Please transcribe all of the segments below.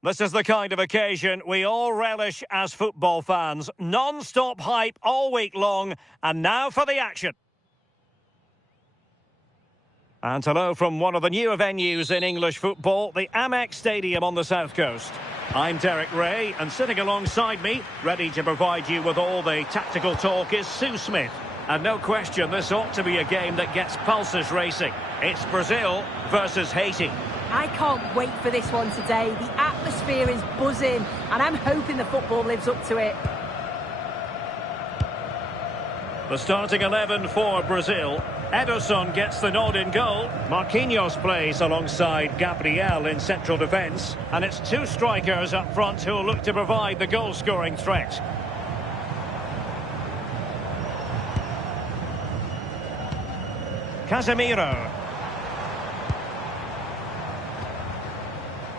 This is the kind of occasion we all relish as football fans. Non-stop hype all week long, and now for the action. And hello from one of the newer venues in English football, the Amex Stadium on the South Coast. I'm Derek Ray, and sitting alongside me, ready to provide you with all the tactical talk, is Sue Smith. And no question, this ought to be a game that gets pulses racing. It's Brazil versus Haiti. I can't wait for this one today. The atmosphere is buzzing, and I'm hoping the football lives up to it. The starting 11 for Brazil. Ederson gets the nod in goal. Marquinhos plays alongside Gabriel in central defence. And it's two strikers up front who'll look to provide the goal-scoring threat. Casemiro.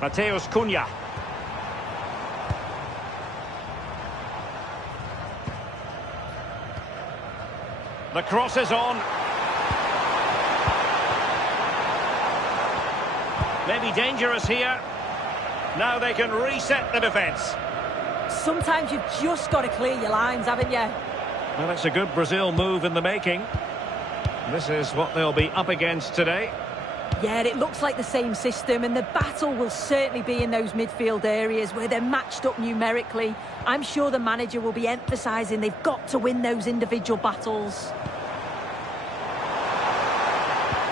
Matheus Cunha. The cross is on. Maybe dangerous here. Now they can reset the defence. Sometimes you've just got to clear your lines, haven't you? Well, it's a good Brazil move in the making. This is what they'll be up against today. Yeah, it looks like the same system, and the battle will certainly be in those midfield areas where they're matched up numerically. I'm sure the manager will be emphasising they've got to win those individual battles.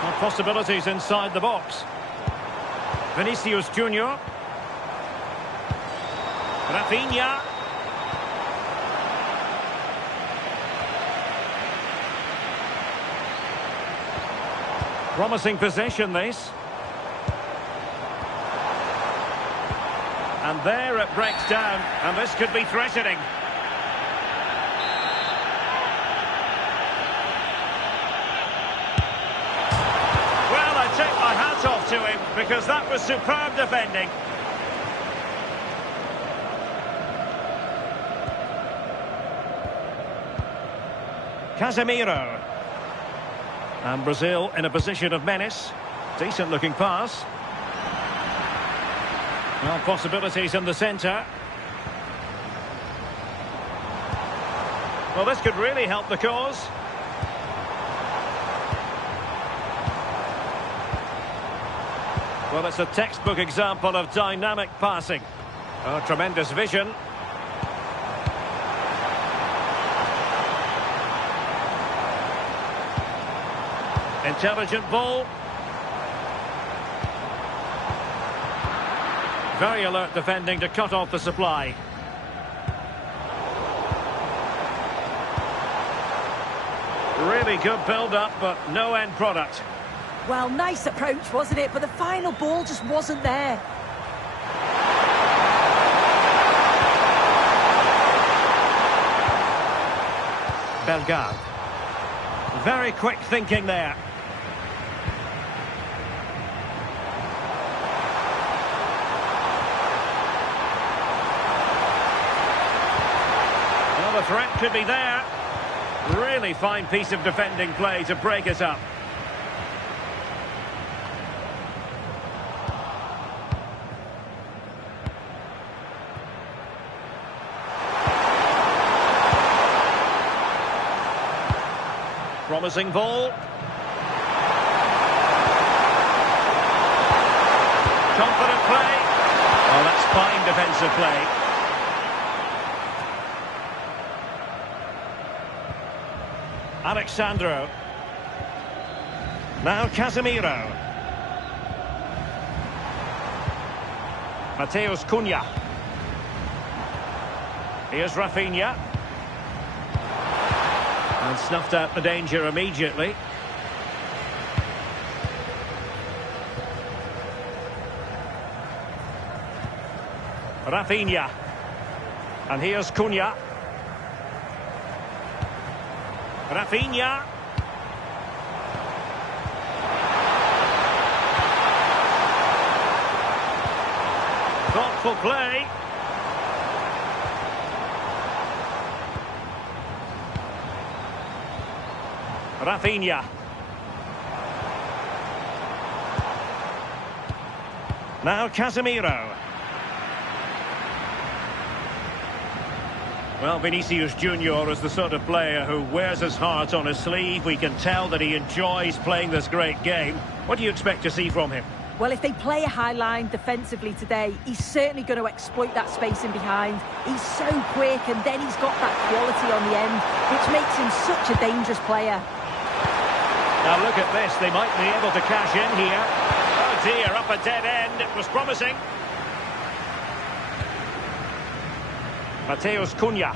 Well, possibilities inside the box. Vinicius Junior. Rafinha. Promising possession, this. And there it breaks down, and this could be threatening. Well, I take my hat off to him, because that was superb defending. Casemiro. And Brazil in a position of menace. Decent looking pass. Well, possibilities in the centre. Well, this could really help the cause. Well, it's a textbook example of dynamic passing. Oh, tremendous vision. Intelligent ball. Very alert defending to cut off the supply. Really good build-up, but no end product. Well, nice approach, wasn't it? But the final ball just wasn't there. Bellegarde. Very quick thinking there. The threat could be there. Really fine piece of defending play to break us up. Promising ball. Confident play. Oh, that's fine defensive play. Alexandro. Now Casemiro. Matheus Cunha. Here's Rafinha. And snuffed out the danger immediately. Rafinha. And here's Cunha. Rafinha. Thoughtful play. Rafinha. Now Casemiro. Well, Vinicius Junior is the sort of player who wears his heart on his sleeve. We can tell that he enjoys playing this great game. What do you expect to see from him? Well, if they play a high line defensively today, he's certainly going to exploit that space in behind. He's so quick, and then he's got that quality on the end, which makes him such a dangerous player. Now look at this, they might be able to cash in here. Oh dear, up a dead end, it was promising. Mateus Cunha.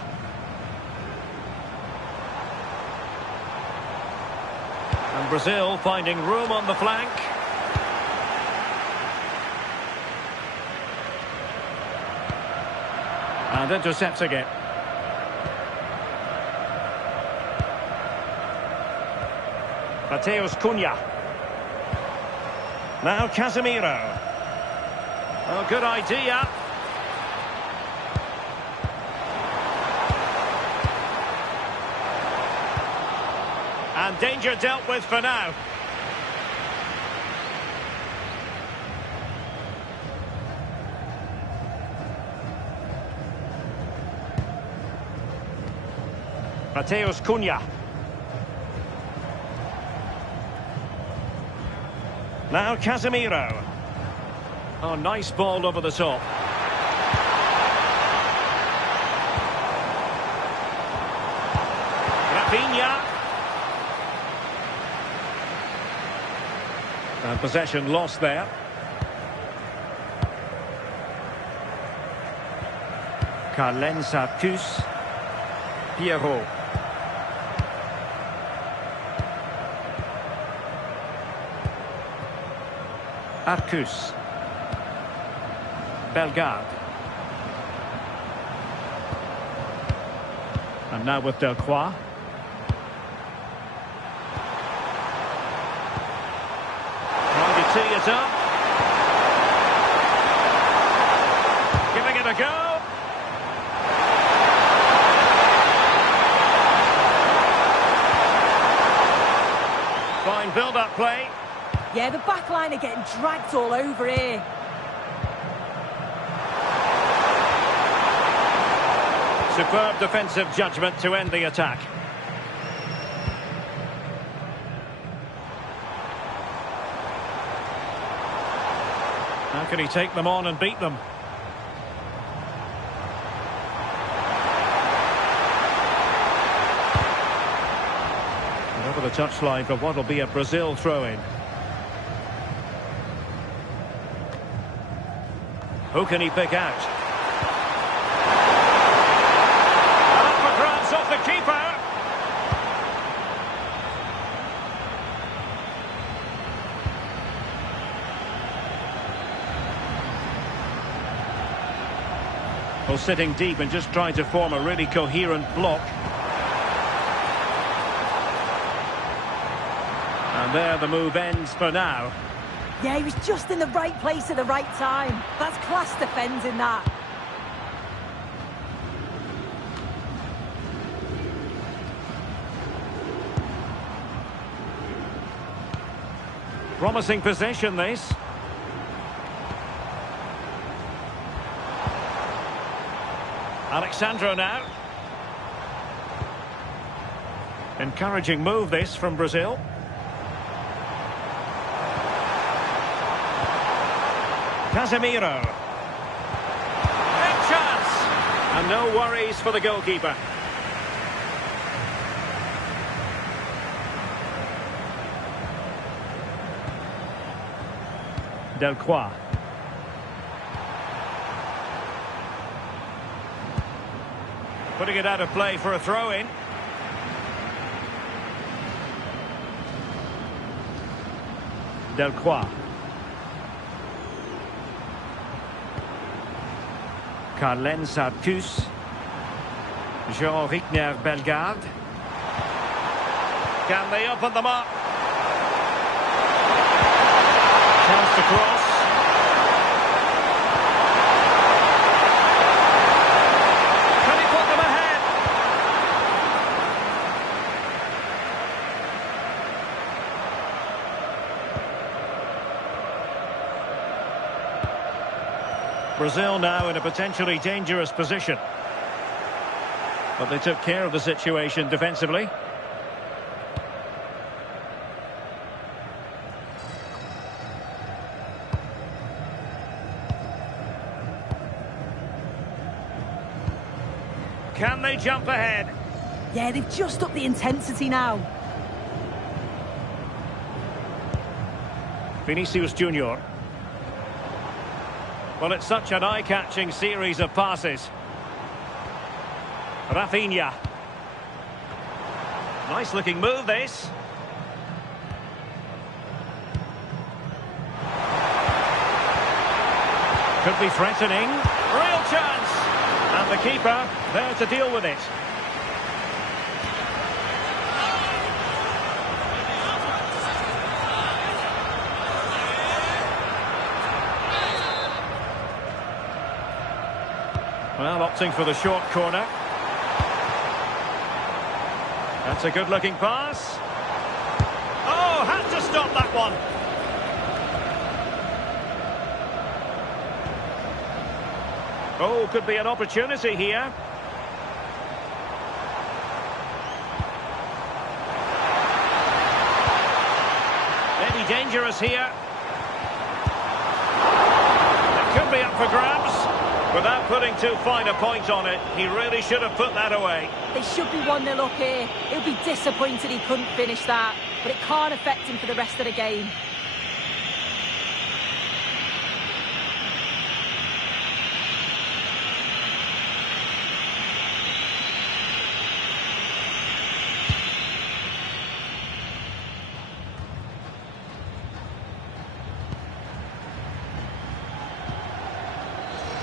And Brazil finding room on the flank. And intercepting it. Mateus Cunha. Now Casemiro. Oh, good idea. And danger dealt with for now. Mateus Cunha. Now Casemiro. Oh, nice ball over the top. Rafinha. And possession lost there. Carlensa-Kus. Pierrot. Arcus. Bellegarde. And now with Delcroix. Trying to tee it up. Giving it a go. Fine build-up play. Yeah, the back line are getting dragged all over here. Superb defensive judgment to end the attack. How can he take them on and beat them? And over the touchline for what will be a Brazil throw-in. Who can he pick out? And up for grabs off the keeper. Well, sitting deep and just trying to form a really coherent block. And there the move ends for now. Yeah, he was just in the right place at the right time. That's class defending that. Promising possession, this. Alexandro now. Encouraging move, this, from Brazil. Casemiro. Big chance. And no worries for the goalkeeper. Delcroix. Putting it out of play for a throw-in. Delcroix. Carlensa-Kus. Jean-Rickner Bellegarde. Can they open them up? Chance to cross. Can he put them ahead? Brazil now in a potentially dangerous position. But they took care of the situation defensively. Can they jump ahead? Yeah, they've just upped the intensity now. Vinicius Junior. Well, it's such an eye-catching series of passes. Rafinha. Nice-looking move, this. Could be threatening. Real chance. And the keeper there to deal with it. Well, opting for the short corner. That's a good-looking pass. Oh, had to stop that one. Oh, could be an opportunity here. Maybe dangerous here. It could be up for grabs. Without putting too fine a point on it, he really should have put that away. They should be 1-0 up here. He'll be disappointed he couldn't finish that, but it can't affect him for the rest of the game.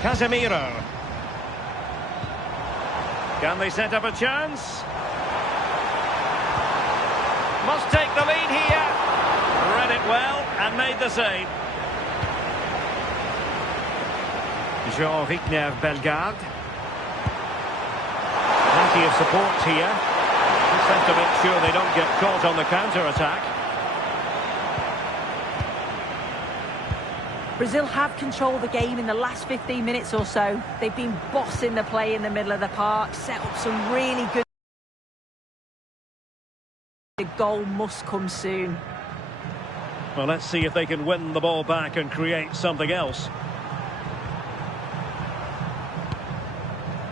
Casemiro. Can they set up a chance? Must take the lead here. Read it well and made the save. Jean-Victor Bellegarde. Plenty of support here. Just have to make sure they don't get caught on the counter-attack. Brazil have controlled the game in the last 15 minutes or so. They've been bossing the play in the middle of the park, set up some really good... The goal must come soon. Well, let's see if they can win the ball back and create something else.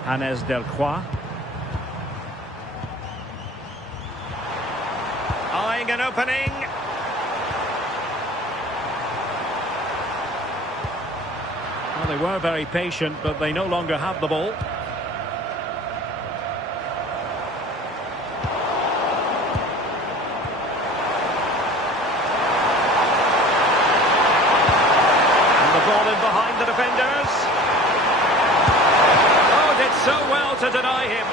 Hannes Delcroix. Eyeing an opening. Well, they were very patient, but they no longer have the ball. And the ball in behind the defenders. Oh, did so well to deny him.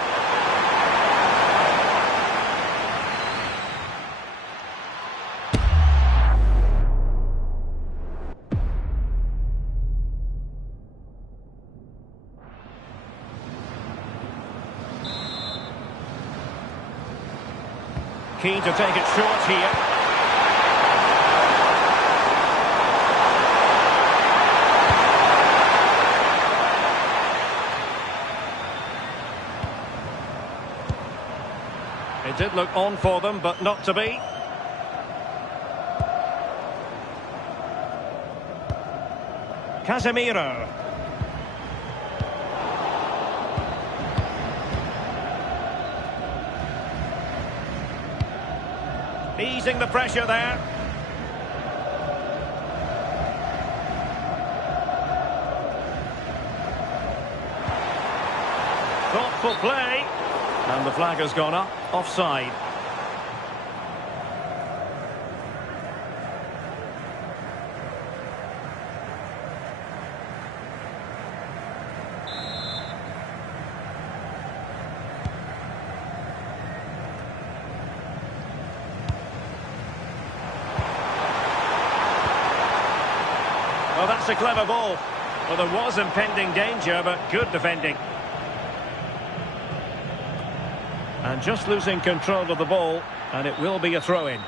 Keen to take it short here. It did look on for them, but not to be. Casemiro. Easing the pressure there. Thoughtful play. And the flag has gone up, offside. Well, that's a clever ball. Well, there was impending danger, but good defending. And just losing control of the ball, and it will be a throw-in.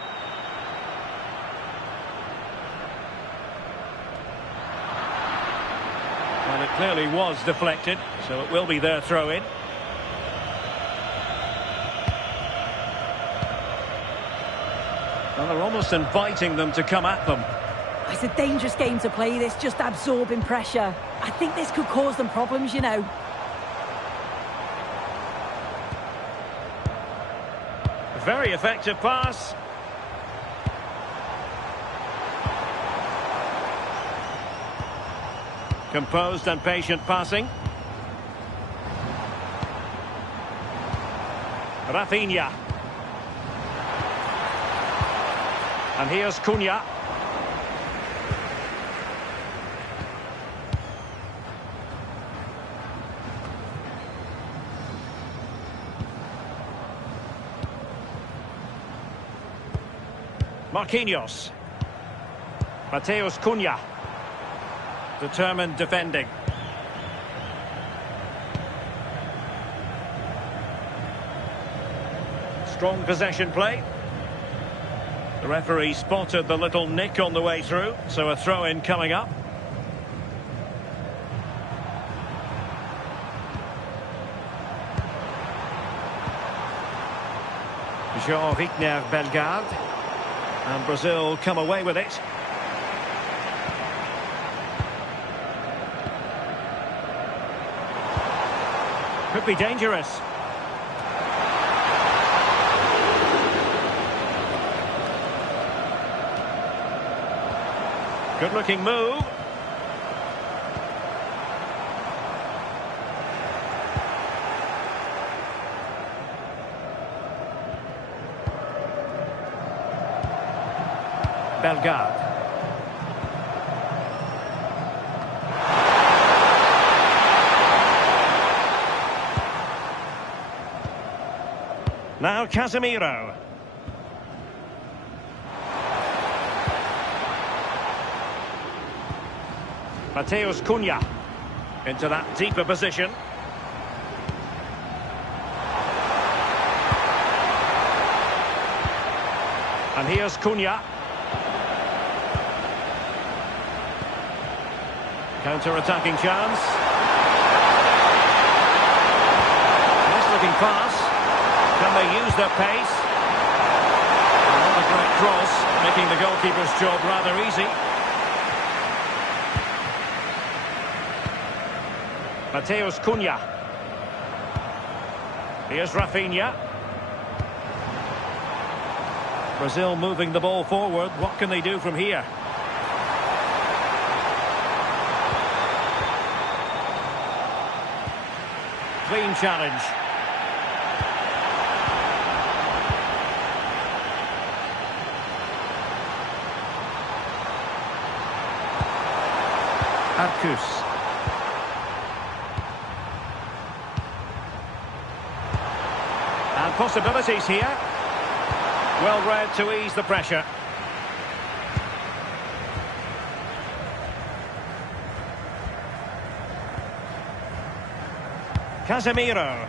Well, it clearly was deflected, so it will be their throw-in. Well, they're almost inviting them to come at them. It's a dangerous game to play this, just absorbing pressure. I think this could cause them problems, you know. Very effective pass. Composed and patient passing. Rafinha. And here's Cunha. Marquinhos. Mateus Cunha. Determined defending. Strong possession play. The referee spotted the little nick on the way through, so a throw-in coming up. Jean-Victor Bellegarde. And Brazil come away with it. Could be dangerous. Good-looking move. Bellegarde. Now Casemiro. Mateus Cunha into that deeper position. And here's Cunha. Counter-attacking chance. Nice looking pass. Can they use their pace? Another great cross, making the goalkeeper's job rather easy. Mateus Cunha. Here's Rafinha. Brazil moving the ball forward. What can they do from here? Clean challenge. Arcus. And possibilities here. Well read to ease the pressure. Casemiro.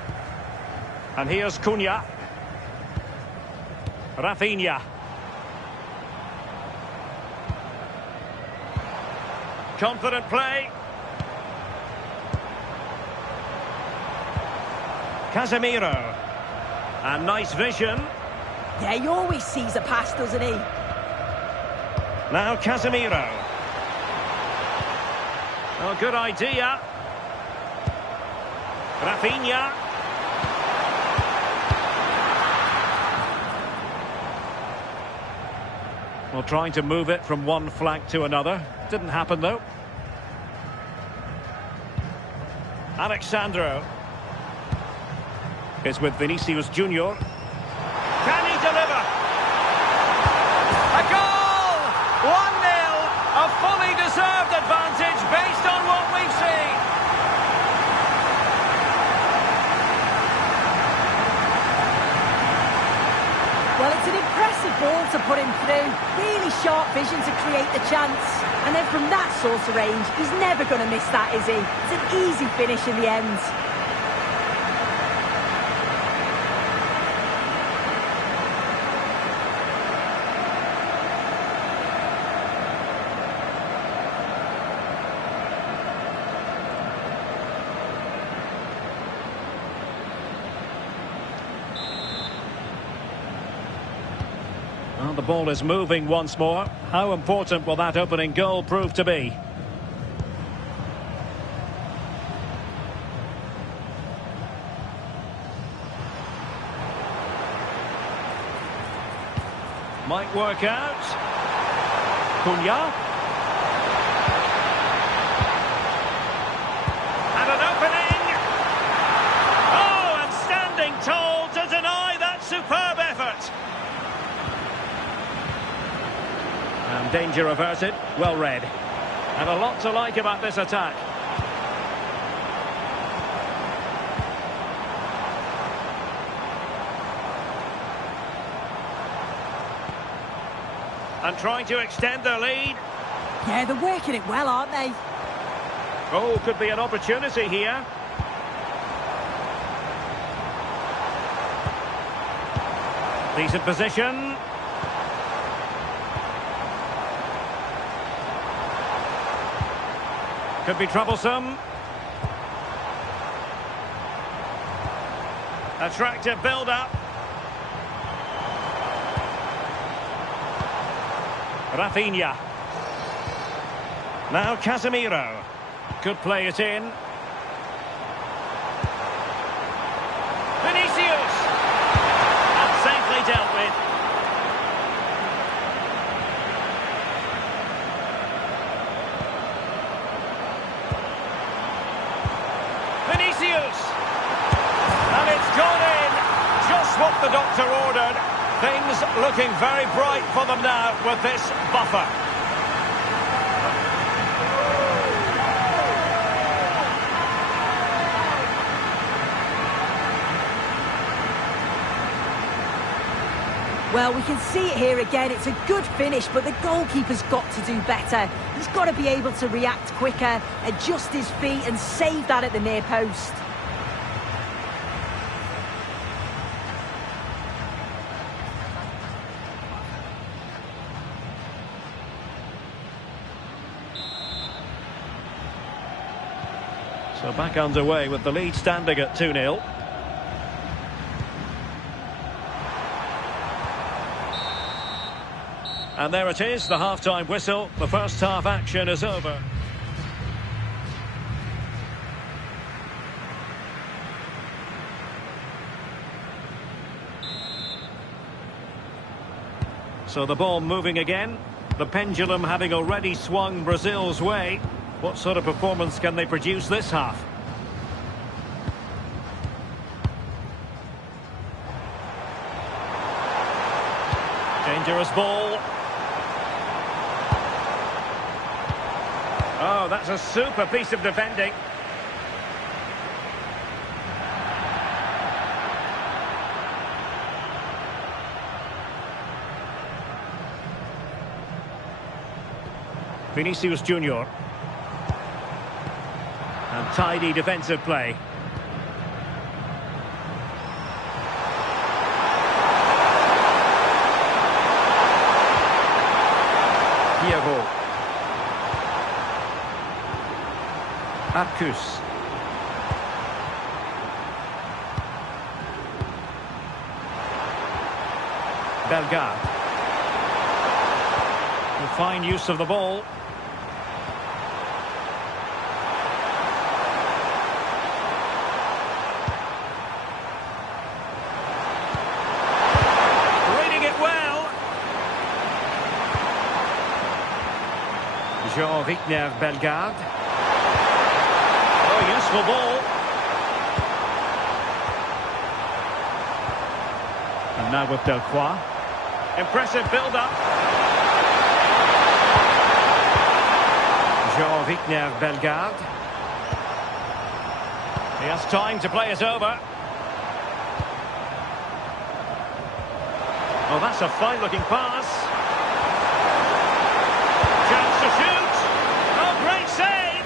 And here's Cunha. Rafinha. Confident play. Casemiro. And nice vision. Yeah, he always sees a pass, doesn't he? Now Casemiro. Oh, good idea. Rafinha. Well, trying to move it from one flank to another. Didn't happen, though. Alexandro. It's with Vinicius Junior. Can he deliver? A goal! 1-0. A fully deserved advantage based on what we've seen. Well, it's an impressive ball to put him through. Really sharp vision to create the chance. And then from that sort of range, he's never going to miss that, is he? It's an easy finish in the end. Well, And the ball is moving once more. How important will that opening goal prove to be? Might work out. Cunha. And an opening. Oh, and standing tall to deny that superb effort. And danger averted. Well read. And a lot to like about this attack. And trying to extend their lead. Yeah, they're working it well, aren't they? Oh, could be an opportunity here. Decent position. Could be troublesome. Attractive build-up. Rafinha. Now Casemiro. Could play it in. Vinicius. And safely dealt with. Vinicius. And it's gone in. Just what the doctor ordered. Things looking very bright for them now with this buffer. Well, we can see it here again. It's a good finish, but the goalkeeper's got to do better. He's got to be able to react quicker, adjust his feet and save that at the near post. So back underway with the lead standing at 2-0. And there it is, the half-time whistle. The first half action is over. So the ball moving again. The pendulum having already swung Brazil's way. What sort of performance can they produce this half? Dangerous ball. Oh, that's a super piece of defending. Vinicius Junior. And tidy defensive play. Diego. Arcus. Bellegarde. Fine use of the ball. Jean-Victor Bellegarde. Oh, useful ball. And now with Delcroix. Impressive build-up. Jean-Victor Bellegarde. He has time to play it over. Oh, that's a fine-looking pass. Chance to shoot. Oh, great save.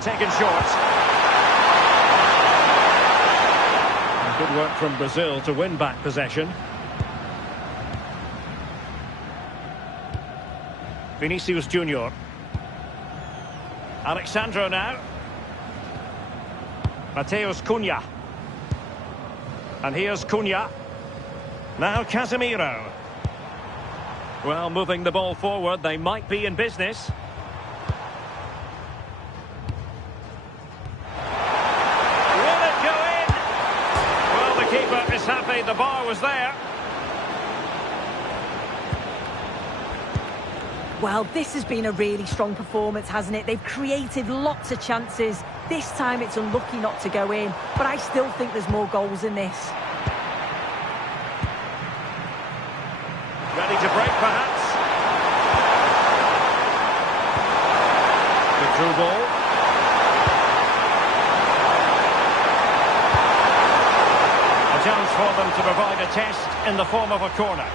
Taken short. And good work from Brazil to win back possession. Vinicius Junior. Alexandro now. Mateus Cunha. And here's Cunha. Now Casemiro. Well, moving the ball forward, they might be in business. Will it go in? Well, the keeper is happy the bar was there. Well, this has been a really strong performance, hasn't it? They've created lots of chances. This time it's unlucky not to go in, but I still think there's more goals in this. Ready to break, perhaps. Good through ball. A chance for them to provide a test in the form of a corner.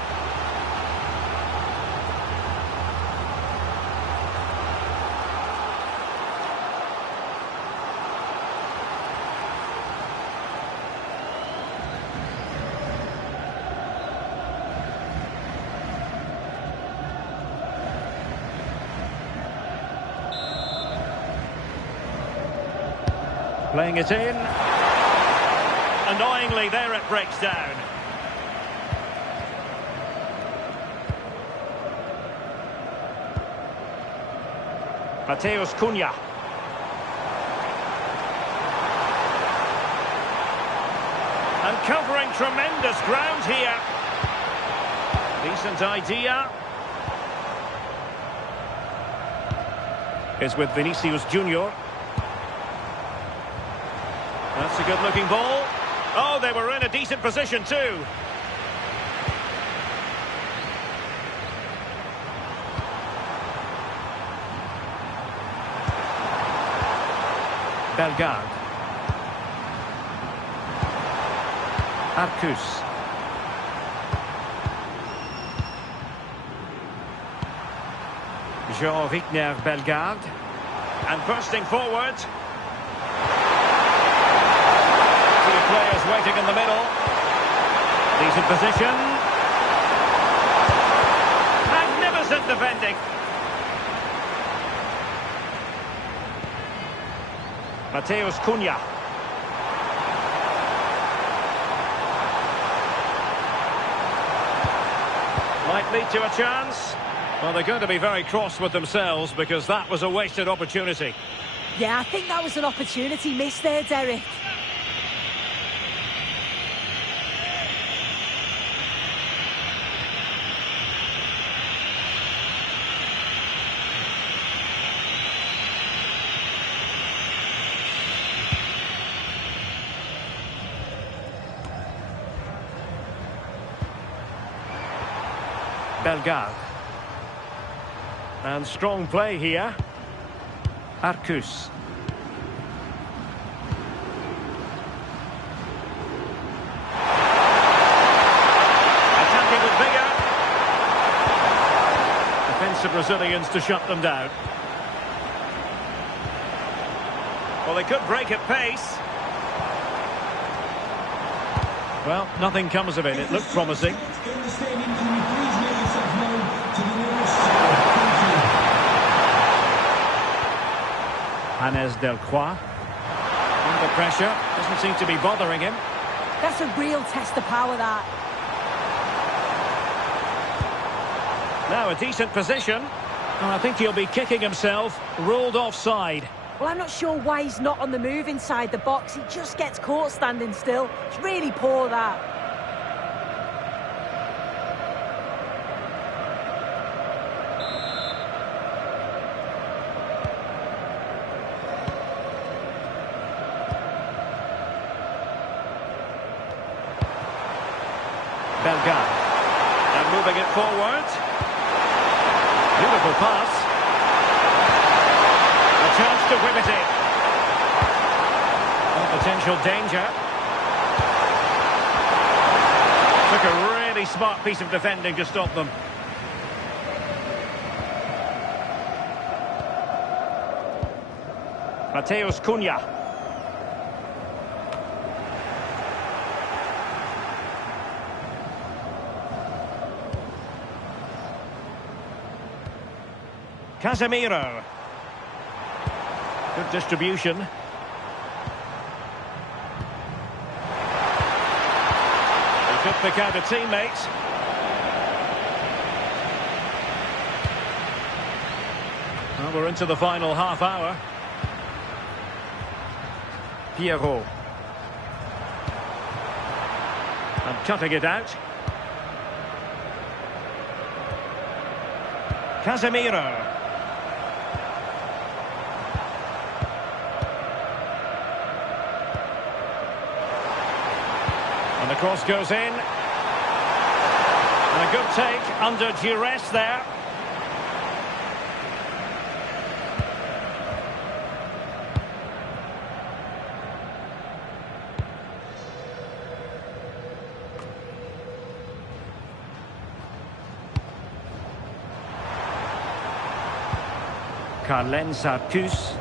Playing it in. Annoyingly, there it breaks down. Mateus Cunha. And covering tremendous ground here. Decent idea. Is with Vinicius Junior. That's a good-looking ball. Oh, they were in a decent position too. Bellegarde. Arcus. Jean-Victor Bellegarde. And bursting forward. Players waiting in the middle. Decent position. Magnificent defending. Mateus Cunha. Might lead to a chance. Well, they're going to be very cross with themselves because that was a wasted opportunity. Yeah, I think that was an opportunity missed there, Derek. Bellegarde. And strong play here. Arcus. Attacking with vigour. Defensive Brazilians to shut them down. Well, they could break at pace. Well, nothing comes of it. It looked promising. Hannes Delcroix. Under pressure. Doesn't seem to be bothering him. That's a real test of power, that. Now a decent position. And I think he'll be kicking himself. Ruled offside. Well, I'm not sure why he's not on the move inside the box. He just gets caught standing still. It's really poor, that. Bellegarde. And moving it forward. Beautiful pass. A chance to whip it in. Potential danger. Took a really smart piece of defending to stop them. Mateus Cunha. Casemiro. Good distribution. He could pick out a teammate. Well, we're into the final half hour. Pierrot. And cutting it out. Casemiro. And the cross goes in. And a good take under duress there. Carlen Sarcus.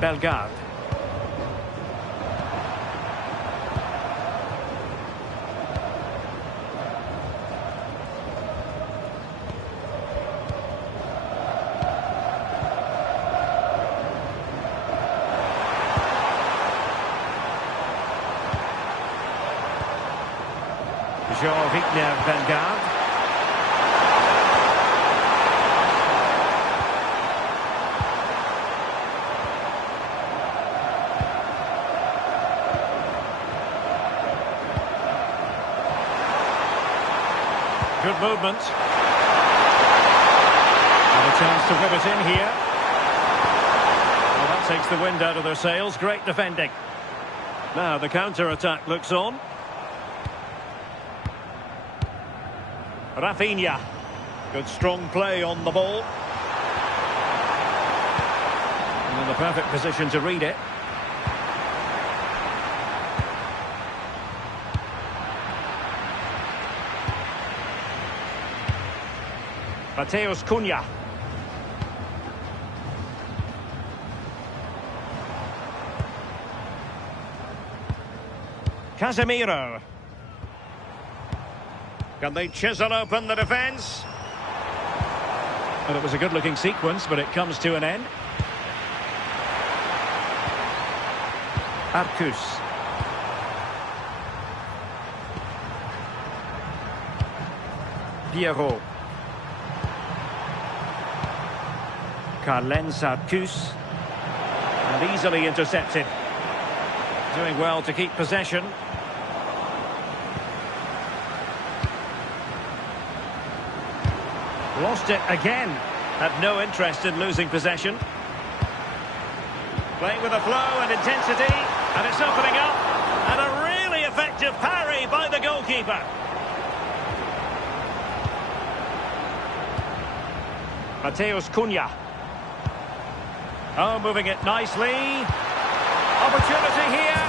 Bellegarde. Jean-Victor Bellegarde. Good movement. And a chance to whip it in here. Well, that takes the wind out of their sails. Great defending. Now the counter-attack looks on. Rafinha. Good strong play on the ball. And in the perfect position to read it. Mateus Cunha. Casemiro. Can they chisel open the defence? Well, it was a good-looking sequence, but it comes to an end. Arcus. Pierrot. Carlen Sarcus. And easily intercepted. Doing well to keep possession. Lost it again. Had no interest in losing possession. Playing with a flow and intensity. And it's opening up. And a really effective parry by the goalkeeper. Mateus Cunha. Oh, moving it nicely. Opportunity here.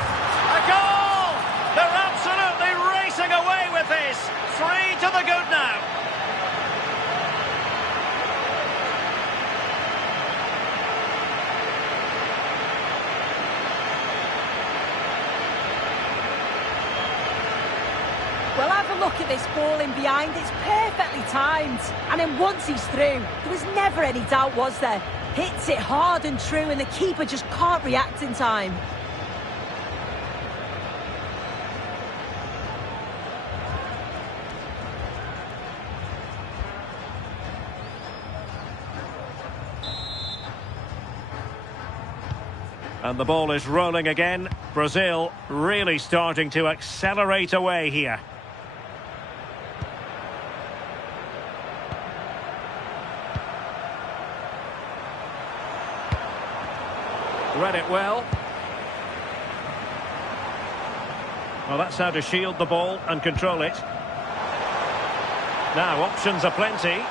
A goal! They're absolutely racing away with this. 3 to the good now. Well, have a look at this ball in behind. It's perfectly timed. And then once he's through, there was never any doubt, was there? Hits it hard and true, and the keeper just can't react in time. And the ball is rolling again. Brazil really starting to accelerate away here. Read it well. Well, that's how to shield the ball and control it. Now, options are plenty.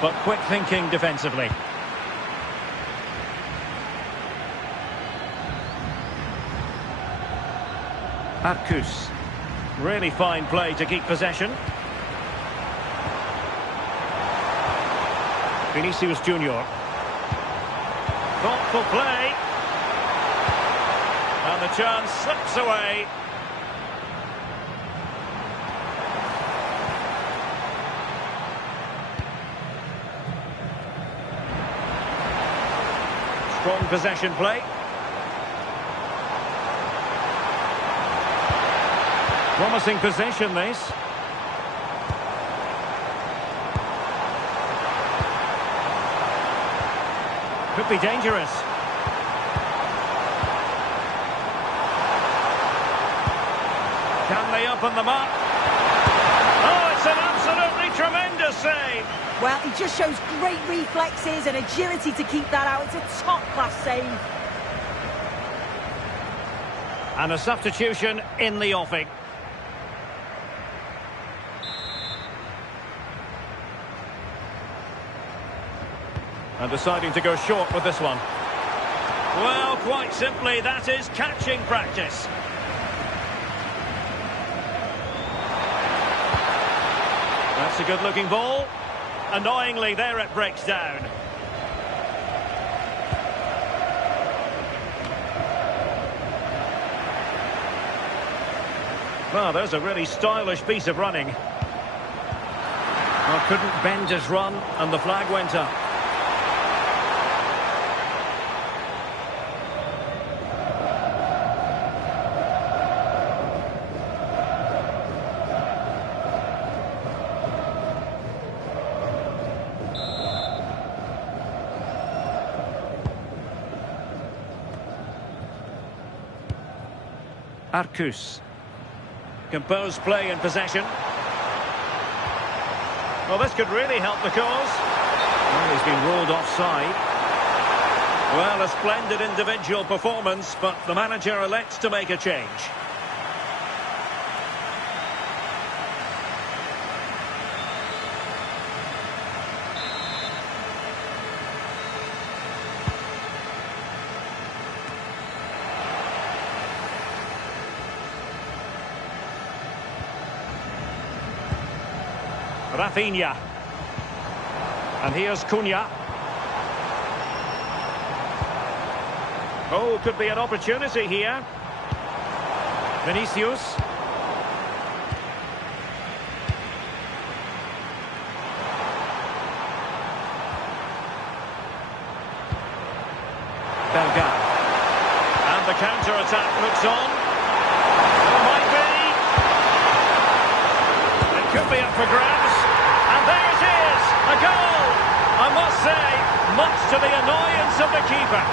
But quick thinking defensively. Arcus. Really fine play to keep possession. Vinicius Junior. Thoughtful play. And the chance slips away. Strong possession play. Promising position, this. Could be dangerous. Can they open them up? Oh, it's an absolutely tremendous save. Well, he just shows great reflexes and agility to keep that out. It's a top-class save. And a substitution in the offing. And deciding to go short with this one. Well, quite simply, that is catching practice. That's a good-looking ball. Annoyingly, there it breaks down. Well, there's a really stylish piece of running. Well, couldn't bend his run, and the flag went up. Arcus. Composed play in possession. Well, this could really help the cause. Well, he's been ruled offside. Well, a splendid individual performance, but the manager elects to make a change. Rafinha. And here's Cunha. Oh, could be an opportunity here. Vinicius. Belga. And the counter-attack looks on. It might be. It could be up for grabs. And there it is, a goal! I must say, much to the annoyance of the keeper.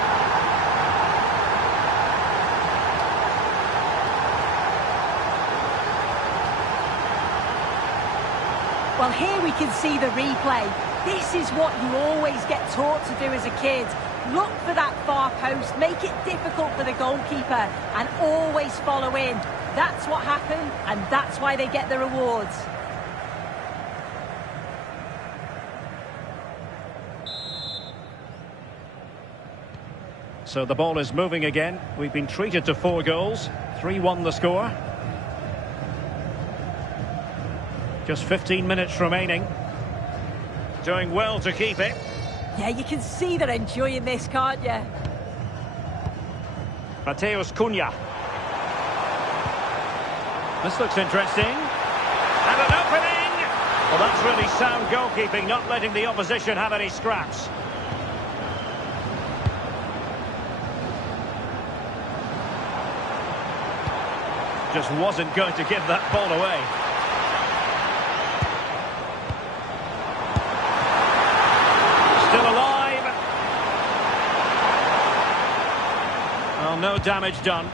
Well, here we can see the replay. This is what you always get taught to do as a kid. Look for that far post, make it difficult for the goalkeeper, and always follow in. That's what happened, and that's why they get the rewards. So the ball is moving again. We've been treated to 4 goals. 3-1 the score. Just 15 minutes remaining. Doing well to keep it. Yeah, you can see they're enjoying this, can't you? Mateus Cunha. This looks interesting. And an opening! Well, that's really sound goalkeeping, not letting the opposition have any scraps. Just wasn't going to give that ball away. Still alive. Well, no damage done.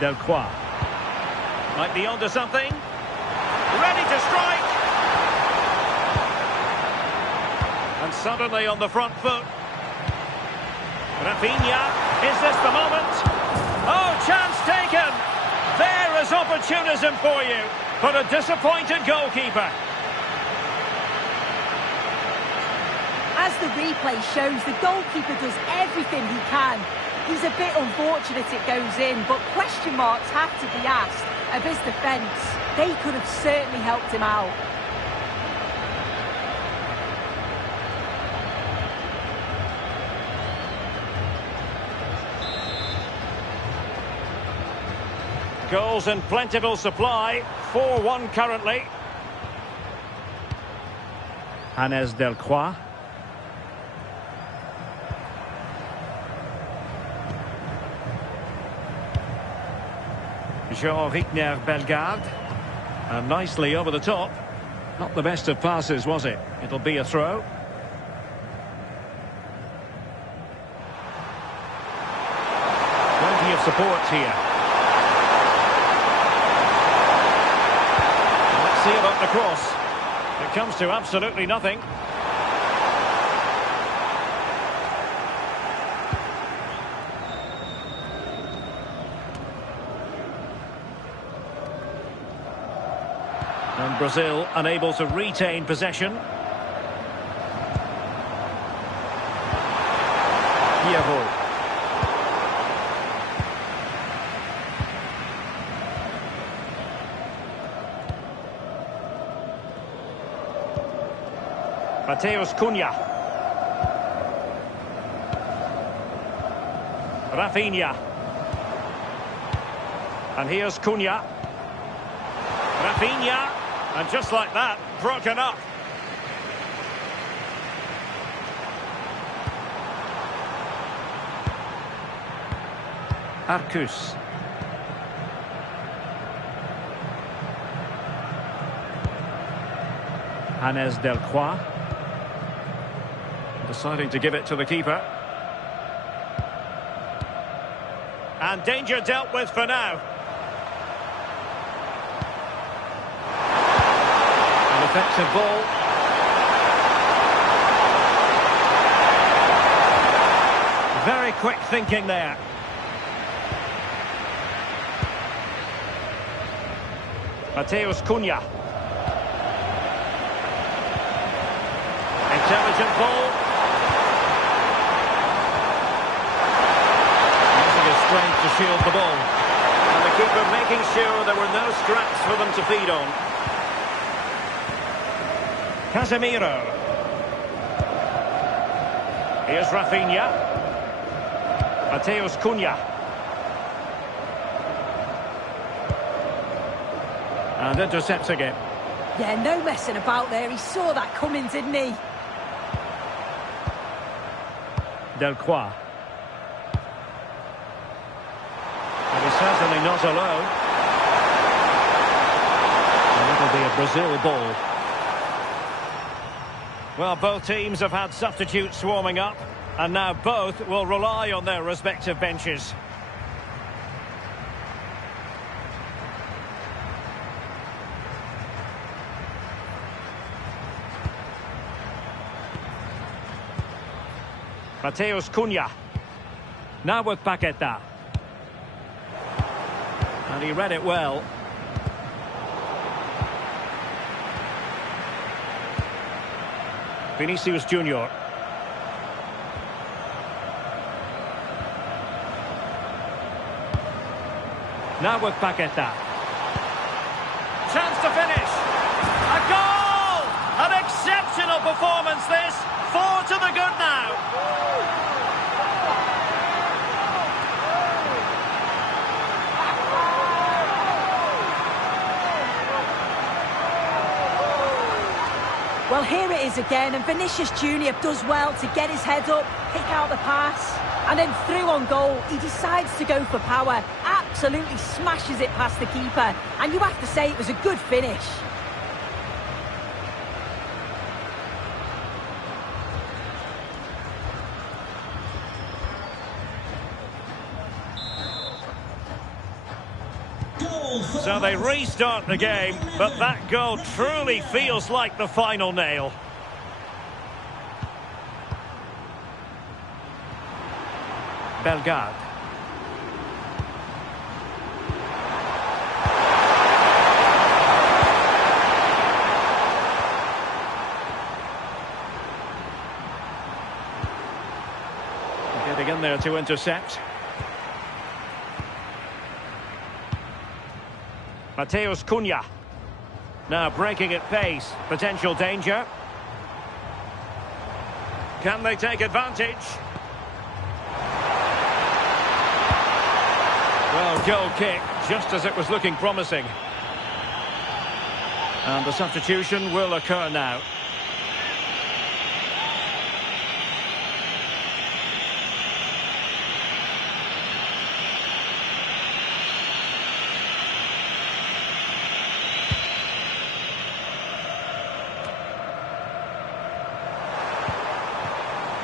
Delcroix. Might be onto something. Ready to strike. And suddenly on the front foot. Rafinha. Is this the moment? Oh, chance taken! There is opportunism for you, but a disappointed goalkeeper. As the replay shows, the goalkeeper does everything he can. He's a bit unfortunate it goes in, but question marks have to be asked of his defence. They could have certainly helped him out. Goals in plentiful supply. 4-1 currently. Hannes Delcroix. Jean-Rickner Bellegarde. And nicely over the top. Not the best of passes, was it? It'll be a throw. Plenty of support here. Let's see about the cross. It comes to absolutely nothing. And Brazil unable to retain possession. Pierrot. Mateus Cunha. Rafinha. And here's Cunha. Rafinha. And just like that, broken up. Arcus. Hannes Delcroix. Deciding to give it to the keeper. And danger dealt with for now. An effective ball. Very quick thinking there. Mateus Cunha. Intelligent ball. Using his strength to shield the ball. And the keeper making sure there were no scraps for them to feed on. Casemiro. Here's Rafinha. Mateus Cunha. And intercepting it. Yeah, no messing about there. He saw that coming, didn't he? Delcroix. And he's certainly not alone. And it'll be a Brazil ball. Well, both teams have had substitutes warming up, and now both will rely on their respective benches. Mateus Cunha. Now with Paqueta. And he read it well. Vinicius Junior. Now with Paqueta. Chance to finish. A goal! An exceptional performance this. 4 to the good now. Well, here it is again, and Vinicius Junior does well to get his head up, pick out the pass, and then through on goal, he decides to go for power, absolutely smashes it past the keeper, and you have to say it was a good finish. So they restart the game, but that goal truly feels like the final nail. Bellegarde. Getting in there to intercept. Mateus Cunha. Now breaking at pace. Potential danger. Can they take advantage? Well, goal kick, just as it was looking promising. And the substitution will occur now.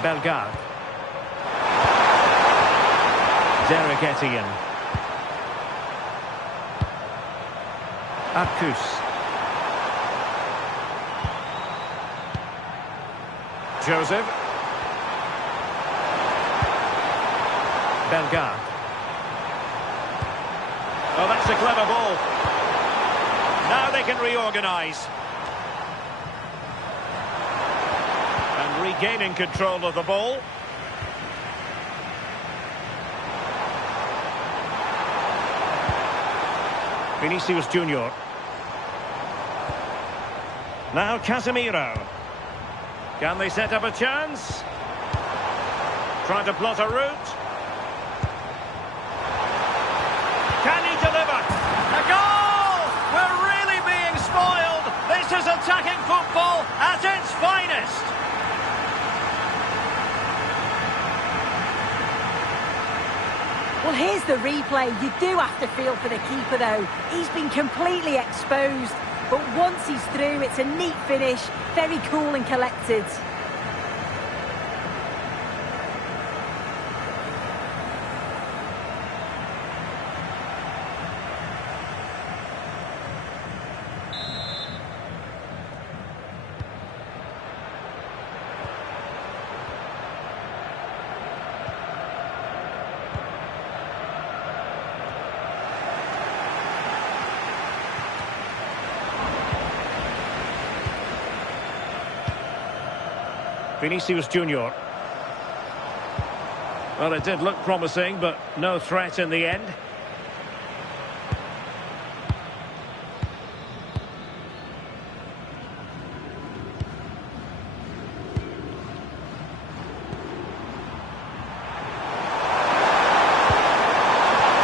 Bellegarde. Derek Etienne. Arcus. Joseph. Bellegarde. Oh, that's a clever ball. Now they can reorganise. And regaining control of the ball. Vinicius Junior. Now Casemiro. Can they set up a chance? Trying to plot a route. Can he deliver? A goal! We're really being spoiled. This is attacking football at its finest. Well, here's the replay. You do have to feel for the keeper, though. He's been completely exposed. But once he's through, it's a neat finish. Very cool and collected. Vinicius Junior. Well, it did look promising, but no threat in the end.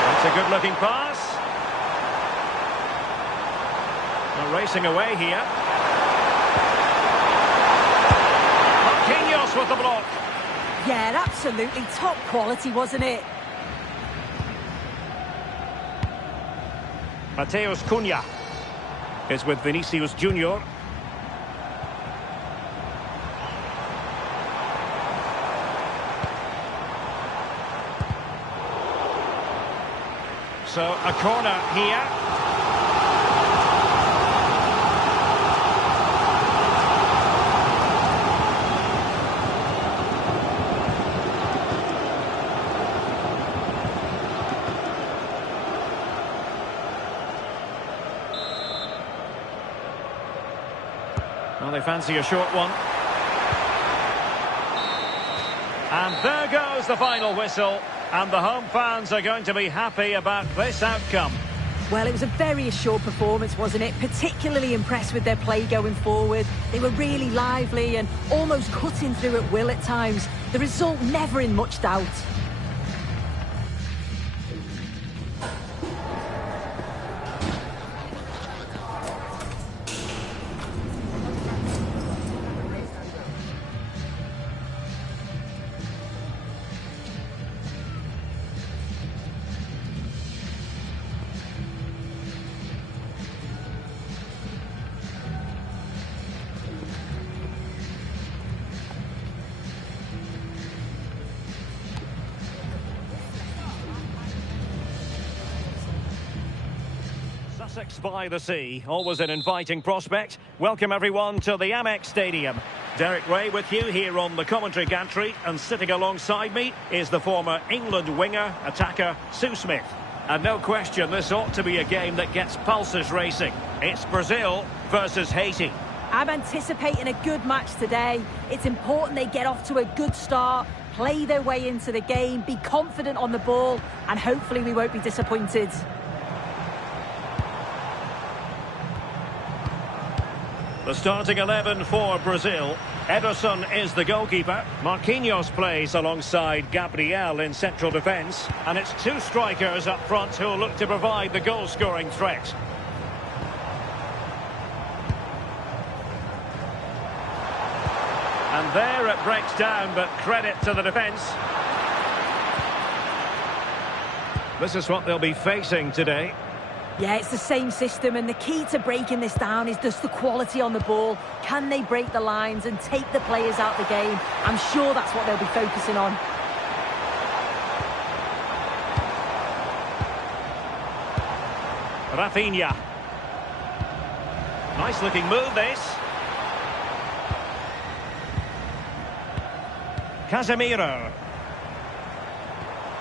That's a good-looking pass. Well, racing away here. With the block. Yeah, absolutely top quality, wasn't it? Mateus Cunha is with Vinicius Junior. So a corner here. Well, they fancy a short one. And there goes the final whistle. And the home fans are going to be happy about this outcome. Well, it was a very assured performance, wasn't it? Particularly impressed with their play going forward. They were really lively and almost cutting through at will at times. The result never in much doubt. Sussex by the sea, always an inviting prospect. Welcome everyone to the Amex Stadium. Derek Ray with you here on the commentary gantry, and sitting alongside me is the former England winger, attacker, Sue Smith. And no question, this ought to be a game that gets pulses racing. It's Brazil versus Haiti. I'm anticipating a good match today. It's important they get off to a good start, play their way into the game, be confident on the ball, and hopefully we won't be disappointed. The starting 11 for Brazil. Ederson is the goalkeeper. Marquinhos plays alongside Gabriel in central defence. And it's two strikers up front who will look to provide the goal-scoring threat. And there it breaks down, but credit to the defence. This is what they'll be facing today. Yeah, it's the same system, and the key to breaking this down is just the quality on the ball. Can they break the lines and take the players out the game? I'm sure that's what they'll be focusing on. Rafinha. Nice looking move, this. Casemiro.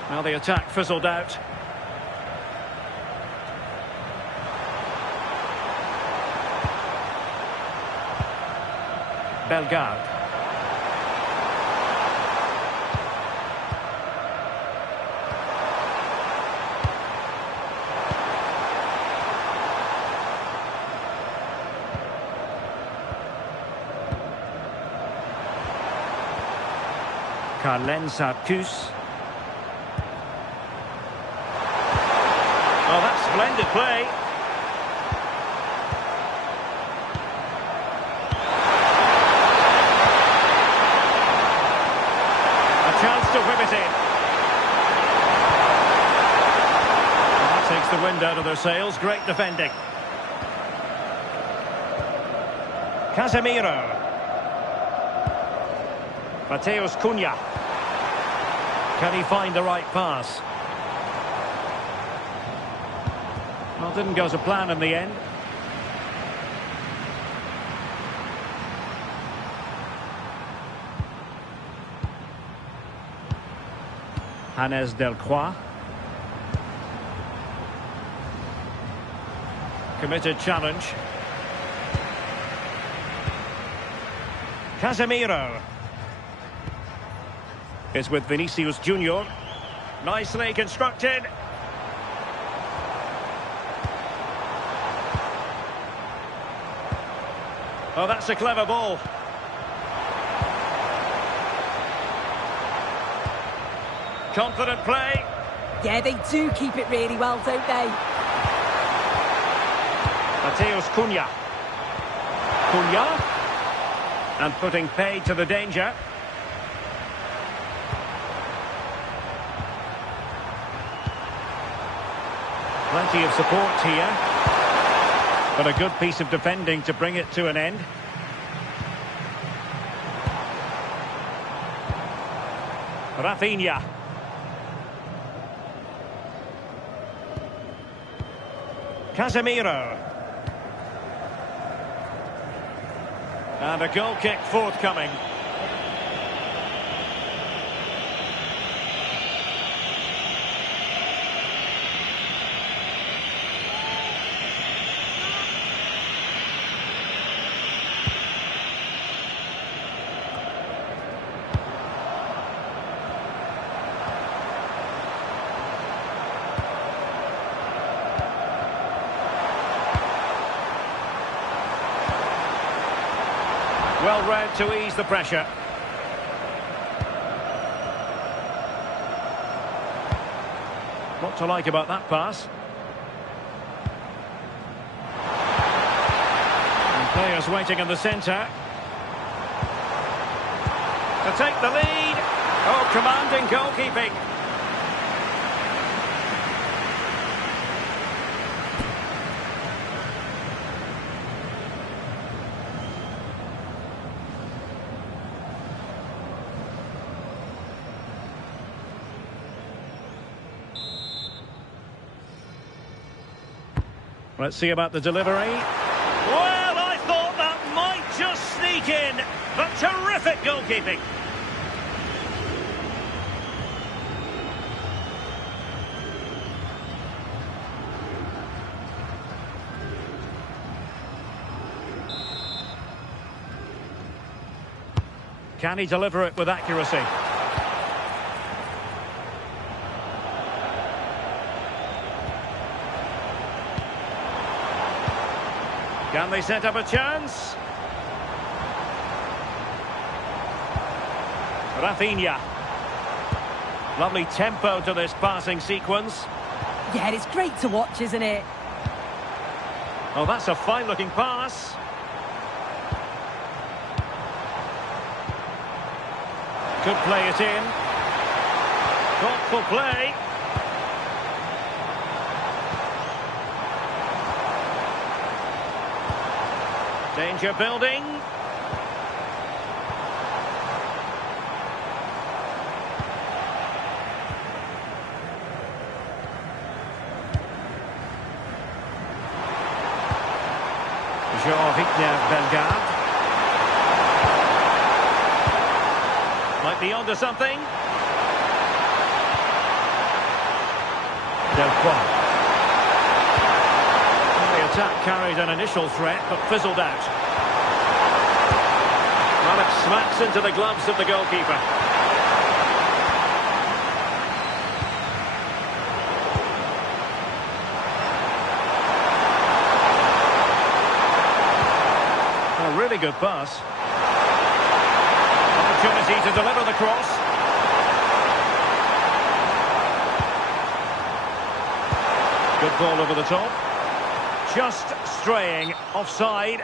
Now the attack fizzled out. Bellegarde. Sarkus. Oh, that's splendid play. A chance to whip it in. And that takes the wind out of their sails. Great defending. Casemiro. Mateus Cunha. Can he find the right pass? Well, didn't go to plan in the end. Hannes Delcroix. Committed challenge. Casemiro. Is with Vinicius Junior. Nicely constructed. Oh, that's a clever ball. Confident play. Yeah, they do keep it really well, don't they? Mateus Cunha. Cunha. And putting paid to the danger. Plenty of support here. But a good piece of defending to bring it to an end. Rafinha. Casemiro. And a goal kick forthcoming. Well read to ease the pressure. What to like about that pass? And players waiting in the centre. To take the lead. Oh, commanding goalkeeping. Let's see about the delivery. Well, I thought that might just sneak in, but terrific goalkeeping. Can he deliver it with accuracy? Can they set up a chance? Rafinha. Lovely tempo to this passing sequence. Yeah, it's great to watch, isn't it? Oh, that's a fine-looking pass. Could play it in. Thoughtful play. Danger building. Bellegarde. Might be onto something. Delcroix. The attack carried an initial threat, but fizzled out. Well, it smacks into the gloves of the goalkeeper. A really good pass. Opportunity to deliver the cross. Good ball over the top. Just straying offside.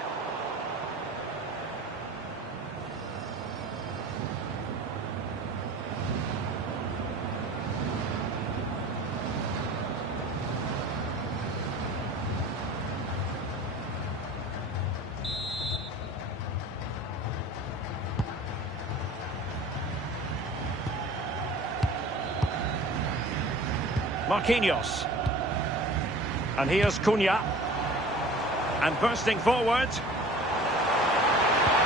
Marquinhos. And here's Cunha. And bursting forward.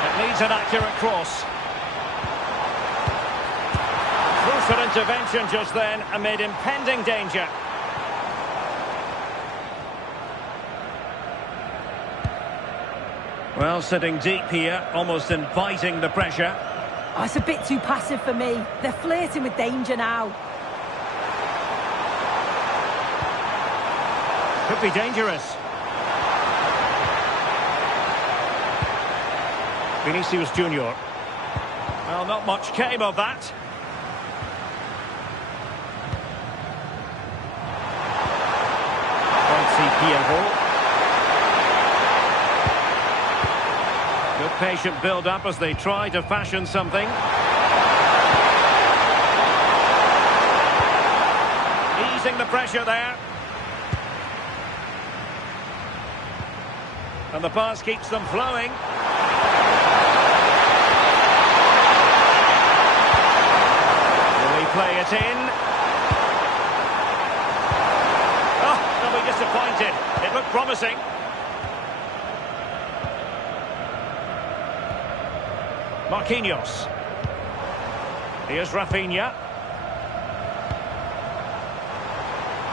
It needs an accurate cross. Crucial intervention just then amid impending danger. Well, sitting deep here, almost inviting the pressure. Oh, it's a bit too passive for me. They're flirting with danger now. Could be dangerous. Vinicius Junior. Well, not much came of that. Good patient build-up as they try to fashion something. Easing the pressure there. And the pass keeps them flowing. Will he play it in? Oh, they'll be disappointed. It looked promising. Marquinhos. Here's Rafinha.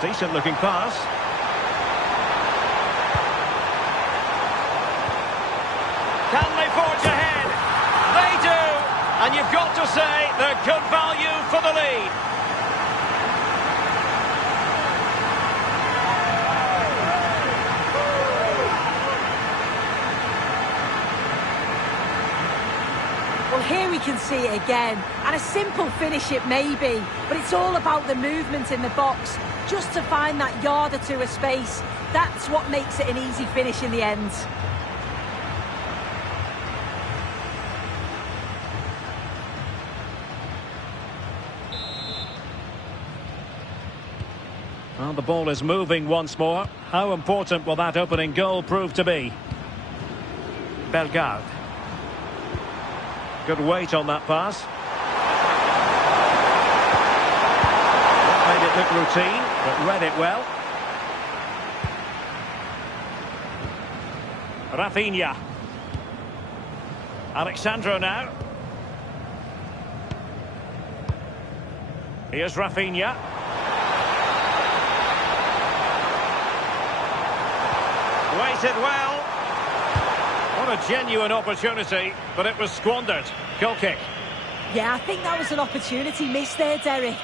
Decent looking pass. Can they forge ahead? They do! And you've got to say they're good value for the lead. Well, here we can see it again. And a simple finish it may be, but it's all about the movement in the box. Just to find that yard or two of space. That's what makes it an easy finish in the end. Well, the ball is moving once more. How important will that opening goal prove to be? Bellegarde. Good weight on that pass. Made it look routine, but read it well. Rafinha. Alexandro now. Here's Rafinha. Waited well. What a genuine opportunity, but it was squandered. Goal kick. Yeah, I think that was an opportunity missed there, Derek.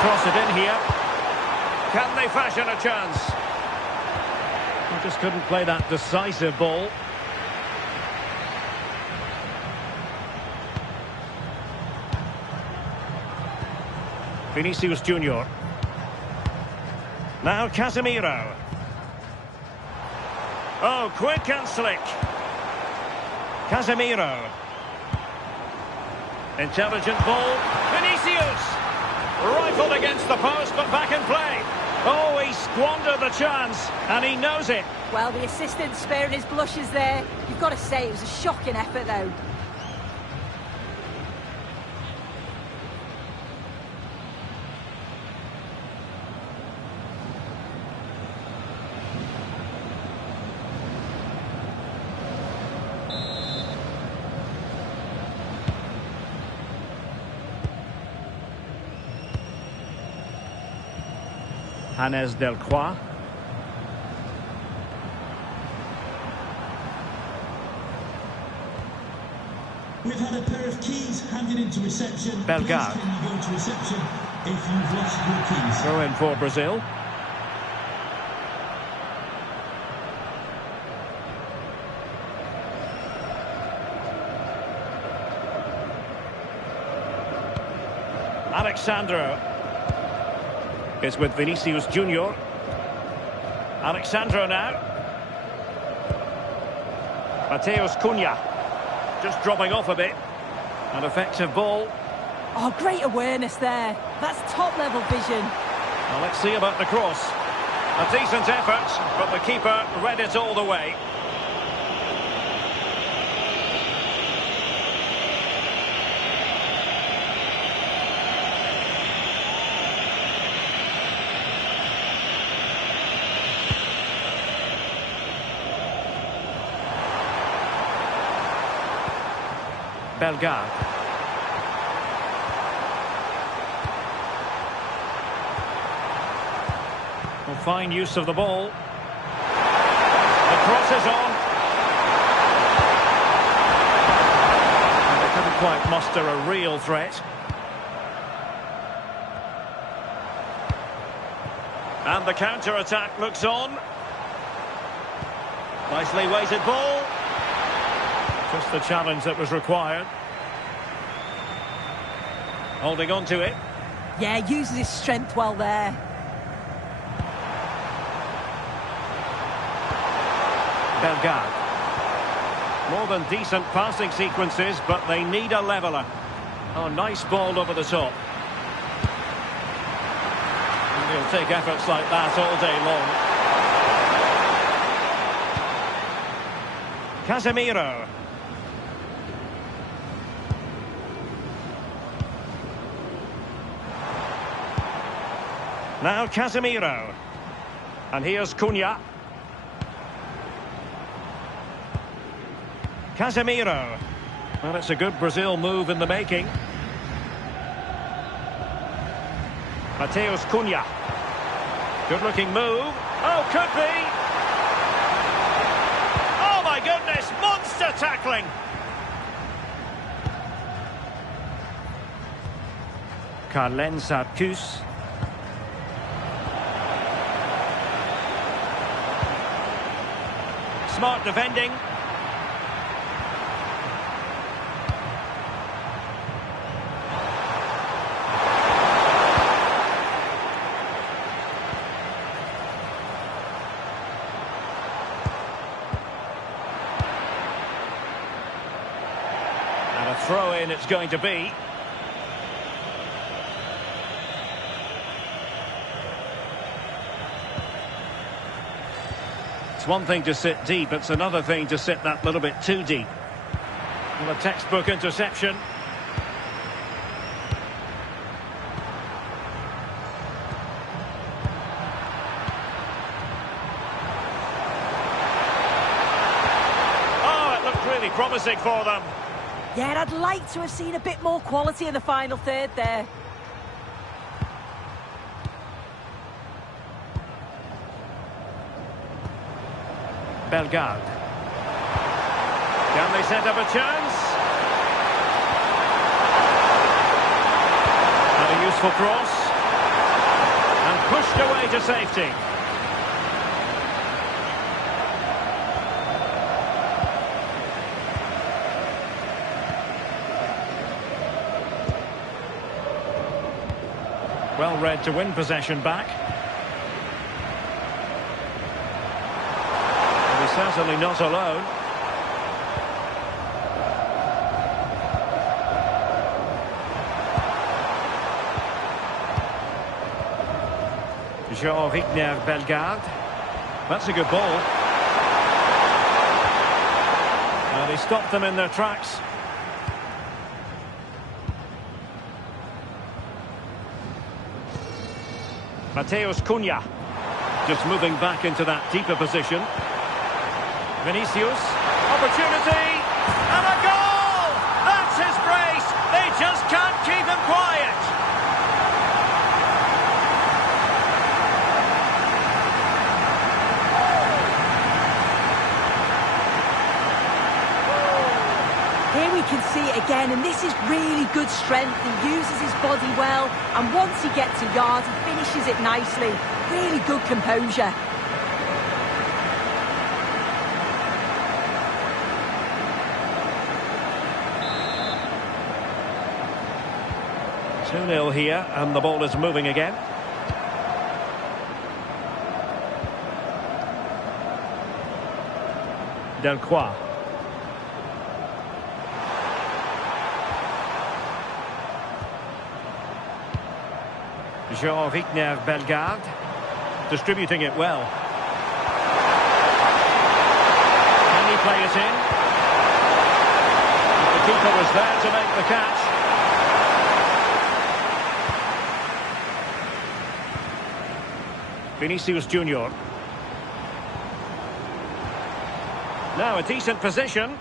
Cross it in here. Can they fashion a chance? I just couldn't play that decisive ball. Vinicius Junior. Now Casemiro. Oh, quick and slick. Casemiro. Intelligent ball. Vinicius! Rifled against the post, but back in play. Oh, he squandered the chance, and he knows it. Well, the assistant's sparing his blushes there. You've got to say it was a shocking effort, though. Hannes Delcroix. We've had a pair of keys handed into reception. Bellegarde. Please can you go to reception if you've lost your keys? Throw in for Brazil. Alexandro is with Vinicius Junior. Alexandro now. Mateus Cunha just dropping off a bit. An effective ball. Oh, great awareness there. That's top-level vision. Well, let's see about the cross. A decent effort, but the keeper read it all the way. Bellegarde. Well, fine use of the ball. The cross is on. And they couldn't quite muster a real threat. And the counter-attack looks on. Nicely weighted ball. Just the challenge that was required. Holding on to it. Yeah, uses his strength well there. Bellegarde. More than decent passing sequences, but they need a leveller. Oh, nice ball over the top. And he'll take efforts like that all day long. Casemiro. Now Casemiro. And here's Cunha. Casemiro. Well, it's a good Brazil move in the making. Mateus Cunha. Good-looking move. Oh, could be. Oh, my goodness. Monster tackling. Carlen Sarcus. Smart defending. And a throw-in it's going to be. It's one thing to sit deep, it's another thing to sit that little bit too deep. And a textbook interception. Oh, it looked really promising for them. Yeah, and I'd like to have seen a bit more quality in the final third there. Bellegarde. Can they set up a chance? And a useful cross. And Pushed away to safety. Well read to win possession back. And he's certainly not alone. Jean-Victor Bellegarde. That's a good ball. And he stopped them in their tracks. Mateus Cunha. Just moving back into that deeper position. Vinicius. Opportunity. And a goal! That's his brace. They just can't keep him quiet. Here we can see it again, and this is really good strength. He uses his body well, and once he gets a yard, he finishes it nicely. Really good composure. Two 0 here, and the ball is moving again. Delcroix. Jean-Victor Bellegarde, distributing it well. Can he play it in? The keeper was there to make the catch. Vinicius Junior. Now a decent position.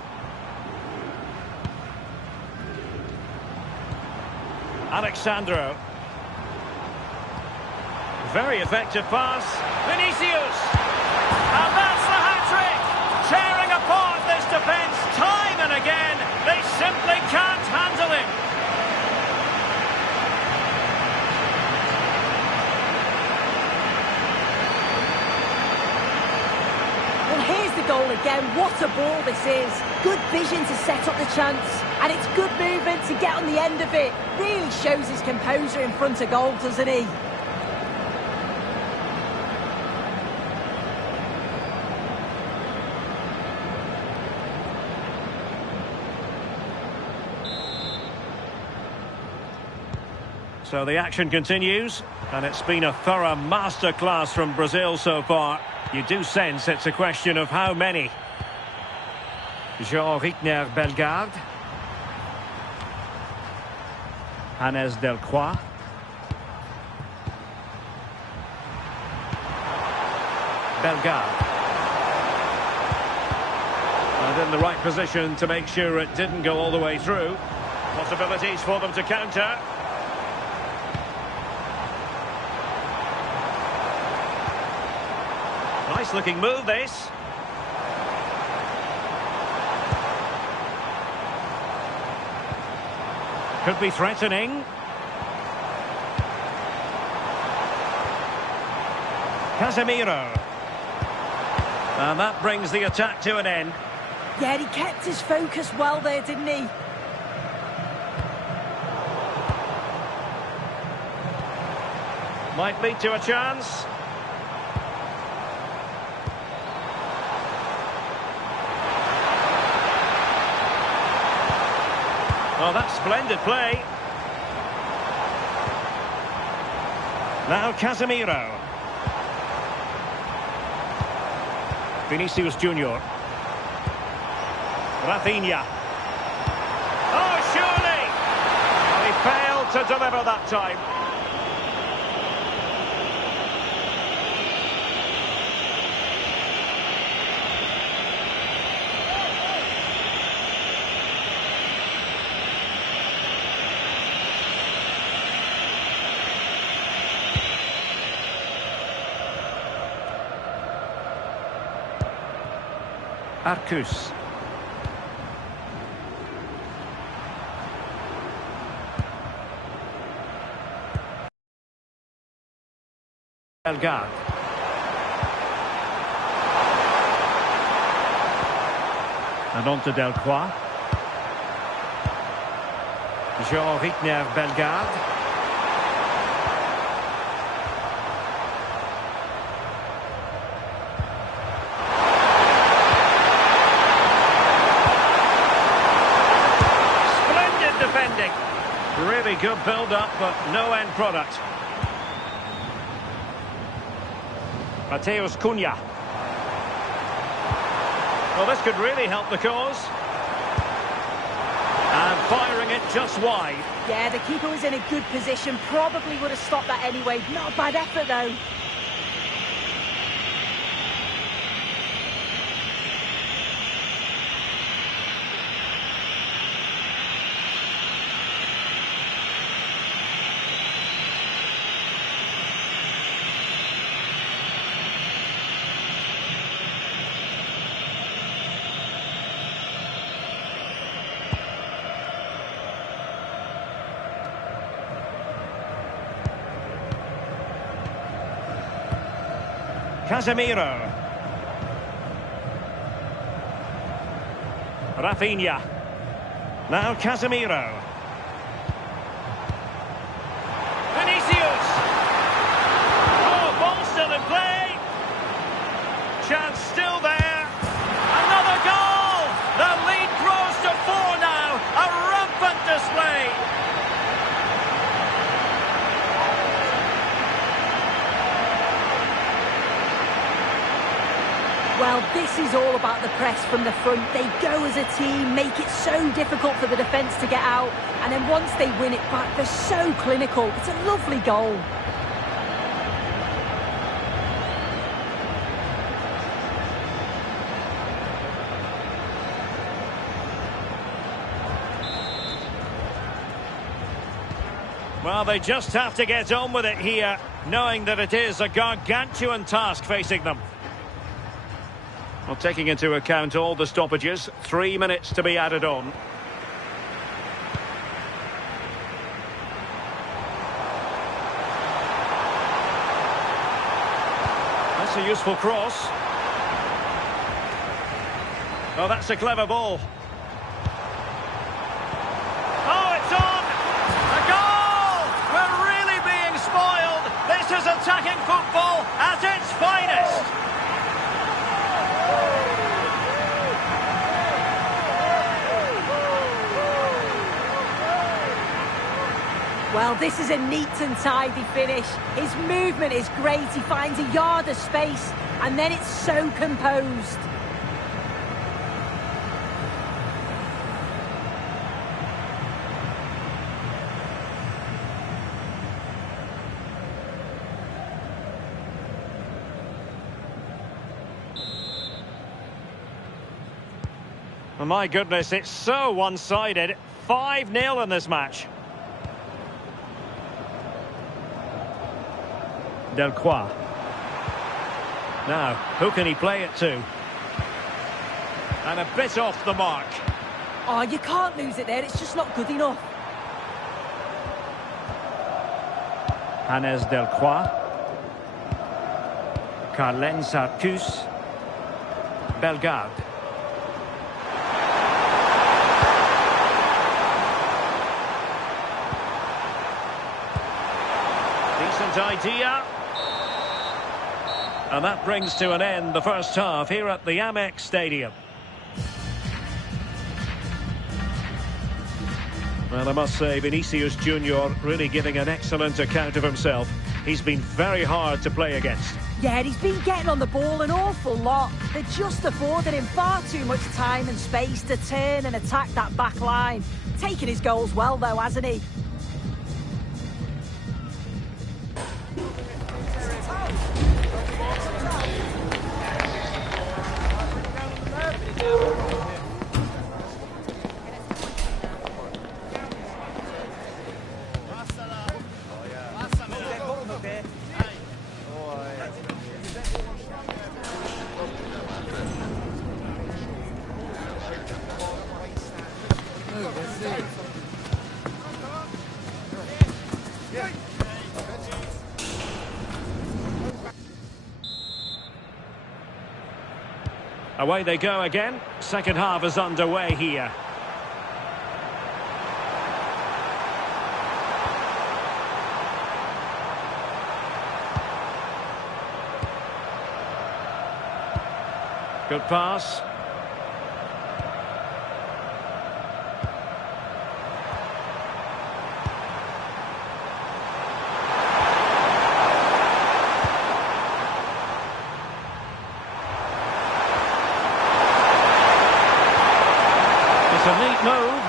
Alexandro. Very effective pass. Vinicius! And that's the hat-trick! Tearing apart this defence time and again. They simply can't handle him. Well, here's the goal again. What a ball this is. Good vision to set up the chance. And it's good movement to get on the end of it. Really shows his composure in front of goal, doesn't he? So the action continues, and it's been a thorough masterclass from Brazil so far. You do sense it's a question of how many. Jean-Victor Bellegarde. Hannes Delcroix. Bellegarde. And in the right position to make sure it didn't go all the way through. Possibilities for them to counter. Nice looking move, this. Could be threatening. Casemiro. And that brings the attack to an end. Yeah, he kept his focus well there, didn't he? Might lead to a chance. Oh, that's splendid play. Now Casemiro. Vinicius Junior. Rafinha. Oh, surely! Well, he failed to deliver that time. Arcus. Bellegarde. And on to Delcroix. Jean-Rickner Bellegarde. Splendid defending. Really good build-up, but no end product. Mateus Cunha. Well, this could really help the cause. And firing it just wide. Yeah, the keeper was in a good position. Probably would have stopped that anyway. Not a bad effort, though. Casemiro. Rafinha. Now Casemiro. Vinicius. Oh, ball still in play. Chance still there. Another goal. The lead grows to 4 now. A rampant display. Well, this is all about the press from the front. They go as a team, make it so difficult for the defence to get out, and then once they win it back, they're so clinical. It's a lovely goal. Well, they just have to get on with it here, knowing that it is a gargantuan task facing them. Well, taking into account all the stoppages, 3 minutes to be added on. That's a useful cross. Oh, that's a clever ball. Oh, it's on! A goal! We're really being spoiled. This is attacking football at its finest. Well, this is a neat and tidy finish. His movement is great. He finds a yard of space, and then it's so composed. Oh, my goodness, it's so one-sided. 5-0 in this match. Delcroix. Now, who can he play it to? And a bit off the mark. Oh, you can't lose it there. It's just not good enough. Hannes Delcroix. Carlen Sarcus. Bellegarde. Decent idea. And that brings to an end the first half here at the Amex Stadium. Well, I must say, Vinicius Junior really giving an excellent account of himself. He's been very hard to play against. Yeah, he's been getting on the ball an awful lot. They're just affording him far too much time and space to turn and attack that back line. Taking his goals well, though, hasn't he? Away they go again. Second half is underway here. Good pass. It's a neat move.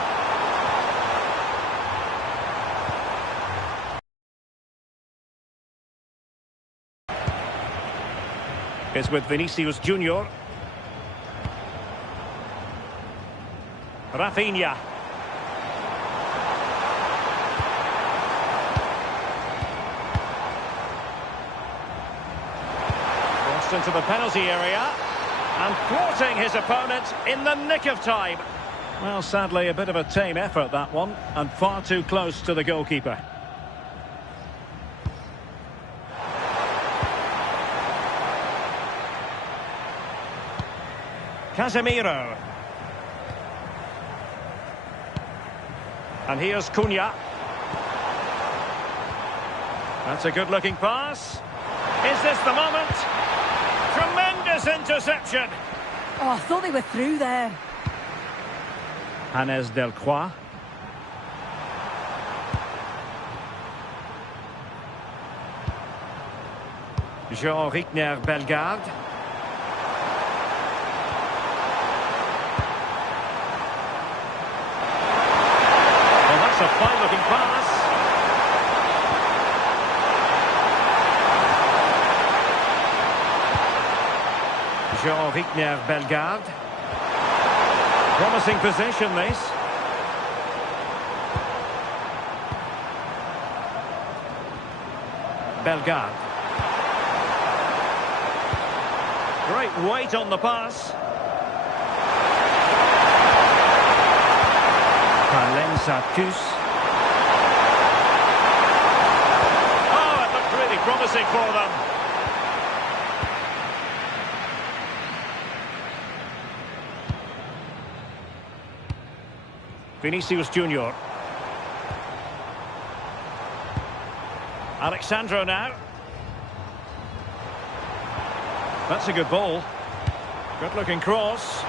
It's with Vinicius Junior. Rafinha. Crossed into the penalty area and thwarting his opponent in the nick of time. Well, sadly, a bit of a tame effort, that one, and far too close to the goalkeeper. Casemiro. And here's Cunha. That's a good-looking pass. Is this the moment? Tremendous interception. Oh, I thought they were through there. Hannes Delcroix. Jean-Rickner Bellegarde. That's a fine-looking pass. Jean-Rickner Bellegarde. Promising position, this. Bellegarde. Great weight on the pass. Oh, it looked really promising for them. Vinicius Junior. Alexandro now. That's a good ball. Good looking cross.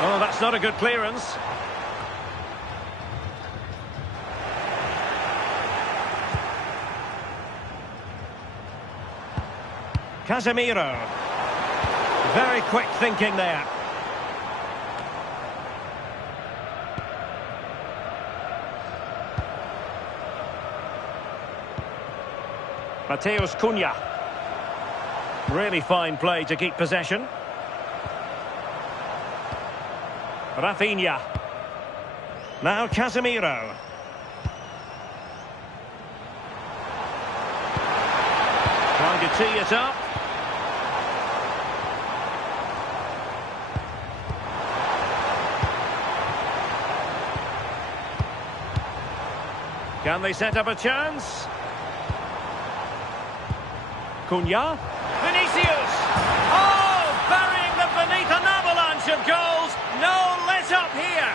Oh, that's not a good clearance. Casemiro. Very quick thinking there. Matheus Cunha. Really fine play to keep possession. Rafinha. Now Casemiro. Trying to tee it up. Can they set up a chance? Cunha. Vinicius! Oh, burying them beneath an avalanche of goals. No let up here.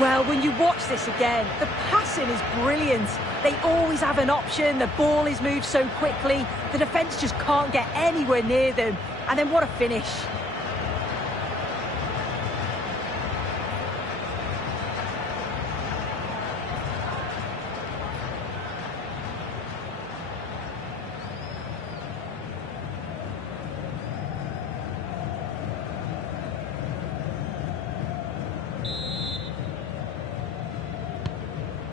Well, when you watch this again, the passing is brilliant. They always have an option, the ball is moved so quickly, the defence just can't get anywhere near them. And then what a finish.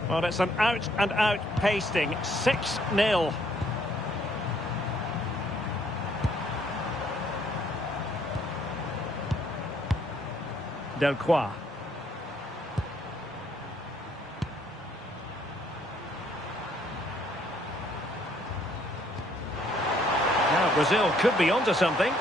Well, it's an out-and-out pasting. 6-0. Delcroix. Now Brazil could be onto something.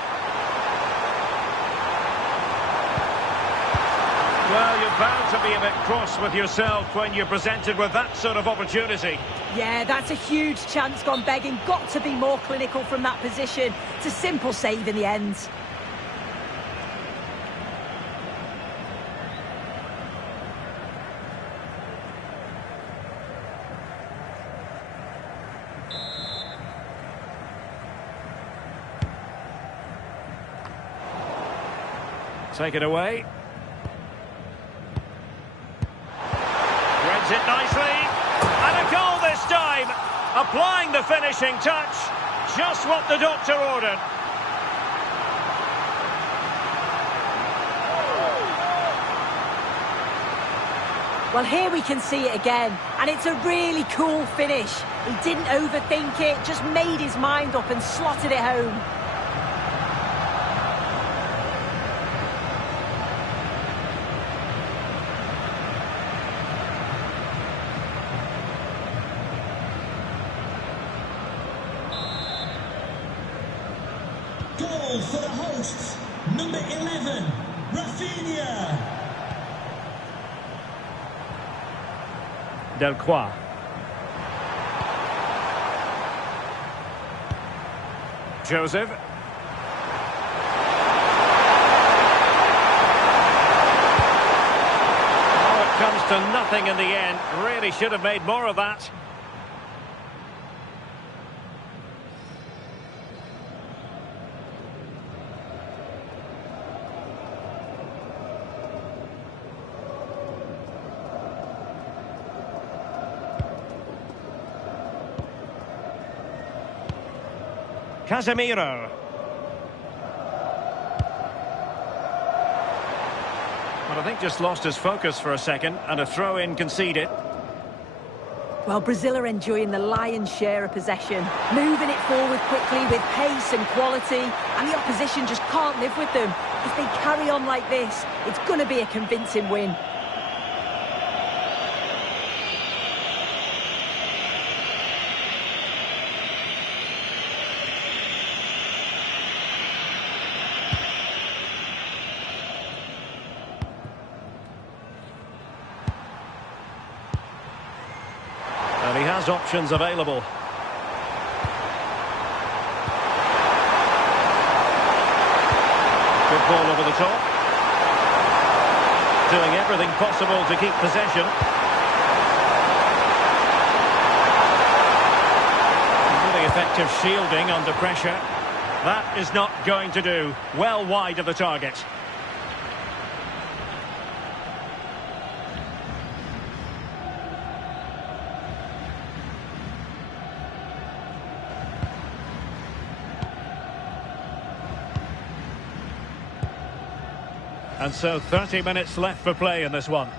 Well, you're bound to be a bit cross with yourself when you're presented with that sort of opportunity. Yeah, that's a huge chance gone begging. Got to be more clinical from that position. It's a simple save in the end. Take it away. Threads it nicely. And a goal this time. Applying the finishing touch. Just what the doctor ordered. Well, here we can see it again. And it's a really cool finish. He didn't overthink it. Just made his mind up and slotted it home. Goal for the hosts, number 11, Rafinha. Delcroix. Joseph. Oh, it comes to nothing in the end. Really should have made more of that. Casemiro. Well, I think just lost his focus for a second, and a throw-in conceded. Well, Brazil are enjoying the lion's share of possession, moving it forward quickly with pace and quality, and the opposition just can't live with them. If they carry on like this, it's going to be a convincing win. And he has options available. Good ball over the top. Doing everything possible to keep possession. Really effective shielding under pressure. That is not going to do. Well wide of the target. And so 30 minutes left for play in this one.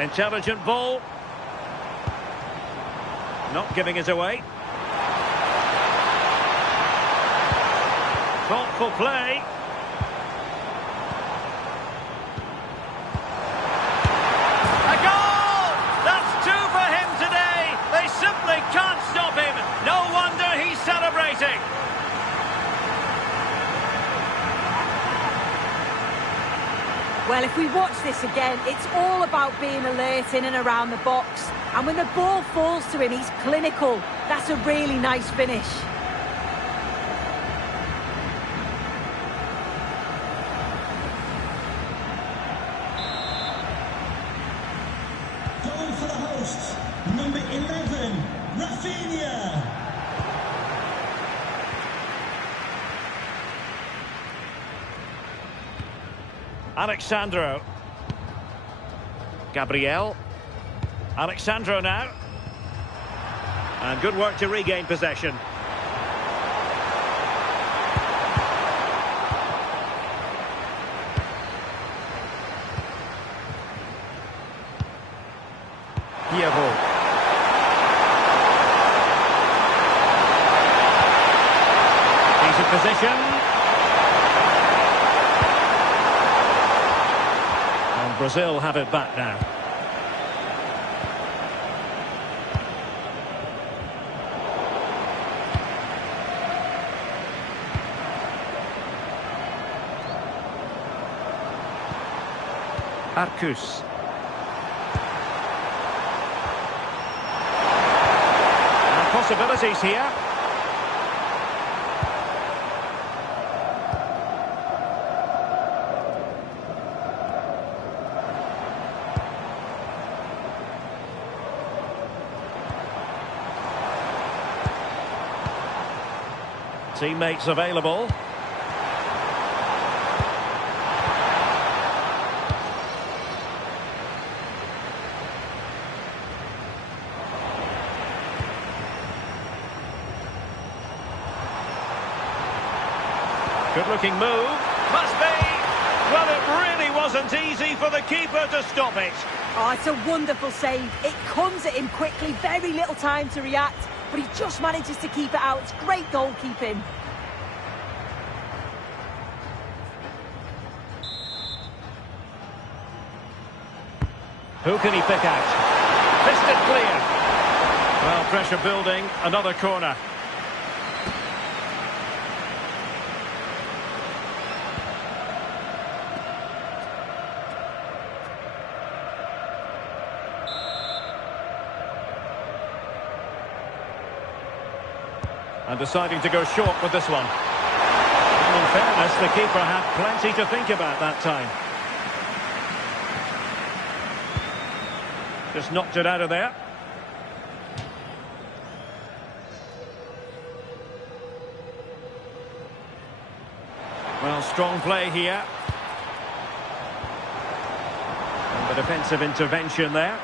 Intelligent ball. Not giving it away. Thoughtful play. A goal! That's two for him today. They simply can't stop him. No wonder he's celebrating. Well, if we watch this again, it's all about being alert in and around the box. And when the ball falls to him, he's clinical. That's a really nice finish. Goal for the hosts, number 11, Rafinha. Alexandro. Gabriel. Alexandro now. And good work to regain possession. Pierrot. Decent position. Brazil have it back now. Arcus. And possibilities here. Teammates available. Good-looking move. Must be. Well, it really wasn't easy for the keeper to stop it. Oh, it's a wonderful save. It comes at him quickly, very little time to react, but he just manages to keep it out. It's great goalkeeping. Who can he pick out? Fisted clear. Well, pressure building. Another corner. And deciding to go short with this one. And in fairness, the keeper had plenty to think about that time. Just knocked it out of there. Well, strong play here. And the defensive intervention there.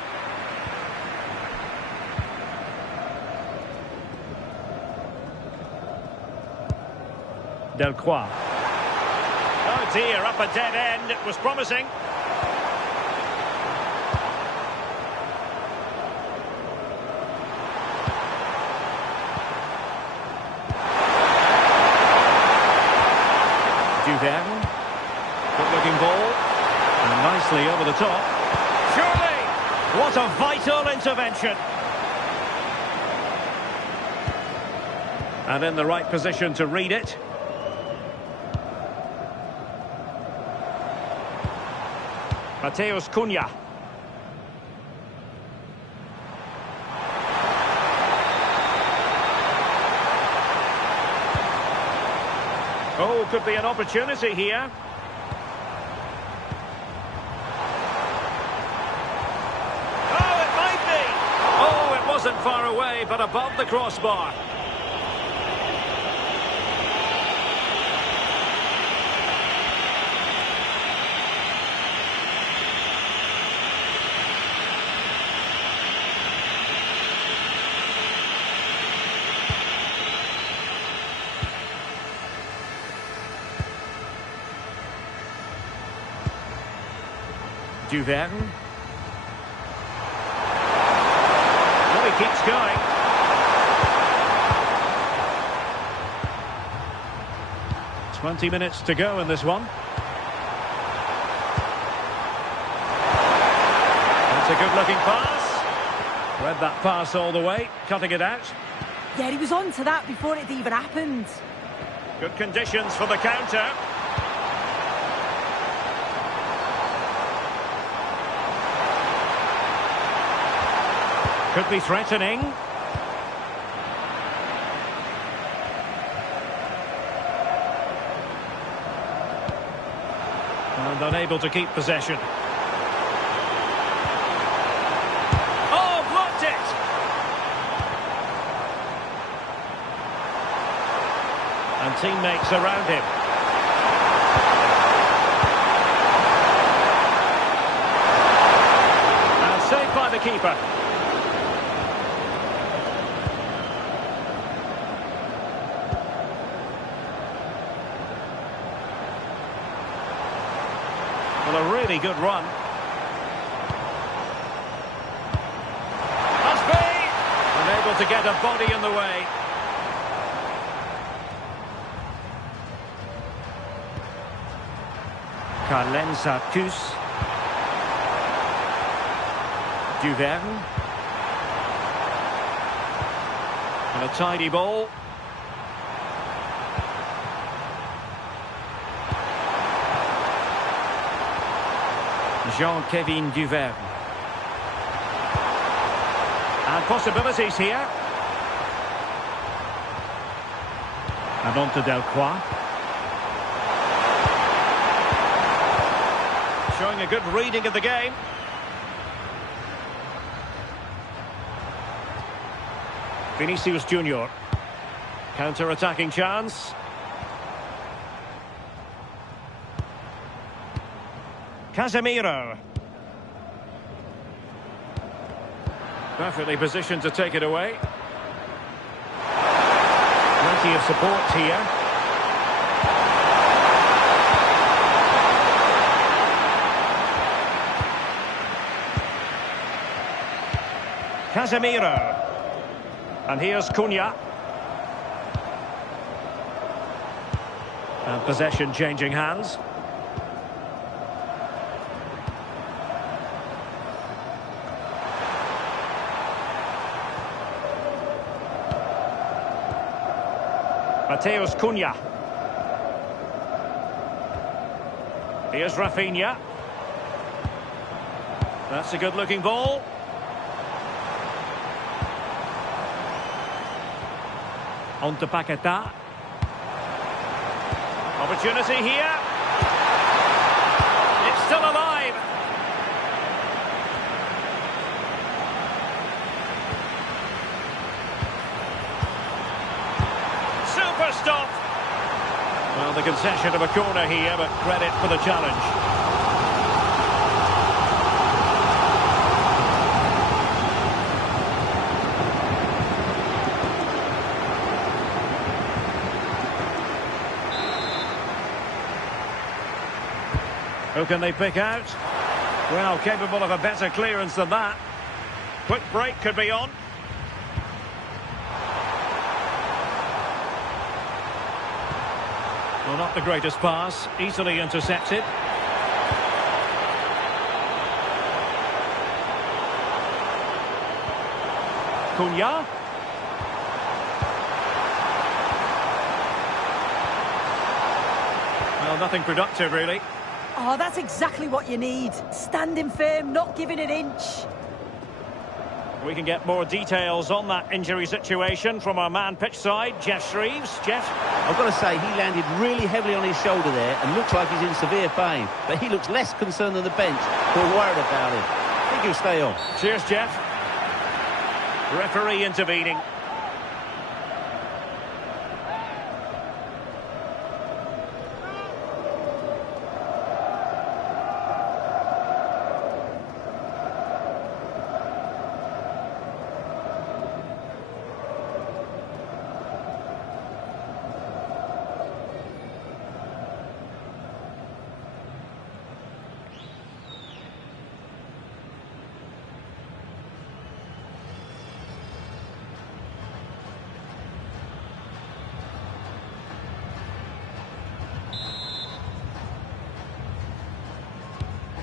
Delcroix. Oh dear, up a dead end. It was promising. Duverne. Good-looking ball. And nicely over the top. Surely! What a vital intervention. And in the right position to read it. Mateus Cunha. Oh, could be an opportunity here. Oh, it might be. Oh, it wasn't far away, but above the crossbar. Duverne. Well, he keeps going. "20 minutes to go in this one. That's a good-looking pass. Read that pass all the way, cutting it out. Yeah, he was on to that before it even happened. Good conditions for the counter. Could be threatening. And unable to keep possession. Oh, blocked it! And teammates around him. And saved by the keeper. Well, a really good run. Must be! Unable to get a body in the way. Arcus. Duverne. And a tidy ball. Jean-Kevin Duverne. And possibilities here. And on to Delcroix. Showing a good reading of the game. Vinicius Junior. Counter-attacking chance. Casemiro. Perfectly positioned to take it away. Plenty of support here. Casemiro. And here's Cunha. And possession changing hands. Mateus Cunha. Here's Rafinha. That's a good-looking ball. On to Paquetá. Opportunity here. It's still alive. Super stop. Well, the concession of a corner here, but credit for the challenge. Who can they pick out? Well, capable of a better clearance than that. Quick break could be on. Well, not the greatest pass. Easily intercepted. Cunha. Well, nothing productive, really. Oh, that's exactly what you need. Standing firm, not giving an inch. We can get more details on that injury situation from our man pitch side, Jeff Shreves. Jeff? I've got to say, he landed really heavily on his shoulder there and looks like he's in severe pain. But he looks less concerned than the bench, who are worried about him. I think he'll stay on. Cheers, Jeff. Referee intervening.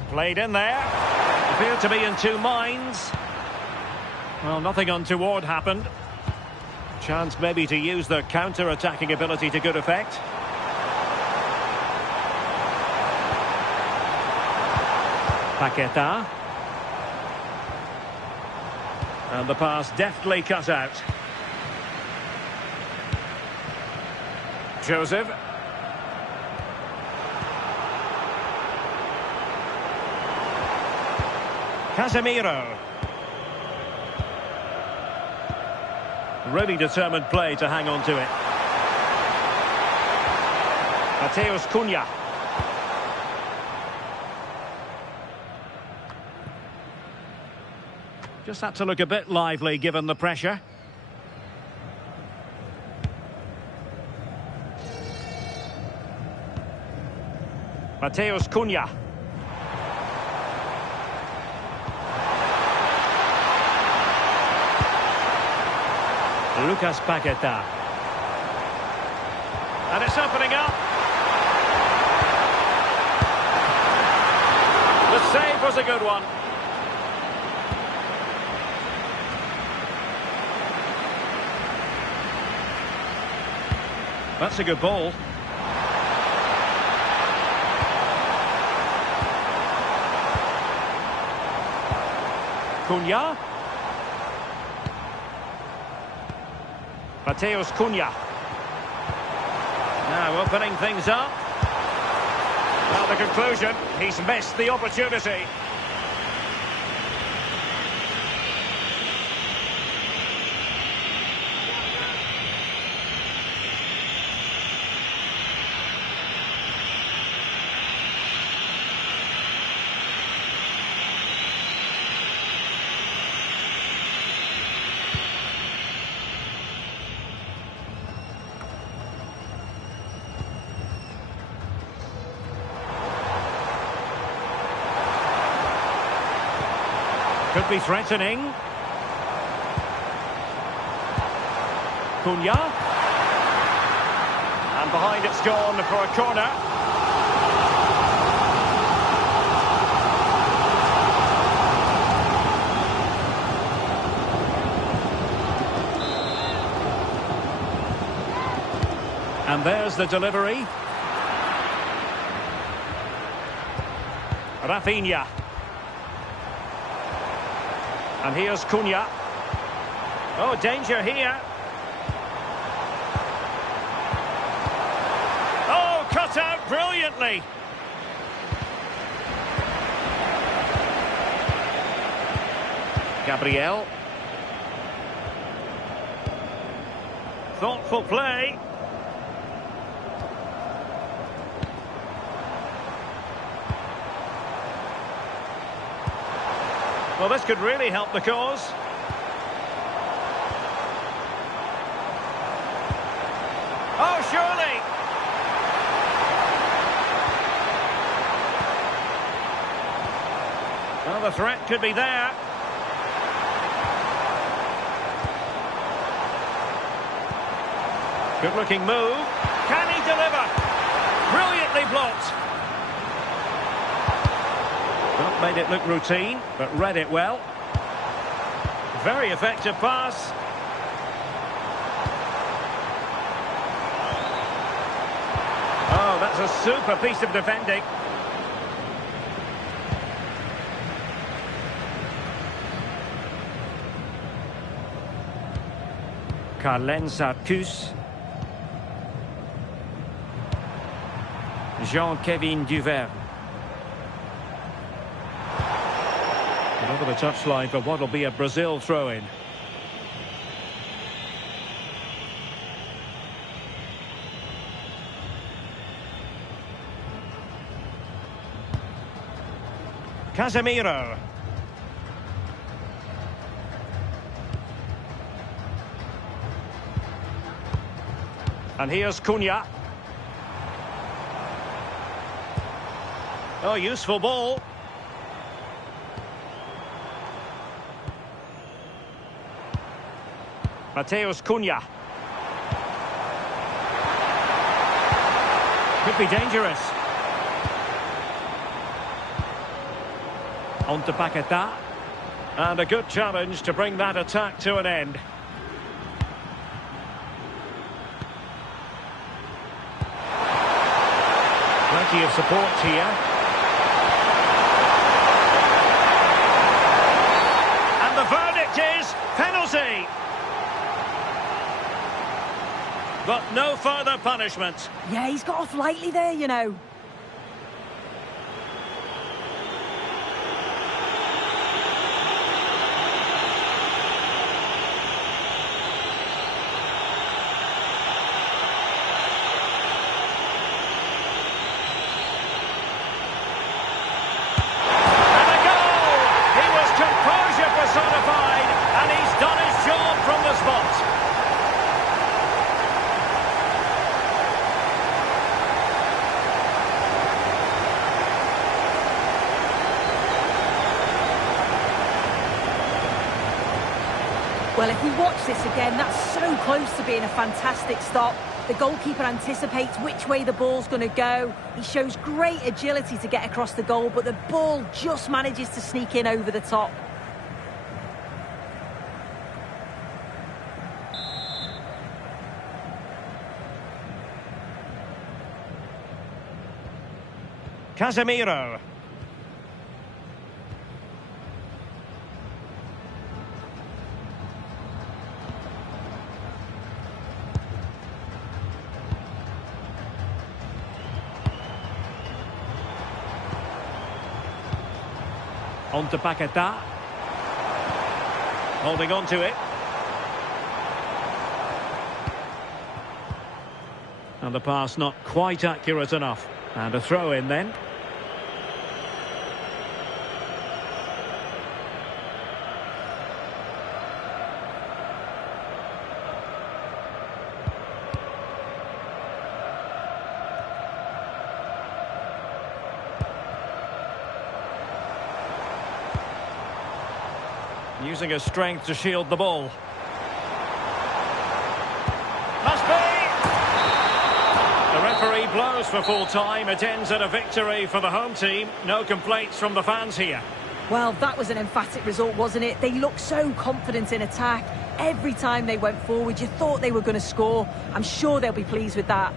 Played in there. Appeared to be in two minds. Well, nothing untoward happened. Chance maybe to use their counter-attacking ability to good effect. Paquetá. And the pass deftly cut out. Joseph. Casemiro. Really determined play to hang on to it. Mateus Cunha. Just had to look a bit lively given the pressure. Mateus Cunha. Lucas Paquetá. And it's opening up. The save was a good one. That's a good ball. Cunha. Mateus Cunha. Now opening things up. Well, the conclusion, he's missed the opportunity. Could be threatening. Cunha. And behind it's gone for a corner. And there's the delivery. Rafinha. And here's Cunha. Oh, danger here. Oh, cut out brilliantly. Gabriel. Thoughtful play. Well, this could really help the cause. Oh, surely! Well, the threat could be there. Good-looking move. Can he deliver? Brilliantly blocked. Not made it look routine, but read it well. Very effective pass. Oh, that's a super piece of defending. Carlen-Sarcus. Jean-Kevin Duvert. Over the touchline for what will be a Brazil throw-in. Casemiro. And here's Cunha. Oh, useful ball. Mateus Cunha. Could be dangerous. On to Paquetá. And a good challenge to bring that attack to an end. Plenty of support here. And the verdict is penalty. But no further punishment. Yeah, he's got off lightly there, you know. And a goal! He was composure personified, and he's done his job from the spot. Well, if we watch this again, that's so close to being a fantastic stop. The goalkeeper anticipates which way the ball's going to go. He shows great agility to get across the goal, but the ball just manages to sneak in over the top. Casemiro. On to Paquetá. Holding on to it. And the pass not quite accurate enough. And a throw in then. Using his strength to shield the ball. Must be! The referee blows for full time. It ends at a victory for the home team. No complaints from the fans here. Well, that was an emphatic result, wasn't it? They looked so confident in attack. Every time they went forward, you thought they were going to score. I'm sure they'll be pleased with that.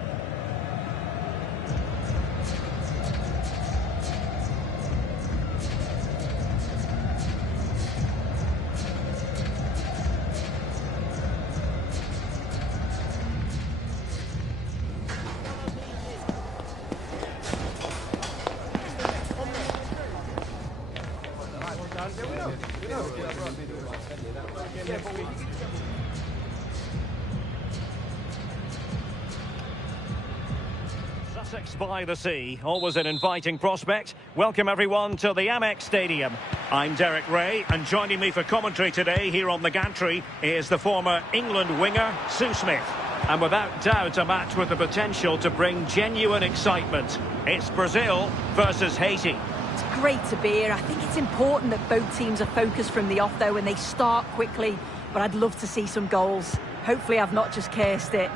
Sussex by the sea, always an inviting prospect. Welcome everyone to the Amex Stadium. I'm Derek Ray, and joining me for commentary today here on the gantry is the former England winger, Sue Smith. And without doubt a match with the potential to bring genuine excitement. It's Brazil versus Haiti. It's great to be here. I think it's important that both teams are focused from the off, though, and they start quickly. But I'd love to see some goals. Hopefully I've not just cursed it.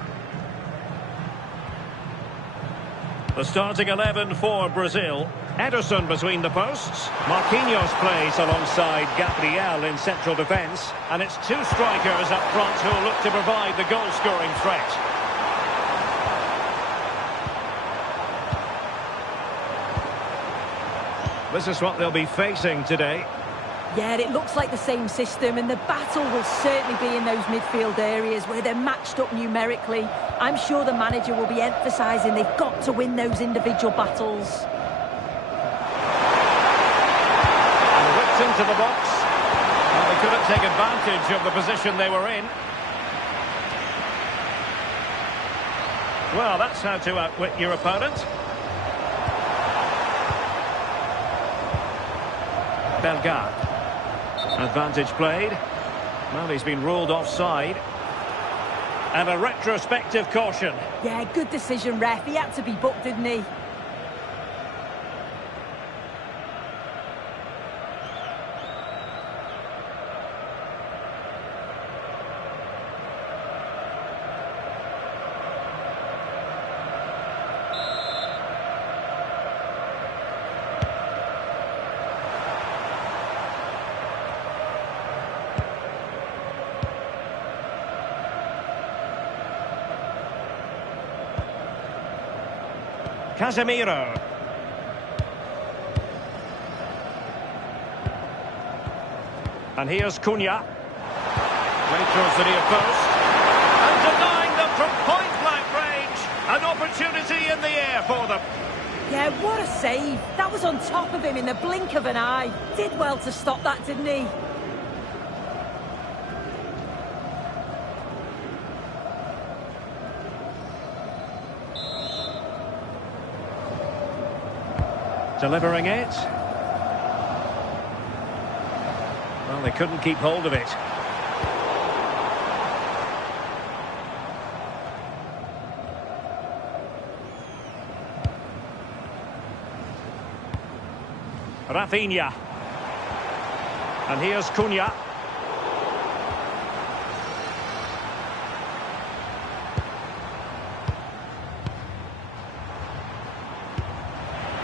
The starting 11 for Brazil. Ederson between the posts. Marquinhos plays alongside Gabriel in central defence. And it's two strikers up front who look to provide the goal-scoring threat. This is what they'll be facing today. Yeah, it looks like the same system, and the battle will certainly be in those midfield areas where they're matched up numerically. I'm sure the manager will be emphasising they've got to win those individual battles. And whipped into the box. Well, they couldn't take advantage of the position they were in. Well, that's how to outwit your opponent. Bellegarde. Advantage played. Well, he's been ruled offside. And a retrospective caution. Yeah, good decision, ref. He had to be booked, didn't he? Casemiro. And here's Cunha. Right towards the near post. And denying them from point-blank range. An opportunity in the air for them. Yeah, what a save. That was on top of him in the blink of an eye. Did well to stop that, didn't he? Delivering it. Well, they couldn't keep hold of it. Rafinha. And here's Cunha.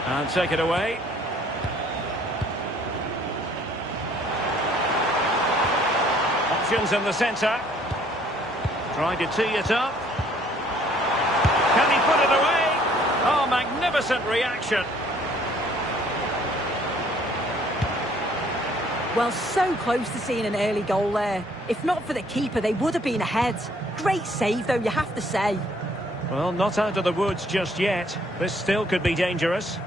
And take it away. Options in the centre. Trying to tee it up. Can he put it away? Oh, magnificent reaction. Well, so close to seeing an early goal there. If not for the keeper, they would have been ahead. Great save, though, you have to say. Well, not out of the woods just yet. This still could be dangerous.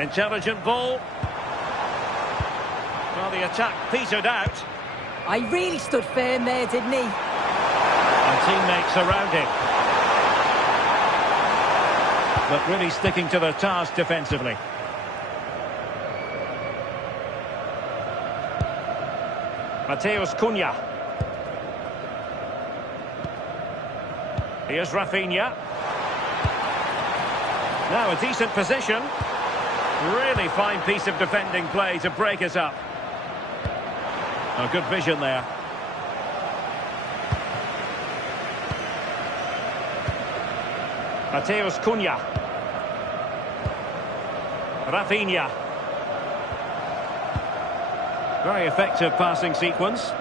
Intelligent ball. Well, the attack petered out. I really stood firm there, didn't he? And teammates around him. But really sticking to the task defensively. Mateus Cunha. Here's Rafinha. Now a decent position. Really fine piece of defending play to break us up. A good vision there. Mateus Cunha. Rafinha. Very effective passing sequence.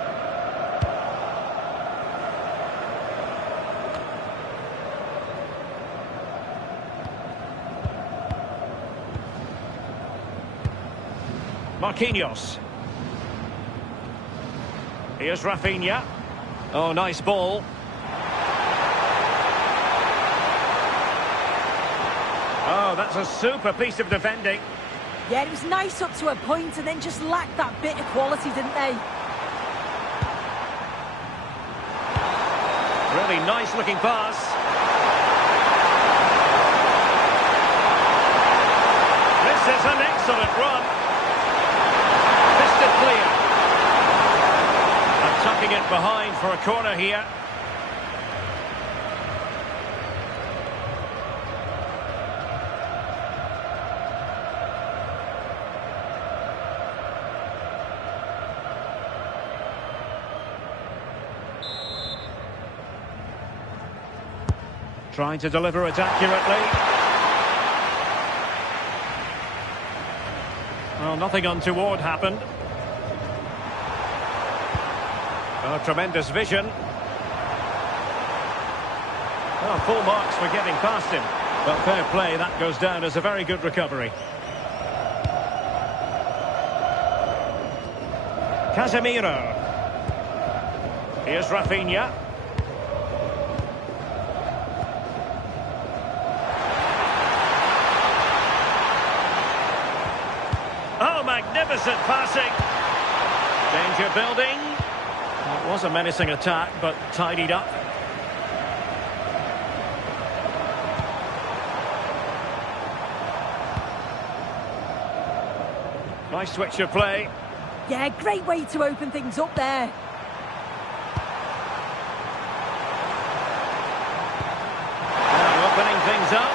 Marquinhos. Here's Rafinha. Oh, nice ball. Oh, that's a super piece of defending. Yeah, it was nice up to a point and then just lacked that bit of quality, didn't they? Really nice looking pass. This is an excellent run. Fisted clear. And tucking it behind for a corner here. Trying to deliver it accurately. Well, nothing untoward happened. Oh, tremendous vision. Oh, full marks for getting past him. But fair play, that goes down as a very good recovery. Casemiro. Here's Rafinha. Oh, magnificent passing. Danger building. It was a menacing attack, but tidied up. Nice switch of play. Yeah, great way to open things up there. Now opening things up.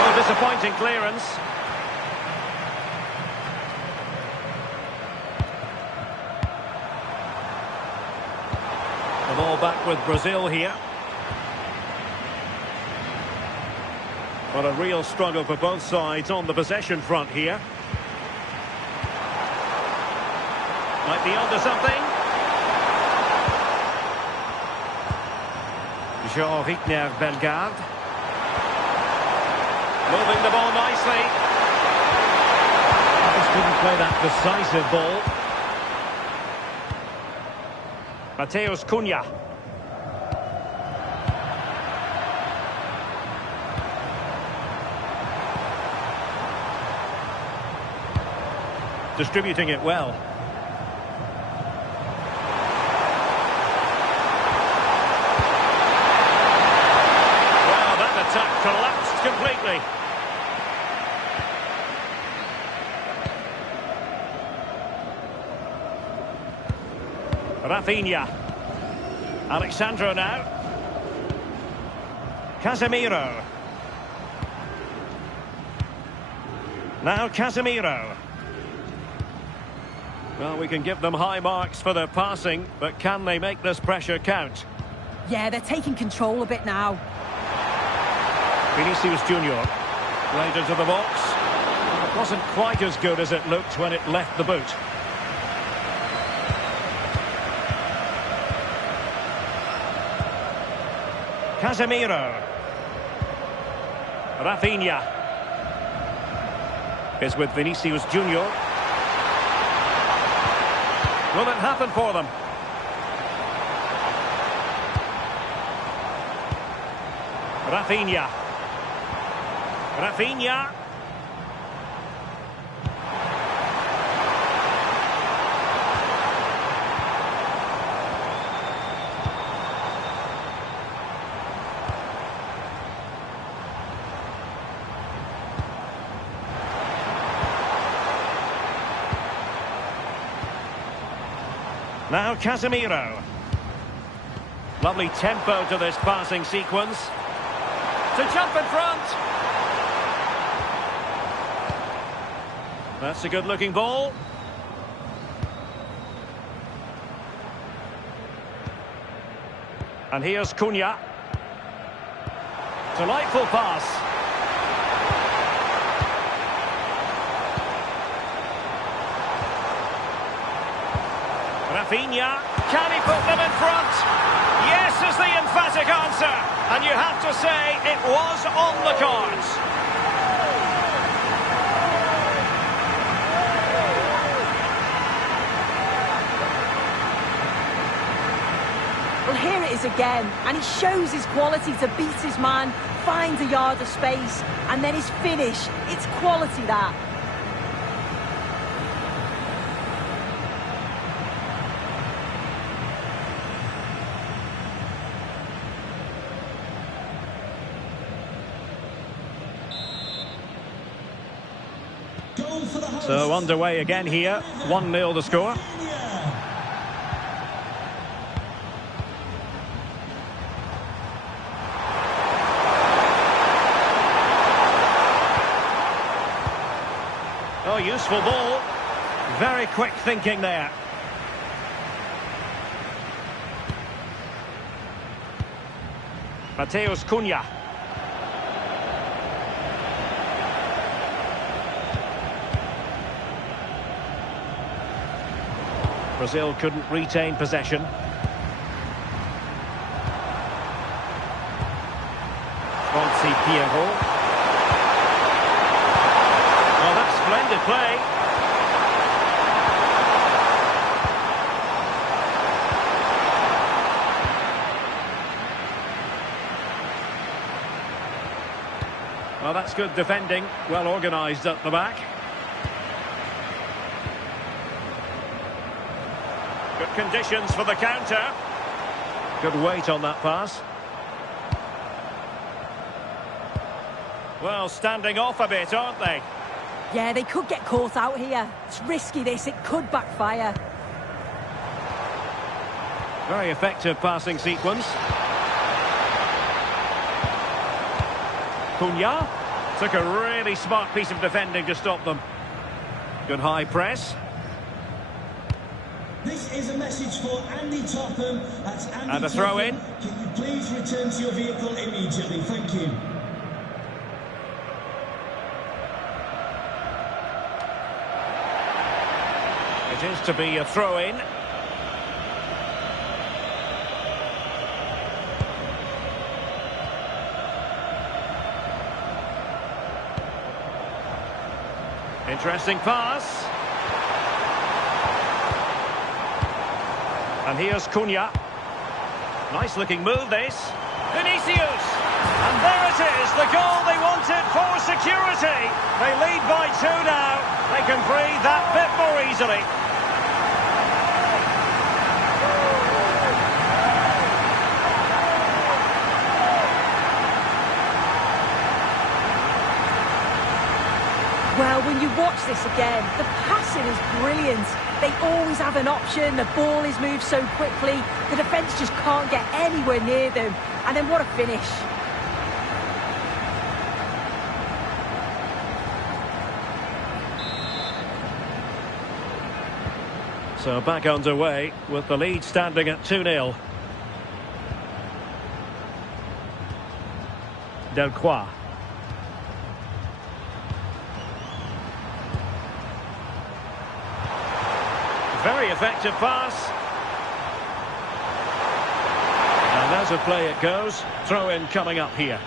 Oh, disappointing clearance. The ball back with Brazil here. But a real struggle for both sides on the possession front here. Might be onto something. Jean-Victor Bellegarde. Moving the ball nicely. Just didn't play that decisive ball. Mateus Cunha. Distributing it well. Well, that attack collapsed completely. Rafinha. Alexandro now. Casemiro. Now Casemiro. Well, we can give them high marks for their passing, but can they make this pressure count? Yeah, they're taking control a bit now. Vinicius Junior played into the box. It wasn't quite as good as it looked when it left the boot. Casemiro. Rafinha is with Vinicius Junior. Will it happen for them? Rafinha. Rafinha. Now Casemiro. Lovely tempo to this passing sequence. To jump in front. That's a good-looking ball. And here's Cunha. Delightful pass. Rafinha, can he put them in front? Yes is the emphatic answer, and you have to say it was on the cards. Well, here it is again, and he shows his quality to beat his man, finds a yard of space, and then his finish. It's quality, that. So underway again here, 1-0 the score. Oh, useful ball. Very quick thinking there. Mateus Cunha. Brazil couldn't retain possession. Francis Pierrot. Oh, that's splendid play. Well, that's good defending. Well organised at the back. Good conditions for the counter. Good weight on that pass. Well, standing off a bit, aren't they? Yeah, they could get caught out here. It's risky, this. It could backfire. Very effective passing sequence. Cunha took a really smart piece of defending to stop them. Good high press. This is a message for Andy Topham. That's Andy And a throw in. Can you please return to your vehicle immediately? Thank you. It is to be a throw in. Interesting pass. And here's Cunha. Nice looking move, this. Vinicius! And there it is, the goal they wanted for security. They lead by 2 now. They can breathe that bit more easily. Well, when you watch this again, the passing is brilliant. They always have an option, the ball is moved so quickly, the defence just can't get anywhere near them. And then what a finish. So back underway with the lead standing at 2-0. Delcroix. Very effective pass. And as a play it goes. Throw in coming up here.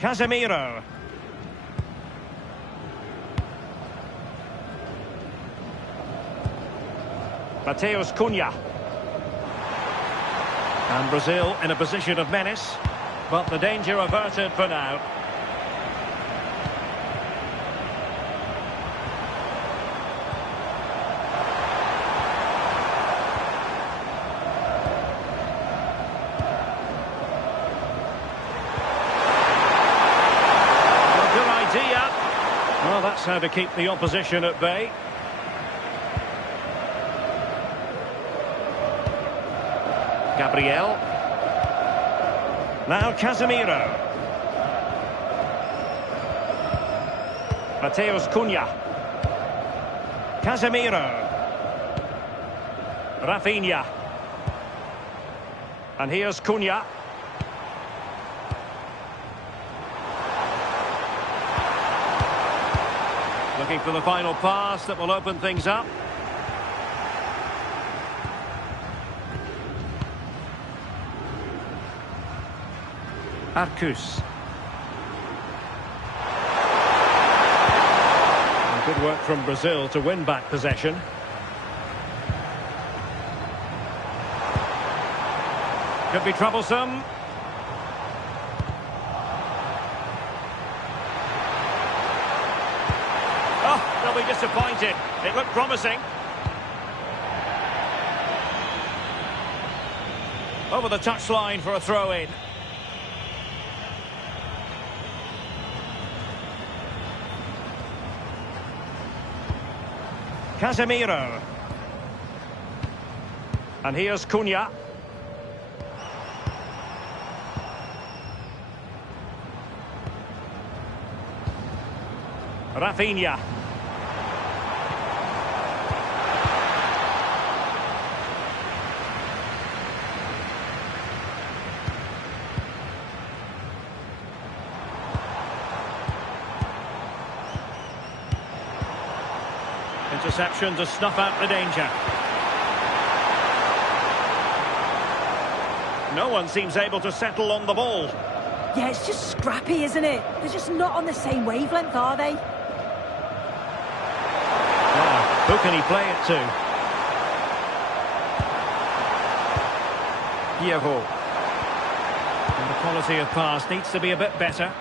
Casemiro. Mateus Cunha. And Brazil in a position of menace, but the danger averted for now. Well, that's how to keep the opposition at bay. Gabriel. Now Casemiro. Mateus Cunha. Casemiro. Rafinha. And here's Cunha. Looking for the final pass that will open things up. Arcus. And good work from Brazil to win back possession. Could be troublesome. Oh, they'll be disappointed. It looked promising. Over the touchline for a throw-in. Casemiro. And here's Cunha. Rafinha. Interception to snuff out the danger. No one seems able to settle on the ball. Yeah, it's just scrappy, isn't it? They're just not on the same wavelength, are they? Yeah, who can he play it to? Yeho. And the quality of pass needs to be a bit better.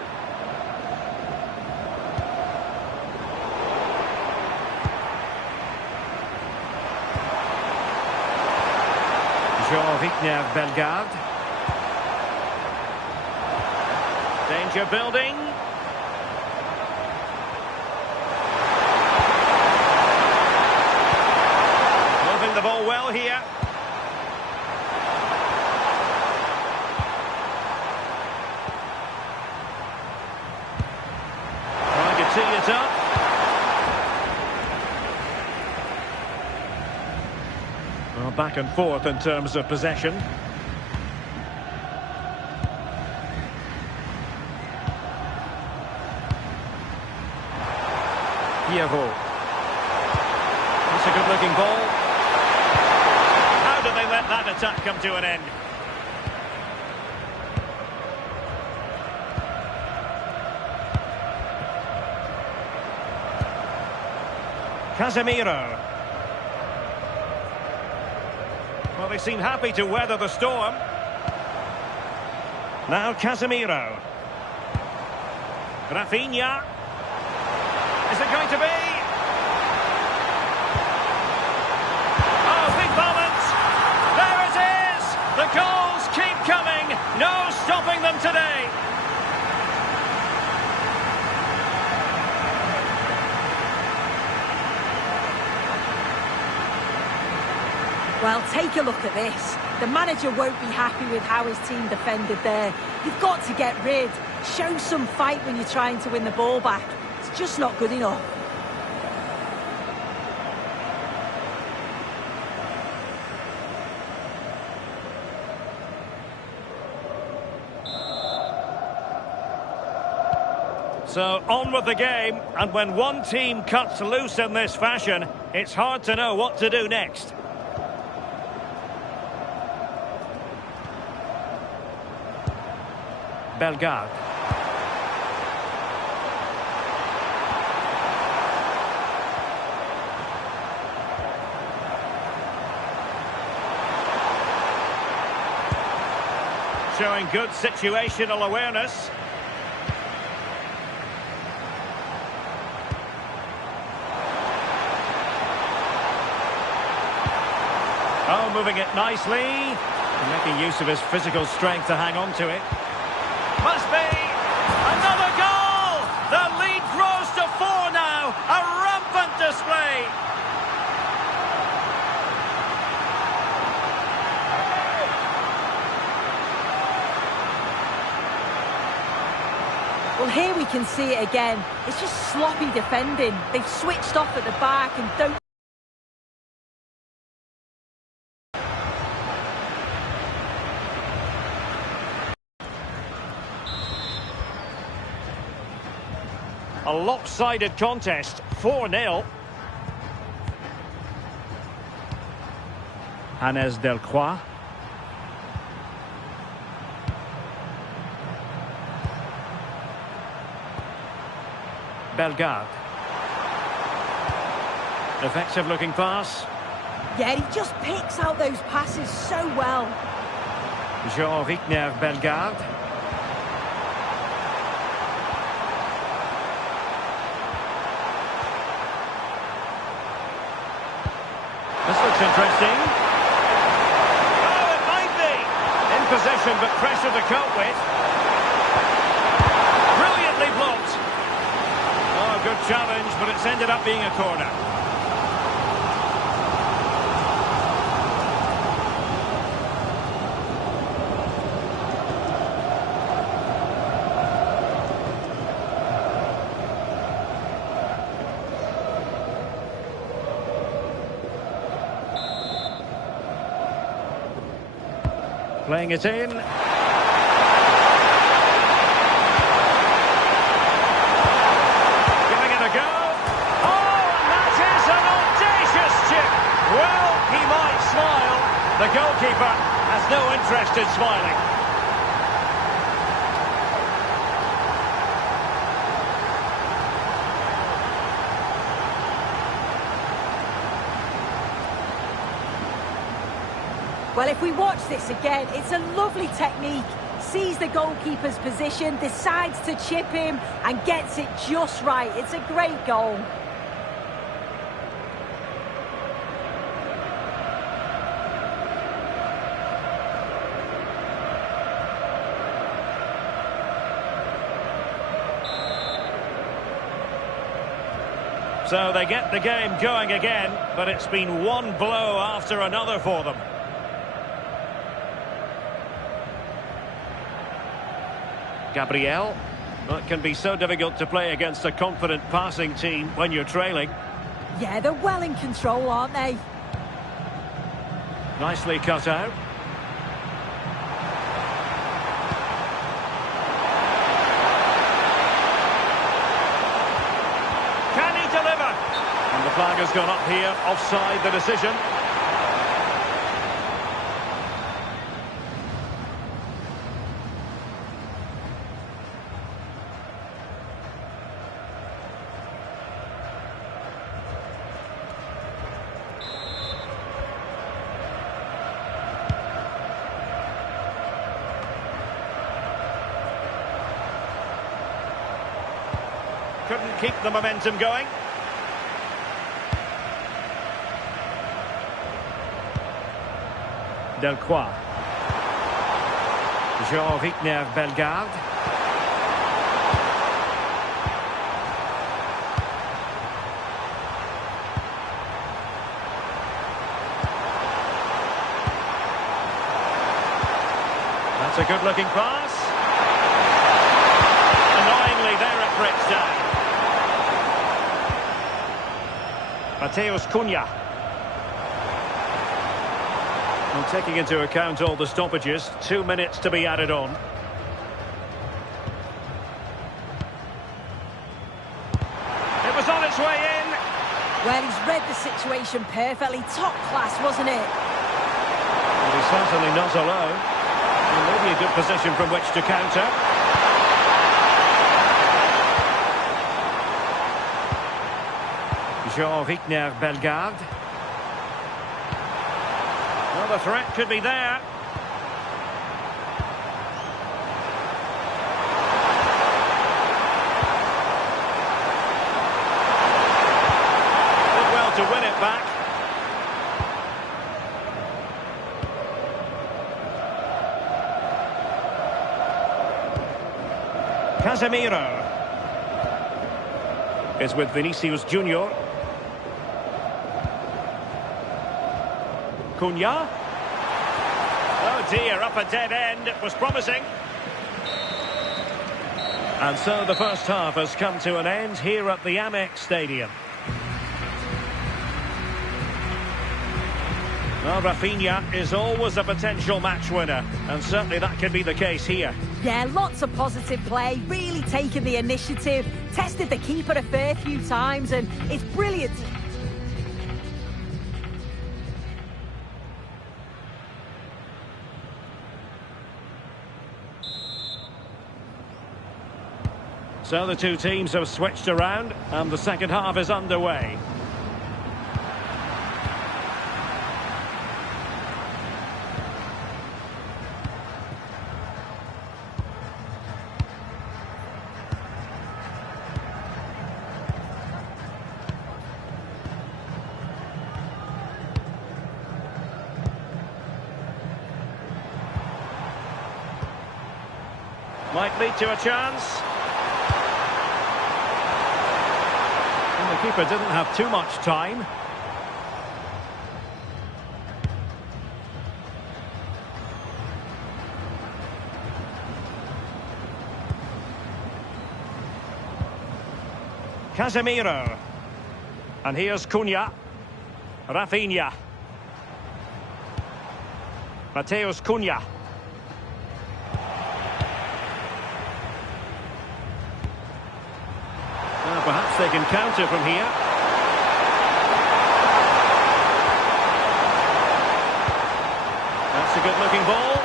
Jean-Victor Bellegarde. Danger building. Moving the ball well here. Trying to tee it up. Well, back and forth in terms of possession. Yeho. That's a good-looking ball. How did they let that attack come to an end? Casemiro. Well, they seem happy to weather the storm. Now Casemiro. Rafinha. Is it going to be? Oh, big moment! There it is! The goals keep coming! No stopping them today! Well, take a look at this. The manager won't be happy with how his team defended there. You've got to get rid. Show some fight when you're trying to win the ball back. It's just not good enough. So, on with the game, and when one team cuts loose in this fashion, it's hard to know what to do next. Bellegarde. showing good situational awareness. Oh, moving it nicely. And making use of his physical strength to hang on to it. Must be another goal! The lead grows to 4 now. A rampant display. Well, here we can see it again. It's just sloppy defending. They've switched off at the back and don't... A lopsided contest, 4-0. Hannes Delcroix. Bellegarde. Effective looking pass. Yeah, he just picks out those passes so well. Jean-Victor Bellegarde. This looks interesting. Oh, it might be. In possession, but pressure to cope with. Brilliantly blocked. Oh, good challenge, but it's ended up being a corner. Playing it in. Giving it a go. Oh, and that is an audacious chip. Well, he might smile. The goalkeeper has no interest in smiling. Well, if we watch this again, it's a lovely technique. Sees the goalkeeper's position, decides to chip him and gets it just right. It's a great goal. So they get the game going again, but it's been one blow after another for them. Gabriel. Well, it can be so difficult to play against a confident passing team when you're trailing. Yeah, they're well in control, aren't they? Nicely cut out. Can he deliver? And the flag has gone up here, offside the decision. Couldn't keep the momentum going. Delcroix. Jean-Victor Bellegarde. That's a good-looking pass. Annoyingly, there it breaks down. Mateus Cunha. Well, taking into account all the stoppages, 2 minutes to be added on. It was on its way in. Well, he's read the situation perfectly. Top class, wasn't it? Well, he's certainly not alone. And maybe a good position from which to counter. Jean-Victor Bellegarde. Well, the threat could be there. it back. Casemiro is with Vinicius Junior. Cunha. Oh dear, up a dead end. It was promising. And so the first half has come to an end here at the Amex Stadium. Well, Rafinha is always a potential match winner, and certainly that could be the case here. Yeah, lots of positive play, really taking the initiative, tested the keeper a fair few times, and it's brilliant. So the two teams have switched around, and the second half is underway. Might lead to a chance. And the keeper didn't have too much time. Casemiro. And here's Cunha. Rafinha. Mateus Cunha. Well, perhaps they can counter from here. That's a good-looking ball.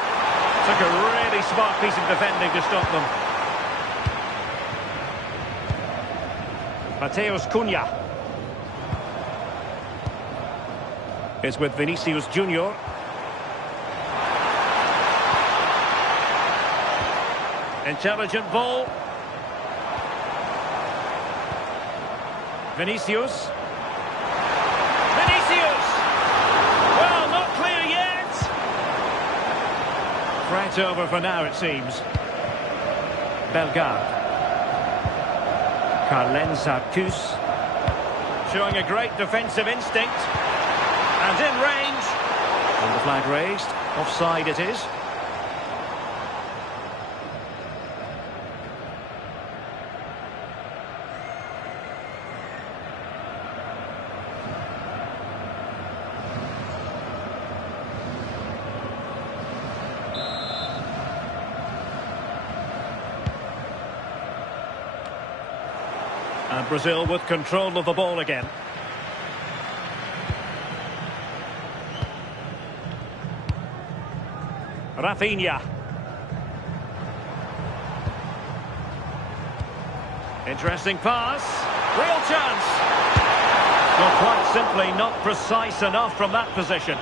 Took a really smart piece of defending to stop them. Mateus Cunha is with Vinicius Junior. Intelligent ball. Vinicius. Vinicius! Well, not clear yet. Threat over for now, it seems. Bellegarde. Carlens-Arcus. Showing a great defensive instinct. And in range. And the flag raised. Offside it is. And Brazil with control of the ball again. Rafinha. Interesting pass. Real chance. Well, quite simply not precise enough from that position.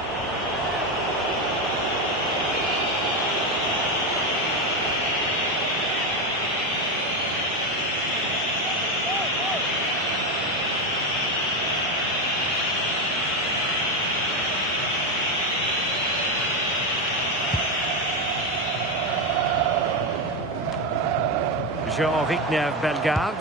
Jean-Victor Bellegarde.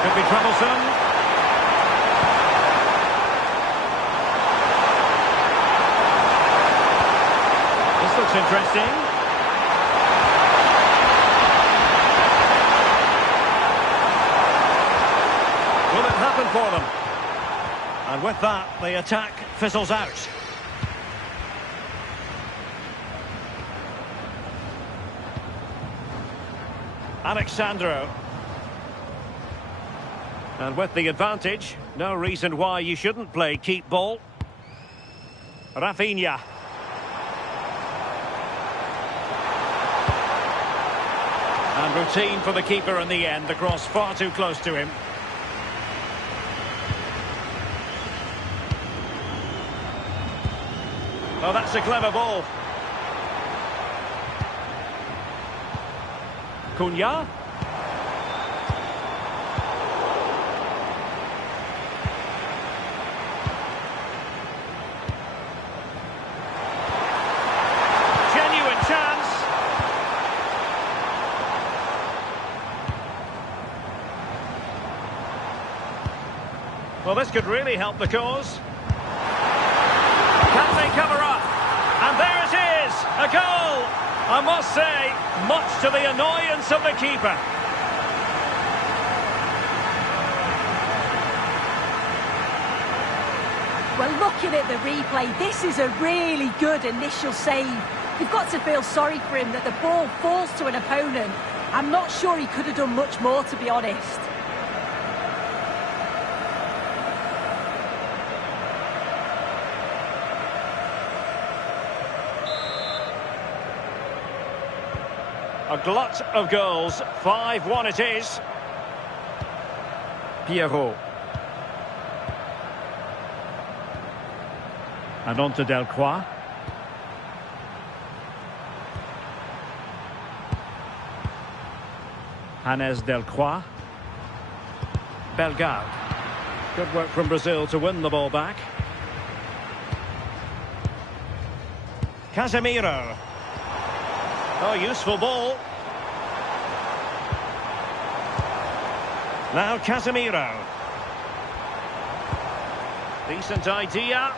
Could be troublesome. This looks interesting. Will it happen for them? And with that, the attack fizzles out. Alexandro. And with the advantage, no reason why you shouldn't play keep ball. Rafinha. And routine for the keeper in the end. The cross far too close to him. Oh, that's a clever ball. Cunha. Genuine chance. Well, this could really help the cause. Can they cover up? And there it is, a goal! I must say, much to the annoyance of the keeper. Well, looking at the replay, this is a really good initial save. You've got to feel sorry for him that the ball falls to an opponent. I'm not sure he could have done much more, to be honest. A glut of goals, 5-1 it is. Pierrot. And on to Delcroix. Hannes Delcroix. Bellegarde. Good work from Brazil to win the ball back. Casemiro. Oh, useful ball. Now Casemiro. Decent idea.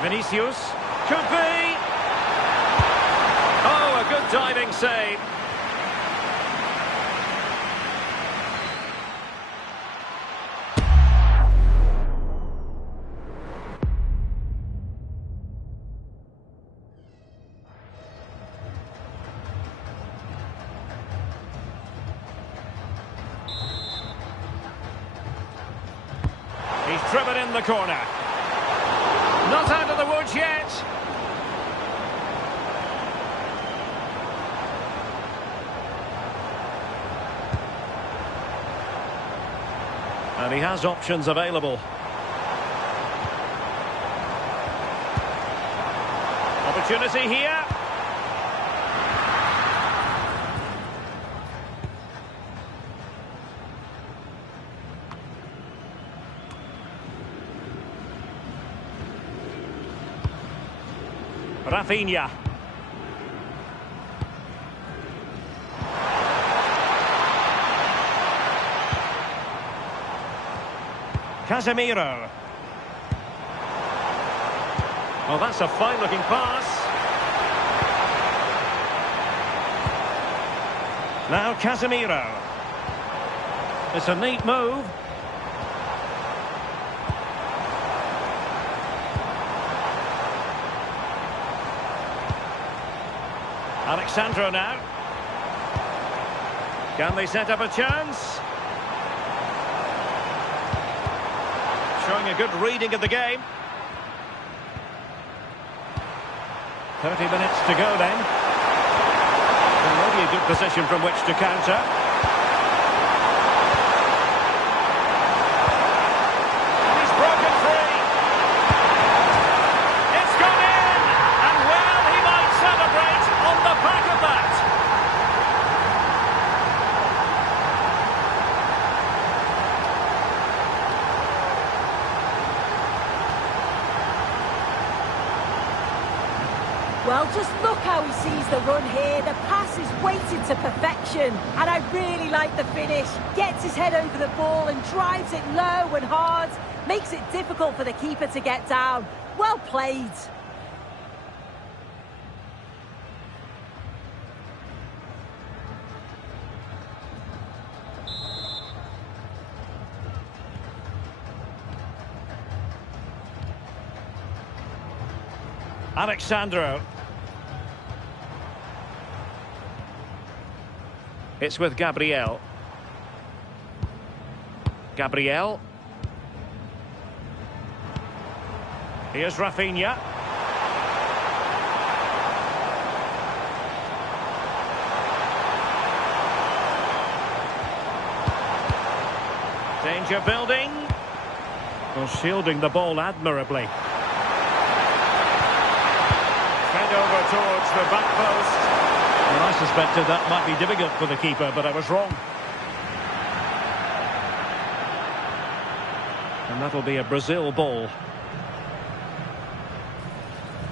Vinicius. Could be. Oh, a good diving save. He's driven in the corner. Not out of the woods yet. And he has options available. Opportunity here. Rafinha. Casemiro. Well, that's a fine-looking pass. Now Casemiro. It's a neat move. Alexandro now. Can they set up a chance? Showing a good reading of the game. 30 minutes to go then. Already a good position from which to counter. He's broken free. It's gone in! And well, he might celebrate on the back of that. Well, just look how he sees the run here. The pass is weighted to perfection. And I really like the finish. Gets his head over the ball and drives it low and hard. Makes it difficult for the keeper to get down. Well played. Alexandro. It's with Gabriel. Gabriel. Here's Rafinha. Danger building. Well, shielding the ball admirably. Head over towards the back post. Well, I suspected that might be difficult for the keeper, but I was wrong. And that'll be a Brazil ball.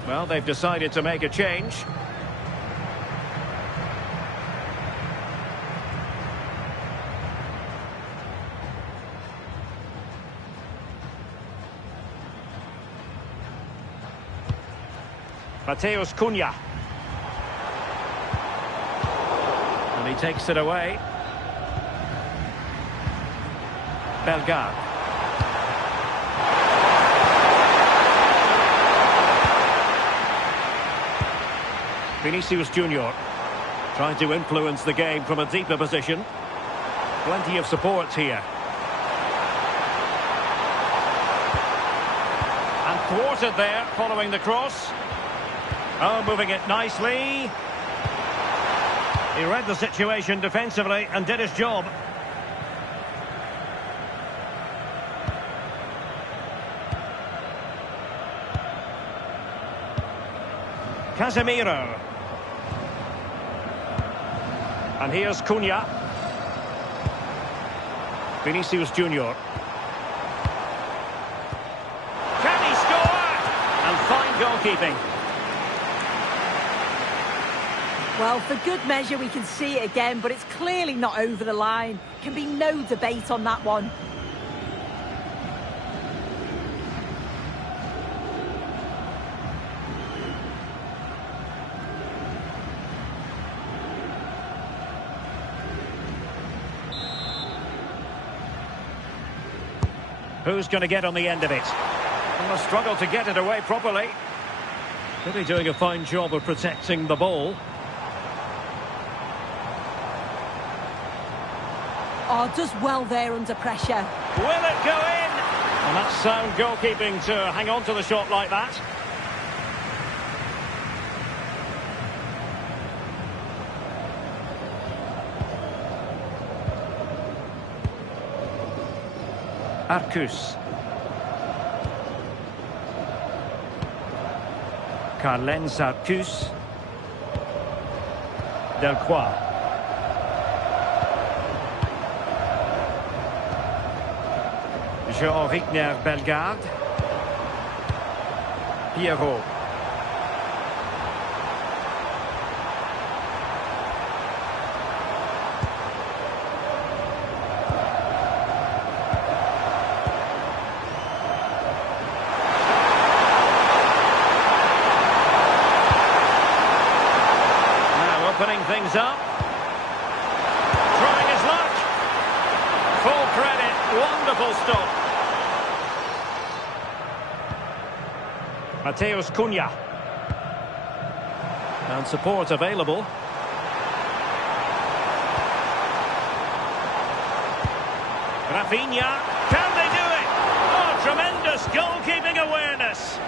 Well, they've decided to make a change. Mateus Cunha. And he takes it away. Bellegarde. Vinicius Junior trying to influence the game from a deeper position. Plenty of support here. And thwarted there following the cross. Oh, moving it nicely. He read the situation defensively and did his job. Casemiro. And here's Cunha. Vinicius Junior. Can he score? And fine goalkeeping. Well, for good measure, we can see it again, but it's clearly not over the line. Can be no debate on that one. Who's going to get on the end of it? And the struggle to get it away properly. Really doing a fine job of protecting the ball. Oh, does well there under pressure. Will it go in? And that's sound goalkeeping to hang on to the shot like that. Arcus. Carlens Arcus. Delcroix. Jean-Richner Bellegarde. Pierrot. Now opening things up. Trying his luck. Full credit. Wonderful stop. Mateus Cunha. And support available. Rafinha. Can they do it? Oh, tremendous goalkeeping awareness.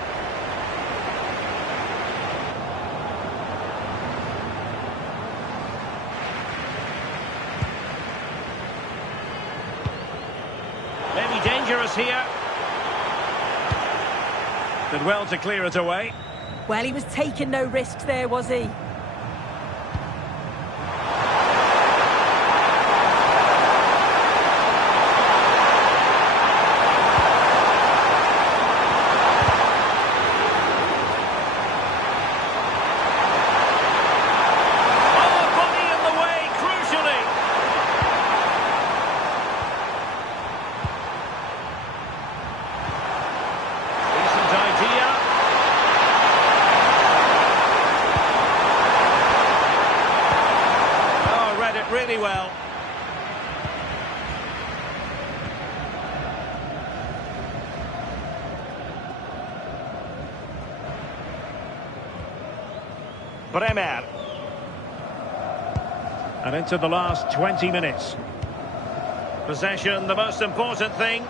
Maybe dangerous here. Did well to clear it away. Well, he was taking no risks there, was he? Really well. Bremer. And into the last 20 minutes. Possession, the most important thing.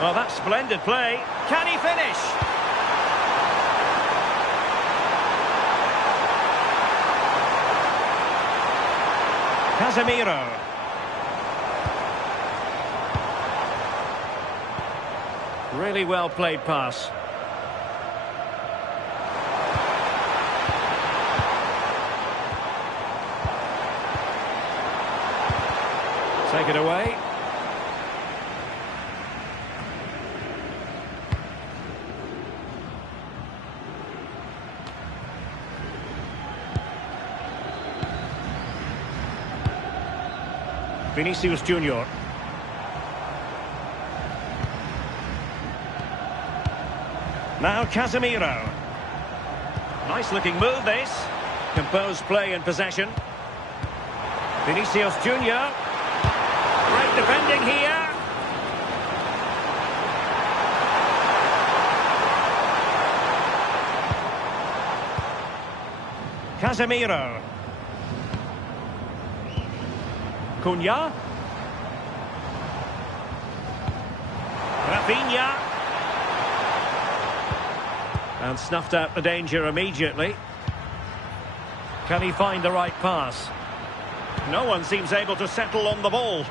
Well, that's splendid play. Can he finish? Casemiro. Really well played pass. Take it away. Vinicius Junior. Now Casemiro. Nice looking move this. Composed play in possession. Vinicius Junior. Great defending here. Casemiro. Cunha. Rafinha. And snuffed out the danger immediately. Can he find the right pass? No one seems able to settle on the ball.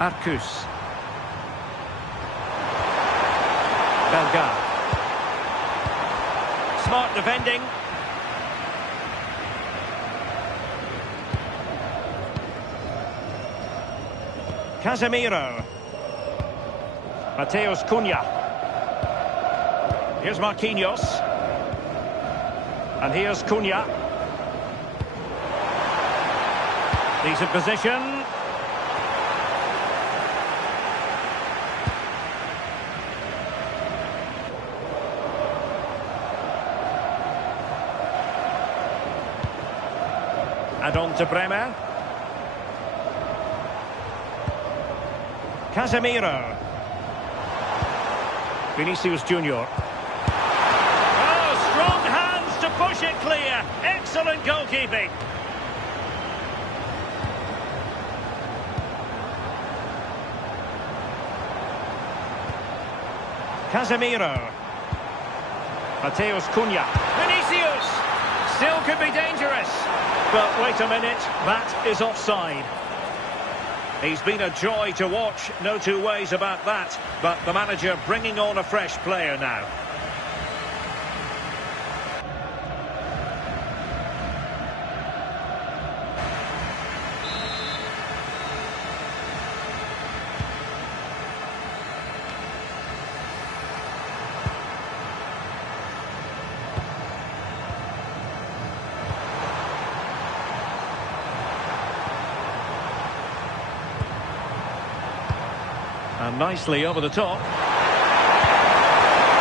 Arcus. Bellegarde. Smart defending. Casemiro. Mateus Cunha. Here's Marquinhos. And here's Cunha. Decent position. And on to Bremer. Casemiro. Vinicius Junior. Oh, strong hands to push it clear. Excellent goalkeeping. Casemiro. Mateus Cunha. Vinicius. Still could be dangerous. But wait a minute, that is offside. He's been a joy to watch, no two ways about that. But the manager bringing on a fresh player now. And nicely over the top.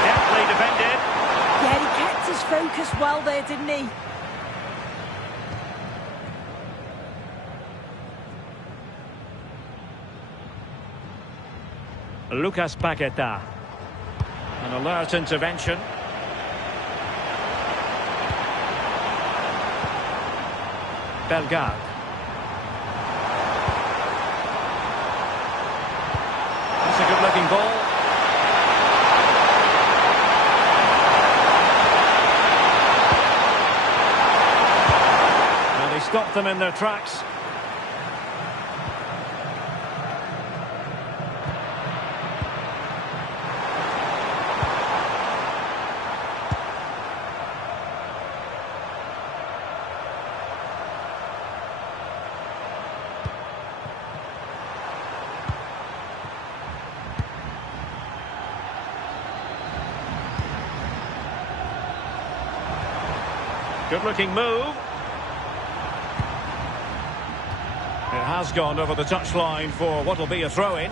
Deftly defended. Yeah, he kept his focus well there, didn't he? Lucas Paqueta. An alert intervention. Bellegarde. That's a good-looking ball. And he stopped them in their tracks. Good-looking move. It has gone over the touchline for what will be a throw-in.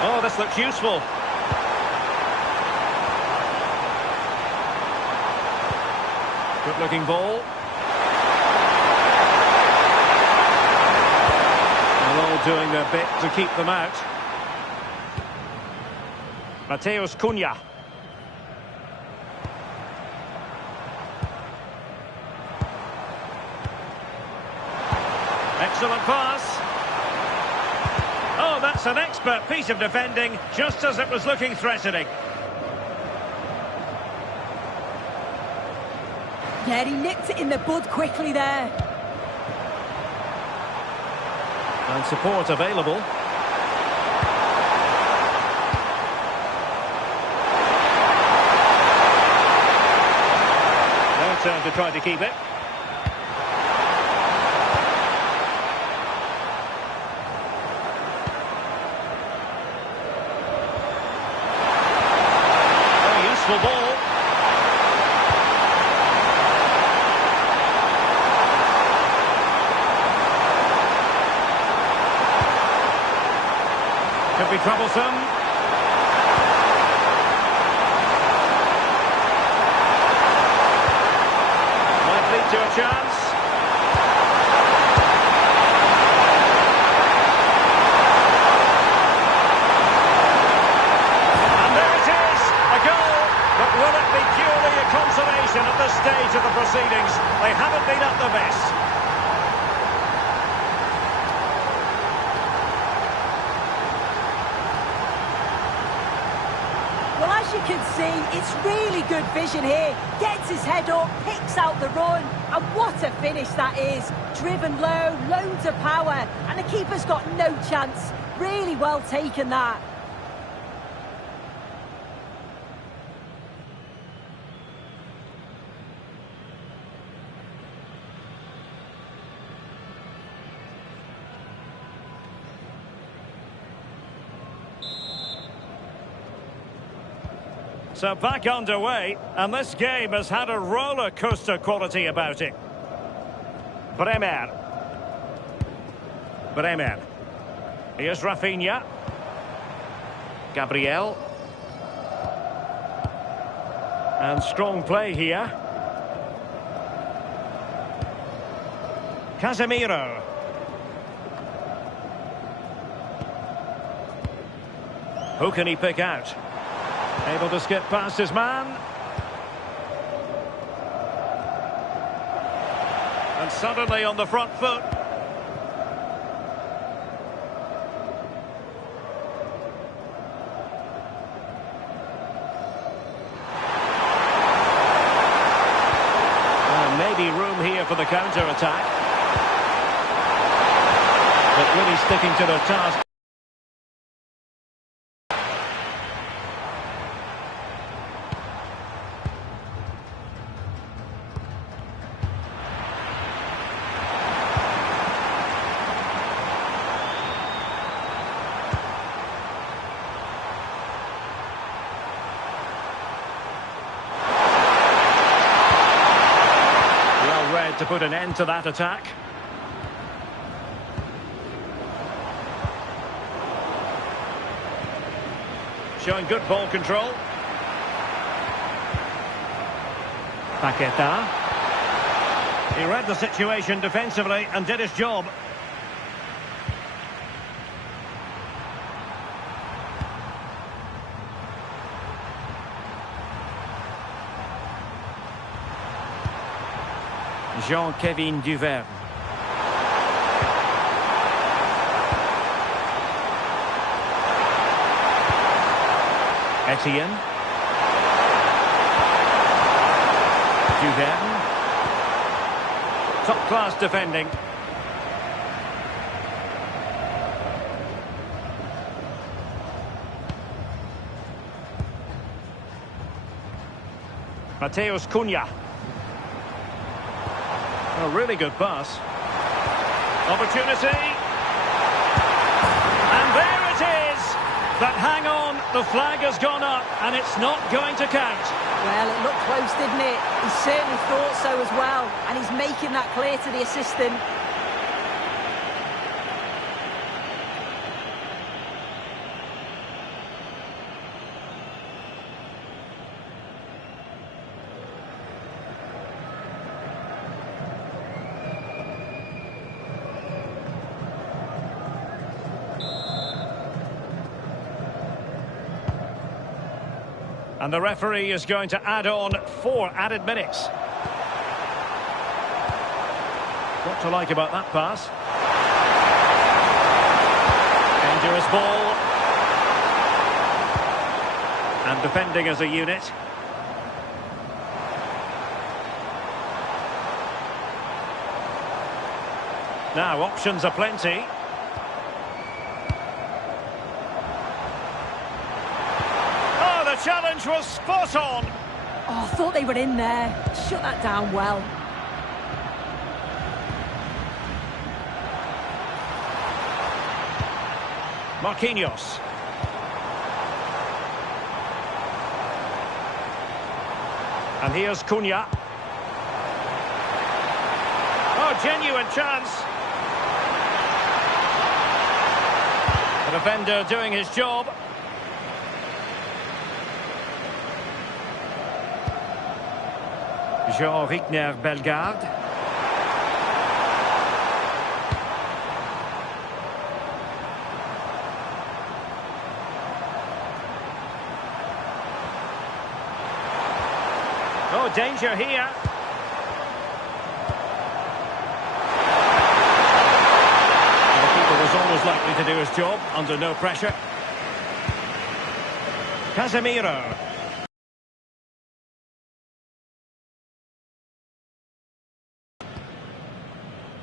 Oh, this looks useful. Good-looking ball. They're all doing their bit to keep them out. Mateus Cunha. Excellent pass. Oh, that's an expert piece of defending, just as it was looking threatening. Yeah, he nipped it in the bud quickly there. And support available. Their turn to try to keep it. Ball. Could be troublesome. Might lead to a chance. Will it be purely a consolation at this stage of the proceedings? They haven't been at their best. Well, as you can see, it's really good vision here. Gets his head up, picks out the run, and what a finish that is. Driven low, loads of power, and the keeper's got no chance. Really well taken that. So back underway, and this game has had a roller coaster quality about it. Bremer. Here's Rafinha. Gabriel. And strong play here. Casemiro. Who can he pick out? Able to skip past his man. And suddenly on the front foot. Maybe room here for the counter-attack. But really sticking to their task. To put an end to that attack. Showing good ball control. Paqueta. He read the situation defensively and did his job. Jean-Kevin Duverne. Etienne. Duverne. Top-class defending. Mateus Cunha. A really good pass. Opportunity. And there it is. But hang on, the flag has gone up and it's not going to count. Well, it looked close, didn't it? He certainly thought so as well. And he's making that clear to the assistant. And the referee is going to add on 4 added minutes. What to like about that pass? Dangerous ball. And defending as a unit. Now, options are plenty. Oh, the challenge was spot on. Oh, I thought they were in there. Shut that down well. Marquinhos. And here's Cunha. Oh, genuine chance. The defender doing his job. Jean-Victor Bellegarde. Oh, danger here. The keeper was always likely to do his job under no pressure. Casemiro.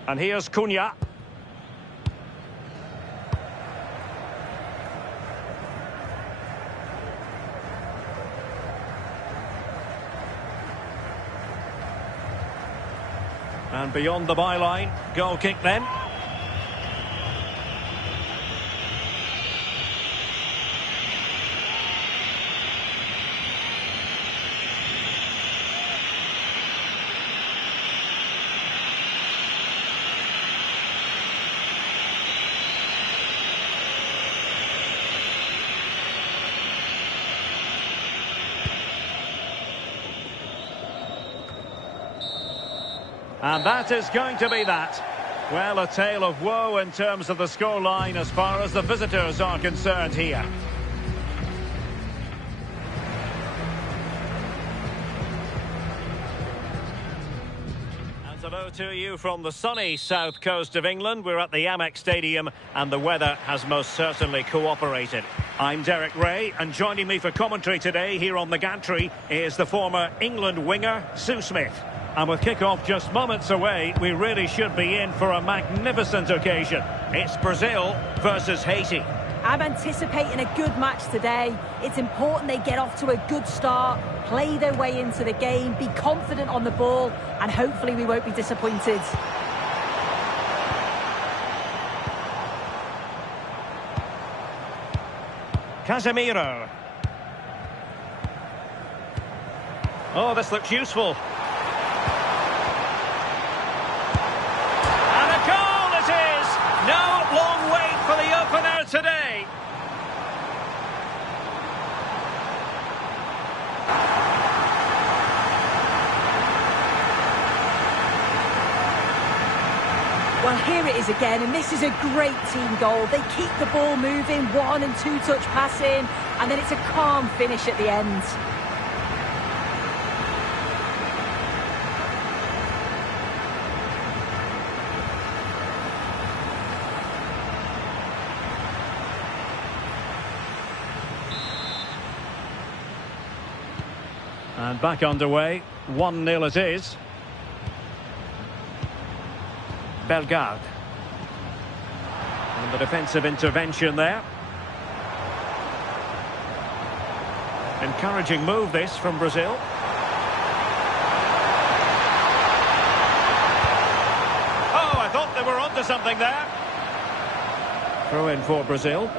And here's Cunha. And beyond the byline, goal kick then. And that is going to be that. Well, a tale of woe in terms of the scoreline as far as the visitors are concerned here. And hello to you from the sunny south coast of England. We're at the Amex Stadium and the weather has most certainly cooperated. I'm Derek Ray, and joining me for commentary today here on the gantry is the former England winger, Sue Smith. And with kick-off just moments away, we really should be in for a magnificent occasion. It's Brazil versus Haiti. I'm anticipating a good match today. It's important they get off to a good start, play their way into the game, be confident on the ball, and hopefully we won't be disappointed. Casemiro. Oh, this looks useful. No long wait for the opener today. Well, here it is again, and this is a great team goal. They keep the ball moving, 1- and 2-touch passing, and then it's a calm finish at the end. And back underway, 1-0 it is. Bellegarde. And the defensive intervention there. Encouraging move this from Brazil. Oh, I thought they were onto something there. Throw in for Brazil.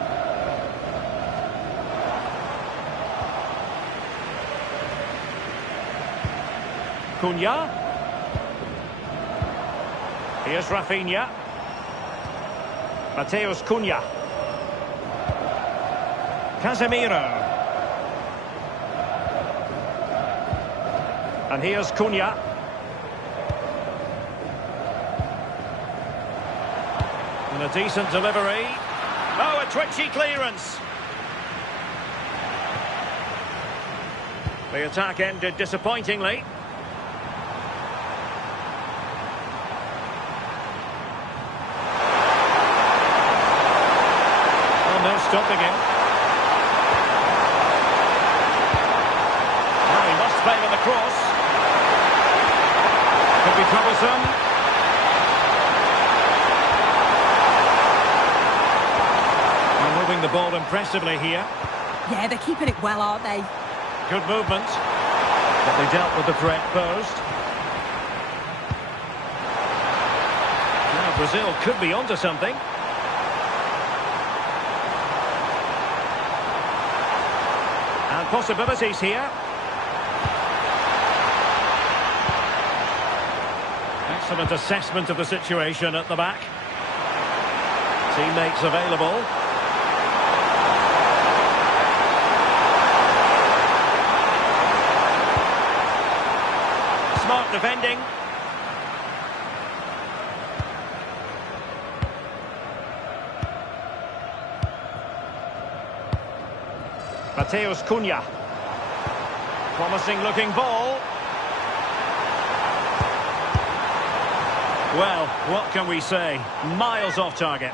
Cunha. Here's Rafinha. Mateus Cunha. Casemiro. And here's Cunha. And a decent delivery. Oh, a twitchy clearance. The attack ended disappointingly. Oh, no stopping him. Now he must play with the cross. Could be troublesome. They're moving the ball impressively here. Yeah, they're keeping it well, aren't they? Good movement. But they dealt with the threat posed. Now Brazil could be onto something. And possibilities here. Excellent assessment of the situation at the back. Teammates available. Smart defending. Mateus Cunha. Promising looking ball. Well, what can we say? Miles off target.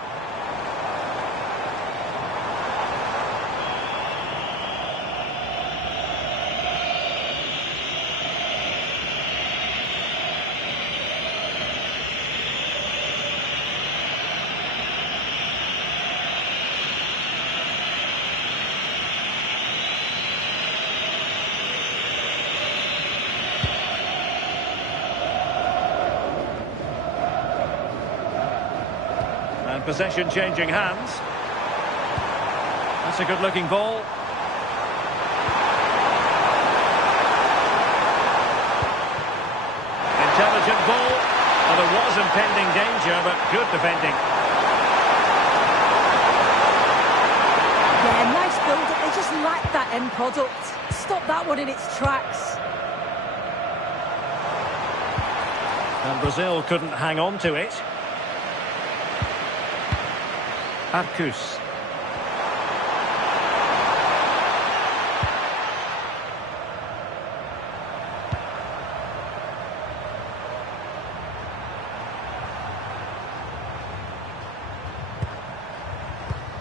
And possession changing hands. That's a good looking ball. Intelligent ball. Well, there was impending danger, but good defending. Yeah, nice build-up. They just lacked that end product. Stop that one in its tracks. And Brazil couldn't hang on to it. Arcus.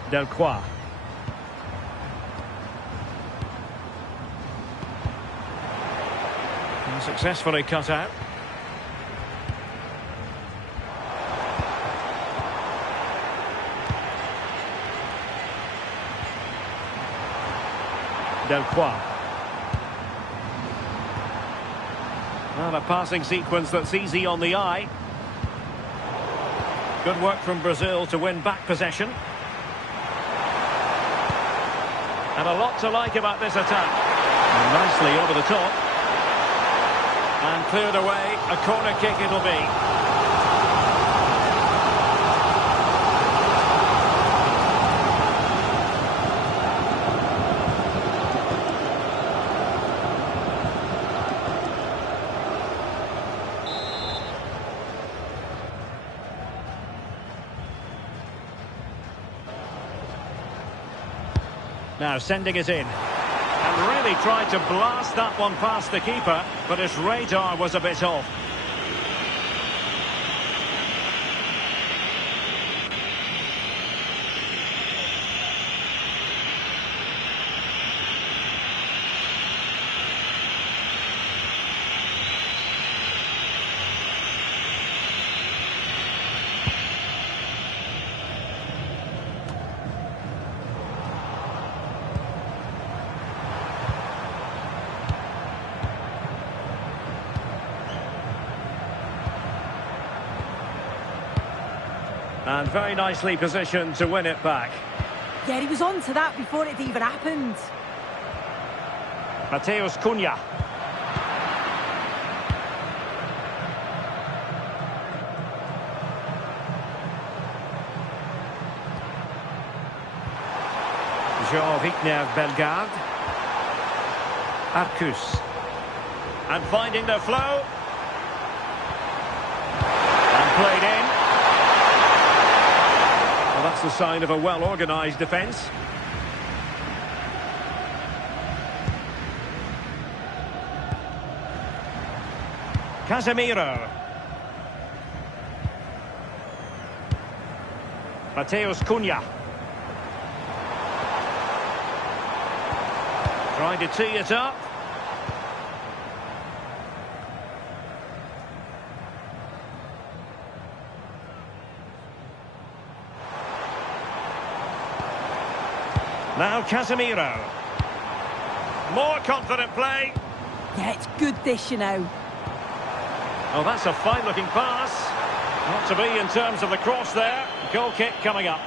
Delcroix. And successfully cut out. Delcroix. Well, a passing sequence that's easy on the eye. Good work from Brazil to win back possession. And a lot to like about this attack. And nicely over the top. And cleared away. A corner kick it'll be. Now sending it in. And really tried to blast that one past the keeper, but his radar was a bit off. And very nicely positioned to win it back. Yeah, he was on to that before it even happened. Mateus Cunha. Jean-Victor Bellegarde. Arcus. And finding the flow. And played in. Well, that's the sign of a well-organised defence. Casemiro. Mateus Cunha. Trying to tee it up. Now Casemiro. More confident play. Yeah, it's good this, you know. Oh, that's a fine-looking pass. Not to be in terms of the cross there. Goal kick coming up.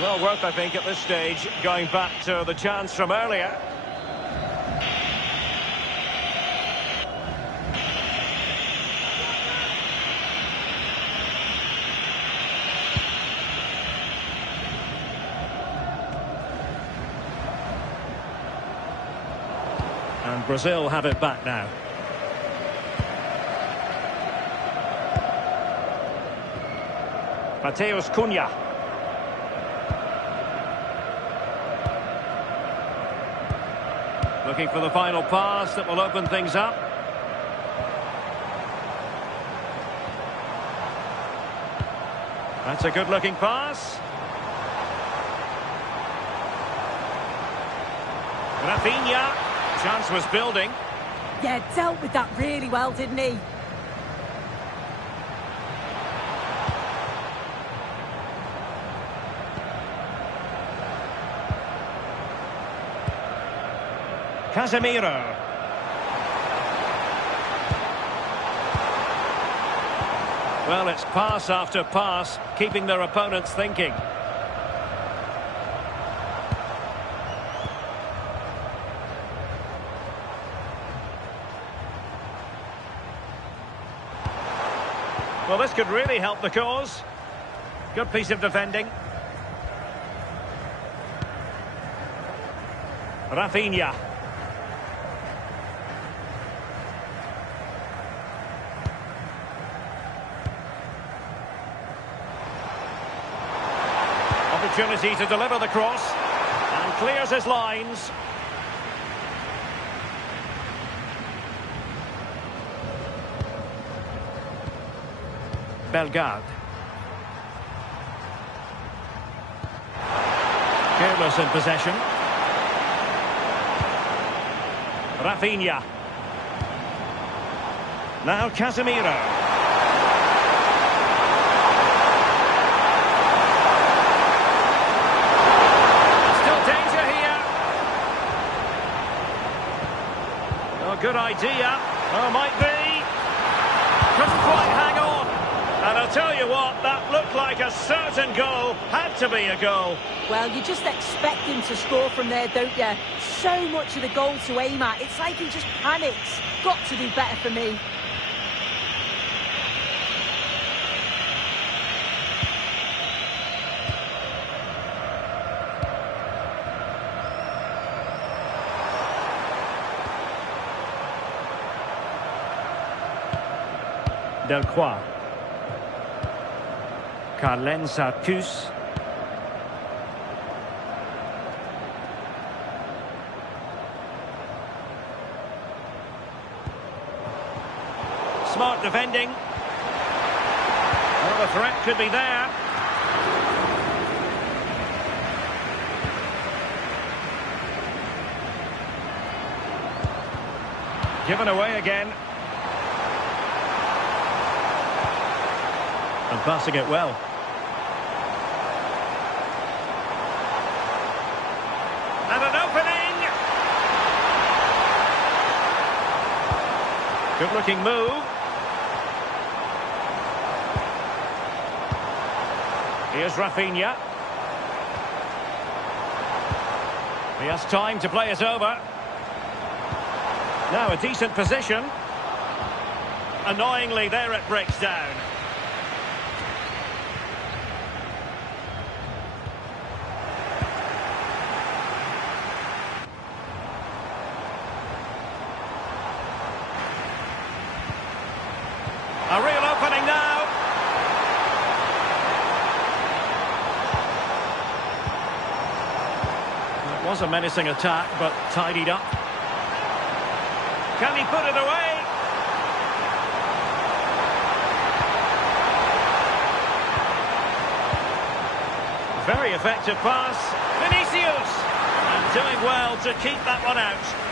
Well worth, I think, at this stage, going back to the chance from earlier. And Brazil have it back now. Mateus Cunha. Looking for the final pass that will open things up. That's a good-looking pass. Rafinha. Chance was building. Yeah, dealt with that really well, didn't he? Casemiro. Well, it's pass after pass, keeping their opponents thinking. Well, this could really help the cause. Good piece of defending. Rafinha. Opportunity to deliver the cross. And clears his lines. Bellegarde. Careless in possession. Rafinha. Now Casemiro. Still danger here. Oh, good idea. Oh, might be. Couldn't quite hang on. And I'll tell you what, that looked like a certain goal. Had to be a goal. Well, you just expect him to score from there, don't you? So much of the goal to aim at. It's like he just panics. Got to do better for me. Delcroix. Carlen Sarpus. Smart defending. Well, the threat could be there. Given away again. And passing it well. And an opening! Good-looking move. Here's Rafinha. He has time to play it over. Now a decent position. Annoyingly, there it breaks down. A real opening now. It was a menacing attack, but tidied up. Can he put it away? Very effective pass. Vinicius! And doing well to keep that one out.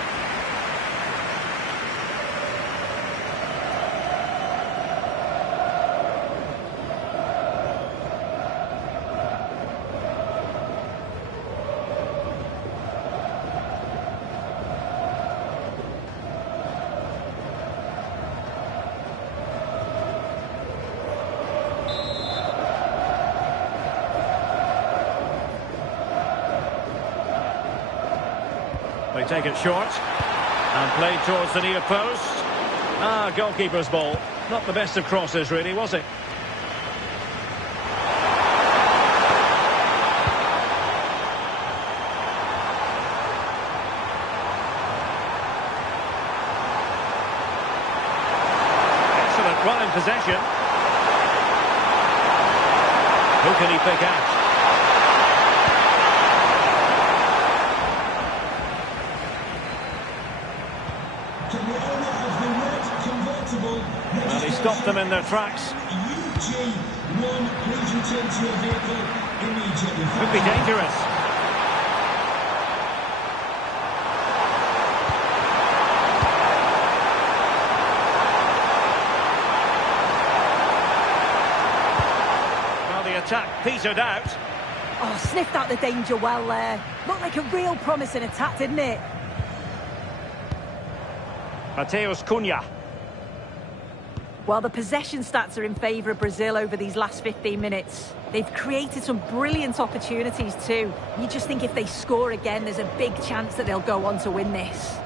They take it short and played towards the near post. Goalkeeper's ball. Not the best of crosses, really, was it? Excellent run in possession. Who can he pick out? Well, he stopped them in their tracks. UG1, please return to your vehicle immediately. Could be dangerous. Well, the attack petered out. Oh, sniffed out the danger well there. Looked like a real promising attack, didn't it? Mateus Cunha. Well, the possession stats are in favour of Brazil over these last 15 minutes. They've created some brilliant opportunities too. You just think if they score again, there's a big chance that they'll go on to win this.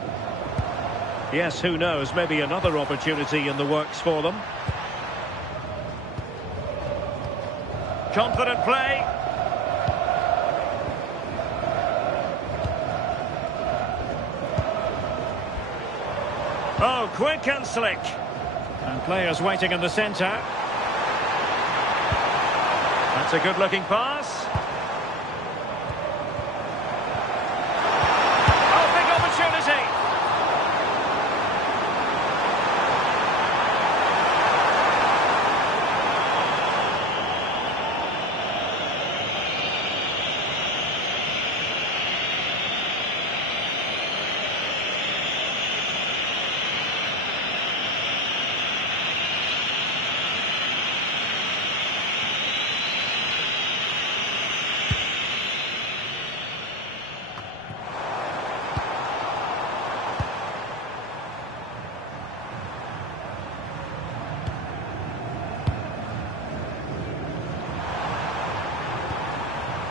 Yes, who knows? Maybe another opportunity in the works for them. Confident play. Oh, quick and slick. And players waiting in the centre. That's a good-looking pass. Oh, big opportunity.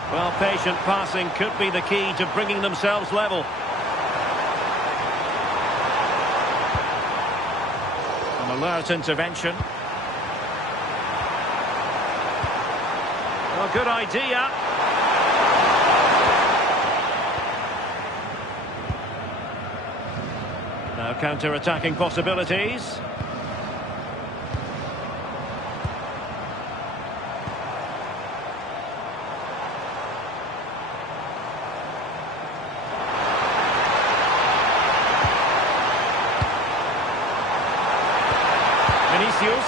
Well, patient passing could be the key to bringing themselves level. An alert intervention. Well, good idea. Now counter-attacking possibilities. Vinicius.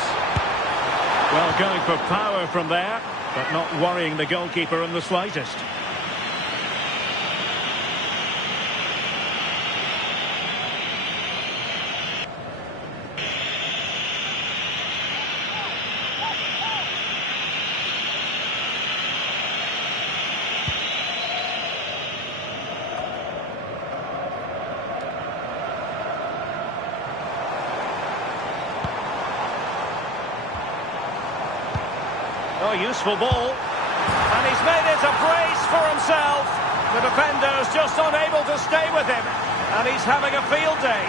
Well, going for power from there, but not worrying the goalkeeper in the slightest. Oh, useful ball. And he's made it a brace for himself. The defender's just unable to stay with him. And he's having a field day.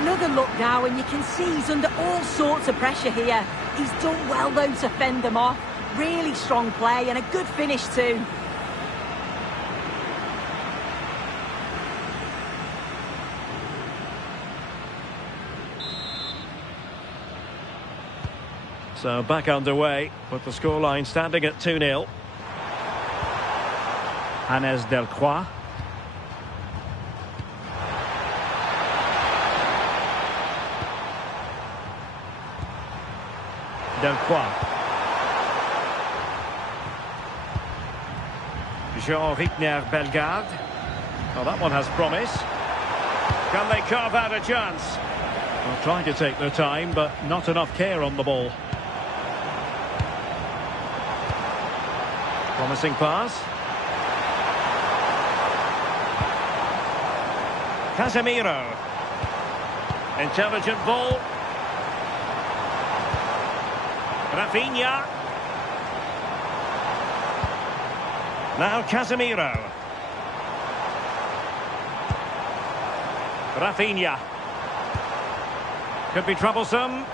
Another look now, and you can see he's under all sorts of pressure here. He's done well, though, to fend them off. Really strong play and a good finish, too. So back underway, with the scoreline standing at 2-0. Hannes Delcroix. Delcroix. Jean-Rickner Bellegarde. Oh, that one has promise. Can they carve out a chance? Well, trying to take their time, but not enough care on the ball. Promising pass. Casemiro. Intelligent ball. Rafinha. Now Casemiro. Rafinha. Could be troublesome.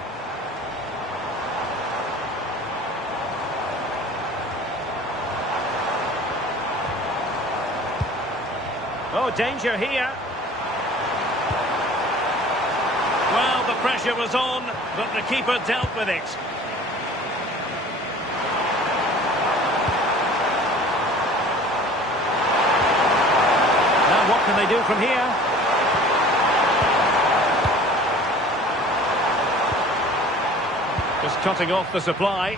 Oh, danger here. Well, the pressure was on, but the keeper dealt with it. Now what can they do from here? Just cutting off the supply.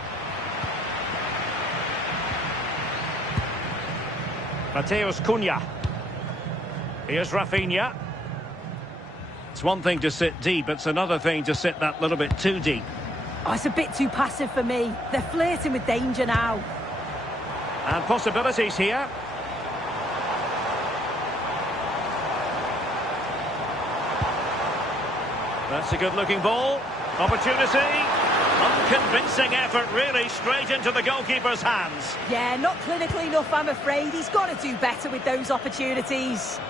Mateus Cunha. Here's Rafinha. It's one thing to sit deep, it's another thing to sit that little bit too deep. Oh, it's a bit too passive for me. They're flirting with danger now. And possibilities here. That's a good-looking ball. Opportunity. Unconvincing effort, really, straight into the goalkeeper's hands. Yeah, not clinical enough, I'm afraid. He's got to do better with those opportunities.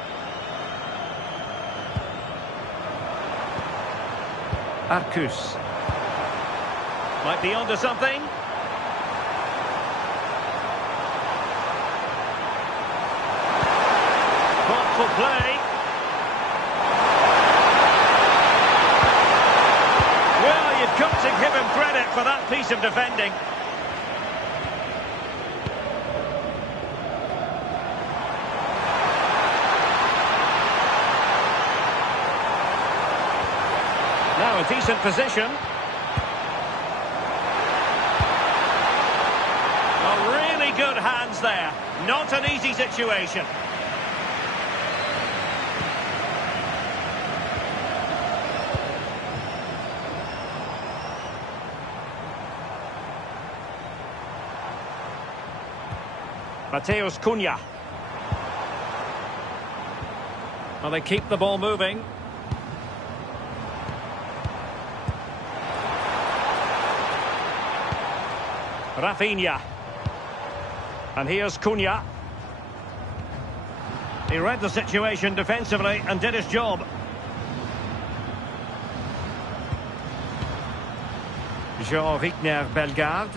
Arcus. Might be onto something. Thoughtful play. Well, you've got to give him credit for that piece of defending. Now a decent position. Well, really good hands there. Not an easy situation. Mateus Cunha. Well, they keep the ball moving. Rafinha. And here's Cunha. He read the situation defensively and did his job. Jean-Rickner Bellegarde.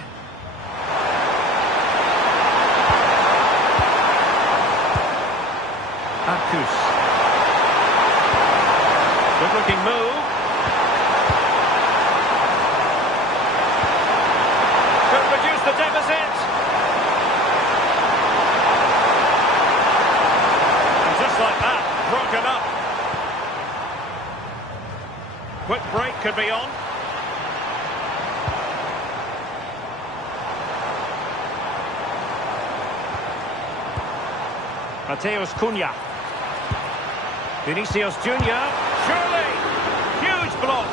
Arcus. Good-looking move. Could reduce the deficit. And just like that, broken up. Quick break could be on. Mateus Cunha. Vinicius Junior. Surely! Huge block.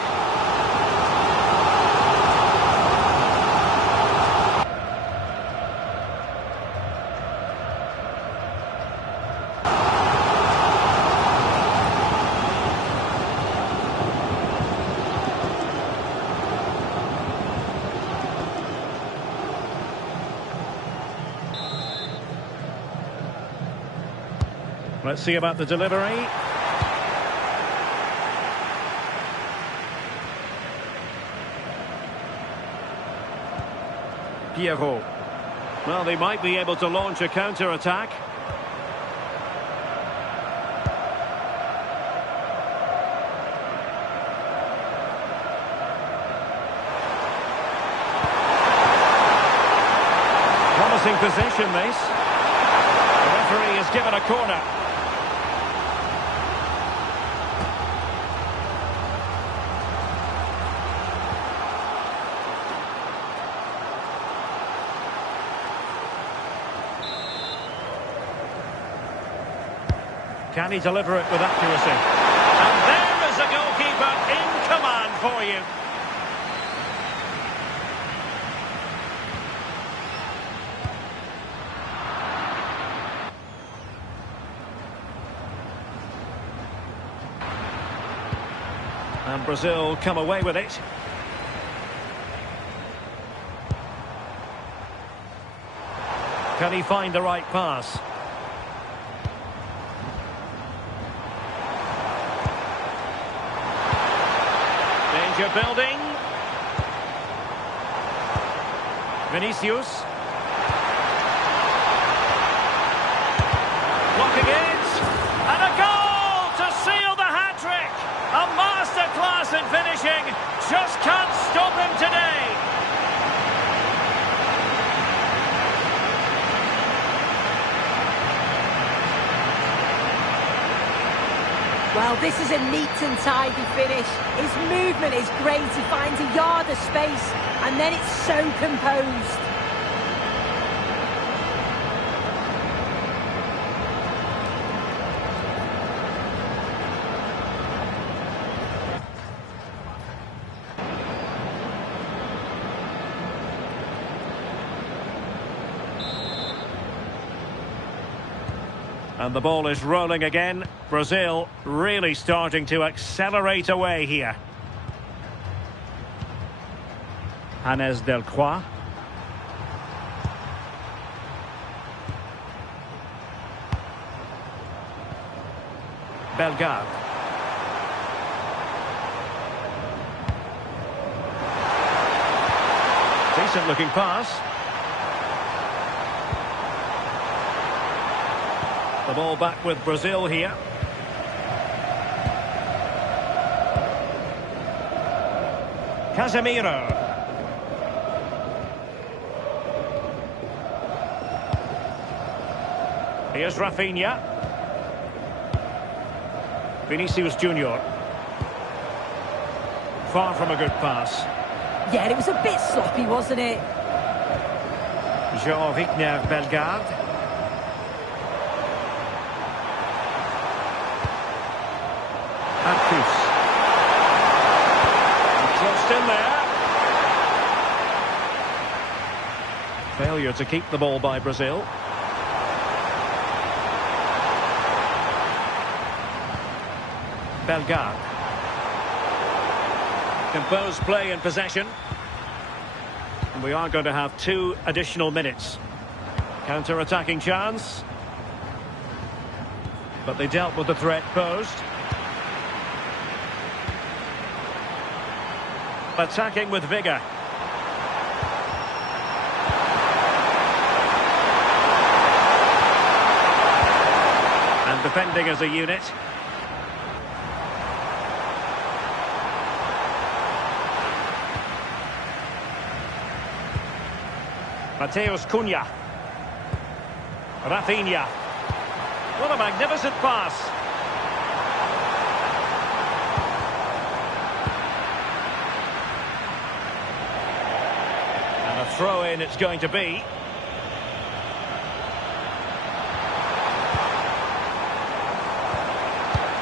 Let's see about the delivery. Pierrot. Well, they might be able to launch a counter-attack. Promising position, this. The referee has given a corner. Can he deliver it with accuracy? And there is a goalkeeper in command for you. And Brazil come away with it. Can he find the right pass? Danger building. Vinicius. Blocking it. And a goal to seal the hat-trick. A masterclass in finishing. Just can't stop him today. Well, this is a neat and tidy finish. His movement is great. He finds a yard of space, and then it's so composed. And the ball is rolling again. Brazil really starting to accelerate away here. Hannes Delcroix. Bellegarde. Decent looking pass. The ball back with Brazil here. Casemiro. Here's Rafinha. Vinicius Junior. Far from a good pass. Yeah, it was a bit sloppy, wasn't it? Jean-Victor Bellegarde. Crossed in there. Failure to keep the ball by Brazil. Bellegarde. Composed play in possession. And we are going to have 2 additional minutes. Counter-attacking chance. But they dealt with the threat posed. Attacking with vigour. And defending as a unit. Mateus Cunha. Rafinha. What a magnificent pass. Throw-in it's going to be.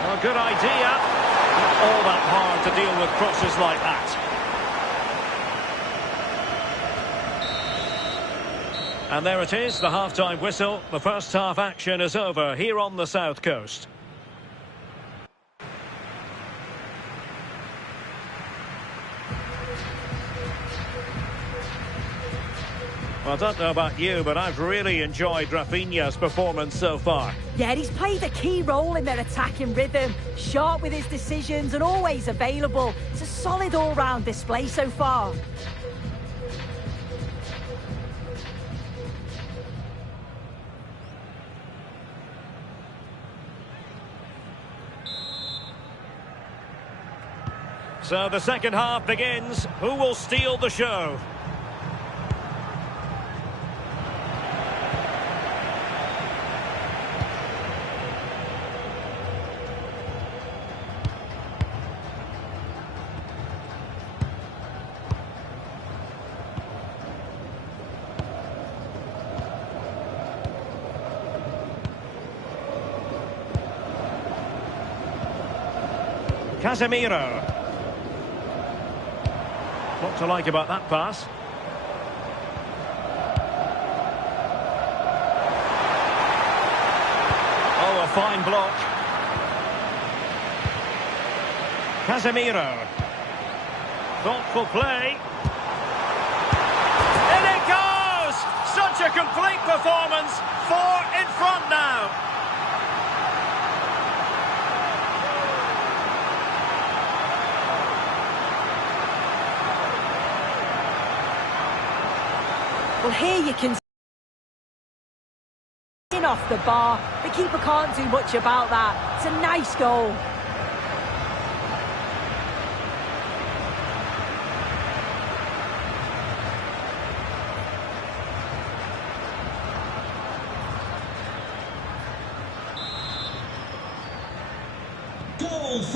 Well, good idea. Not all that hard to deal with crosses like that. And there it is, the half-time whistle. The first half action is over here on the South Coast. Well, I don't know about you, but I've really enjoyed Rafinha's performance so far. Yeah, he's played a key role in their attacking rhythm, sharp with his decisions and always available. It's a solid all-round display so far. So the second half begins. Who will steal the show? Casemiro. What to like about that pass? Oh, a fine block. Casemiro. Thoughtful play. In it goes! Such a complete performance. 4 in front now. Well, here you can see off the bar. The keeper can't do much about that. It's a nice goal.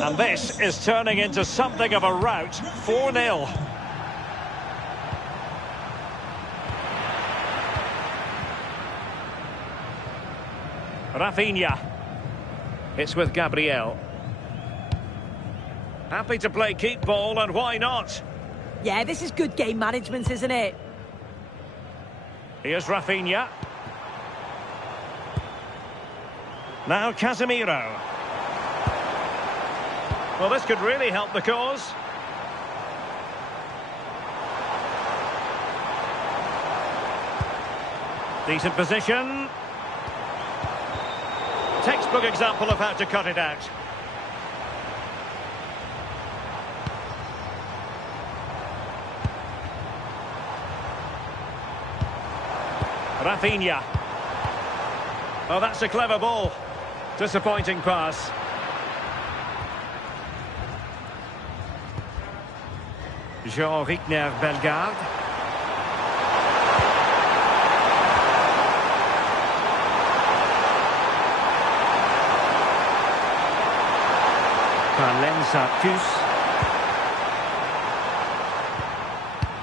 And this is turning into something of a rout. 4-0. Rafinha. It's with Gabriel. Happy to play keep ball, and why not? Yeah, this is good game management, isn't it? Here's Rafinha. Now Casemiro. Well, this could really help the cause. Decent position. Textbook example of how to cut it out. Rafinha. Oh, that's a clever ball. Disappointing pass. Jean-Rickner Bellegarde.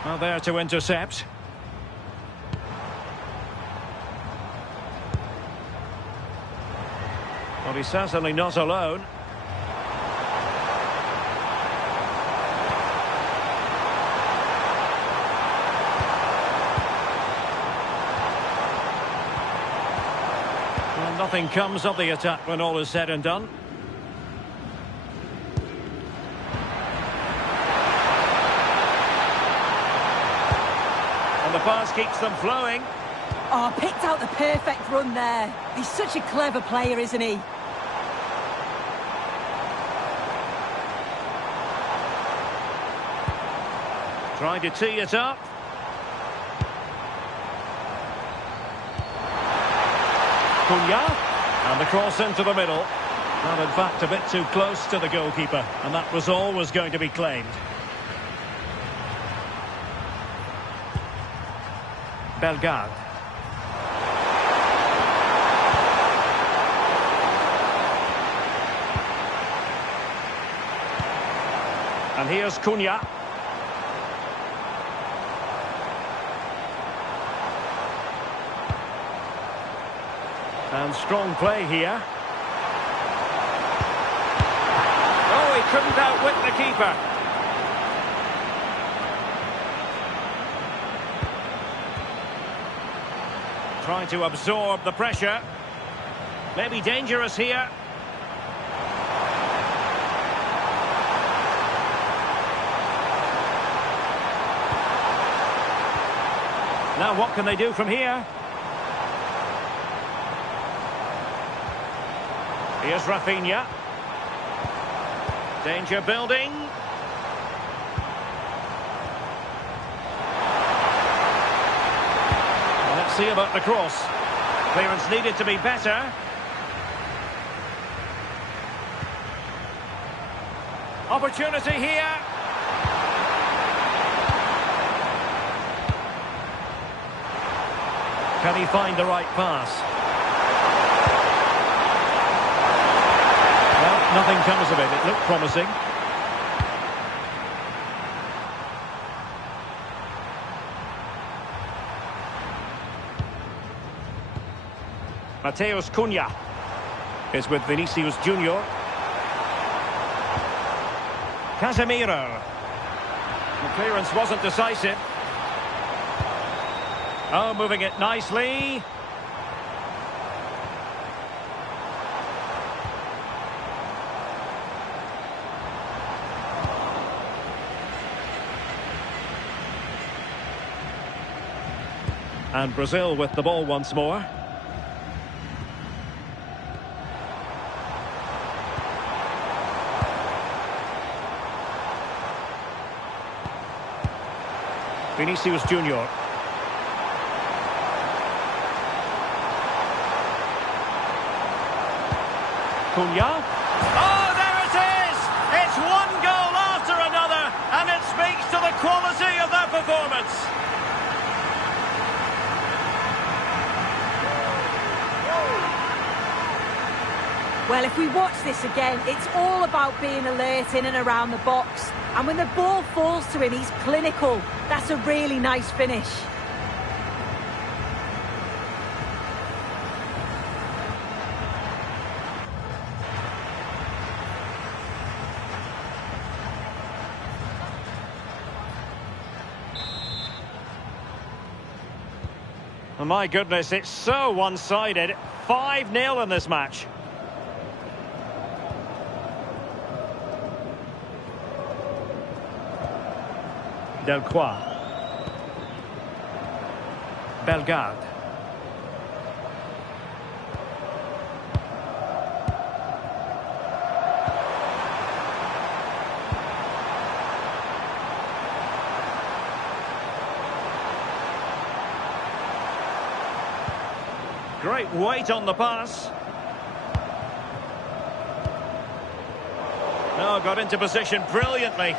Well, there to intercept. Well, he's certainly not alone. Well, nothing comes of the attack when all is said and done. And the pass keeps them flowing. Oh, picked out the perfect run there. He's such a clever player, isn't he? Trying to tee it up. Cunha. And the cross into the middle. And in fact, a bit too close to the goalkeeper. And that was always going to be claimed. Bellegarde. And here's Cunha. And strong play here. Oh, he couldn't outwit the keeper. Trying to absorb the pressure. Maybe dangerous here. Now what can they do from here? Here's Rafinha. Danger building. Well, let's see about the cross. Clearance needed to be better. Opportunity here. Can he find the right pass? Well, nothing comes of it. It looked promising. Mateus Cunha is with Vinicius Junior. Casemiro. The clearance wasn't decisive. Oh, moving it nicely. And Brazil with the ball once more. Vinicius Junior. Cunha. Oh, there it is! It's one goal after another, and it speaks to the quality of that performance. Well, if we watch this again, it's all about being alert in and around the box. And when the ball falls to him, he's clinical. That's a really nice finish. Oh, my goodness, it's so one-sided. 5-0 in this match. Delcroix. Bellegarde. Great weight on the pass. Oh, got into position brilliantly.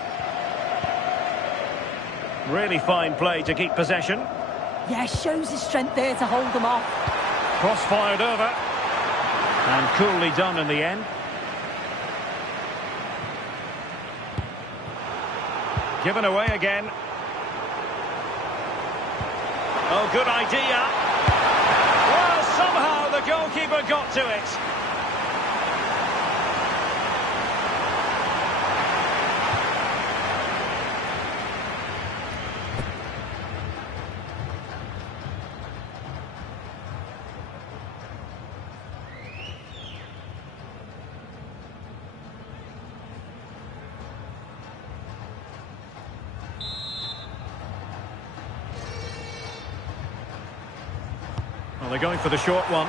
Really fine play to keep possession. Yeah, shows his strength there to hold them off. Cross fired over. And coolly done in the end. Given away again. Oh, good idea. Well, somehow the goalkeeper got to it. Well, they're going for the short one.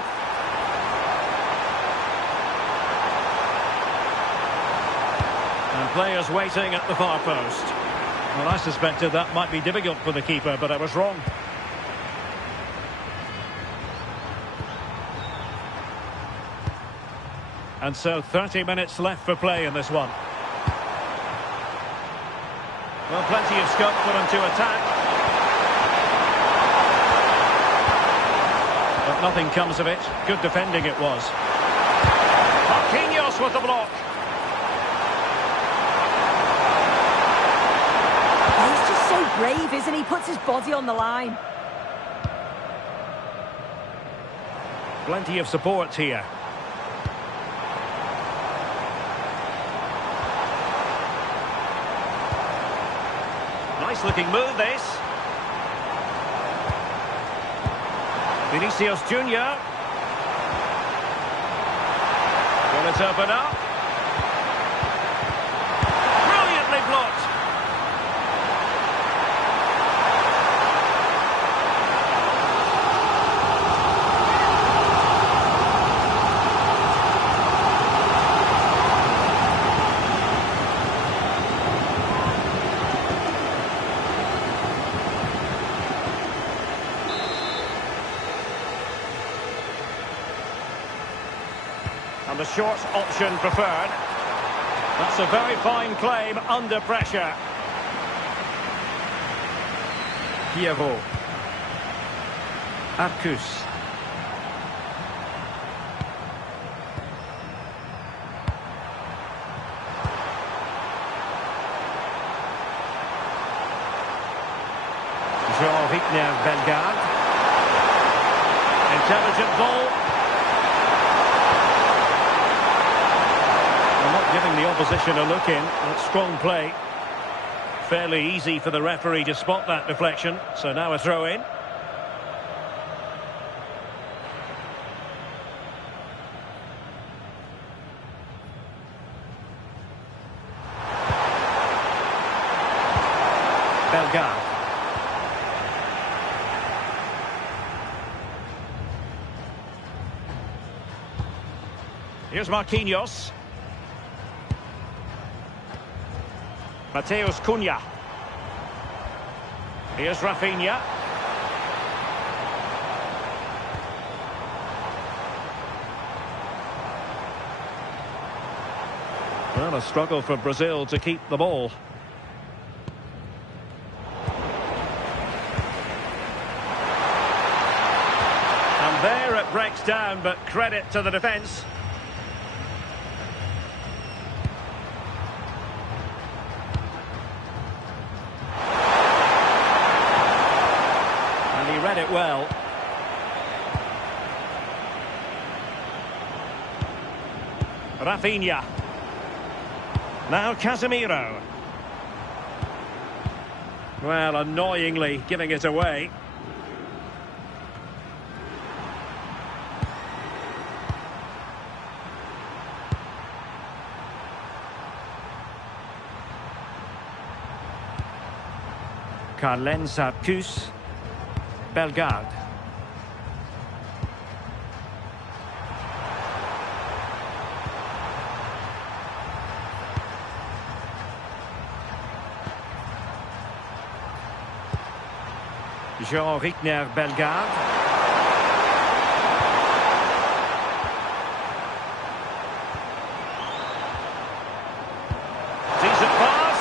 And players waiting at the far post. Well, I suspected that might be difficult for the keeper, but I was wrong. And so 30 minutes left for play in this one. Well, plenty of scope for them to attack. But nothing comes of it. Good defending it was. Marquinhos with the block. He's just so brave, isn't he? Puts his body on the line. Plenty of support here. Nice looking move, this. Vinicius Junior. Will it open up? Brilliantly blocked. And the short option preferred. That's a very fine claim under pressure. Piero. Arcus. Jean-Victor Bellegarde. Intelligent ball. Giving the opposition a look in. That's strong play. Fairly easy for the referee to spot that deflection. So now a throw in. Bellegarde. Here's Marquinhos. Mateus Cunha. Here's Rafinha. Well, a struggle for Brazil to keep the ball. And there it breaks down, but credit to the defence. Read it well. Rafinha. Now Casemiro. Well, annoyingly giving it away. Carlenza Pus. Bellegarde. Jean Rickner Bellegarde. Decent pass.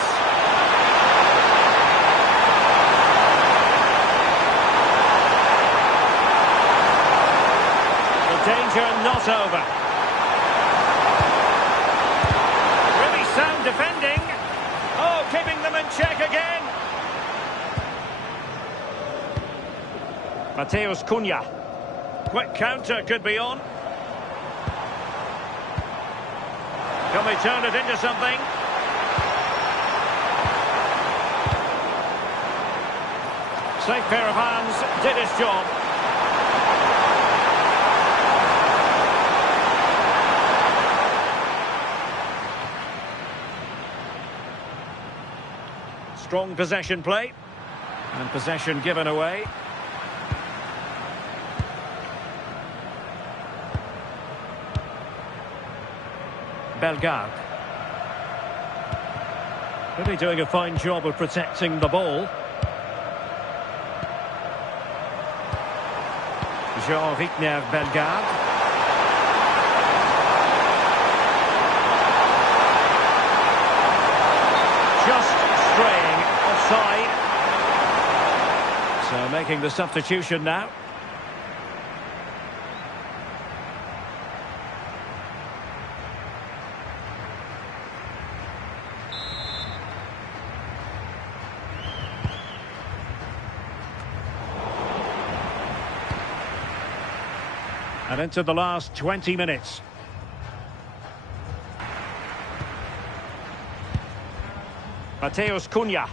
Danger not over. Really sound defending. Oh, keeping them in check again. Mateus Cunha. Quick counter could be on. Can they turn it into something? Safe pair of hands, did his job. Strong possession play. And possession given away. Bellegarde. Really doing a fine job of protecting the ball. Jean Rickner Bellegarde. Just straying offside. So making the substitution now. And into the last 20 minutes. Mateus Cunha.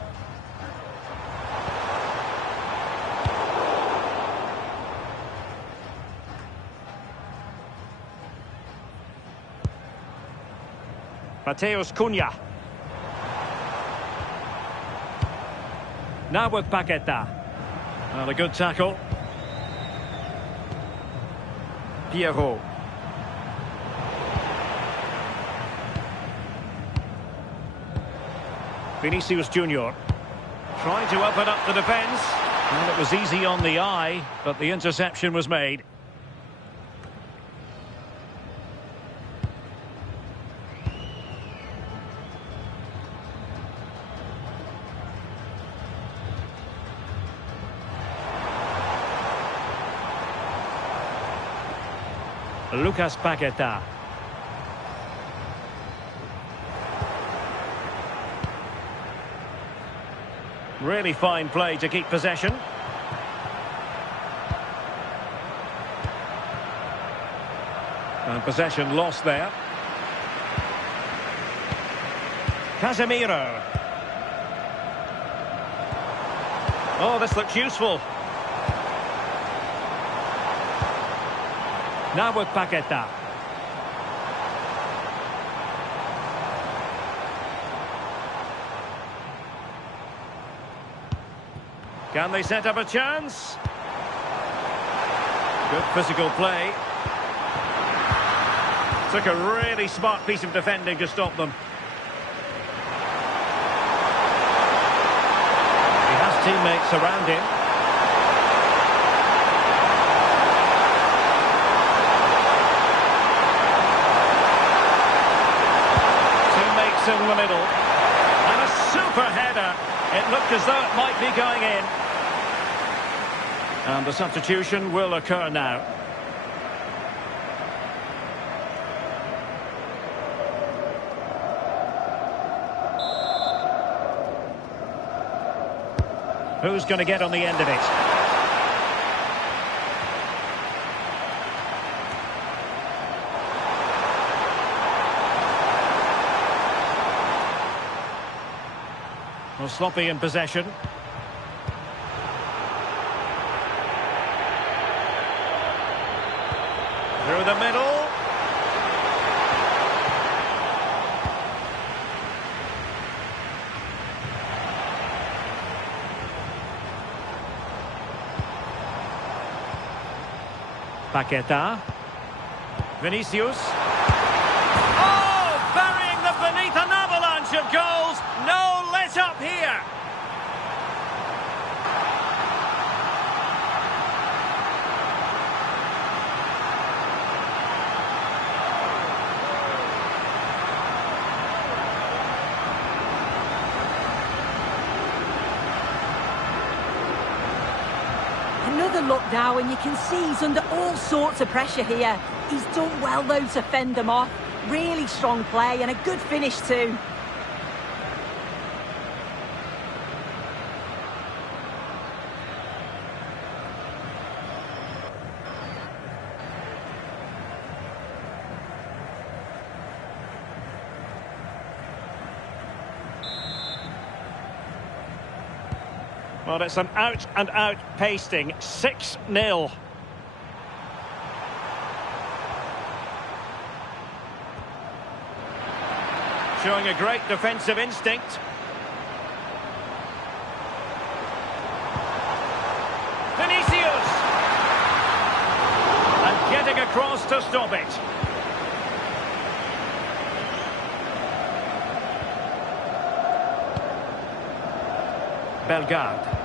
Mateus Cunha. Now with Paqueta. Well, a good tackle. Pierrot. Vinicius Junior trying to open up the defence. Well, it was easy on the eye, but the interception was made. Lucas Paqueta. Really fine play to keep possession. And possession lost there. Casemiro. Oh, this looks useful. Now with Paqueta. Can they set up a chance? Good physical play. Took a really smart piece of defending to stop them. He has teammates around him. Teammates in the middle. And a super header. It looked as though it might be going in. And the substitution will occur now. Who's going to get on the end of it? Well, sloppy in possession. Through the middle. Paqueta. Vinicius. Oh, burying them beneath an avalanche of goals. No let up here. Another look now, and you can see he's under all sorts of pressure here. He's done well, though, to fend them off. Really strong play and a good finish too. Well, it's an out-and-out pasting. 6-0. Showing a great defensive instinct. Vinicius! And getting across to stop it. Bellegarde.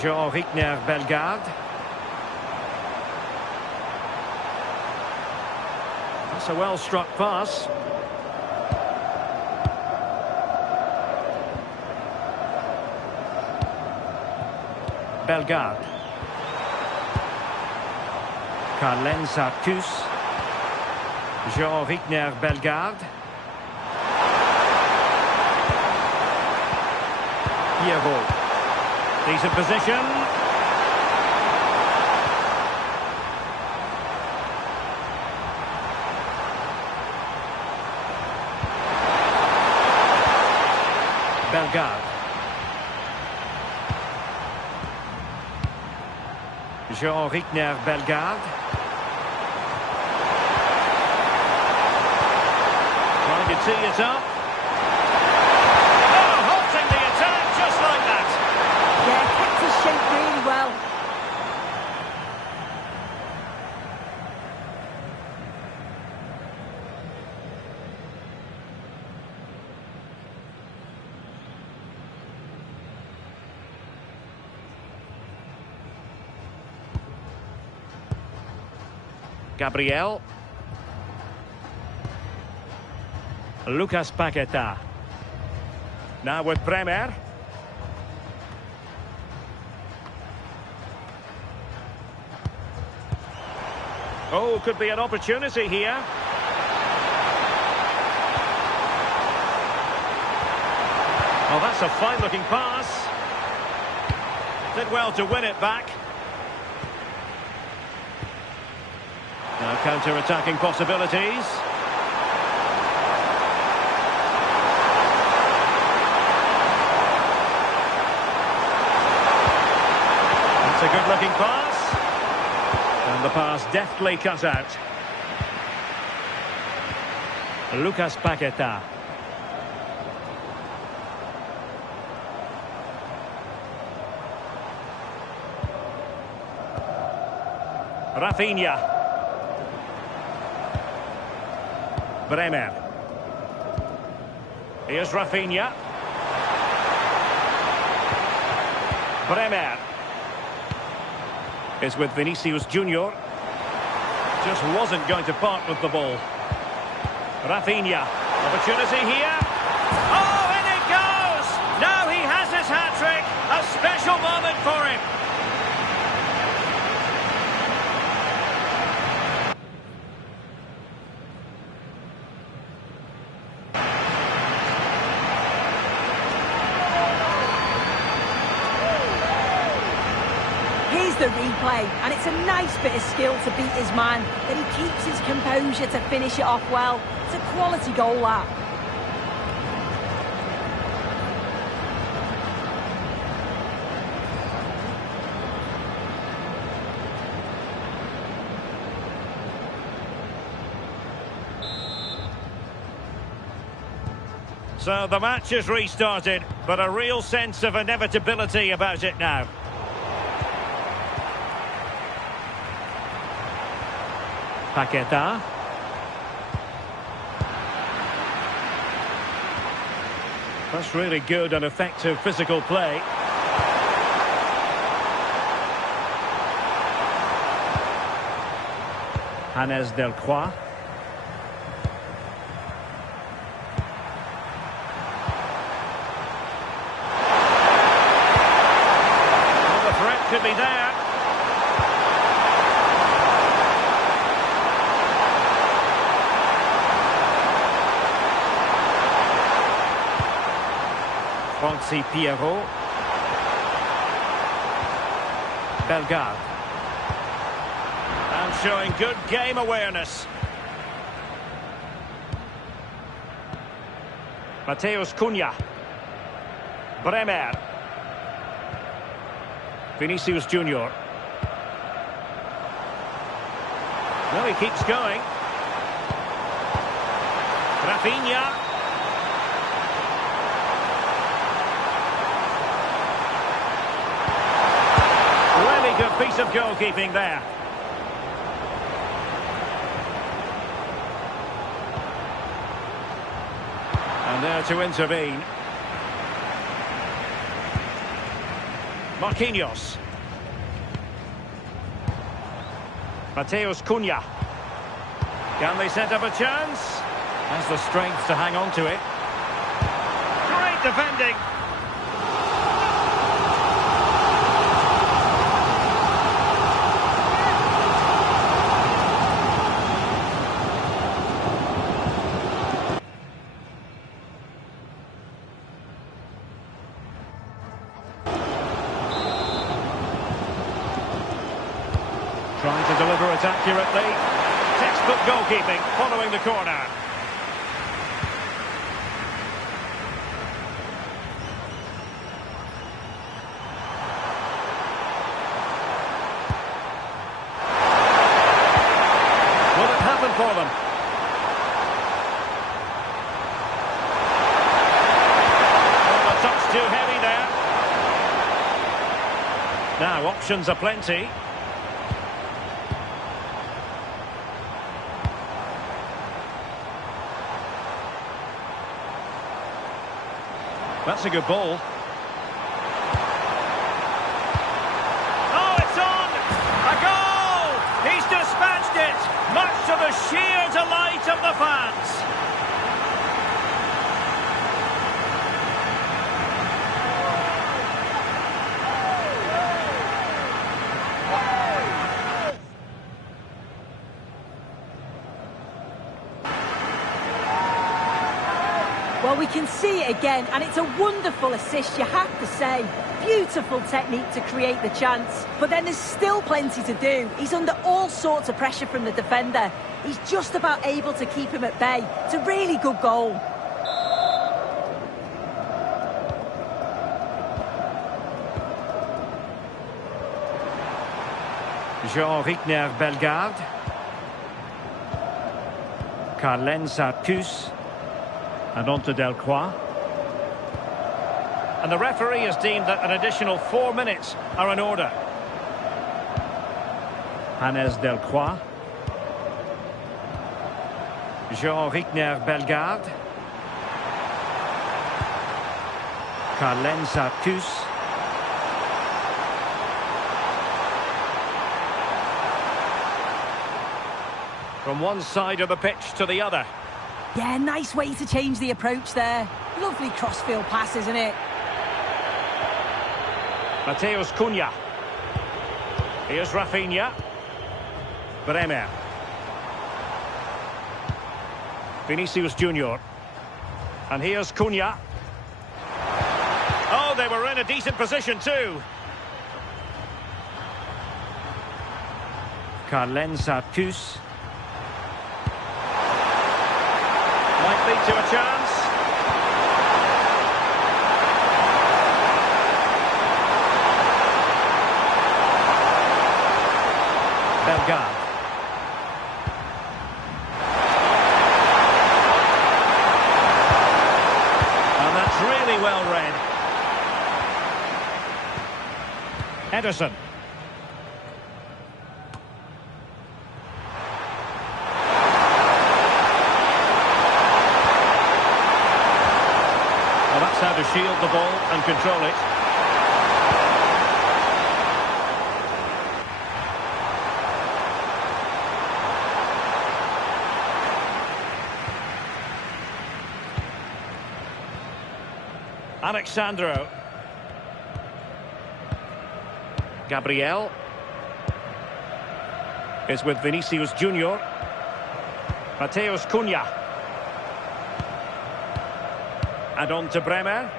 Jean-Rickner Bellegarde. That's a well-struck pass. Bellegarde. Carlenza Kus. Jean-Rickner Bellegarde. Pierrot. Decent position. Bellegarde. Jean-Rickner Bellegarde. Trying to tee it up. Oh, halting the attack just like that. Yeah, kept his shape really well. Gabriel. Lucas Paqueta. Now with Bremer. Oh, could be an opportunity here. Oh, that's a fine-looking pass. Did well to win it back. Now counter-attacking possibilities. That's a good-looking pass. And the pass deftly cut out. Lucas Paqueta. Rafinha. Bremer. Here's Rafinha. Bremer. Is with Vinicius Junior. Just wasn't going to part with the ball. Rafinha. Opportunity here. Oh, in it goes! Now he has his hat-trick. A special moment for him. Here's the replay, and it's a nice bit of skill to beat his man, but he keeps his composure to finish it off well. It's a quality goal, that. So the match has restarted, but a real sense of inevitability about it now. Paqueta. That's really good and effective physical play. Hannes Delcroix. Well, the threat could be there. Francis Pierrot. Bellegarde. And showing good game awareness. Mateus Cunha. Bremer. Vinicius Junior. No, he keeps going. Rafinha. Really good piece of goalkeeping there. And there to intervene. Marquinhos. Mateus Cunha. Can they set up a chance? Has the strength to hang on to it. Great defending. Trying to deliver it accurately. Textbook goalkeeping following the corner. Will it happen for them? Oh, a touch too heavy there. Now, options are plenty. That's a good ball. Oh, it's on! A goal! He's dispatched it! Much to the sheer delight of the fans. Well, We can see it again, and it's a wonderful assist, you have to say. Beautiful technique to create the chance, but then there's still plenty to do. He's under all sorts of pressure from the defender. He's just about able to keep him at bay. It's a really good goal. Jean-Victor Bellegarde. Carlen-Sarcus. And on to Delcroix. And the referee has deemed that an additional 4 minutes are in order. Hannes Delcroix. Jean-Victor Bellegarde. Carlen-Sarcus. From one side of the pitch to the other. Yeah, nice way to change the approach there. Lovely crossfield pass, isn't it? Mateus Cunha. Here's Rafinha. Bremer. Vinicius Junior. And here's Cunha. Oh, they were in a decent position too. Carlen-Sarcus. Might lead to a chance. Bellegarde. And that's really well read. Ederson. Well, that's how to shield the ball and control it. Alexandro. Gabriel is with Vinicius Junior. Mateus Cunha. And on to Bremer.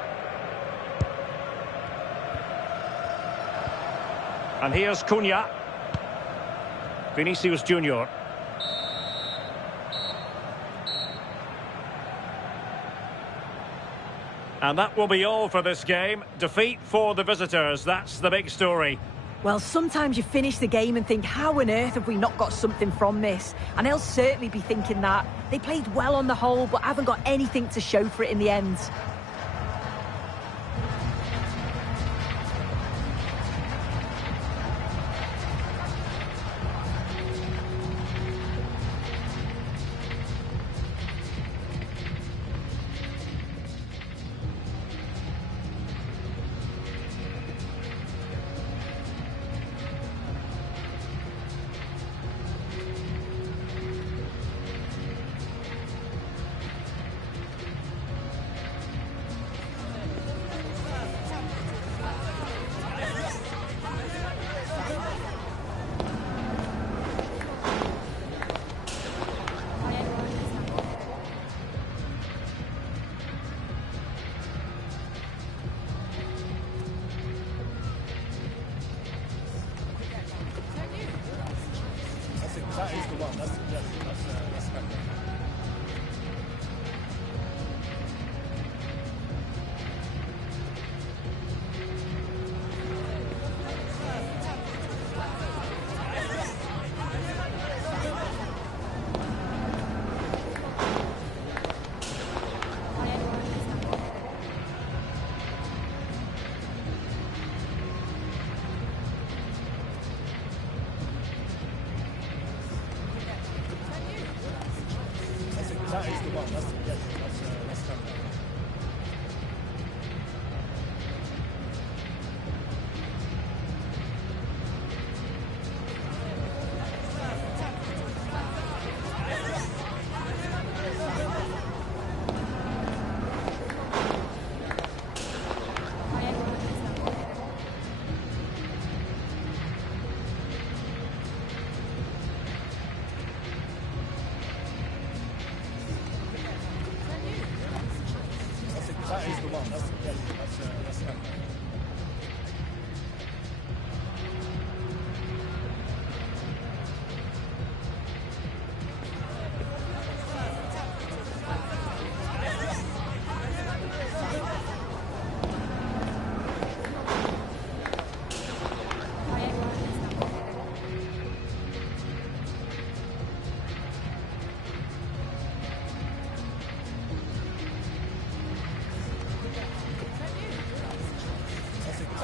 And here's Cunha. Vinicius Junior. And that will be all for this game. Defeat for the visitors. That's the big story. Well, sometimes you finish the game and think, how on earth have we not got something from this? And they'll certainly be thinking that. They played well on the whole, but haven't got anything to show for it in the end. That is the one. That's spectacular.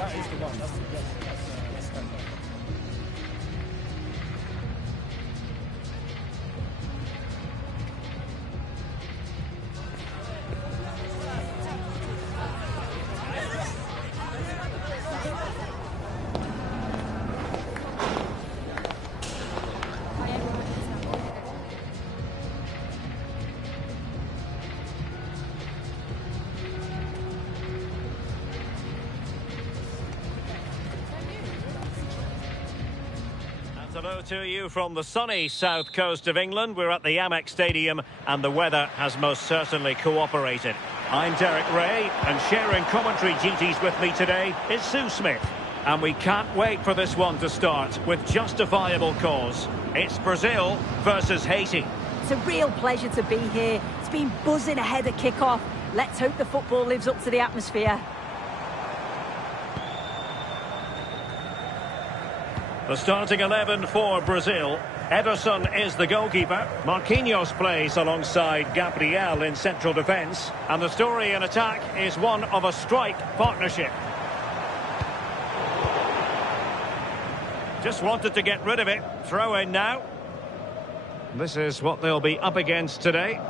That is the one. That's correct. Hello to you from the sunny south coast of England. We're at the Amex Stadium and the weather has most certainly cooperated. I'm Derek Ray and sharing commentary duties with me today is Sue Smith. And we can't wait for this one to start with justifiable cause. It's Brazil versus Haiti. It's a real pleasure to be here. It's been buzzing ahead of kick-off. Let's hope the football lives up to the atmosphere. The starting 11 for Brazil. Ederson is the goalkeeper. Marquinhos plays alongside Gabriel in central defence. And the story in attack is one of a strike partnership. Just wanted to get rid of it. Throw in now. This is what they'll be up against today.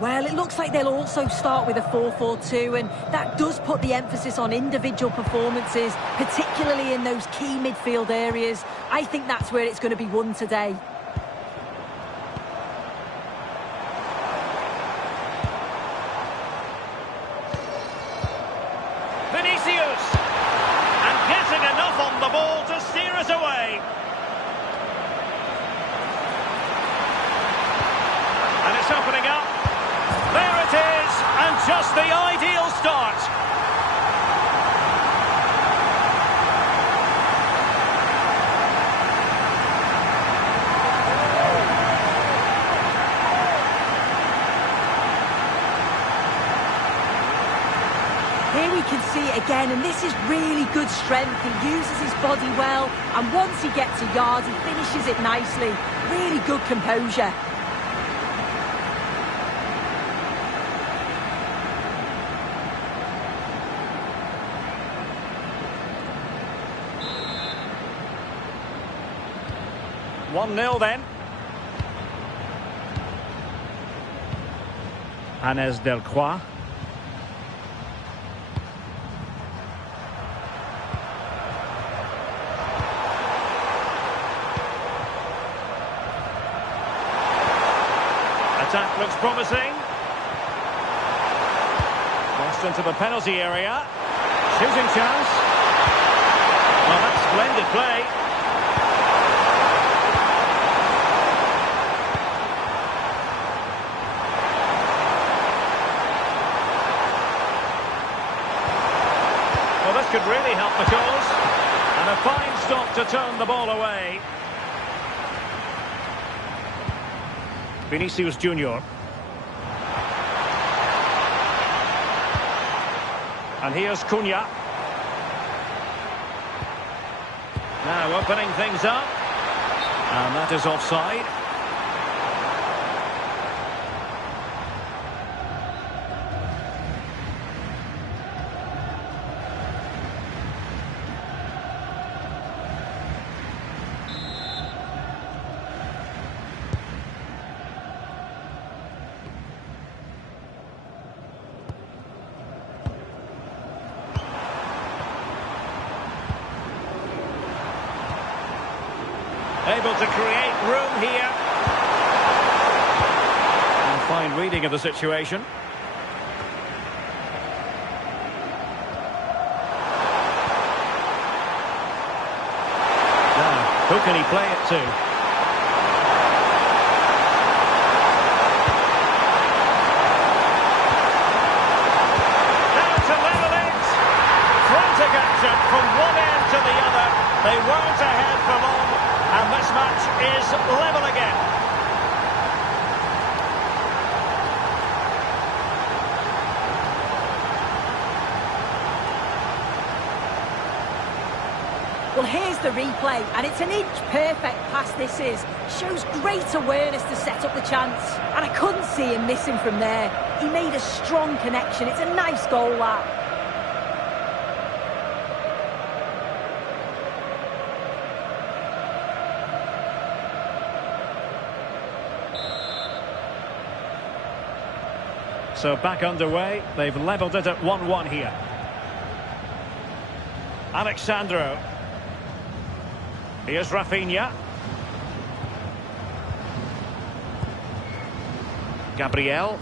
Well, it looks like they'll also start with a 4-4-2, and that does put the emphasis on individual performances, particularly in those key midfield areas. I think that's where it's going to be won today. Vinicius! And getting enough on the ball to steer us away. And it's opening up. There it is, and just the ideal start. Here we can see it again, and this is really good strength. He uses his body well, and once he gets a yard, he finishes it nicely. Really good composure. One 0 then. Hannes Delcroix. Attack looks promising. Crossed into the penalty area. Shooting chance. Well, that's splendid play. Well, this could really help the cause. And a fine stop to turn the ball away. Vinicius Junior. And here's Cunha. Now opening things up. And that is offside. Able to create room here. And fine reading of the situation. Now, who can he play it to? Now to level it. Frantic action from one end to the other. They weren't ahead for long. And this match is level again. Well, here's the replay, and it's an inch-perfect pass this is. Shows great awareness to set up the chance. And I couldn't see him missing from there. He made a strong connection. It's a nice goal, that. So back underway. They've levelled it at 1-1 here. Alexandro. Here's Rafinha. Gabriel.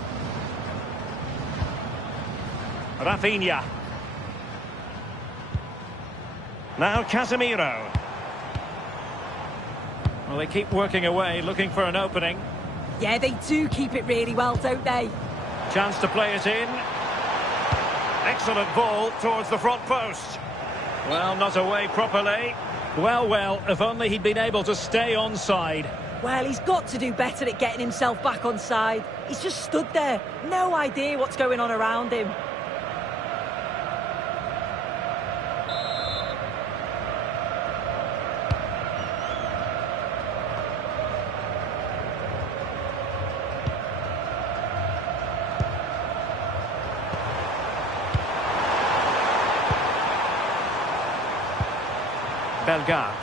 Rafinha. Now Casemiro. Well, they keep working away, looking for an opening. Yeah, they do keep it really well, don't they? Chance to play it in. Excellent ball towards the front post. Well, not away properly. Well, if only he'd been able to stay onside. Well, he's got to do better at getting himself back on side. He's just stood there. No idea what's going on around him. Bellegarde.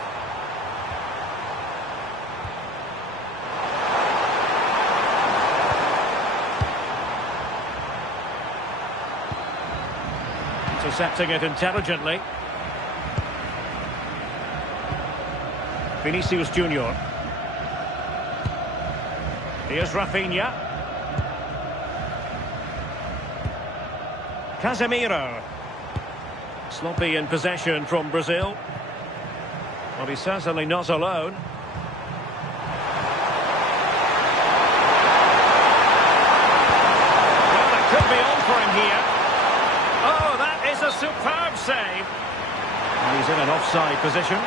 Intercepting it intelligently. Vinicius Junior. Here's Rafinha. Casemiro. Sloppy in possession from Brazil. Well, he's certainly not alone. Well, it could be on for him here. Oh, that is a superb save. And he's in an offside position.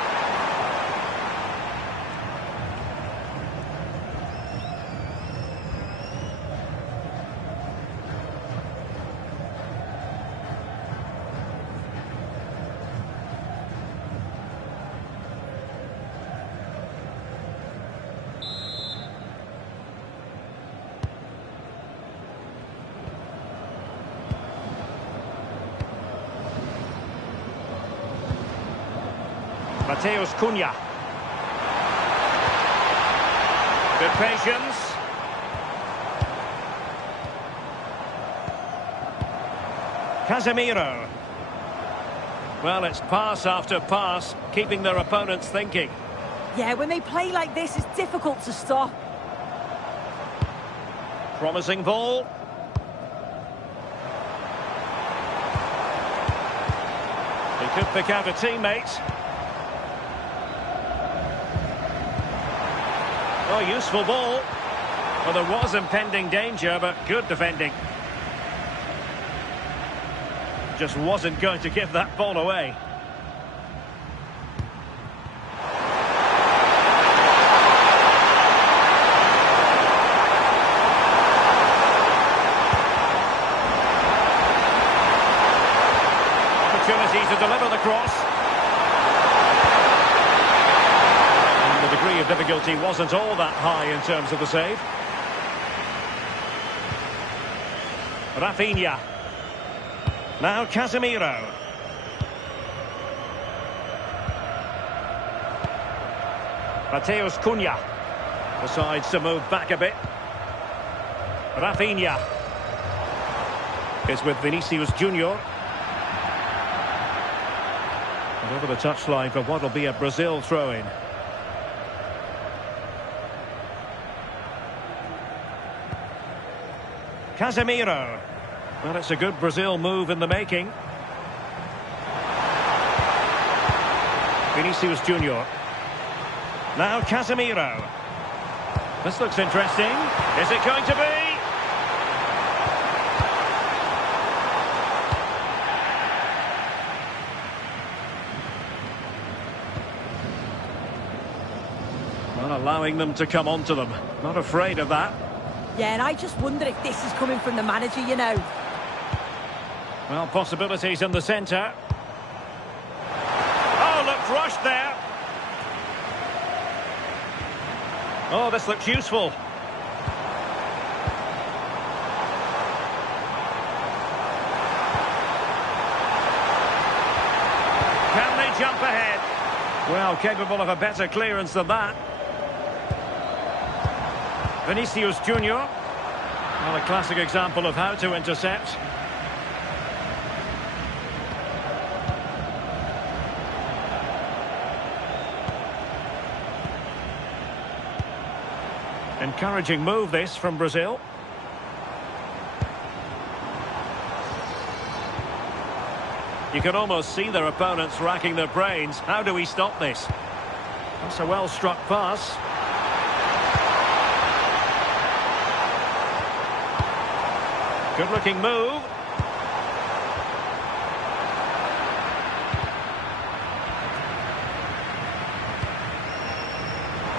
Mateus Cunha. Good patience. Casemiro. Well, it's pass after pass, keeping their opponents thinking. Yeah, when they play like this, it's difficult to stop. Promising ball. He could pick out a teammate. Oh, useful ball. Well, there was impending danger, but good defending. Just wasn't going to give that ball away. Opportunity to deliver the cross. The degree of difficulty wasn't all that high in terms of the save. Rafinha. Now Casemiro. Mateus Cunha decides to move back a bit. Rafinha is with Vinicius Junior. And over the touchline for what will be a Brazil throw-in. Casemiro. Well, it's a good Brazil move in the making. Vinicius Junior. Now Casemiro. This looks interesting. Is it going to be? Well, allowing them to come onto them. Not afraid of that. Yeah, and I just wonder if this is coming from the manager, you know. Well, possibilities in the centre. Oh, looked rushed there. Oh, this looks useful. Can they jump ahead? Well, capable of a better clearance than that. Vinicius Junior. Well, a classic example of how to intercept. Encouraging move this from Brazil. You can almost see their opponents racking their brains. How do we stop this? That's a well-struck pass. Good-looking move.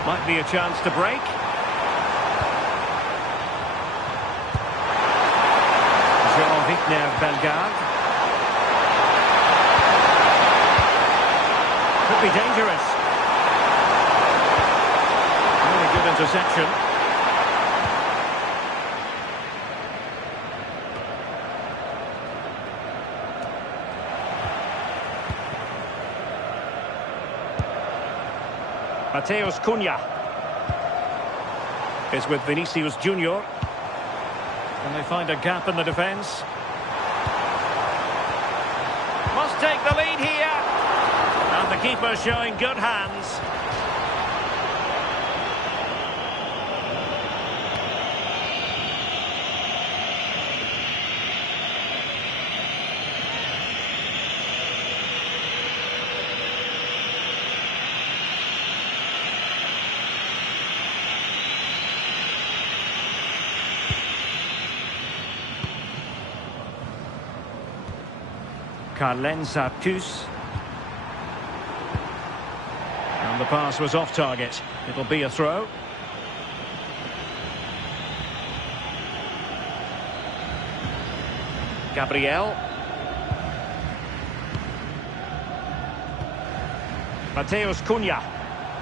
Might be a chance to break. Bellegarde. Could be dangerous. Really good interception. Mateus Cunha is with Vinicius Junior. Can they find a gap in the defence? Must take the lead here. And the keeper showing good hands. Carlenza Pus. And the pass was off target. It'll be a throw. Gabriel. Mateus Cunha.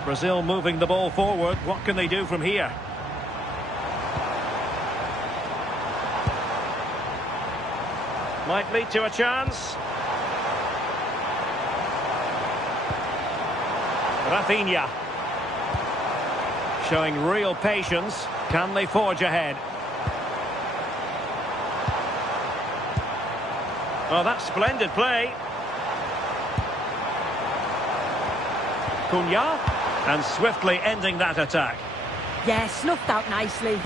Brazil moving the ball forward. What can they do from here? Might lead to a chance. Rafinha. Showing real patience. Can they forge ahead? Oh, that's splendid play. Cunha. And swiftly ending that attack. Yeah, snuffed out nicely.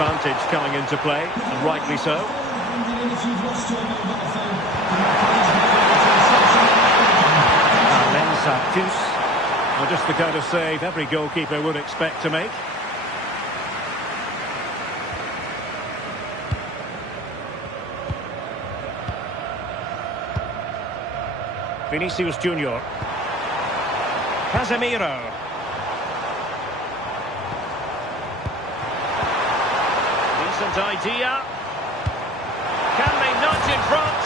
Advantage coming into play, and rightly so. Well, just the kind of save every goalkeeper would expect to make. Vinicius Junior. Casemiro. Idea. Can they nudge in front?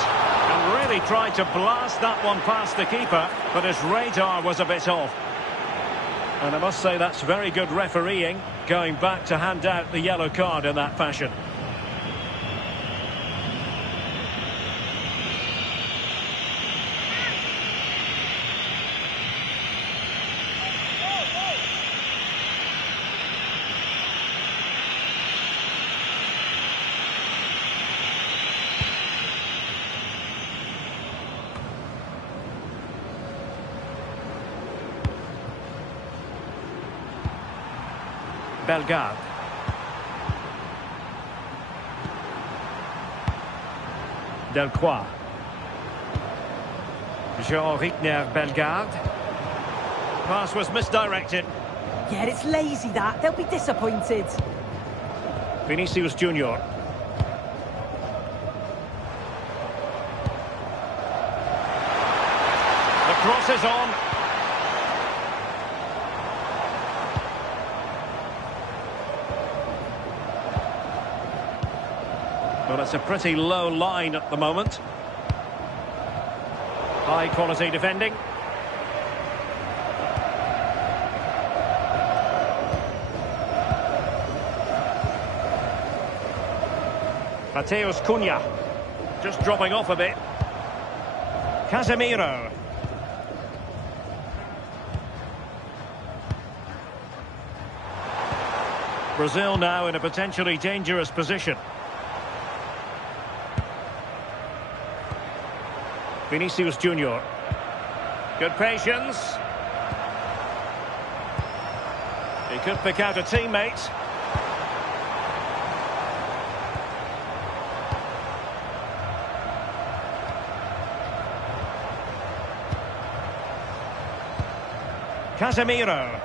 And really tried to blast that one past the keeper, but his radar was a bit off. And I must say that's very good refereeing, going back to hand out the yellow card in that fashion. Bellegarde. Delcroix. Jean-Rickner Bellegarde. Pass was misdirected. Yeah, it's lazy that. They'll be disappointed. Vinicius Junior. The cross is on. Well, it's a pretty low line at the moment. High quality defending. Mateus Cunha. Just dropping off a bit. Casemiro. Brazil now in a potentially dangerous position. Vinicius Junior. Good patience. He could pick out a teammate. Casemiro.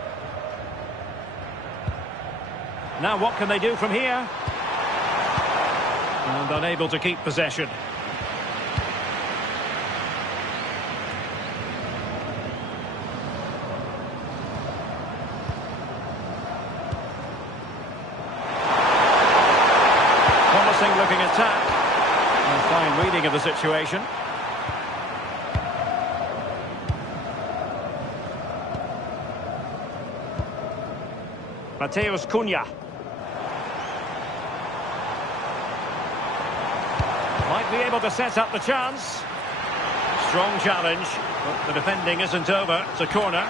Now what can they do from here? And unable to keep possession. Promising looking attack. A fine reading of the situation. Mateus Cunha. Might be able to set up the chance. Strong challenge, but the defending isn't over. It's a corner.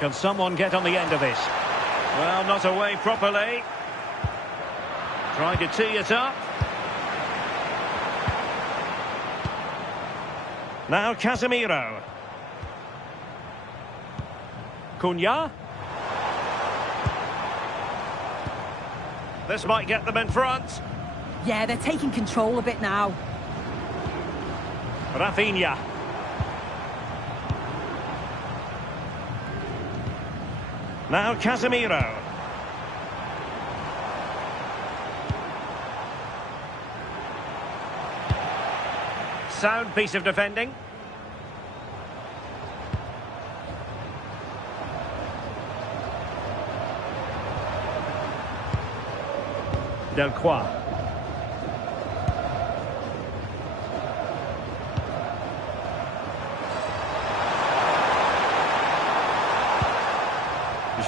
Can someone get on the end of this? Well, not away properly. Trying to tee it up. Now Casemiro. Cunha. This might get them in front. Yeah, they're taking control a bit now. Rafinha. Now Casemiro. Sound piece of defending. Delcroix.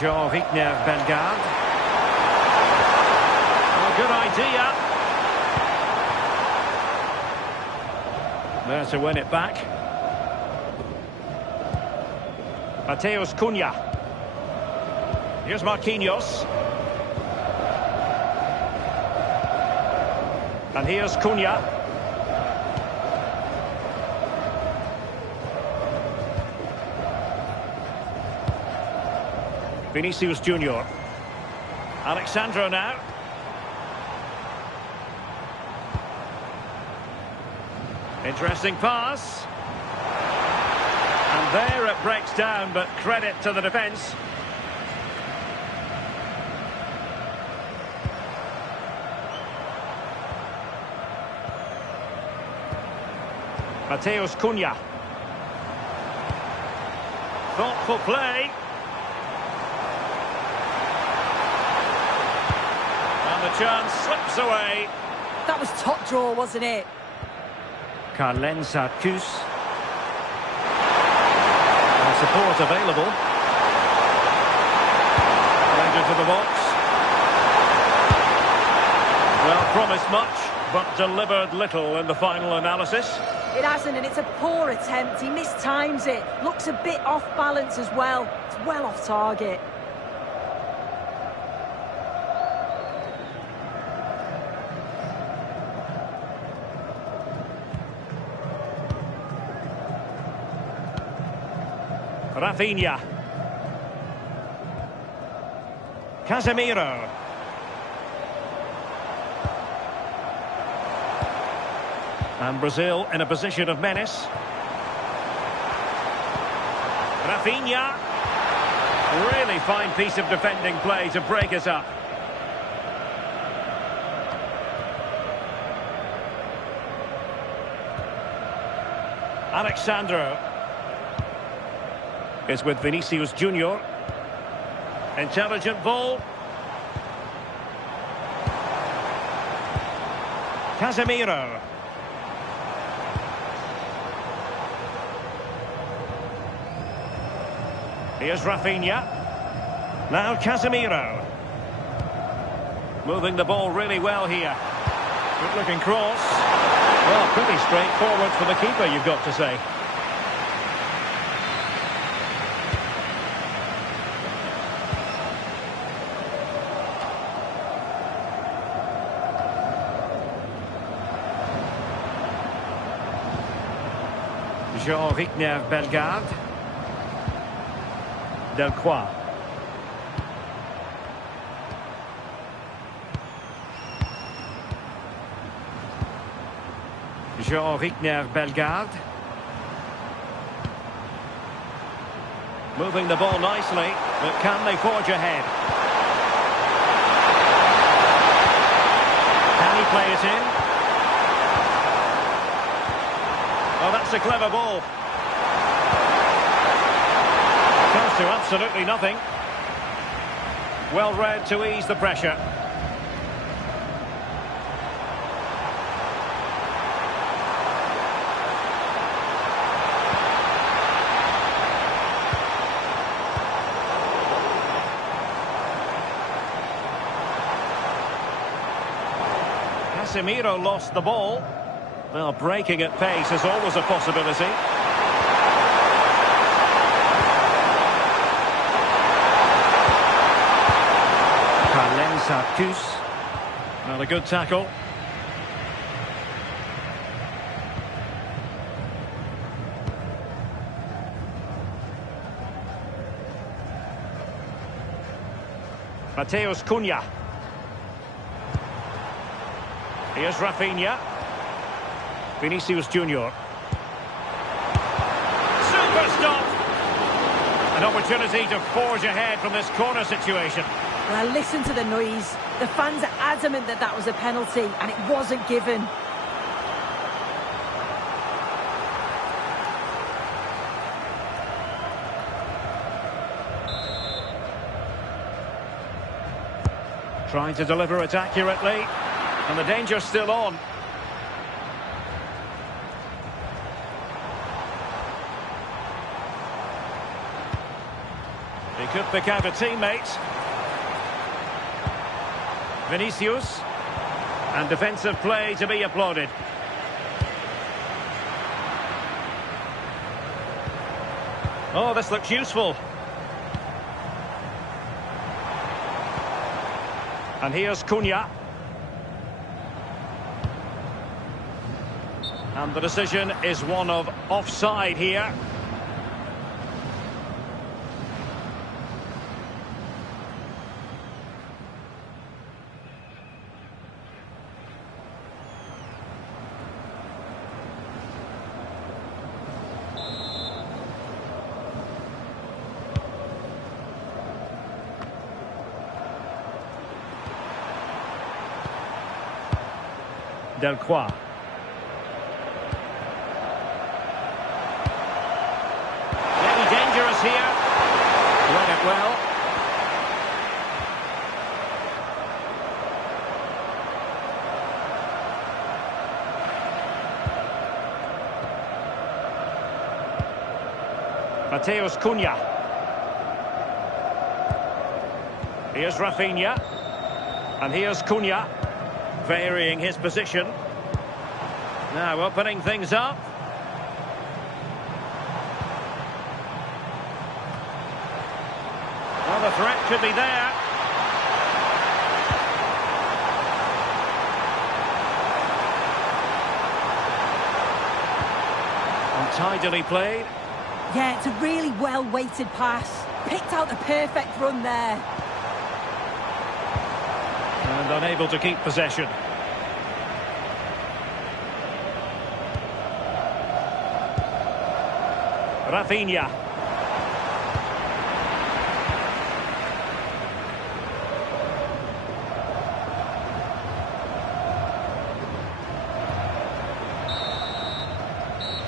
Jean-Victor Bellegarde. Oh, good idea. There to win it back. Mateus Cunha. Here's Marquinhos. And here's Cunha. Vinicius Junior. Alexandro now. Interesting pass. And there it breaks down, but credit to the defence. Mateus Cunha. Thoughtful play. And the chance slips away. That was top draw, wasn't it? Carlen Sarkus. Support available. Right into the box. Well, promised much, but delivered little in the final analysis. It hasn't, and it's a poor attempt. He mistimes it. Looks a bit off balance as well. It's well off target. Rafinha. Casemiro. And Brazil in a position of menace. Rafinha. Really fine piece of defending play to break it up. Alexandro is with Vinicius Junior. Intelligent ball. Casemiro. Here's Rafinha. Now Casemiro. Moving the ball really well here. Good looking cross. Well, pretty straightforward for the keeper, you've got to say. Jean-Rickner Bellegarde. Delcroix. Jean-Rickner Bellegarde. Moving the ball nicely, but can they forge ahead? Can he play it in? Oh, that's a clever ball. Comes to absolutely nothing. Well read to ease the pressure. Casemiro lost the ball. Well, breaking at pace is always a possibility. Well, a good tackle. Mateus Cunha. Here's Rafinha. Vinicius Junior. Super stop! An opportunity to forge ahead from this corner situation. Well, listen to the noise. The fans are adamant that that was a penalty, and it wasn't given. Trying to deliver it accurately, and the danger's still on. He could pick out a teammate. Vinicius. And defensive play to be applauded. Oh, this looks useful. And here's Cunha. And the decision is one of offside here. Delcroix. Very dangerous here. Read it well. Mateus Cunha. Here's Rafinha. And here's Cunha. Varying his position. Now opening things up. Well, the threat could be there. Untidily played. Yeah, it's a really well-weighted pass. Picked out the perfect run there. And unable to keep possession. Rafinha.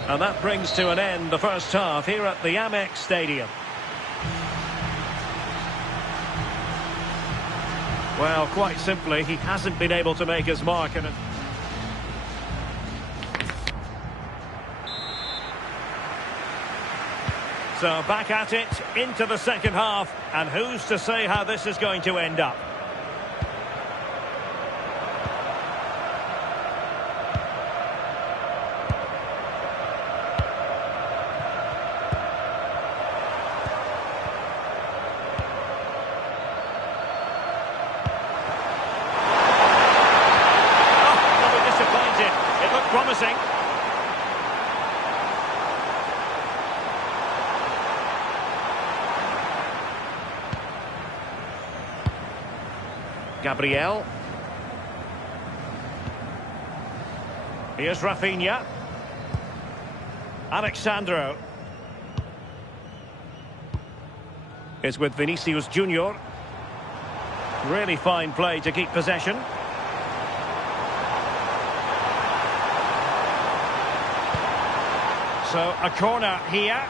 And that brings to an end the first half here at the Amex Stadium. Well, quite simply, he hasn't been able to make his mark in it. So back at it, into the second half, and who's to say how this is going to end up? Gabriel. Here's Rafinha. Alexandro. Is with Vinicius Junior. Really fine play to keep possession. So a corner here.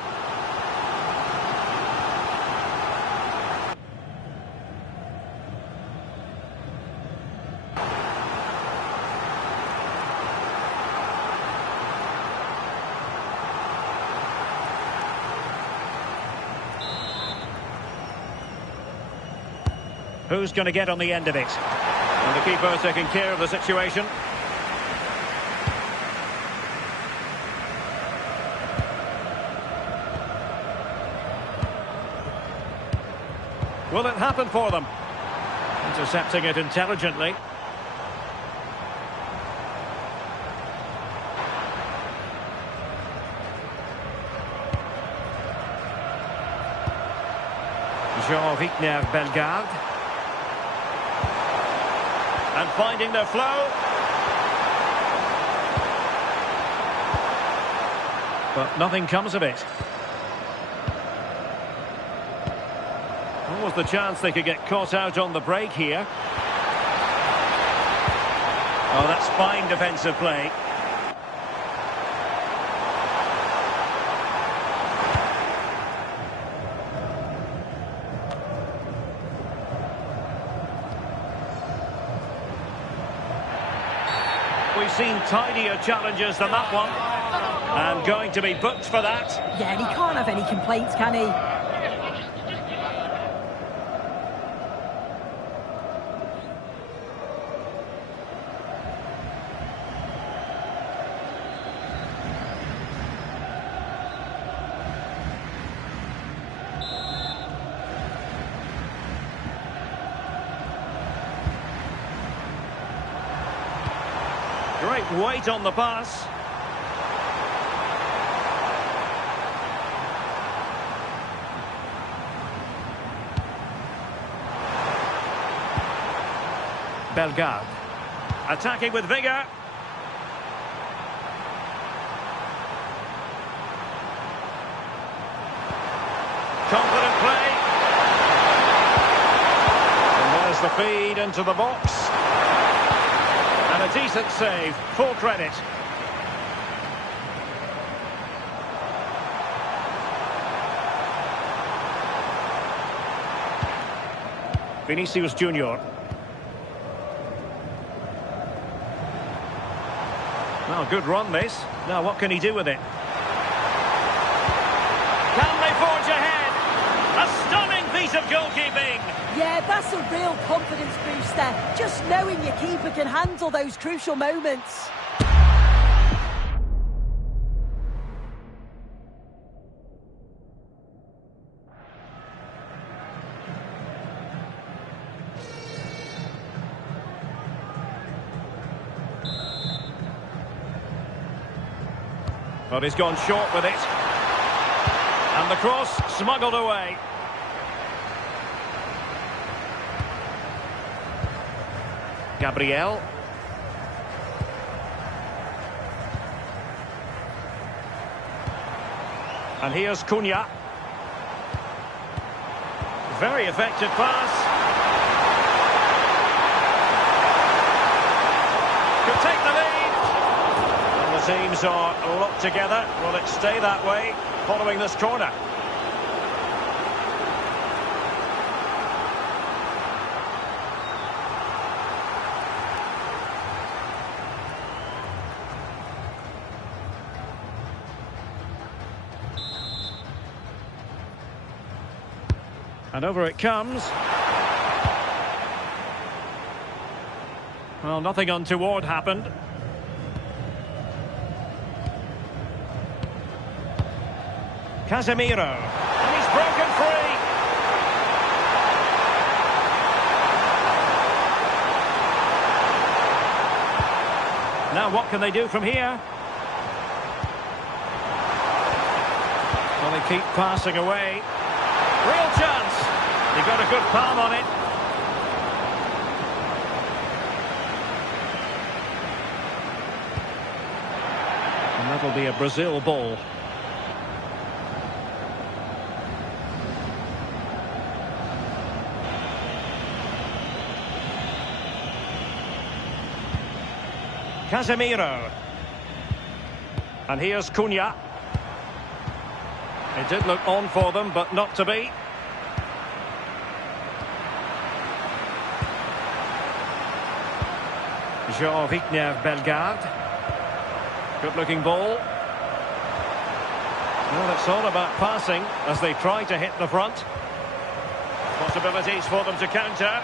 Who's going to get on the end of it? And the keeper taking care of the situation. Will it happen for them? Intercepting it intelligently. Jean-Victor Bellegarde. And finding their flow. But nothing comes of it. What was the chance they could get caught out on the break here? Oh, that's fine defensive play. We've seen tidier challenges than that one. And going to be booked for that. Yeah, and he can't have any complaints, can he? Great weight on the pass. Bellegarde. Attacking with vigour. Confident play. And there's the feed into the box. And a decent save, full credit. Vinicius Junior. Well, good run this. Now what can he do with it? Can they forge ahead? A stunning piece of goalkeeping. Yeah, that's a real confidence booster. Just knowing your keeper can handle those crucial moments. But he's gone short with it. And the cross smuggled away. Gabriel. And here's Cunha. Very effective pass. Could take the lead. And the teams are locked together. Will it stay that way following this corner? And over it comes. Well, nothing untoward happened. Casemiro. And he's broken free. Now what can they do from here? Well, they keep passing away. Real chance. He got a good palm on it. That'll be a Brazil ball. Casemiro. And here's Cunha. It did look on for them, but not to be. Jean-Victor Bellegarde. Good-looking ball. Well, it's all about passing as they try to hit the front. Possibilities for them to counter.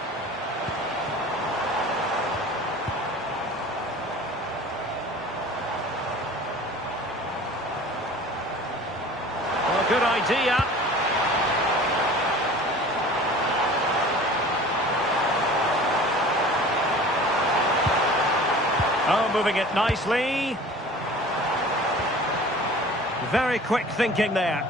Well, good idea. Oh, moving it nicely. Very quick thinking there.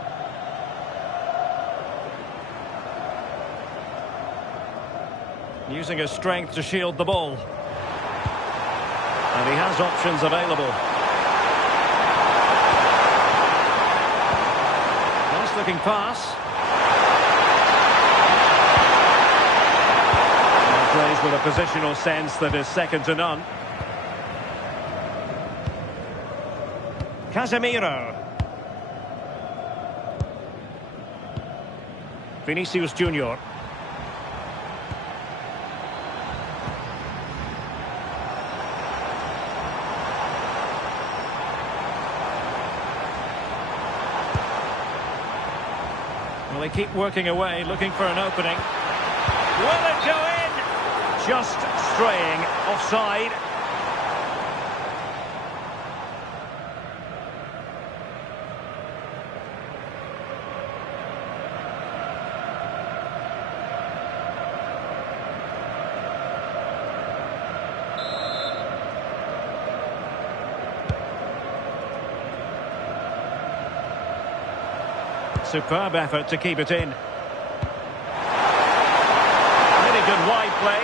Using his strength to shield the ball. And he has options available. Nice looking pass. And plays with a positional sense that is second to none. Casemiro. Vinicius Junior. Well, they keep working away, looking for an opening. Will it go in? Just straying offside. Superb effort to keep it in. Really good wide play.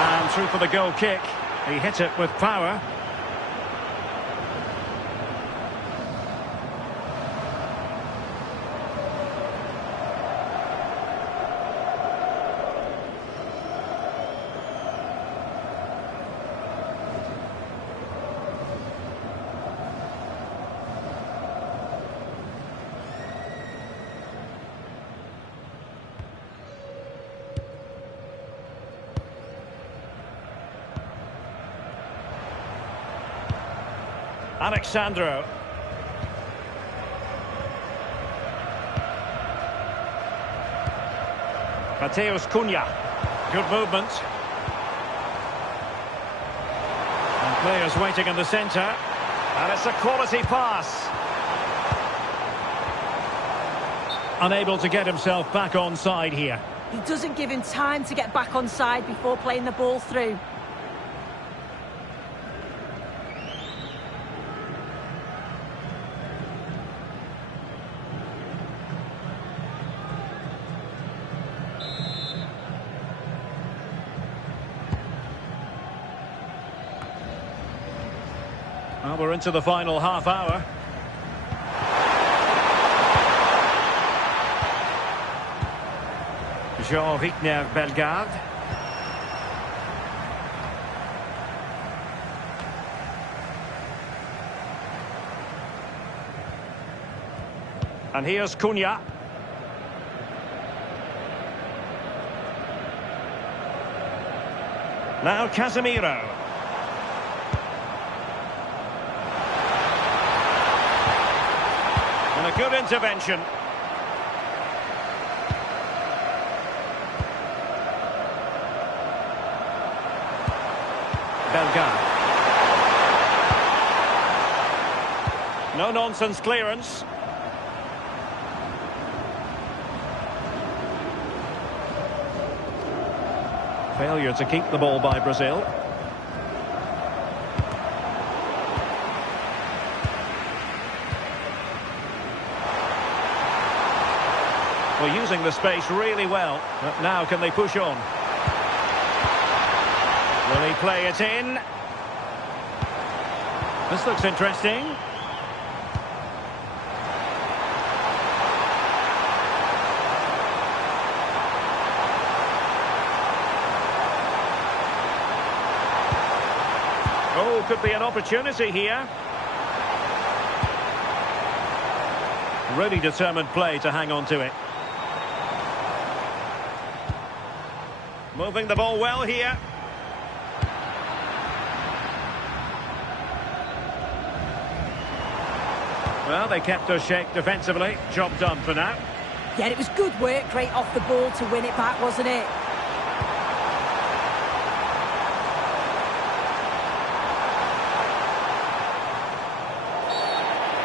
And through for the goal kick. He hit it with power. Alexandro. Mateus Cunha. Good movement. And players waiting in the centre. And it's a quality pass. Unable to get himself back on side here. He doesn't give him time to get back on side before playing the ball through. Well, we're into the final half hour. Jean-Victor Bellegarde. And here's Cunha. Now Casemiro. And a good intervention. Bellegarde. No-nonsense clearance. Failure to keep the ball by Brazil. Well, using the space really well. But now can they push on? Will he play it in? This looks interesting. Oh, could be an opportunity here. Really determined play to hang on to it. Moving the ball well here. Well, they kept us shape defensively. Job done for now. Yeah, it was good work, great off the ball to win it back, wasn't it?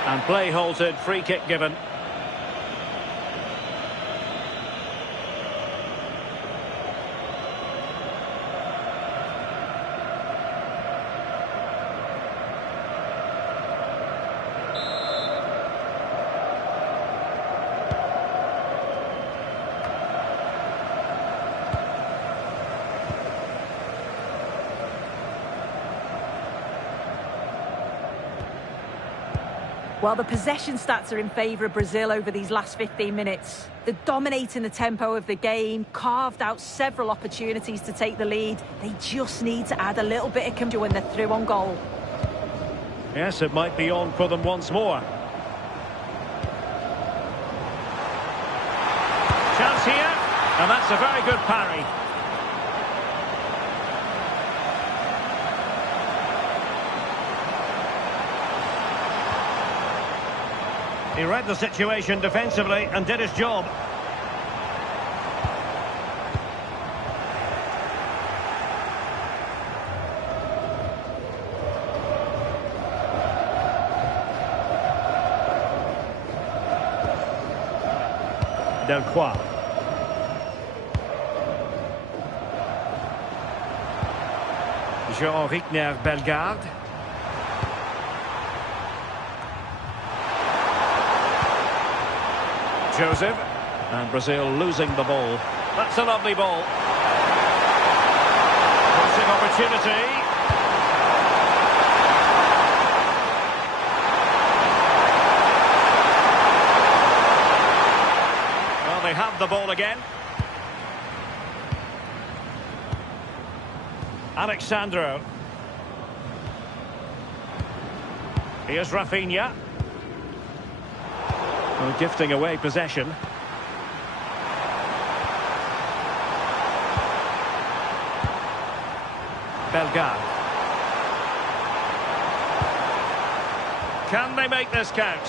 And play halted, free kick given. Well, the possession stats are in favour of Brazil over these last 15 minutes. They're dominating the tempo of the game, carved out several opportunities to take the lead. They just need to add a little bit of control when they're through on goal. Yes, it might be on for them once more. Chance here, and that's a very good parry. He read the situation defensively and did his job. Delcroix. Jean-Rickner Bellegarde. Joseph, and Brazil losing the ball. That's a lovely ball. Crossing opportunity. Well, they have the ball again. Alexandro. Here's Rafinha. Oh, gifting away possession. Bellegarde. Can they make this count?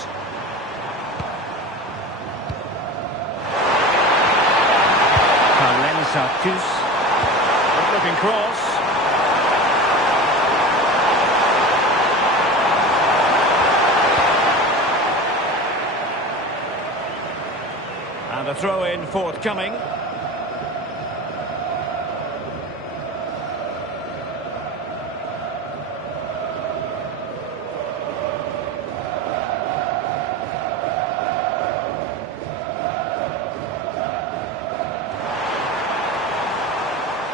Palensa-Tus. Looking cross. And a throw-in forthcoming.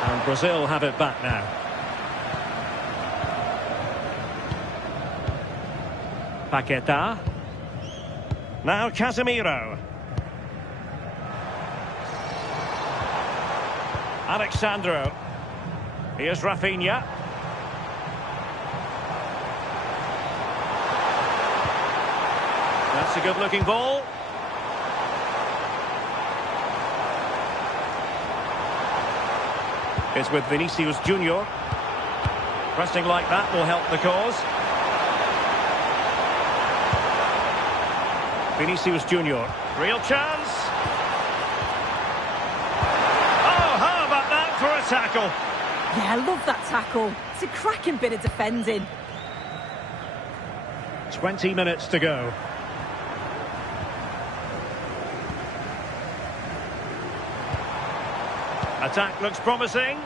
And Brazil have it back now. Paqueta. Now Casemiro. Alexandro. Here's Rafinha. That's a good-looking ball. It's with Vinicius Junior. Pressing like that will help the cause. Vinicius Junior. Real chance. For a tackle. Yeah, I love that tackle. It's a cracking bit of defending. 20 minutes to go. Attack looks promising.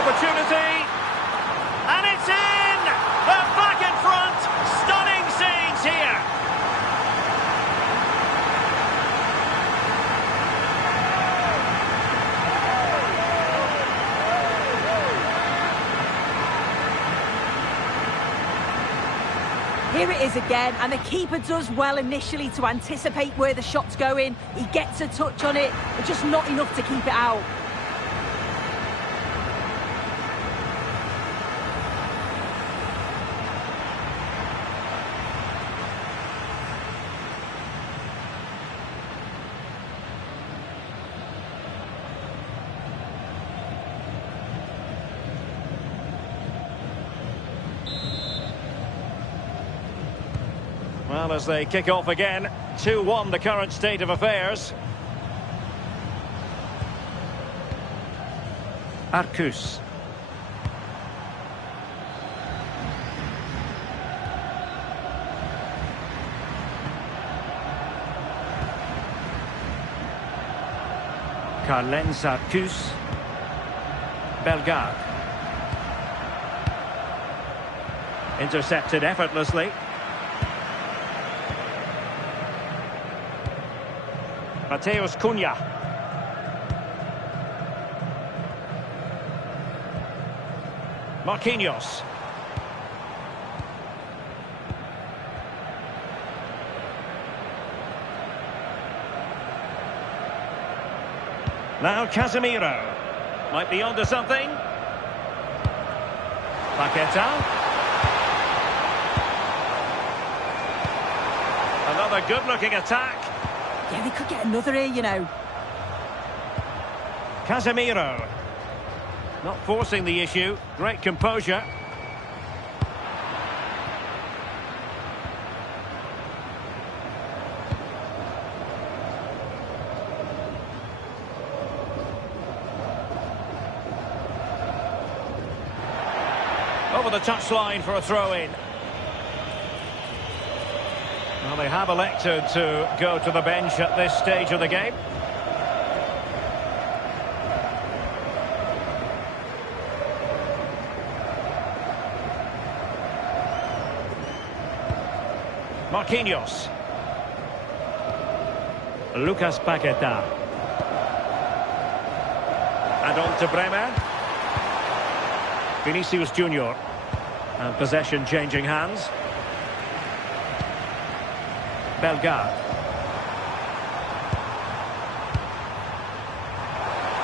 Opportunity. And it's in! They're back in front. Stunning scenes here. Here it is again, and the keeper does well initially to anticipate where the shot's going. He gets a touch on it, but just not enough to keep it out. Well, as they kick off again, 2-1 the current state of affairs. Arcus. Carlens Arcus. Bellegarde. Intercepted effortlessly. Mateus Cunha. Marquinhos. Now Casemiro. Might be onto something. Paqueta. Another good-looking attack. Yeah, they could get another here, you know. Casemiro. Not forcing the issue. Great composure. Over the touchline for a throw-in. Well, they have elected to go to the bench at this stage of the game. Marquinhos. Lucas Paqueta. And on to Bremer. Vinicius Junior. And possession changing hands. Bellegarde.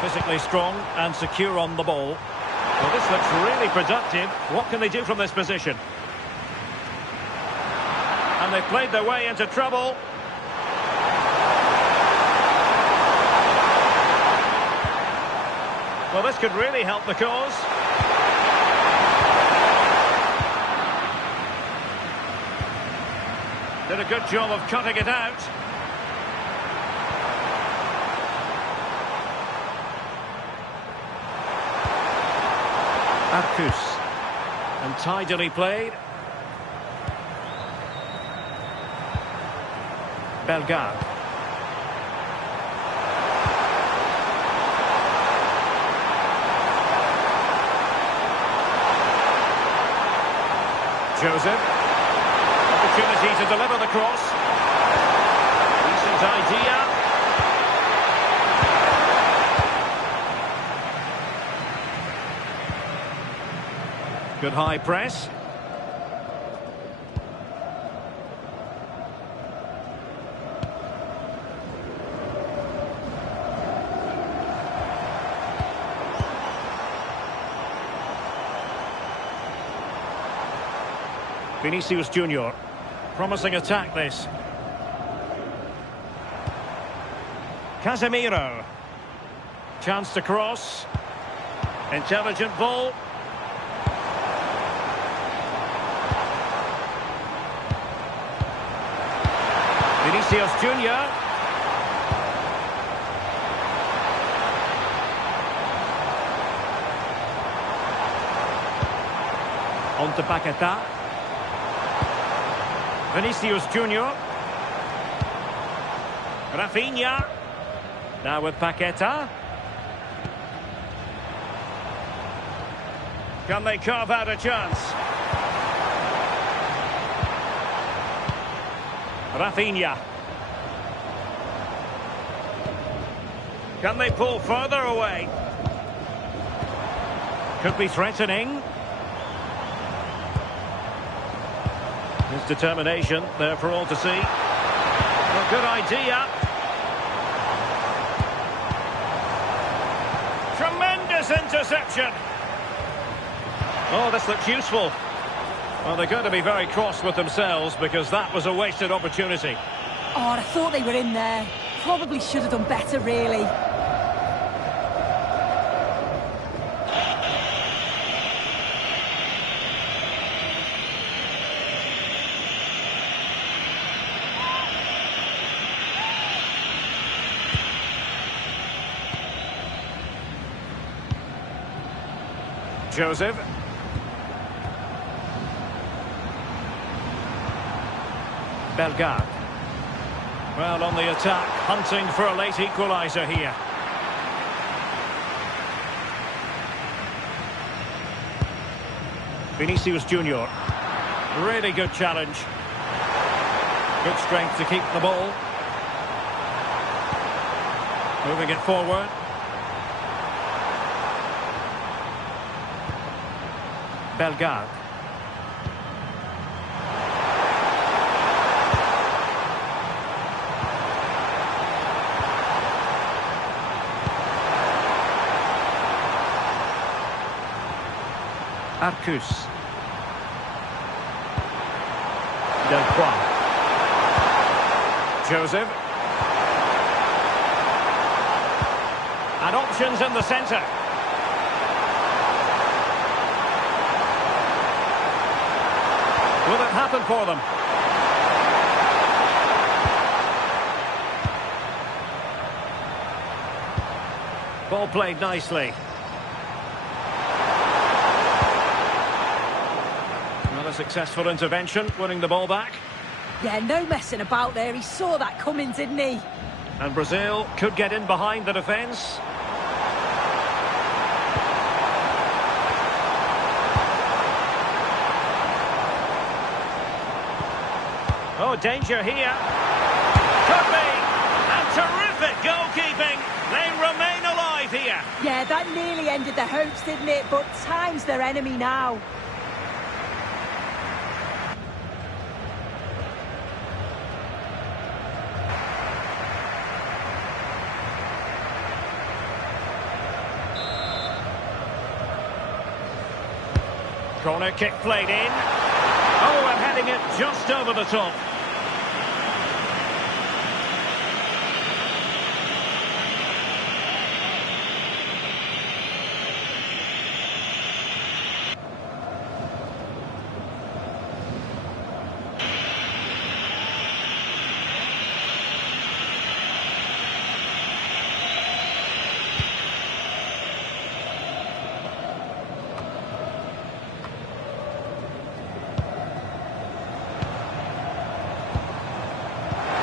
Physically strong and secure on the ball. Well, this looks really productive. What can they do from this position? And they've played their way into trouble. Well, this could really help the cause. Did a good job of cutting it out. Arcus. And tidily played. Bellegarde. Joseph. Opportunity to deliver the cross. Decent idea. Good high press. Vinicius Junior. Promising attack, this. Casemiro. Chance to cross. Intelligent ball. Vinicius Junior. On to Paqueta. Vinicius Junior. Rafinha. Now with Paqueta. Can they carve out a chance? Rafinha. Can they pull further away? Could be threatening. This With determination there for all to see. A good idea. Tremendous interception. Oh, this looks useful. Well, they're going to be very cross with themselves because that was a wasted opportunity. Oh, I thought they were in there. Probably should have done better, really. Joseph. Bellegarde. Well, on the attack, hunting for a late equaliser here. Vinicius Junior. Really good challenge. Good strength to keep the ball. Moving it forward. Bellegarde. Arcus. Delcroix. Joseph. And options in the centre. Will it happen for them? Ball played nicely. Not a successful intervention, winning the ball back. Yeah, no messing about there. He saw that coming, didn't he? And Brazil could get in behind the defence. Oh, danger here. Could be. And terrific goalkeeping. They remain alive here. Yeah, that nearly ended their hopes, didn't it? But time's their enemy now. Corner kick played in. Oh, and heading it just over the top.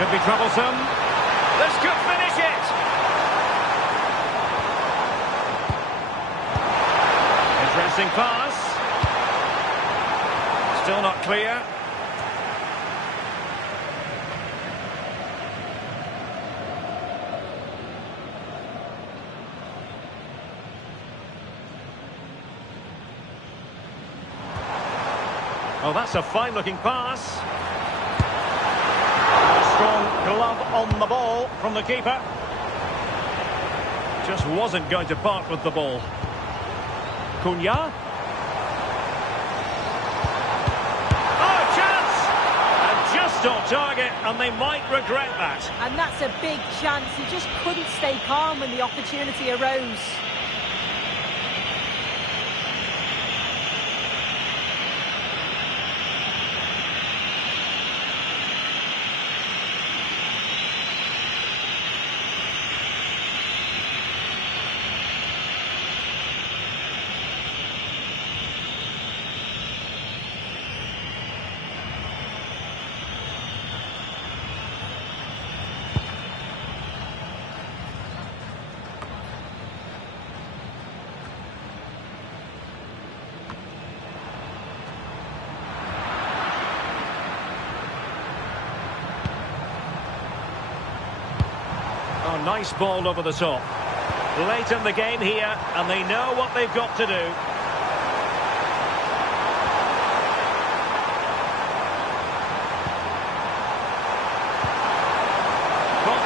Could be troublesome. This could finish it. Interesting pass. Still not clear. Oh, that's a fine-looking pass. Strong glove on the ball from the keeper. Just wasn't going to part with the ball. Cunha. Oh, chance! And just on target, and they might regret that. And that's a big chance. He just couldn't stay calm when the opportunity arose. Oh, nice ball over the top. Late in the game here, and they know what they've got to do.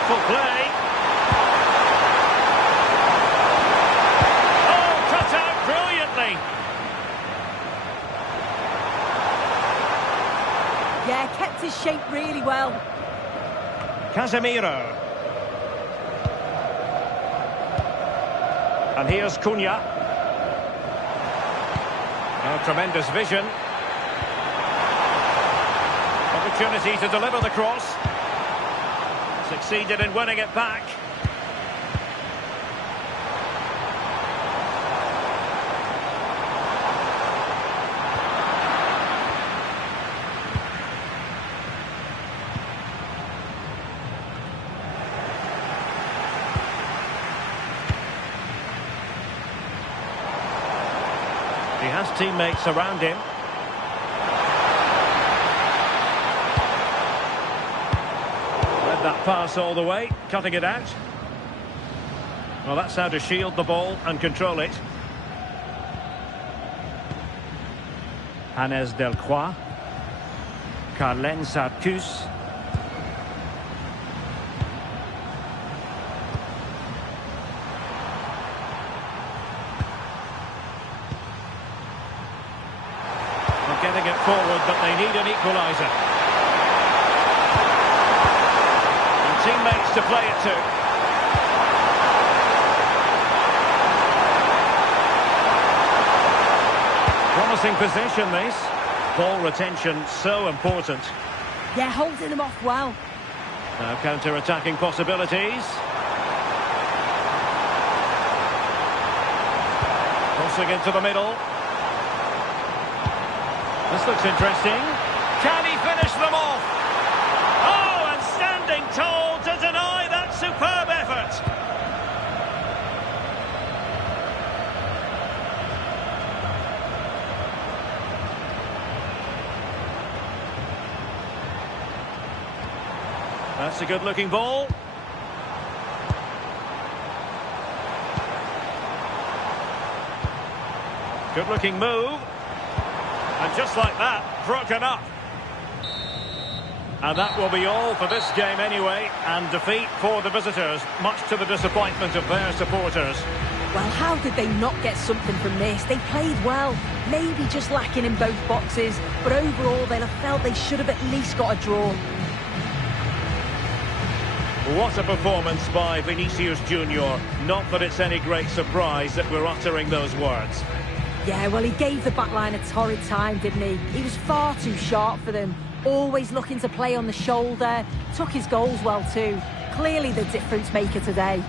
Thoughtful play. Oh, cut out brilliantly. Yeah, kept his shape really well. Casemiro. And here's Cunha. Oh, tremendous vision. Opportunity to deliver the cross. Succeeded in winning it back. He has teammates around him. Read that pass all the way, cutting it out. Well, that's how to shield the ball and control it. Hannes Delcroix. Carlen Sarcus. Getting it forward, but they need an equaliser. And teammates to play it to. Promising position, this. Ball retention, so important. Yeah, holding them off well. Now counter-attacking possibilities. Crossing into the middle. This looks interesting. Can he finish them off? Oh, and standing tall to deny that superb effort. That's a good-looking ball. Good-looking move. And just like that, broken up. And that will be all for this game anyway. And defeat for the visitors, much to the disappointment of their supporters. Well, how did they not get something from this? They played well, maybe just lacking in both boxes. But overall, they'll have felt they should have at least got a draw. What a performance by Vinicius Junior. Not that it's any great surprise that we're uttering those words. Yeah, well, he gave the backline a torrid time, didn't he? He was far too sharp for them. Always looking to play on the shoulder. Took his goals well too. Clearly the difference maker today.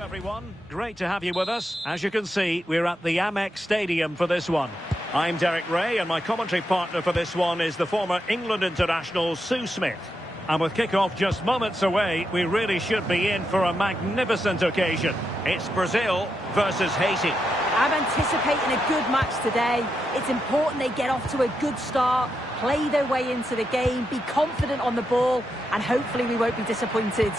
Everyone, great to have you with us. As you can see, we're at the Amex Stadium for this one. I'm Derek Ray, and my commentary partner for this one is the former England international Sue Smith. And with kick-off just moments away, we really should be in for a magnificent occasion. It's Brazil versus Haiti. I'm anticipating a good match today. It's important they get off to a good start, play their way into the game, be confident on the ball, and hopefully we won't be disappointed.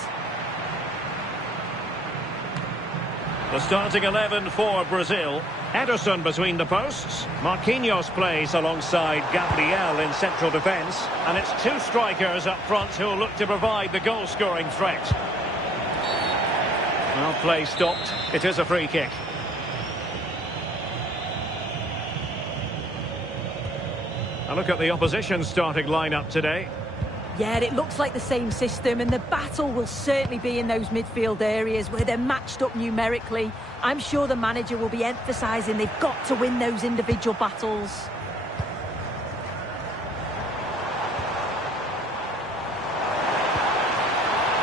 The starting 11 for Brazil. Ederson between the posts. Marquinhos plays alongside Gabriel in central defence. And it's two strikers up front who'll look to provide the goal-scoring threat. Well, play stopped. It is a free kick. A look at the opposition starting lineup today. Yeah, it looks like the same system, and the battle will certainly be in those midfield areas where they're matched up numerically. I'm sure the manager will be emphasising they've got to win those individual battles.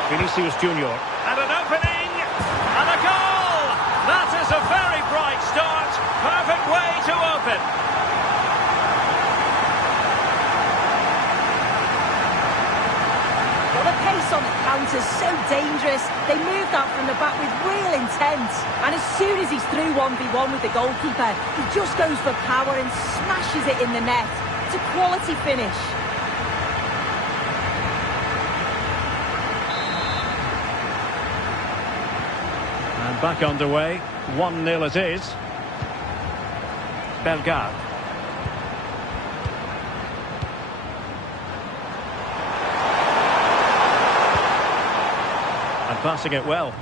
Vinicius Junior. And an opening! And a goal! That is a very bright start. Perfect way to open. Well, the pace on the counter's so dangerous. They moved out from the back with real intent. And as soon as he's through 1v1 with the goalkeeper, he just goes for power and smashes it in the net. It's a quality finish. And back underway. 1-0 it is. Bellegarde. And passing it well.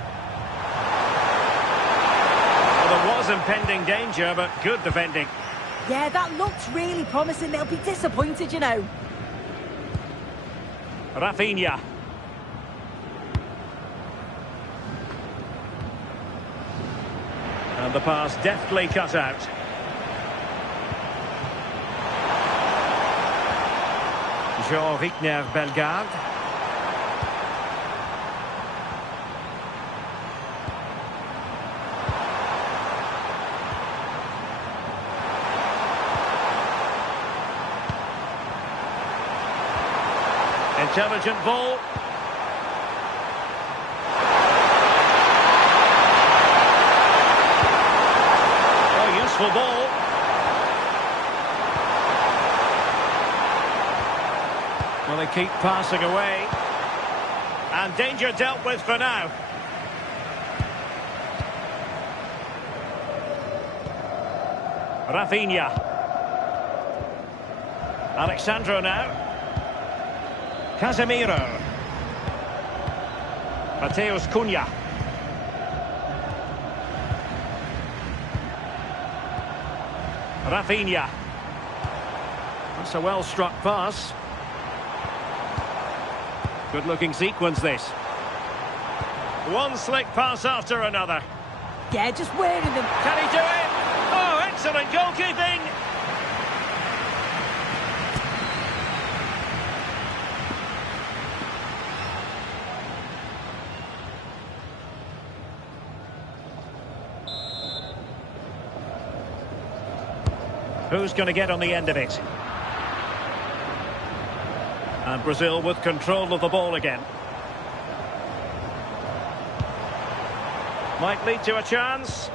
Well, there was impending danger, but good defending. Yeah, that looked really promising. They'll be disappointed, you know. Rafinha. And the pass deftly cut out. Jean-Richner Bellegarde. Intelligent ball. Oh, useful ball. Well, they keep passing away. And danger dealt with for now. Rafinha. Alexandro now. Casemiro. Mateus Cunha. Rafinha. That's a well-struck pass. Good-looking sequence, this. One slick pass after another. Yeah, just wearing them. Can he do it? Oh, excellent goalkeeping! Who's going to get on the end of it? And Brazil with control of the ball again. Might lead to a chance.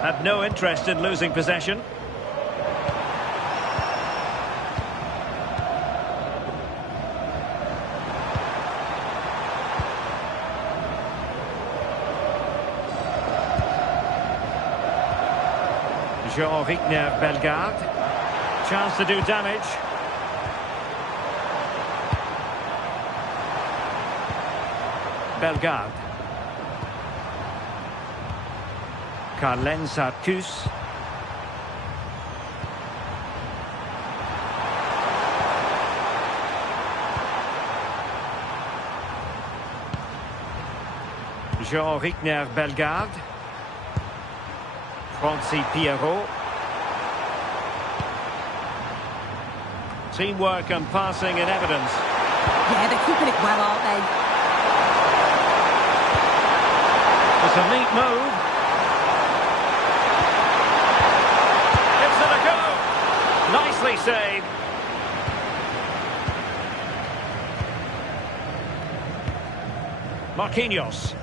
Had no interest in losing possession. Jean-Richner Bellegarde. Chance to do damage. Bellegarde. Carlen Sartus. Jean-Richner Bellegarde. Francis Pierrot. Teamwork and passing in evidence. Yeah, they're keeping it well, aren't they? It's a neat move. Gives it a go. Nicely saved. Marquinhos.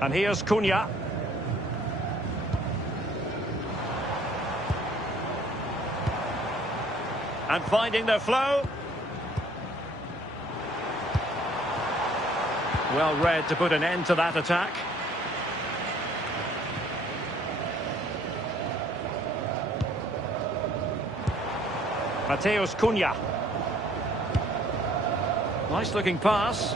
And here's Cunha. And finding the flow. Well read to put an end to that attack. Mateus Cunha. Nice looking pass.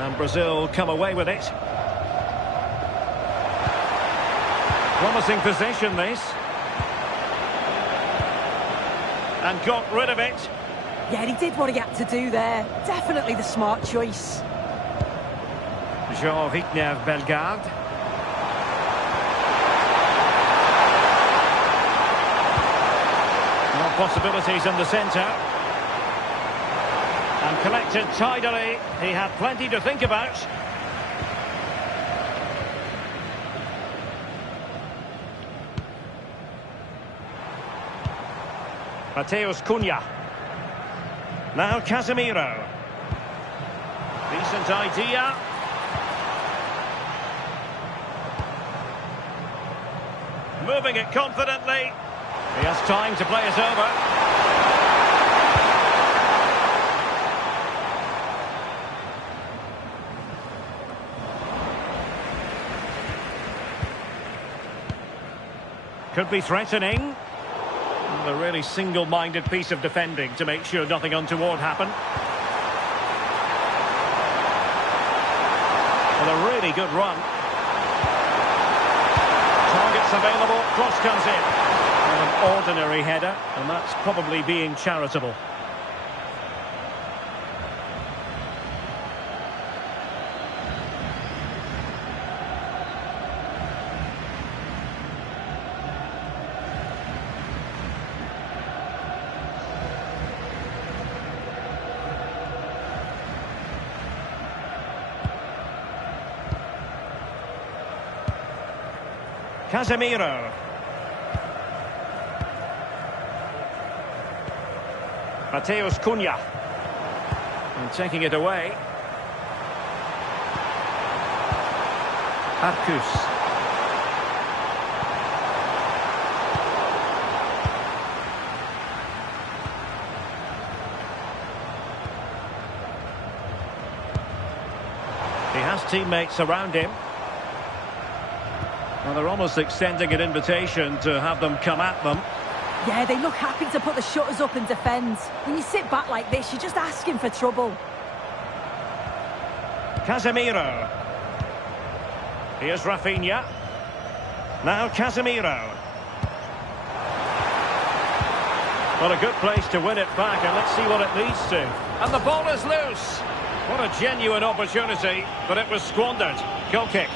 And Brazil come away with it. Promising possession, this. And got rid of it. Yeah, he did what he had to do there. Definitely the smart choice. Jean-Victor Bellegarde. More possibilities in the centre. And collected tidily. He had plenty to think about. Mateus Cunha. Now Casemiro. Decent idea. Moving it confidently. He has time to play it over. Could be threatening. And a really single-minded piece of defending to make sure nothing untoward happened. And a really good run. Targets available, cross comes in. And an ordinary header, and that's probably being charitable. Casemiro. Mateus Cunha. And taking it away. Arcus. He has teammates around him. Well, they're almost extending an invitation to have them come at them. Yeah, they look happy to put the shutters up and defend. When you sit back like this, you're just asking for trouble. Casemiro. Here's Rafinha. Now Casemiro. Well, a good place to win it back, and let's see what it leads to. And the ball is loose. What a genuine opportunity, but it was squandered. Goal kick.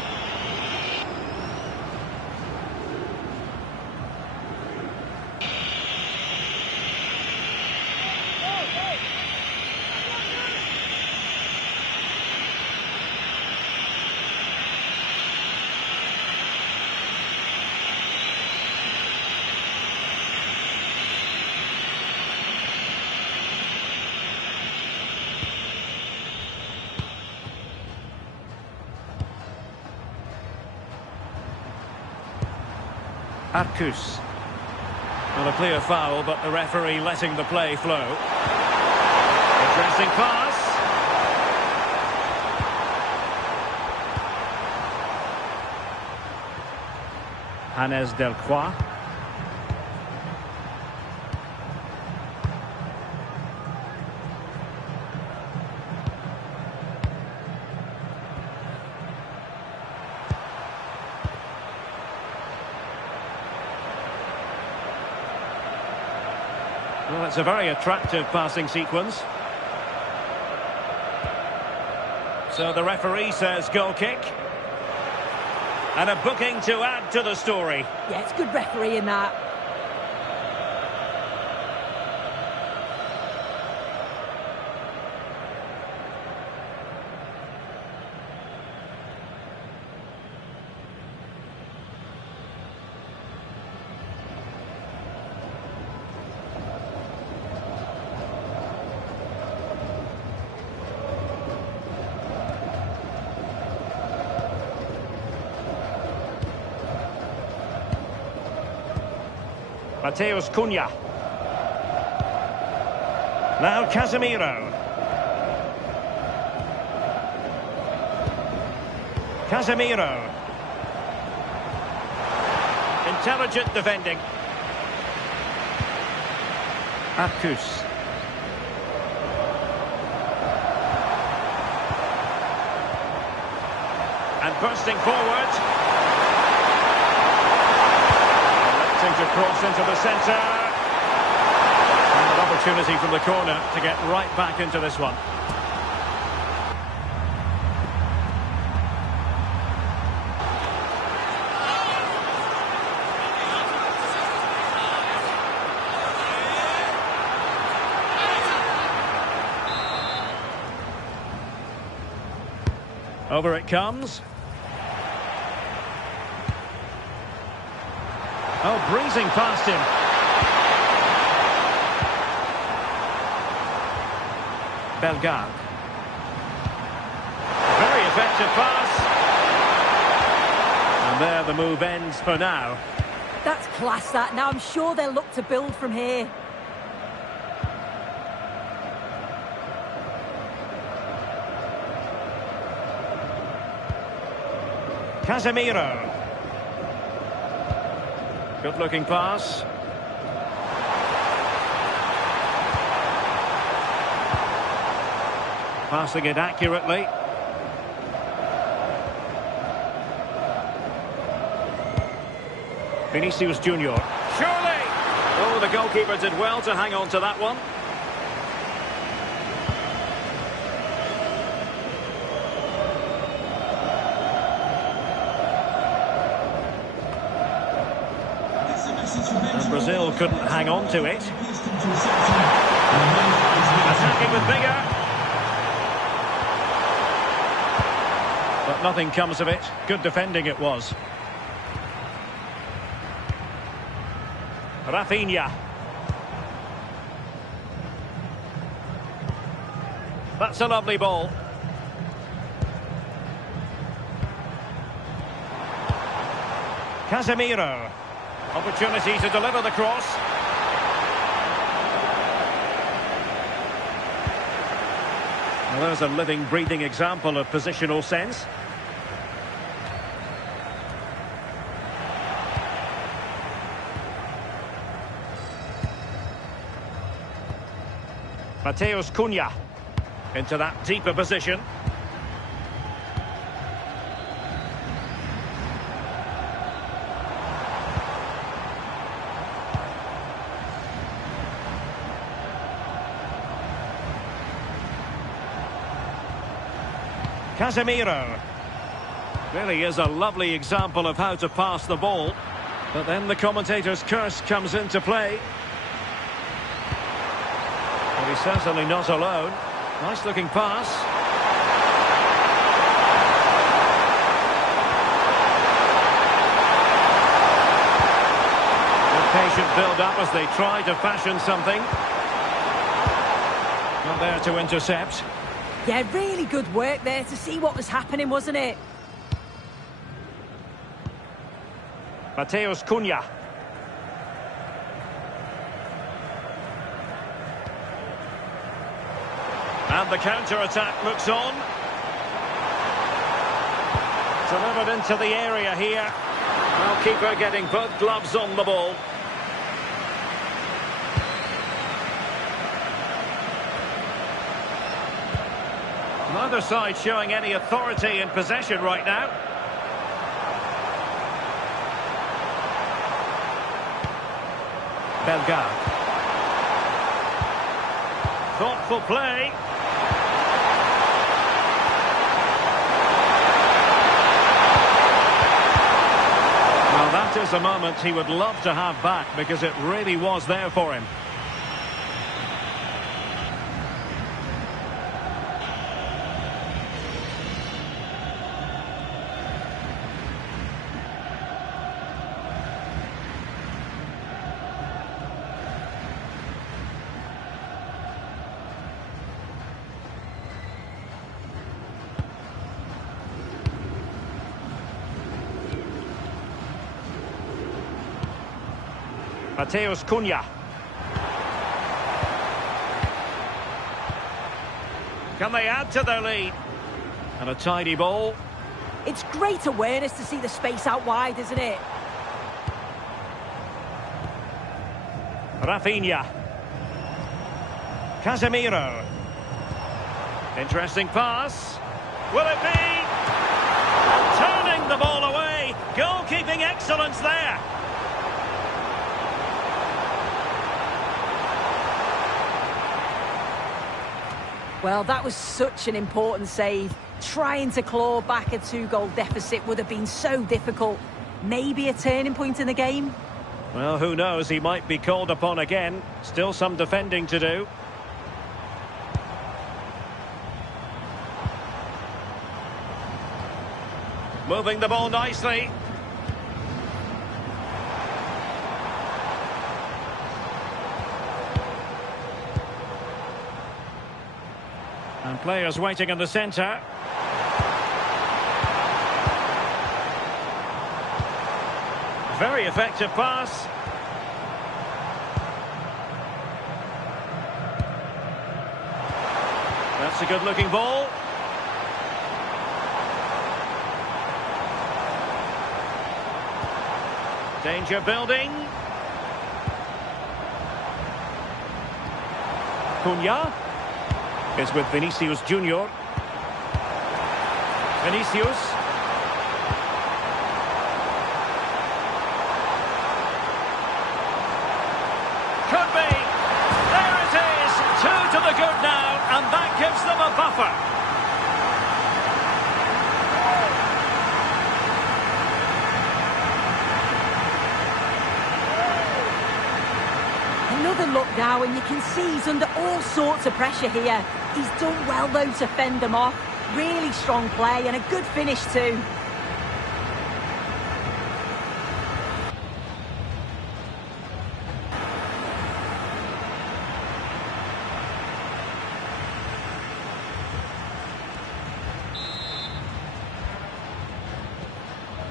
Arcus. Well, a clear foul, but the referee letting the play flow. Interesting pass. Hannes Delcroix. Well, it's a very attractive passing sequence. So the referee says goal kick. And a booking to add to the story. Yeah, it's good refereeing that. Mateus Cunha. Now Casemiro. Casemiro. Intelligent defending. Arcus. And bursting forward. Electing to cross into the centre. And an opportunity from the corner to get right back into this one. Over it comes. Oh, breezing past him. Bellegarde. Very effective pass. And there the move ends for now. That's class, that. Now I'm sure they'll look to build from here. Casemiro. Good-looking pass. Passing it accurately. Vinicius Junior. Surely! Oh, the goalkeeper did well to hang on to that one. And Brazil couldn't hang on to it. Attacking with vigour. But nothing comes of it. Good defending it was. Rafinha. That's a lovely ball. Casemiro. Opportunity to deliver the cross. Well, there's a living, breathing example of positional sense. Mateus Cunha into that deeper position. Casemiro. Really is a lovely example of how to pass the ball. But then the commentator's curse comes into play. Well, he's certainly not alone. Nice looking pass. Good patient build-up as they try to fashion something. Not there to intercept. Yeah, really good work there to see what was happening, wasn't it? Mateus Cunha. And the counter-attack looks on. Delivered into the area here. Well, keeper getting both gloves on the ball. Neither side showing any authority in possession right now. Bellegarde. Thoughtful play. Well, that is a moment he would love to have back because it really was there for him. Mateus Cunha. Can they add to their lead? And a tidy ball. It's great awareness to see the space out wide, isn't it? Rafinha. Casemiro. Interesting pass. Will it be? Defending excellence there. Well, that was such an important save. Trying to claw back a 2-goal deficit would have been so difficult. Maybe a turning point in the game. Well, who knows? He might be called upon again. Still some defending to do. Moving the ball nicely. And players waiting in the centre. Very effective pass. That's a good-looking ball. Danger building. Cunha is with Vinicius Junior. Vinicius. Could be. There it is. 2 to the good now, and that gives them a buffer. Another look now, and you can see he's under all sorts of pressure here. He's done well, though, to fend them off. Really strong play and a good finish, too.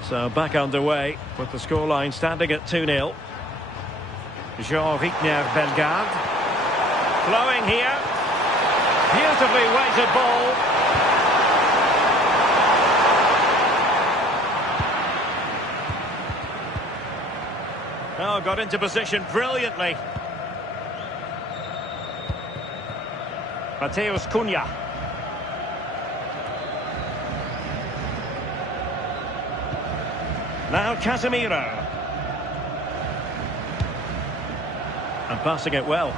So back underway with the scoreline standing at 2-0. Jean-Victor Bellegarde. Flowing here. Beautifully weighted ball. Oh, got into position brilliantly. Mateus Cunha. Now Casemiro. And passing it well.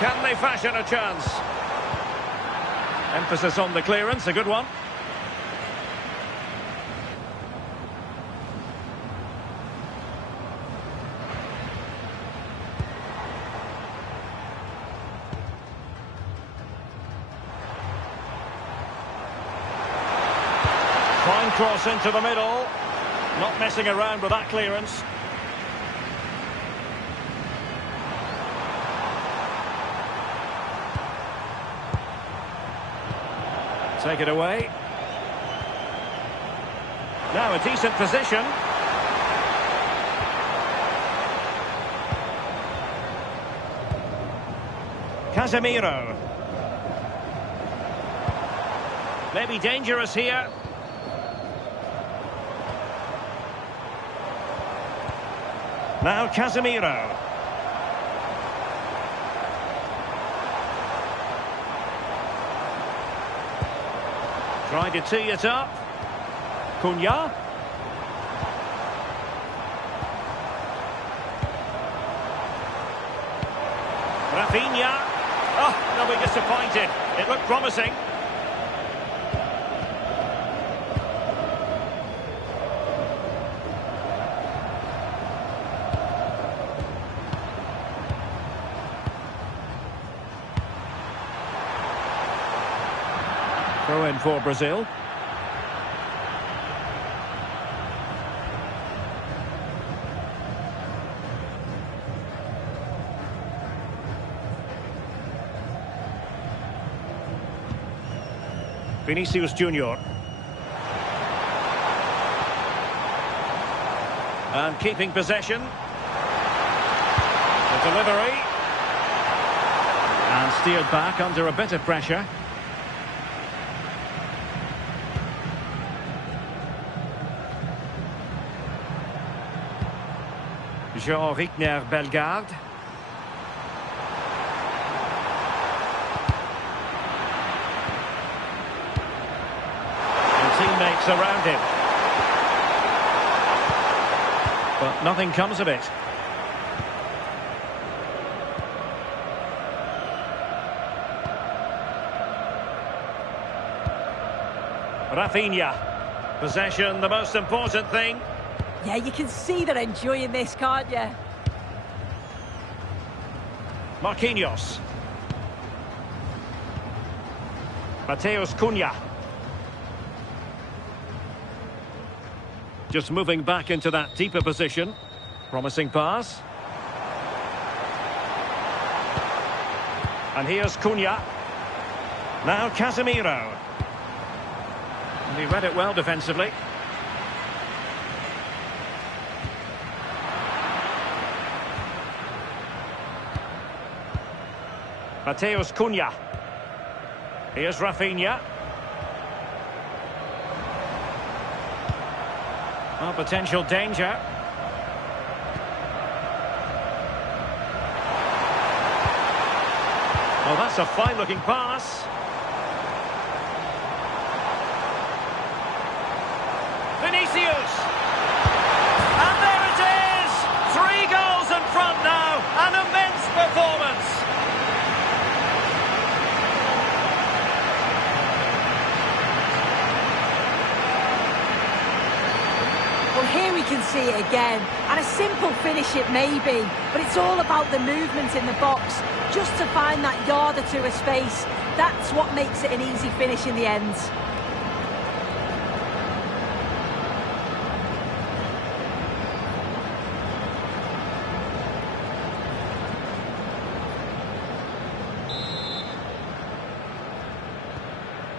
Can they fashion a chance? Emphasis on the clearance, a good one. Fine cross into the middle. Not messing around with that clearance. Take it away. Now a decent position. Casemiro. Maybe dangerous here. Now Casemiro. Trying to tee it up. Cunha. Rafinha. Oh, they'll be disappointed. It looked promising. Throw in for Brazil. Vinicius Junior. And keeping possession. The delivery. And steered back under a bit of pressure. Jean-Victor Bellegarde. And teammates around him. But nothing comes of it. Rafinha. Possession, the most important thing. Yeah, you can see they're enjoying this, can't you? Marquinhos. Mateus Cunha. Just moving back into that deeper position. Promising pass. And here's Cunha. Now Casemiro. And he read it well defensively. Mateus Cunha. Here's Rafinha. Oh, potential danger. Oh, that's a fine-looking pass. Vinicius! And there it is! 3 goals in front now. An immense performance. Well, here we can see it again. And a simple finish it may be, but it's all about the movement in the box. Just to find that yard or two of space. That's what makes it an easy finish in the end.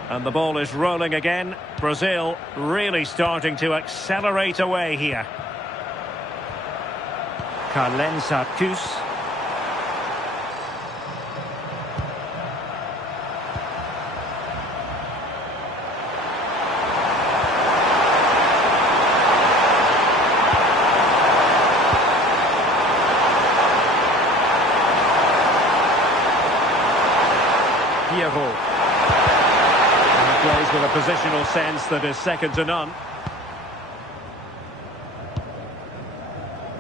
And the ball is rolling again. Brazil really starting to accelerate away here. Sarkus. Plays with a positional sense that is second to none.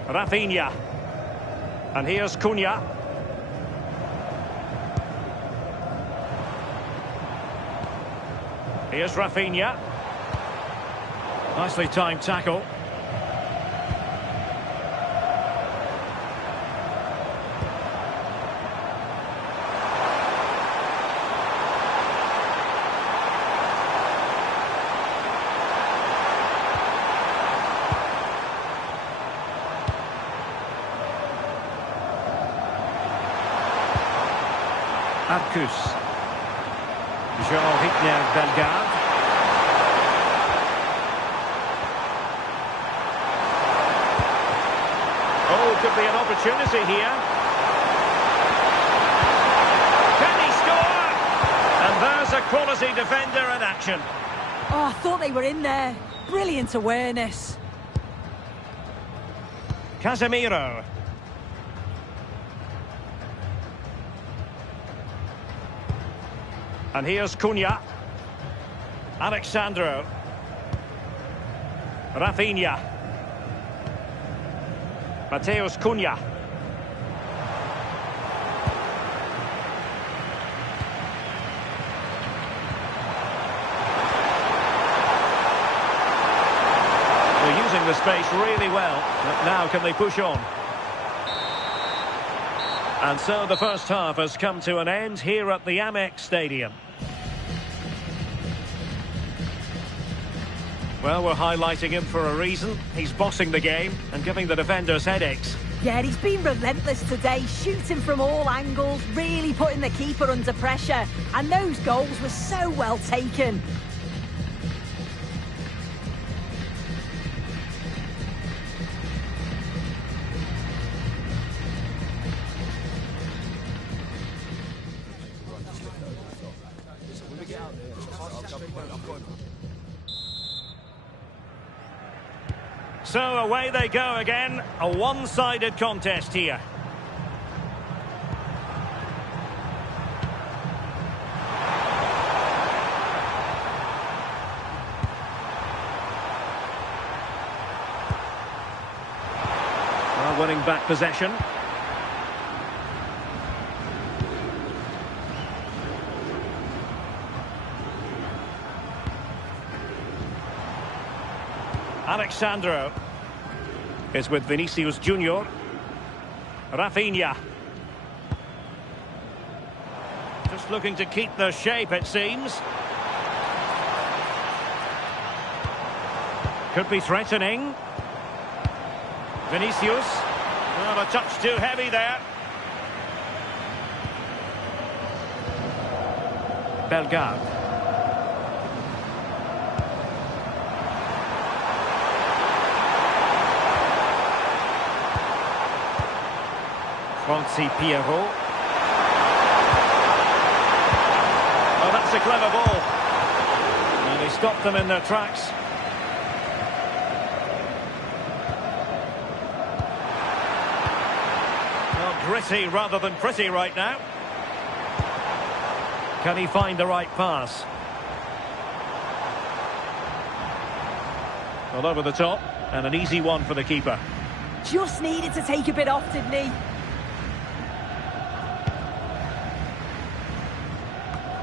Rafinha. And here's Cunha. Here's Rafinha. Nicely timed tackle. Arcus. Jean-Hitner Bellegarde. Oh, could be an opportunity here. Can he score? And there's a quality defender in action. Oh, I thought they were in there. Brilliant awareness. Casemiro. And here's Cunha. Alexandro. Rafinha. Mateus Cunha. They're using the space really well. But now can they push on? And so the first half has come to an end here at the Amex Stadium. Well, we're highlighting him for a reason. He's bossing the game and giving the defenders headaches. Yeah, he's been relentless today, shooting from all angles, really putting the keeper under pressure. And those goals were so well taken. So away they go again, a one-sided contest here. winning back possession. Alexandro is with Vinicius Junior. Rafinha. Just looking to keep the shape, it seems. Could be threatening. Vinicius. Well, a touch too heavy there. Bellegarde. Francis Pierrot. Oh, that's a clever ball. And he stopped them in their tracks. Well, gritty rather than pretty right now. Can he find the right pass? Well, over the top, and an easy one for the keeper. Just needed to take a bit off, didn't he?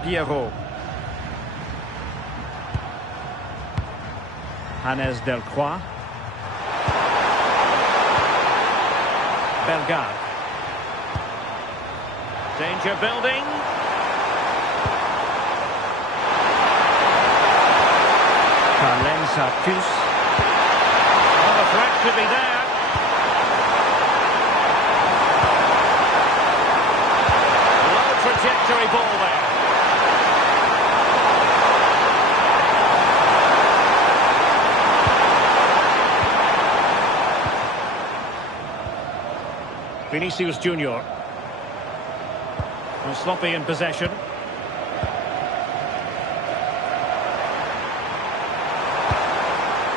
Pierrot. Hannes Delcroix. Bellegarde. Danger building. Carles. Oh, the threat could be there. Low trajectory ball there. Vinicius Junior. Well, sloppy in possession.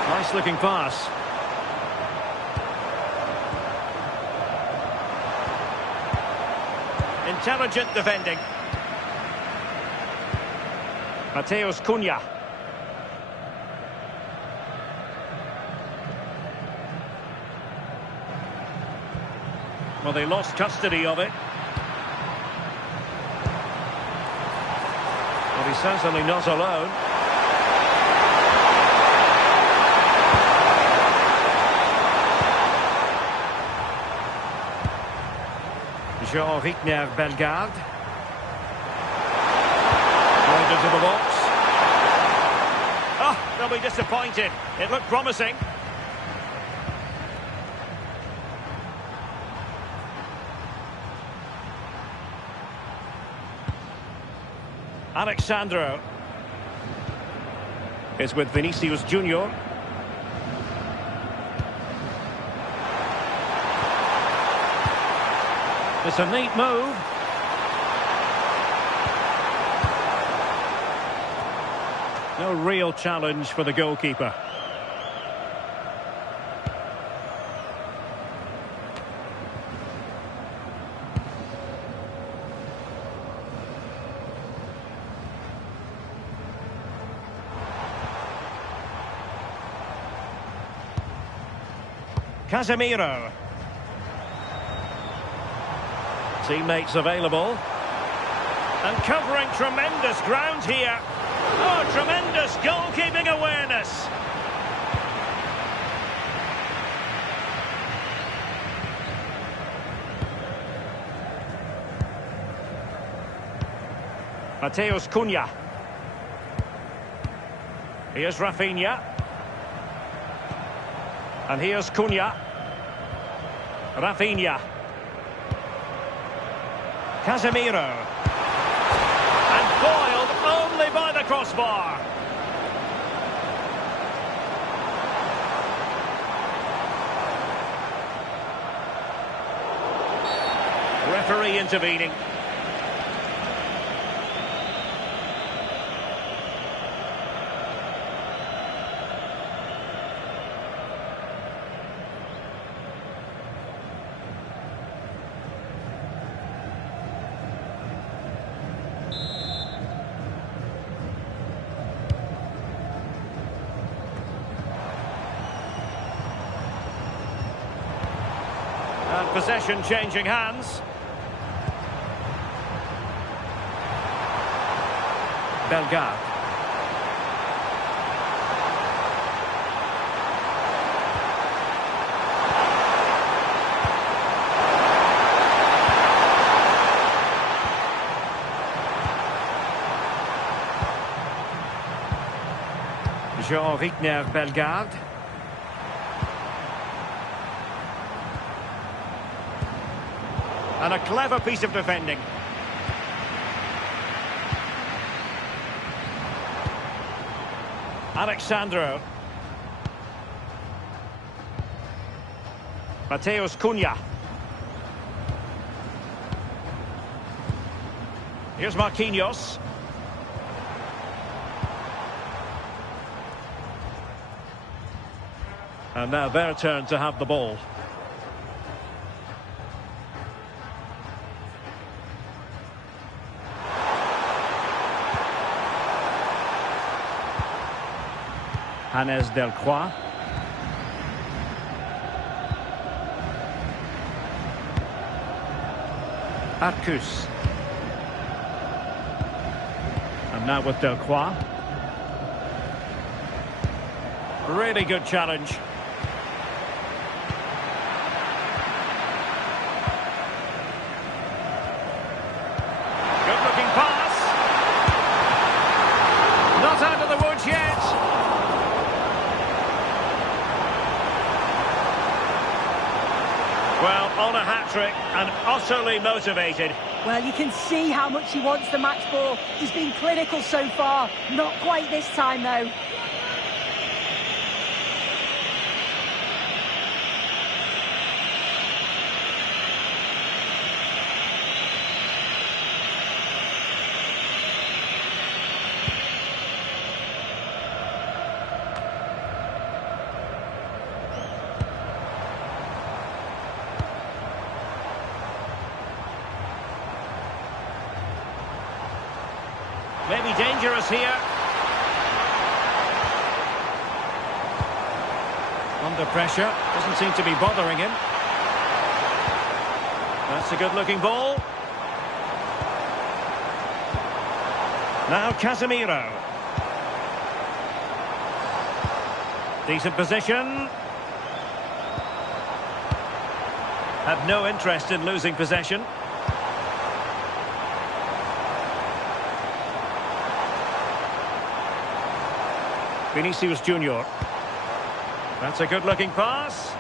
Nice looking pass. Intelligent defending. Mateus Cunha. Well, they lost custody of it. Well, he's certainly not alone. Jean-Rickner Bellegarde. Right into the box. Oh, they'll be disappointed. It looked promising. Alexandro is with Vinicius Junior. It's a neat move. No real challenge for the goalkeeper. Casemiro. Teammates available. And covering tremendous ground here. Oh, tremendous goalkeeping awareness. Mateus Cunha. Here's Rafinha. And here's Cunha. Rafinha. Casemiro. And foiled only by the crossbar. Referee intervening. And possession changing hands. Bellegarde. Jean-Rickner Bellegarde. And a clever piece of defending. Alexandro. Mateus Cunha. Here's Marquinhos. And now their turn to have the ball. Hannes Delcroix. Arcus. And now with Delcroix. Really good challenge. Good-looking pass. Not out of the woods yet. Well, on a hat-trick and utterly motivated. Well, you can see how much he wants the match ball. He's been clinical so far. Not quite this time, though. Maybe dangerous here. Under pressure. Doesn't seem to be bothering him. That's a good-looking ball. Now Casemiro. Decent position. Have no interest in losing possession. Vinicius Junior. That's a good-looking pass.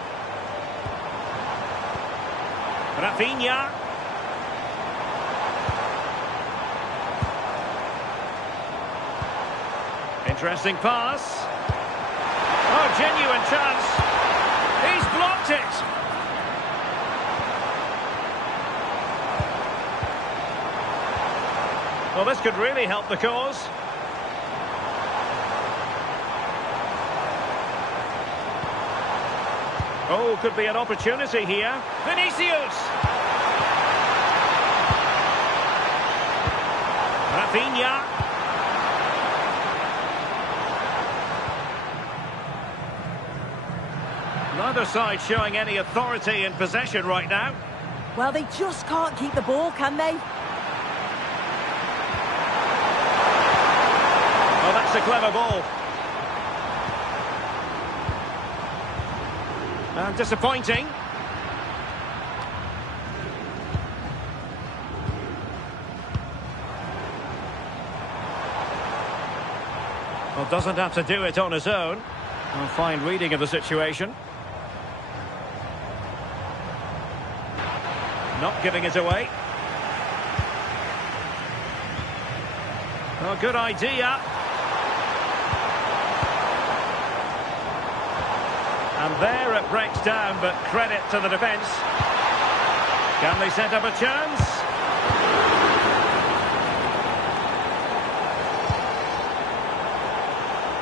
Rafinha. Interesting pass. Oh, genuine chance. He's blocked it. Well, this could really help the cause. Oh, could be an opportunity here. Vinicius! Rafinha. Neither side showing any authority in possession right now. Well, they just can't keep the ball, can they? Well, that's a clever ball. And disappointing. Well, doesn't have to do it on his own. A fine reading of the situation. Not giving it away. Oh, good idea. And there it breaks down, but credit to the defence. Can they set up a chance?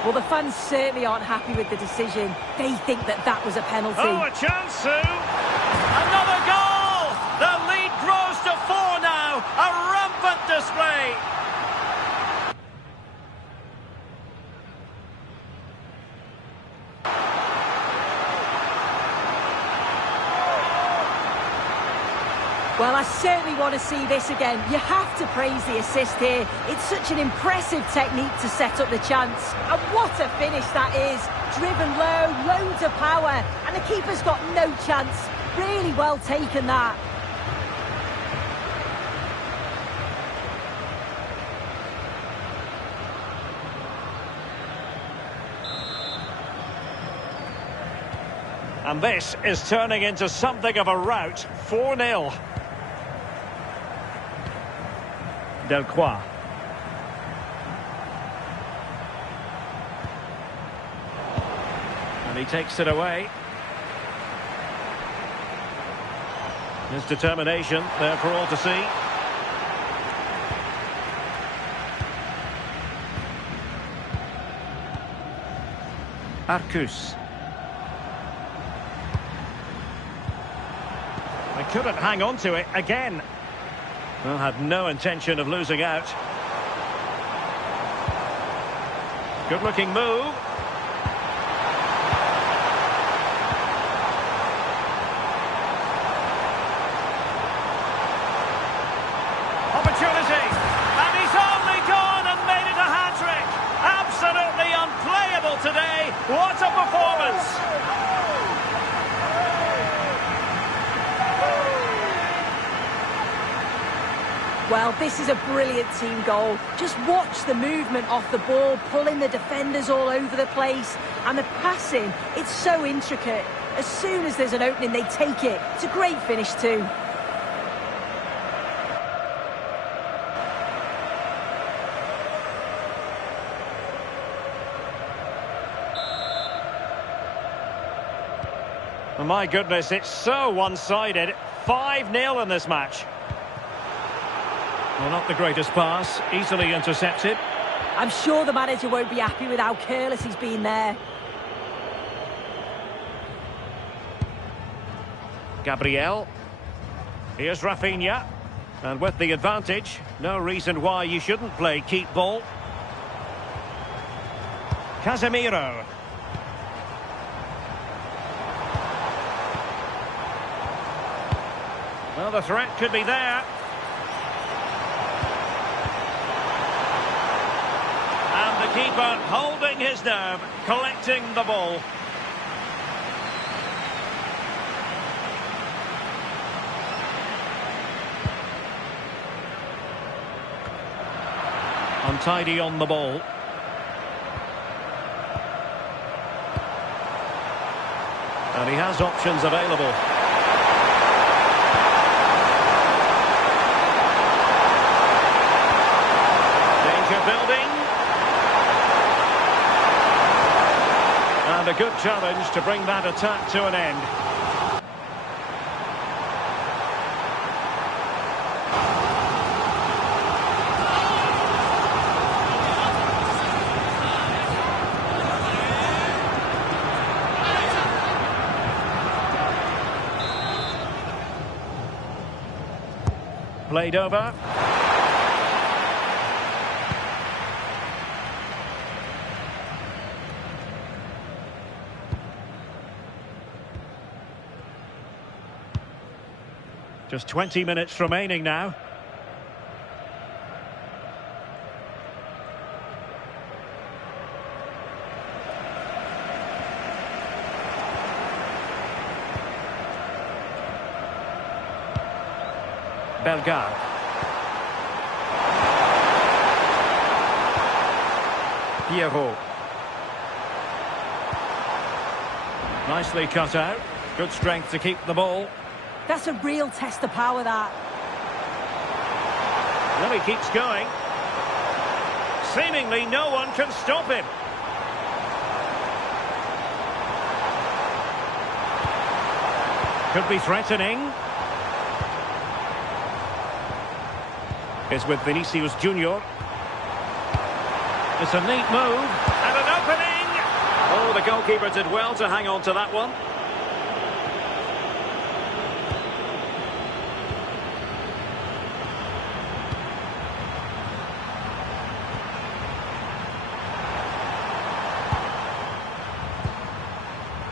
Well, the fans certainly aren't happy with the decision. They think that that was a penalty. Oh, a chance, Sue! Another goal! The lead grows to 4 now. A rampant display. Well, I certainly want to see this again. You have to praise the assist here. It's such an impressive technique to set up the chance. And what a finish that is. Driven low, loads of power, and the keeper's got no chance. Really well taken, that. And this is turning into something of a rout. 4-0. Delcroix. And he takes it away. His determination there for all to see. Arcus. They couldn't hang on to it again. Well, had no intention of losing out. Good-looking move. Opportunity. And he's only gone and made it a hat-trick. Absolutely unplayable today. What a performance. Well, this is a brilliant team goal. Just watch the movement off the ball, pulling the defenders all over the place. And the passing, it's so intricate. As soon as there's an opening, they take it. It's a great finish too. Oh, my goodness, it's so one-sided. 5-0 in this match. Well, not the greatest pass, easily intercepted. I'm sure the manager won't be happy with how careless he's been there. Gabriel. Here's Rafinha. And with the advantage, no reason why you shouldn't play keep ball. Casemiro. Well, the threat could be there. And the keeper holding his nerve, collecting the ball. Untidy on the ball. And he has options available. Danger building. And a good challenge to bring that attack to an end. Played over. Just 20 minutes remaining now. Bellegarde. Pierrot. Nicely cut out. Good strength to keep the ball. That's a real test of power, that. Well, he keeps going. Seemingly no one can stop him. Could be threatening. Is with Vinicius Junior. It's a neat move. And an opening! Oh, the goalkeeper did well to hang on to that one.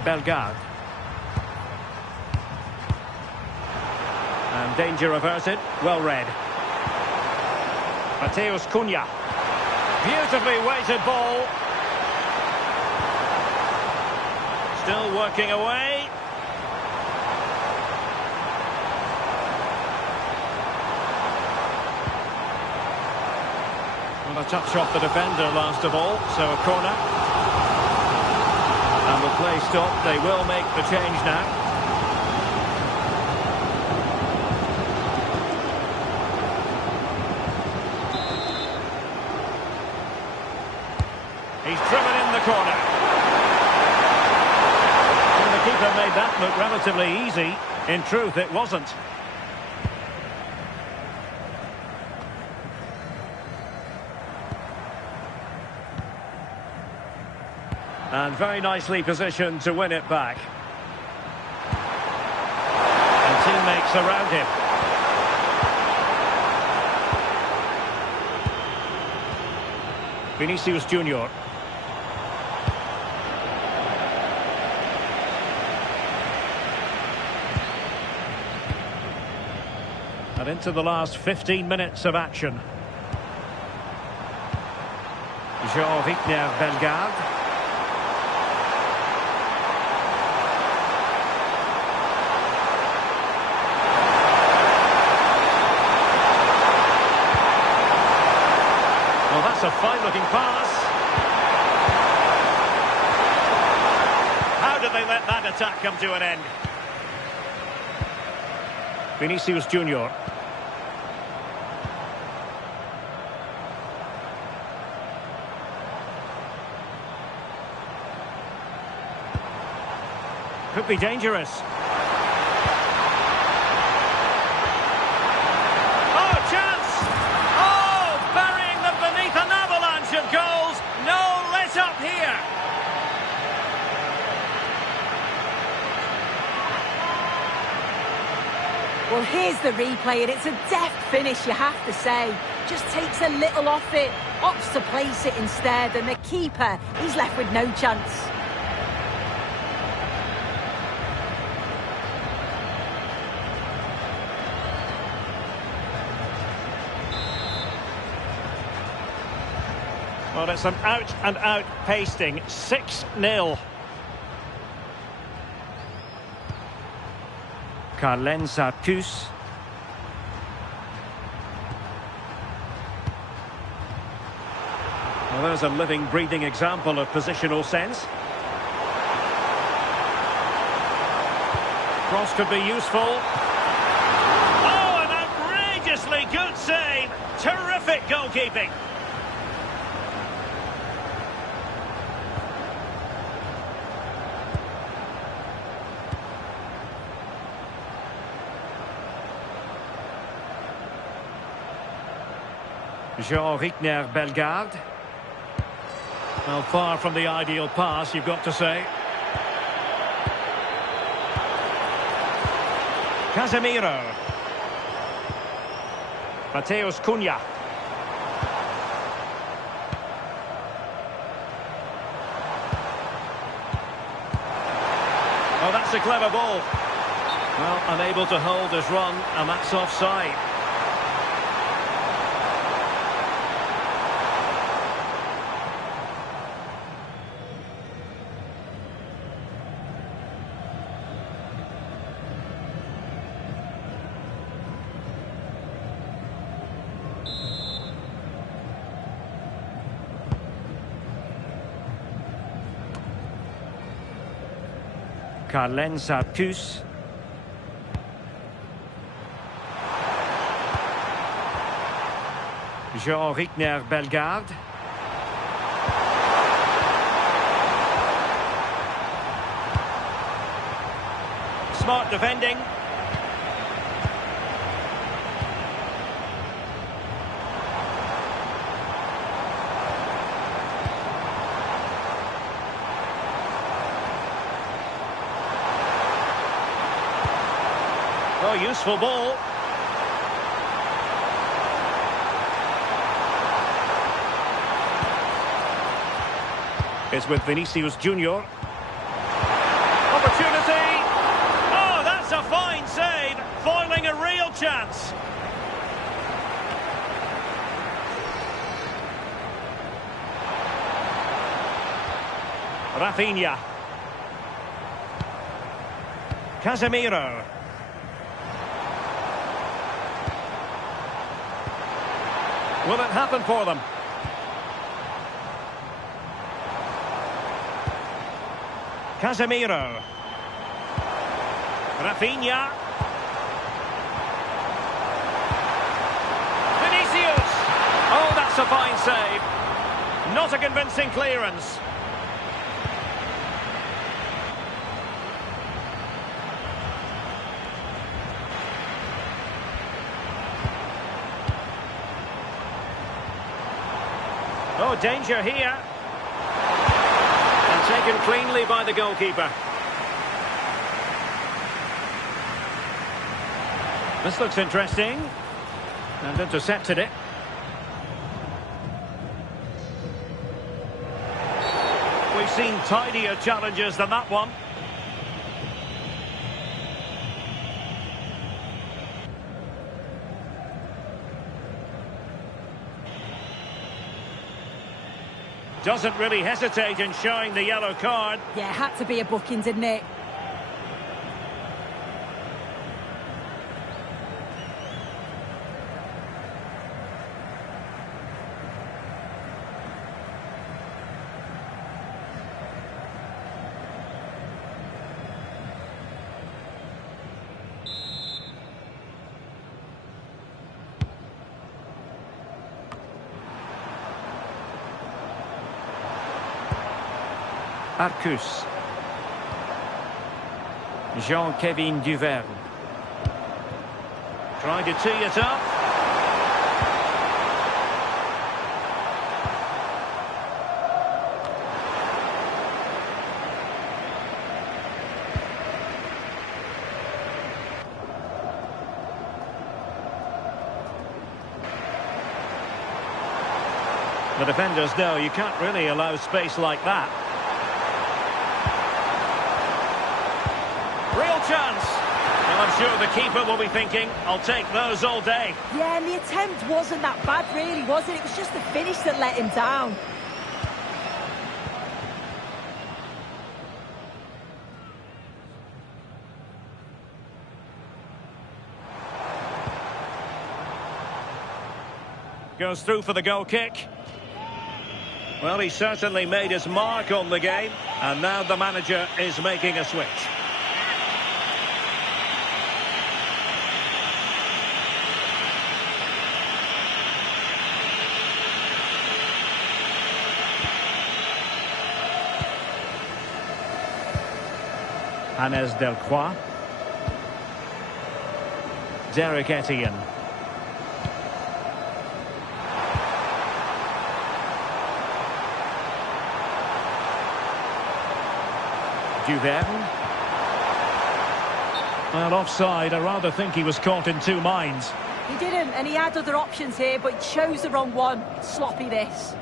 Bellegarde. And And danger averted. Well read. Mateus Cunha. Beautifully weighted ball. Still working away. Well, a touch off the defender last of all, so a corner. And the play stopped. They will make the change now. He's driven in the corner. And the keeper made that look relatively easy. In truth, it wasn't. And very nicely positioned to win it back. And teammates around him. Vinicius Junior. And into the last 15 minutes of action. Jean-Victor Bellegarde. Well, that's a fine-looking pass. How did they let that attack come to an end? Vinicius Junior. Could be dangerous. Oh, chance! Oh, burying them beneath an avalanche of goals. No let up here. Well, here's the replay, and it's a deft finish, you have to say. Just takes a little off it, opts to place it instead, and the keeper, he's left with no chance. Well, it's an out-and-out pasting. 6-0. Carlenza Pus. Well, there's a living, breathing example of positional sense. Cross could be useful. Oh, an outrageously good save. Terrific goalkeeping. Jean-Victor Bellegarde. Well, far from the ideal pass, you've got to say. Casemiro. Mateus Cunha. Oh, that's a clever ball. Well, unable to hold his run, and that's offside. Carlenza Pus. Jean-Victor Bellegarde. Smart defending. Oh, useful ball. It's with Vinicius Junior. Opportunity. Oh, that's a fine save. Foiling a real chance. chance. Rafinha. Casemiro. Will it happen for them? Casemiro. Rafinha. Vinicius. Oh, that's a fine save. Not a convincing clearance. Oh, danger here. And taken cleanly by the goalkeeper. This looks interesting. And intercepted it. We've seen tidier challenges than that one. Doesn't really hesitate in showing the yellow card. Yeah, had to be a booking, didn't it? Arcus. Jean-Kevin Duverne. Trying to tee it up. The defenders know you can't really allow space like that. Real chance. Well, I'm sure the keeper will be thinking, I'll take those all day. Yeah, and the attempt wasn't that bad, really, was it? It was just the finish that let him down. Goes through for the goal kick. Well, he certainly made his mark on the game, and now the manager is making a switch. Hannes Delcroix. Derek Etienne. Duverne. Well, offside. I rather think he was caught in two minds. He didn't, and he had other options here, but he chose the wrong one. Sloppy, this.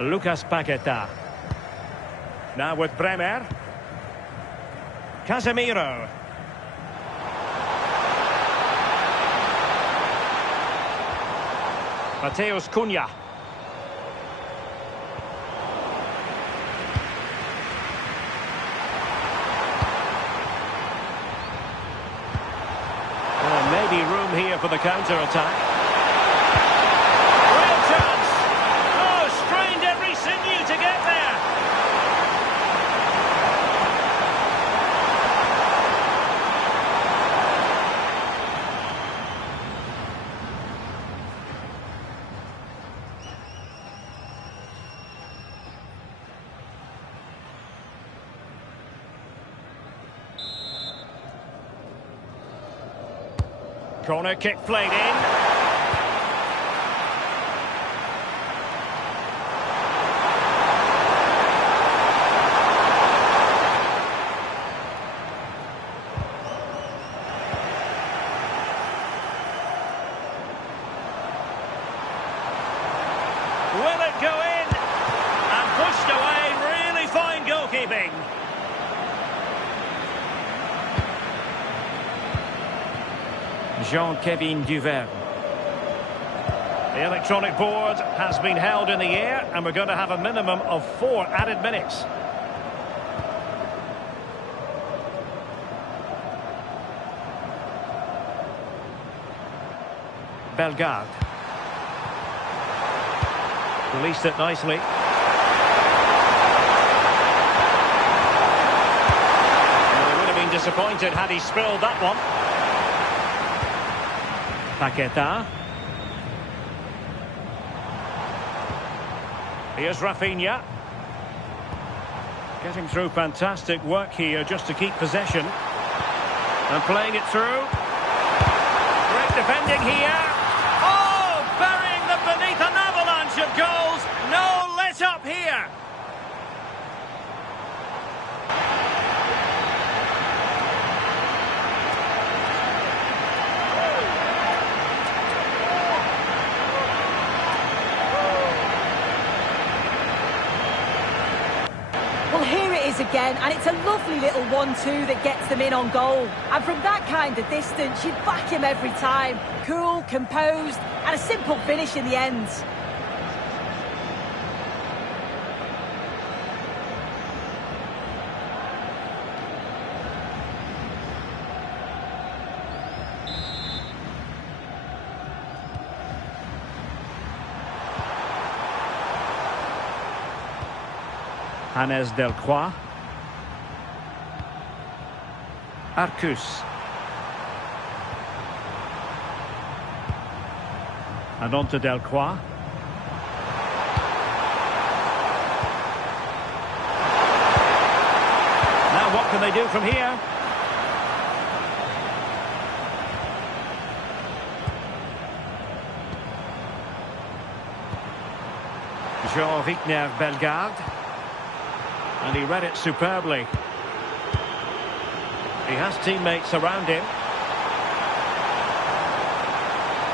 Lucas Paqueta. Now with Bremer. Casemiro. Mateus Cunha. Maybe room here for the counter-attack. Real chance! Oh, strained every sinew to get there. Corner kick played in. Jean-Kevin Duverne. The electronic board has been held in the air, and we're going to have a minimum of 4 added minutes. Bellegarde. Released it nicely. Well, he would have been disappointed had he spilled that one. Paqueta. Here's Rafinha. Getting through fantastic work here just to keep possession. And playing it through. Great defending here. Oh, burying them beneath an avalanche of goals. No let up here. Well, here it is again, and it's a lovely little 1-2 that gets them in on goal. And from that kind of distance, you'd back him every time. Cool, composed, and a simple finish in the end. Hannes Delcroix. Arcus. And on to Delcroix. Now what can they do from here? Jean-Victor Bellegarde. And he read it superbly. He has teammates around him.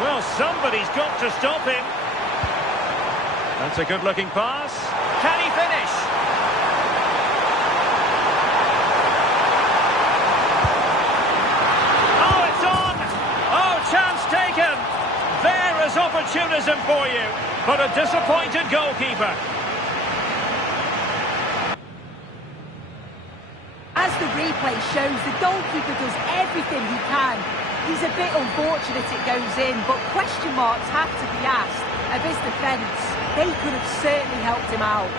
Well, somebody's got to stop him. That's a good-looking pass. Can he finish? Oh, it's on! Oh, chance taken! There is opportunism for you, but a disappointed goalkeeper. As the replay shows, the goalkeeper does everything he can. He's a bit unfortunate it goes in, but question marks have to be asked of his defence. They could have certainly helped him out.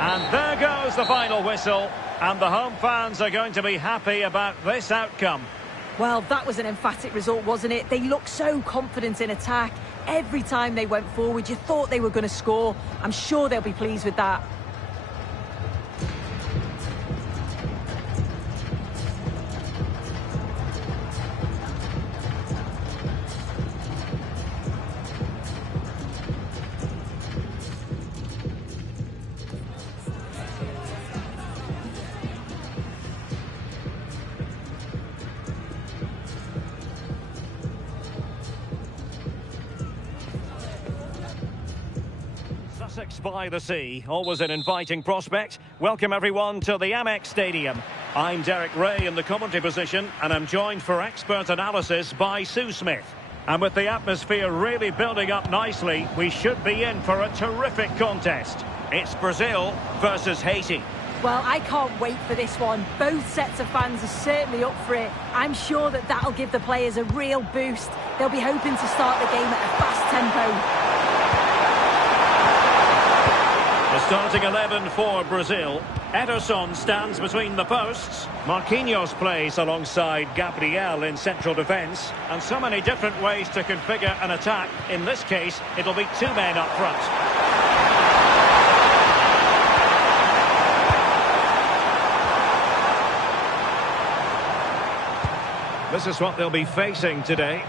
And there goes the final whistle, and the home fans are going to be happy about this outcome. Well, that was an emphatic result, wasn't it? They looked so confident in attack. Every time they went forward, you thought they were going to score. I'm sure they'll be pleased with that. Sussex by the Sea, always an inviting prospect. Welcome everyone to the Amex Stadium. I'm Derek Ray in the commentary position, and I'm joined for expert analysis by Sue Smith. And with the atmosphere really building up nicely, we should be in for a terrific contest. It's Brazil versus Haiti. Well, I can't wait for this one. Both sets of fans are certainly up for it. I'm sure that that'll give the players a real boost. They'll be hoping to start the game at a fast tempo. The starting 11 for Brazil. Ederson stands between the posts. Marquinhos plays alongside Gabriel in central defence. And so many different ways to configure an attack. In this case, it'll be 2 men up front. This is what they'll be facing today.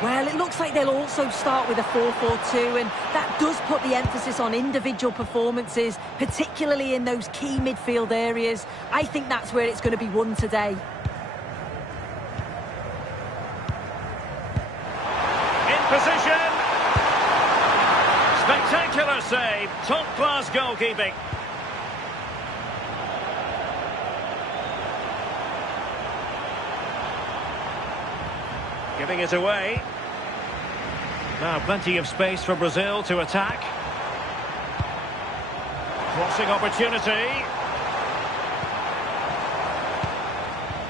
Well, it looks like they'll also start with a 4-4-2, and that does put the emphasis on individual performances, particularly in those key midfield areas. I think that's where it's going to be won today. In position. Spectacular save. Top-class goalkeeping. Giving it away. Now plenty of space for Brazil to attack. Crossing opportunity.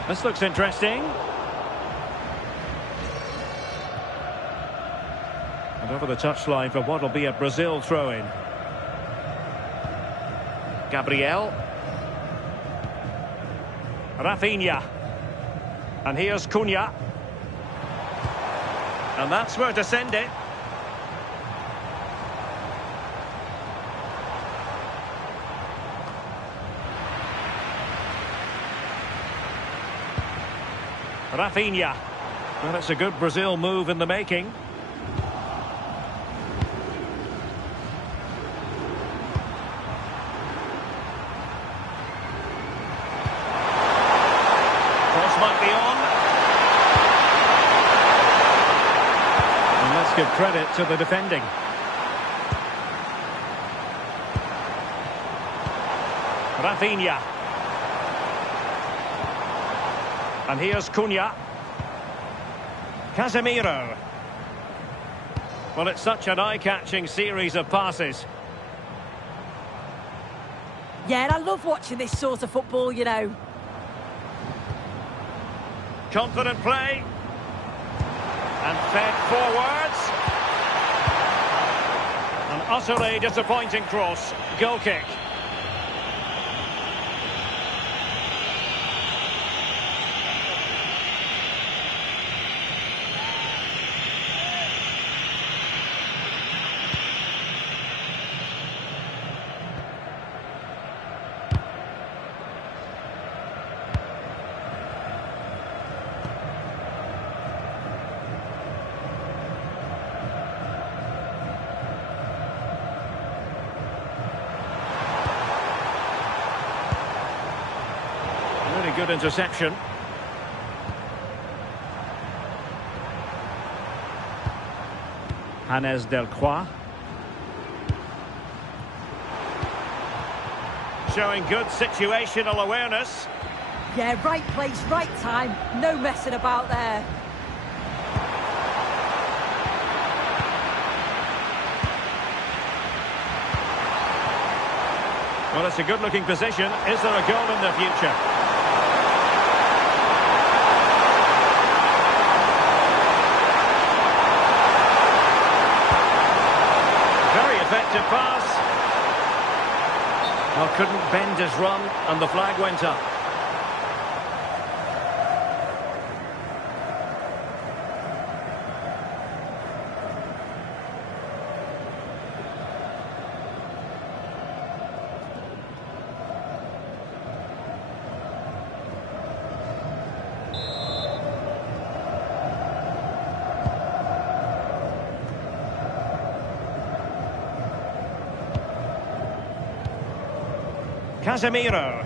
This looks interesting. And over the touchline for what will be a Brazil throw-in. Gabriel. Rafinha. And here's Cunha. And that's where to send it. Rafinha. Well, it's a good Brazil move in the making. Cross might be on. And let's give credit to the defending. Rafinha. And here's Cunha. Casemiro. Well, it's such an eye-catching series of passes. Yeah, and I love watching this sort of football, you know. Confident play. And fed forwards. An utterly disappointing cross. Goal kick. Really good interception. Hannes Delcroix. Showing good situational awareness. Yeah, right place, right time. No messing about there. Well, it's a good-looking position. Is there a goal in the future? Very effective pass. Well, couldn't bend his run, and the flag went up. Casemiro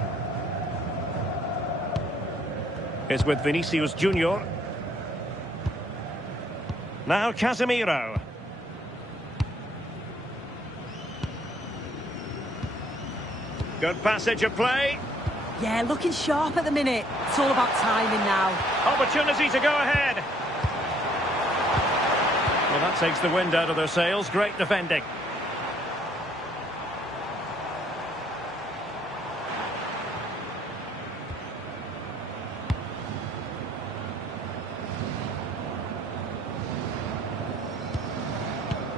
is with Vinicius Junior. Now Casemiro. Good passage of play. Yeah, looking sharp at the minute. It's all about timing now. Opportunity to go ahead. Well, that takes the wind out of their sails. Great defending.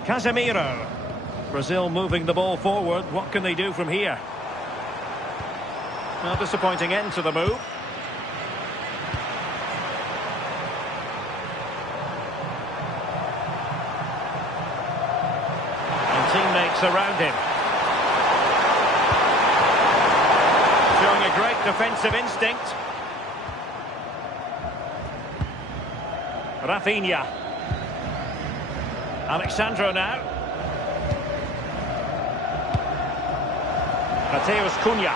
Casemiro. Brazil moving the ball forward. What can they do from here? Well, disappointing end to the move. And teammates around him. Showing a great defensive instinct. Rafinha. Alexandro now. Mateus Cunha.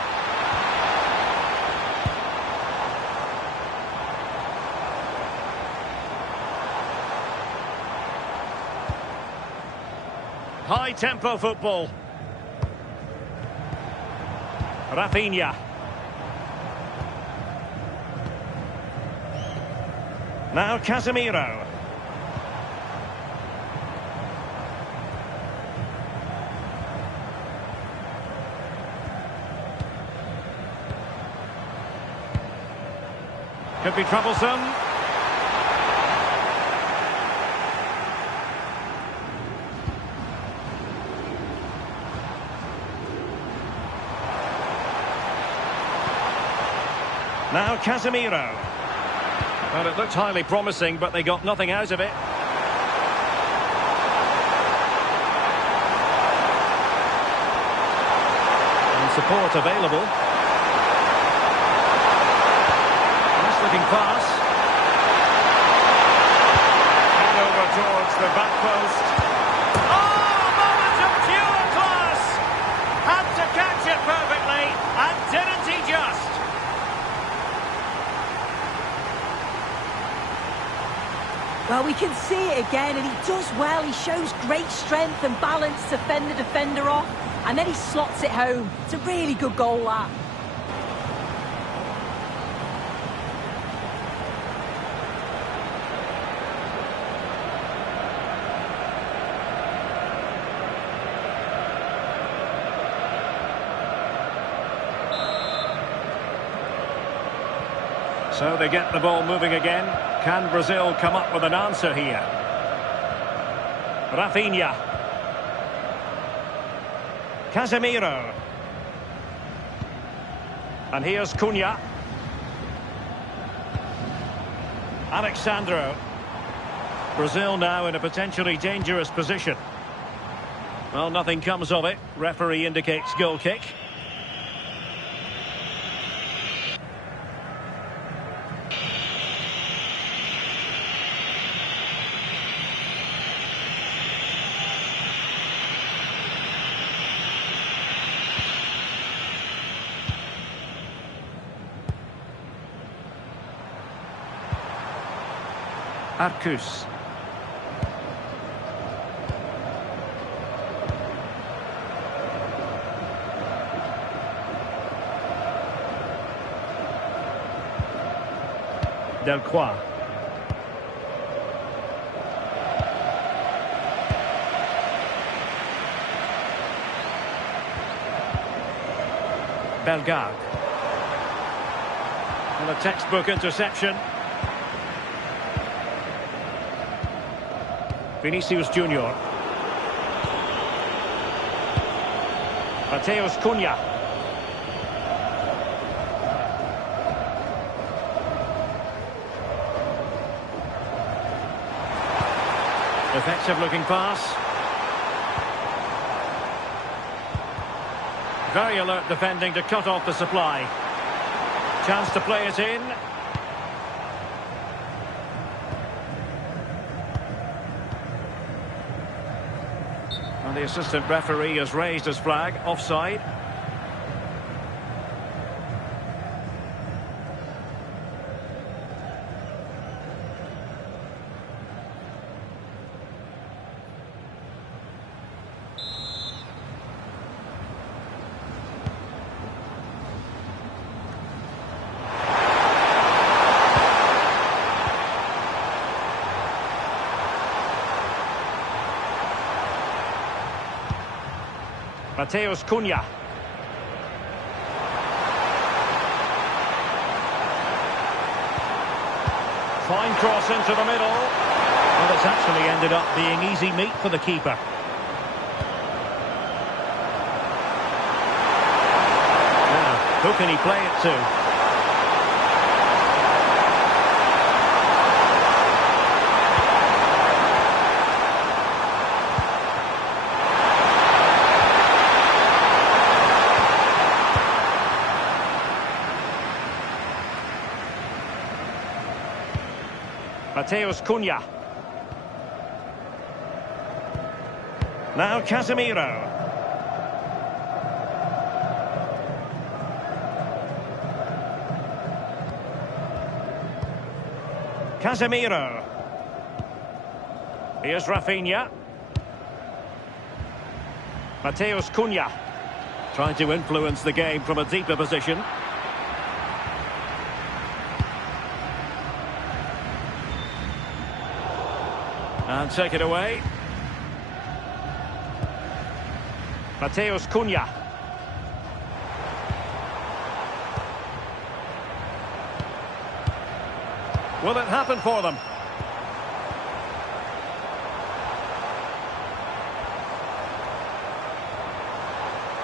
High-tempo football. Rafinha. Now Casemiro. Could be troublesome. Now Casemiro. Well, it looked highly promising, but they got nothing out of it. And support available. Nice looking pass. And over towards the back post. Oh, moment of pure class! Had to catch it perfectly, and didn't he just? Well, we can see it again, and he does well. He shows great strength and balance to fend the defender off, and then he slots it home. It's a really good goal, that. So they get the ball moving again. Can Brazil come up with an answer here? Rafinha. Casemiro. And here's Cunha. Alexandro. Brazil now in a potentially dangerous position. Well, nothing comes of it. Referee indicates goal kick. Arcus. Delcroix. Bellegarde. And a textbook interception. Vinicius Junior. Mateus Cunha. Effective looking pass. Very alert defending to cut off the supply. Chance to play it in. And the assistant referee has raised his flag. Offside. Mateus Cunha. Fine cross into the middle. Well, it's actually ended up being easy meat for the keeper. Now, who can he play it to? Mateus Cunha. Now Casemiro. Casemiro. Here's Rafinha. Mateus Cunha. Trying to influence the game from a deeper position. And take it away. Mateus Cunha. Will it happen for them?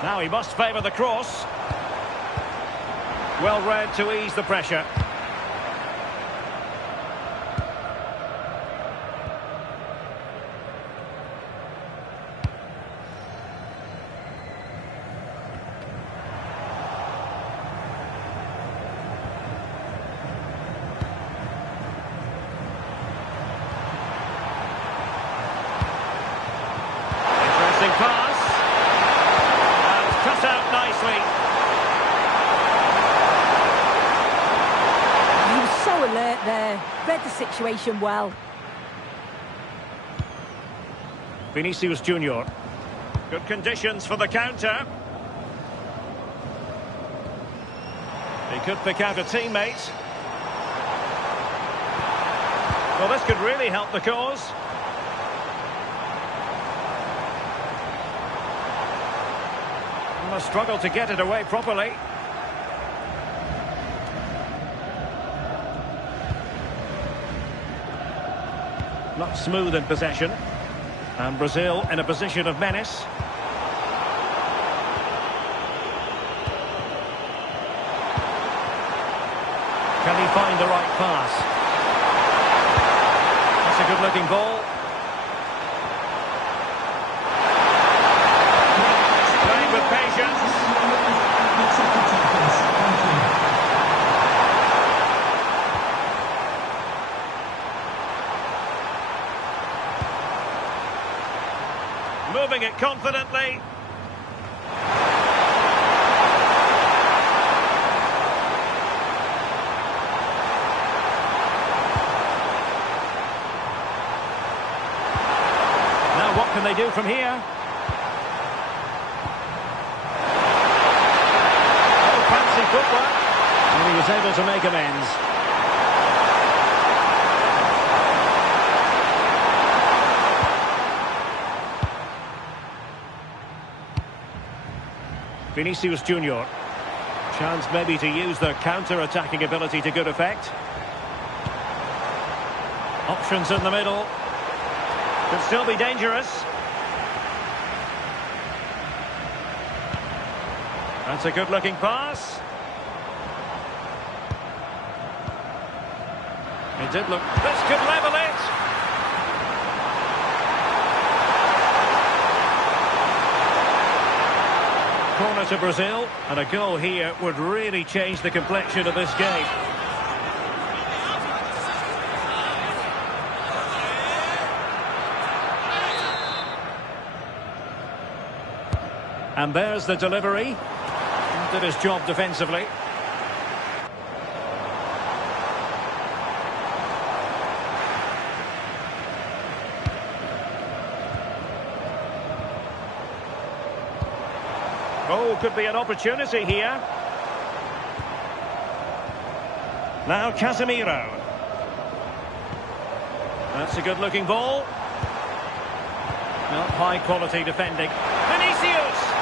Now he must favour the cross. Well read to ease the pressure. Interesting pass. And cut out nicely. He was so alert there. Read the situation well. Vinicius Junior. Good conditions for the counter. He could pick out a teammate. Well, this could really help the cause. Must struggle to get it away properly. Not smooth in possession. And Brazil in a position of menace. Can he find the right pass? That's a good-looking ball. Playing with patience. Moving it confidently. Now what can they do from here? Oh, fancy footwork. And he was able to make amends. Vinicius Junior. Chance maybe to use their counter-attacking ability to good effect. Options in the middle. Could still be dangerous. That's a good-looking pass. It did look... This could level it! Corner to Brazil, and a goal here would really change the complexion of this game. And there's the delivery. Did his job defensively. Oh, could be an opportunity here. Now Casemiro. That's a good-looking ball. Not high-quality defending. Vinicius!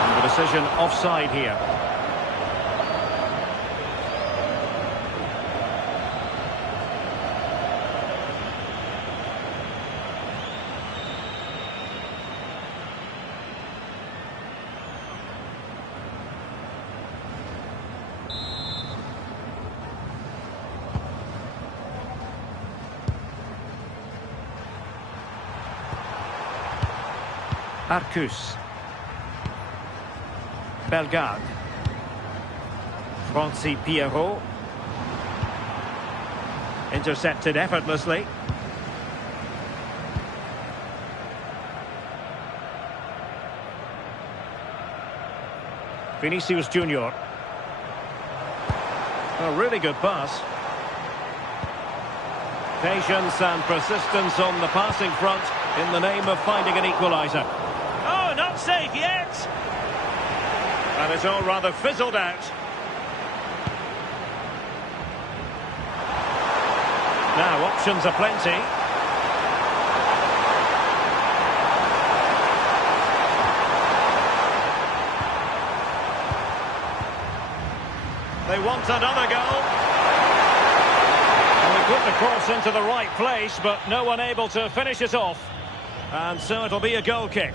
And the decision offside here. Arcus. Bellegarde. Francis Pierrot. Intercepted effortlessly. Vinicius Junior. A really good pass. Patience and persistence on the passing front in the name of finding an equaliser. Oh, not safe yet! And it's all rather fizzled out. Now, options are plenty. 1 they want another goal. Well, they put the cross into the right place, but no one able to finish it off. And so it'll be a goal kick.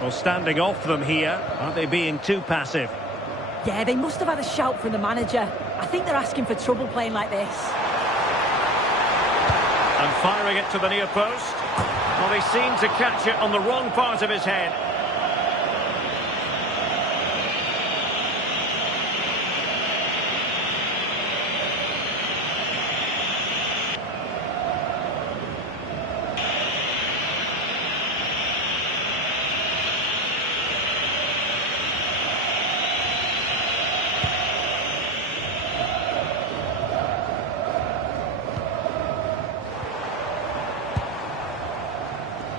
Well, standing off them here, aren't they being too passive? Yeah, they must have had a shout from the manager. I think they're asking for trouble playing like this. And firing it to the near post. Well, they seem to catch it on the wrong part of his head.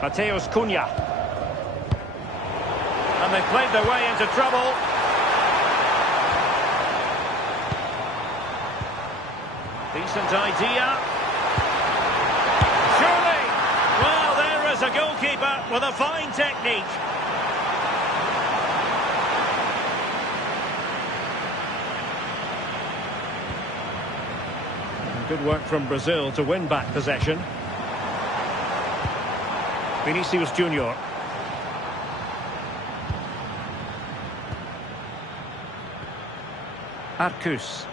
Mateus Cunha. And they've played their way into trouble. Decent idea. Surely! Well, there is a goalkeeper with a fine technique. Good work from Brazil to win back possession. Vinicius Junior. Arcus.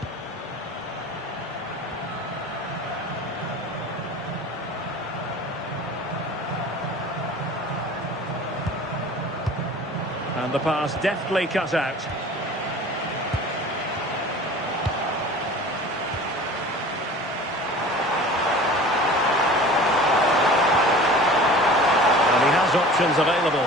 And the pass deftly cut out. Options available.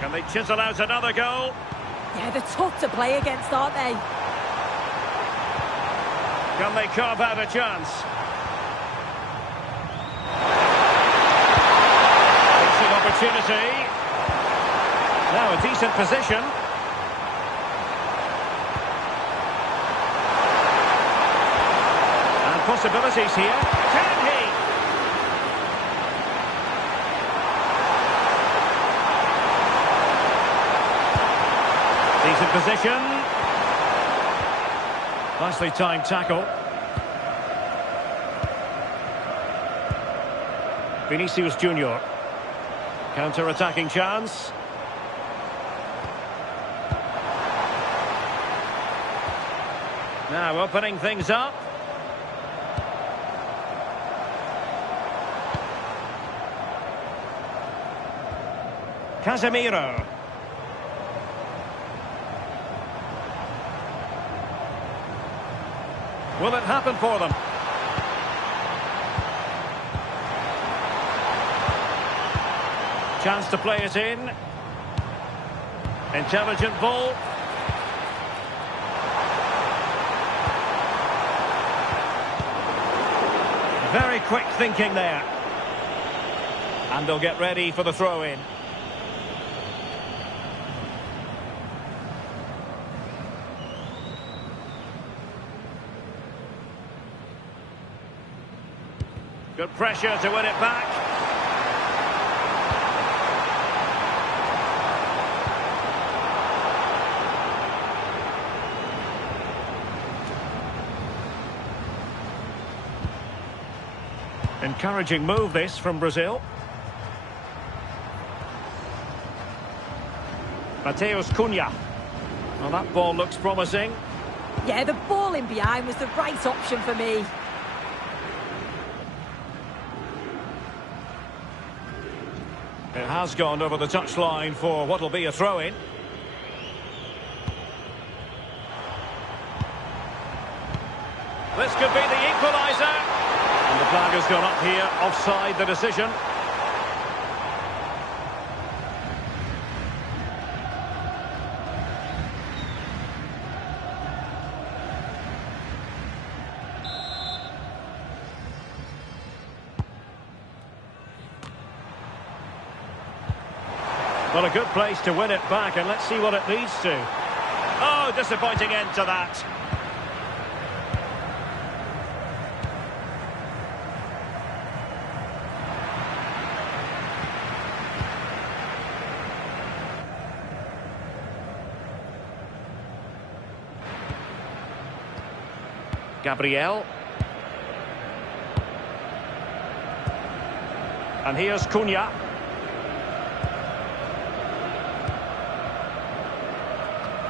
Can they chisel out another goal? Yeah, they're tough to play against, aren't they? Can they carve out a chance? Decent opportunity. Now a decent position. And possibilities here. Can he? Decent position. Nicely timed tackle. Vinicius Junior. Counter-attacking chance. Now opening things up. Casemiro. Will it happen for them? Chance to play it in. Intelligent ball. Very quick thinking there. And they'll get ready for the throw-in. Good pressure to win it back. Encouraging move this from Brazil. Mateus Cunha. Well, that ball looks promising. Yeah, the ball in behind was the right option for me. It has gone over the touchline for what will be a throw-in. This could be the equaliser. shown up here, offside the decision. Well, a good place to win it back, and let's see what it leads to. Oh, disappointing end to that. Gabriel. And here's Cunha.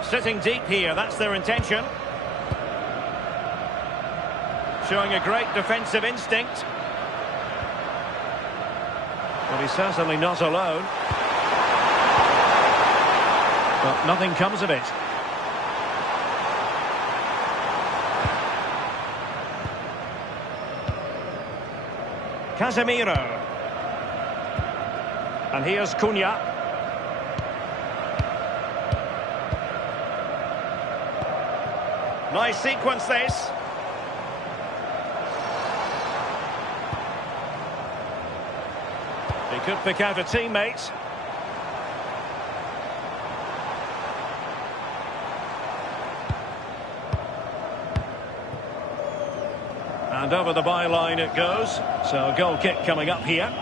Sitting deep here, that's their intention. Showing a great defensive instinct. But he's certainly not alone. But nothing comes of it. Casemiro. And here's Cunha. Nice sequence, this. He could pick out a teammate. And over the byline it goes. So a goal kick coming up here.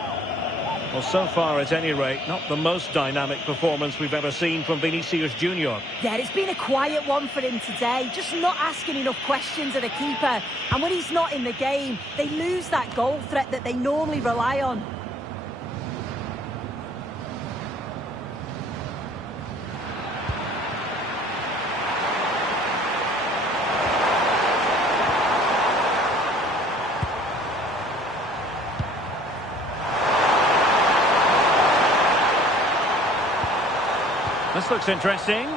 Well, so far, at any rate, not the most dynamic performance we've ever seen from Vinicius Junior. Yeah, it's been a quiet one for him today. Just not asking enough questions of the keeper. And when he's not in the game, they lose that goal threat that they normally rely on. This looks interesting.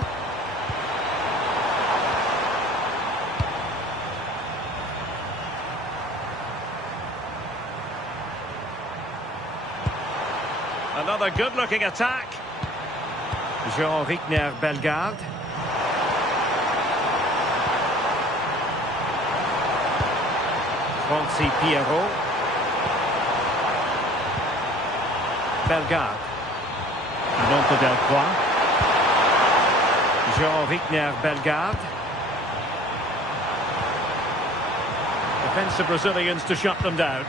Another good-looking attack. Jean-Wigner Bellegarde. Francis Pierrot. Bellegarde. And on to Delcroix. Jean-Wigner Bellegarde. Defensive Brazilians to shut them down.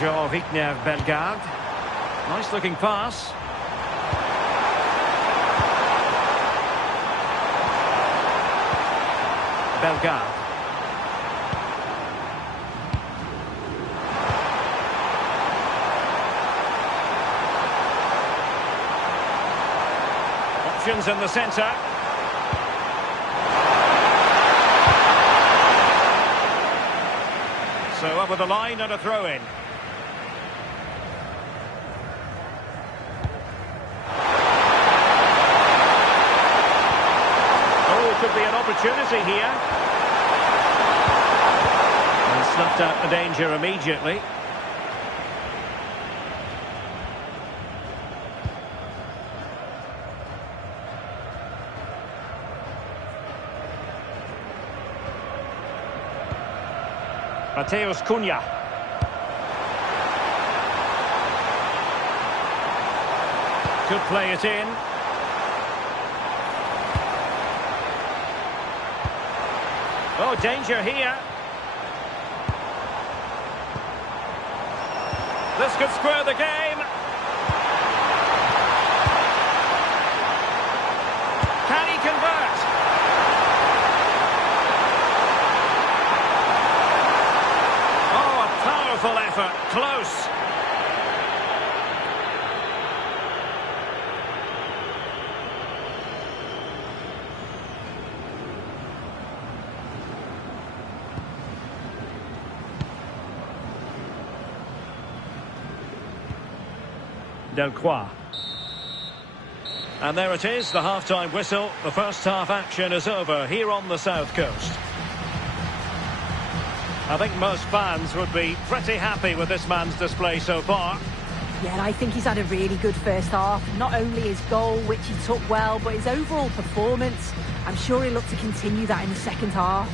Jean-Wigner Bellegarde. Nice looking pass. Bellegarde. Options in the centre. So over the line and a throw-in. Oh, could be an opportunity here. And snuffed out the danger immediately. Mateus Cunha. Could play it in. Oh, danger here. This could square the game. Can he convert? Oh, a powerful effort. Close. Delcroix. And there it is, the half-time whistle. The first half action is over here on the South Coast. I think most fans would be pretty happy with this man's display so far. Yeah, I think he's had a really good first half. Not only his goal, which he took well, but his overall performance. I'm sure he'll look to continue that in the second half.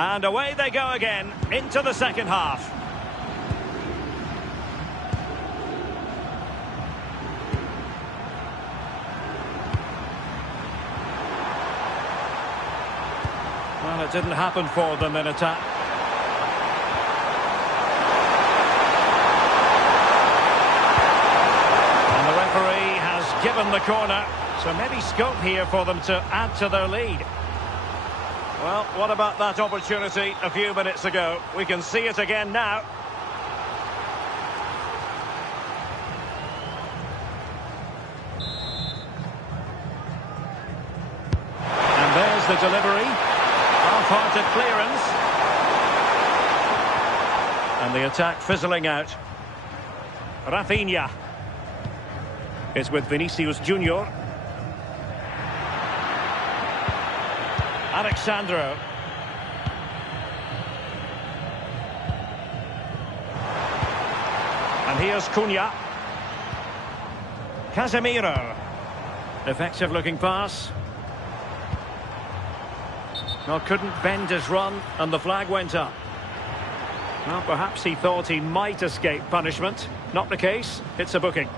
And away they go again, into the second half. Well, it didn't happen for them in attack. And the referee has given the corner, so maybe scope here for them to add to their lead. Well, what about that opportunity a few minutes ago? We can see it again now. And there's the delivery. Half-hearted clearance. And the attack fizzling out. Rafinha is with Vinicius Junior. Alexandro. And here's Cunha. Casemiro. Effective looking pass. Well, couldn't bend his run and the flag went up. Well, perhaps he thought he might escape punishment. Not the case. It's a booking.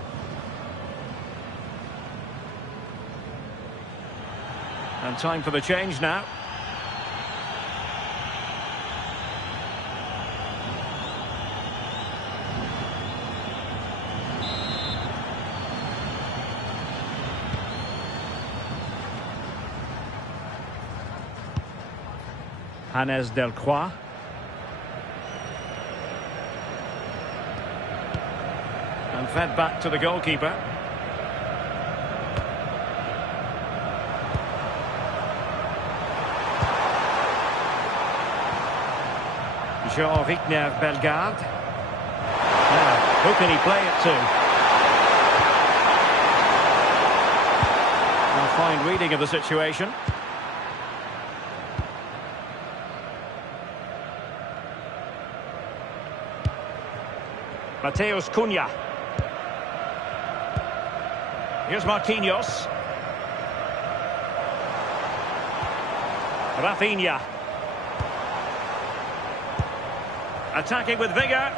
And time for the change now. Hannes Delcroix. And fed back to the goalkeeper. Jean-Victor Bellegarde. Now, who can he play it to? A fine reading of the situation. Mateus Cunha. Here's Marquinhos. Rafinha. Attacking with vigour.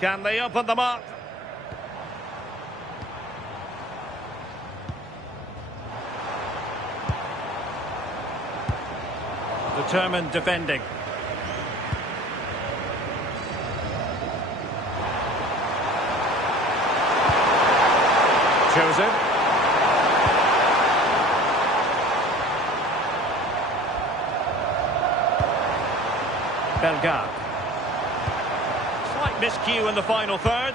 Can they open them up? Determined defending. Joseph. Bellegarde. Slight miscue in the final third.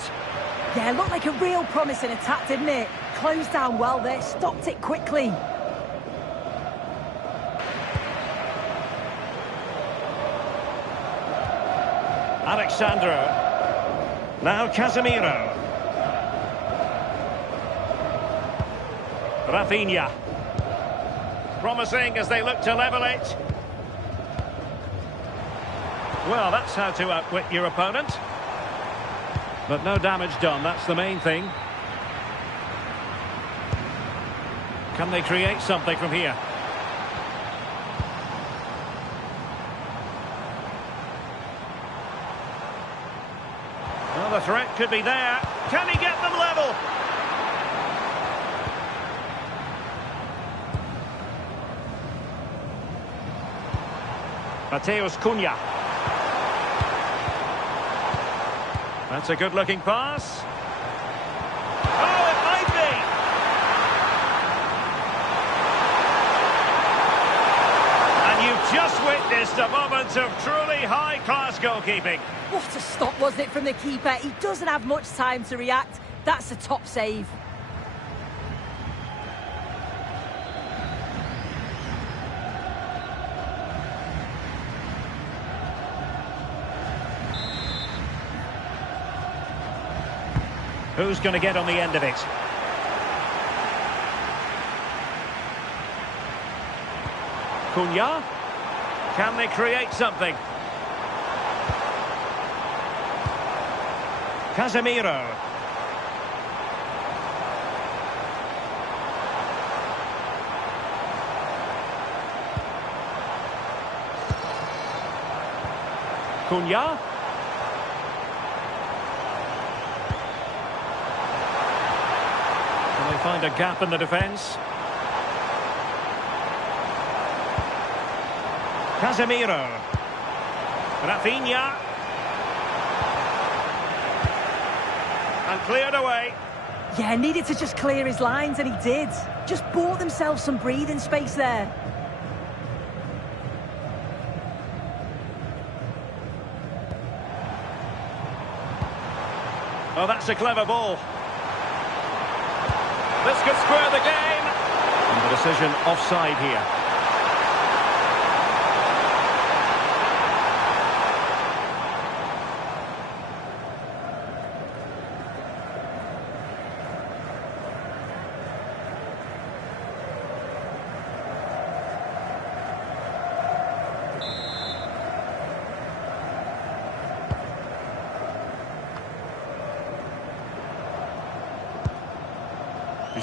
Yeah, looked like a real promising attack, didn't it? Closed down well there, stopped it quickly. Alexandro. Now Casemiro. Rafinha. Promising as they look to level it. Well, that's how to outwit your opponent. But no damage done, that's the main thing. Can they create something from here? Well, the threat could be there. Can he get them level? Mateus Cunha. That's a good-looking pass. Oh, it might be! just witnessed a moment of truly high-class goalkeeping. What a stop, wasn't it, from the keeper? He doesn't have much time to react. That's a top save. Who's going to get on the end of it? Cunha? Can they create something? Casemiro. Cunha? Can they find a gap in the defence? Casemiro. Rafinha. And cleared away. Yeah, needed to just clear his lines, and he did. Just bought themselves some breathing space there. Oh, that's a clever ball. This could square the game. And the decision offside here.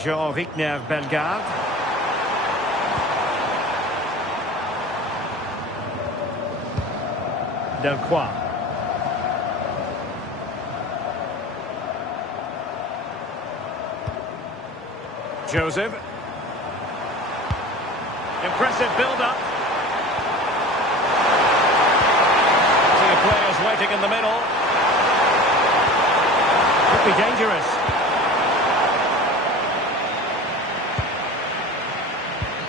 Jean-Rickner Bellegarde. Delcroix. Joseph. Impressive build-up. See players waiting in the middle. Could be dangerous.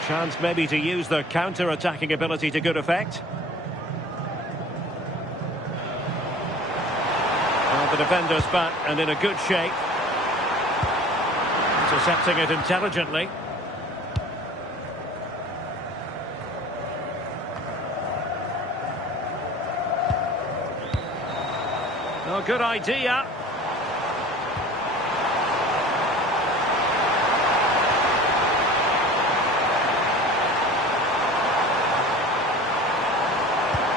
Chance maybe to use their counter-attacking ability to good effect. Well, the defender's back and in a good shape. Intercepting it intelligently. Oh, good idea.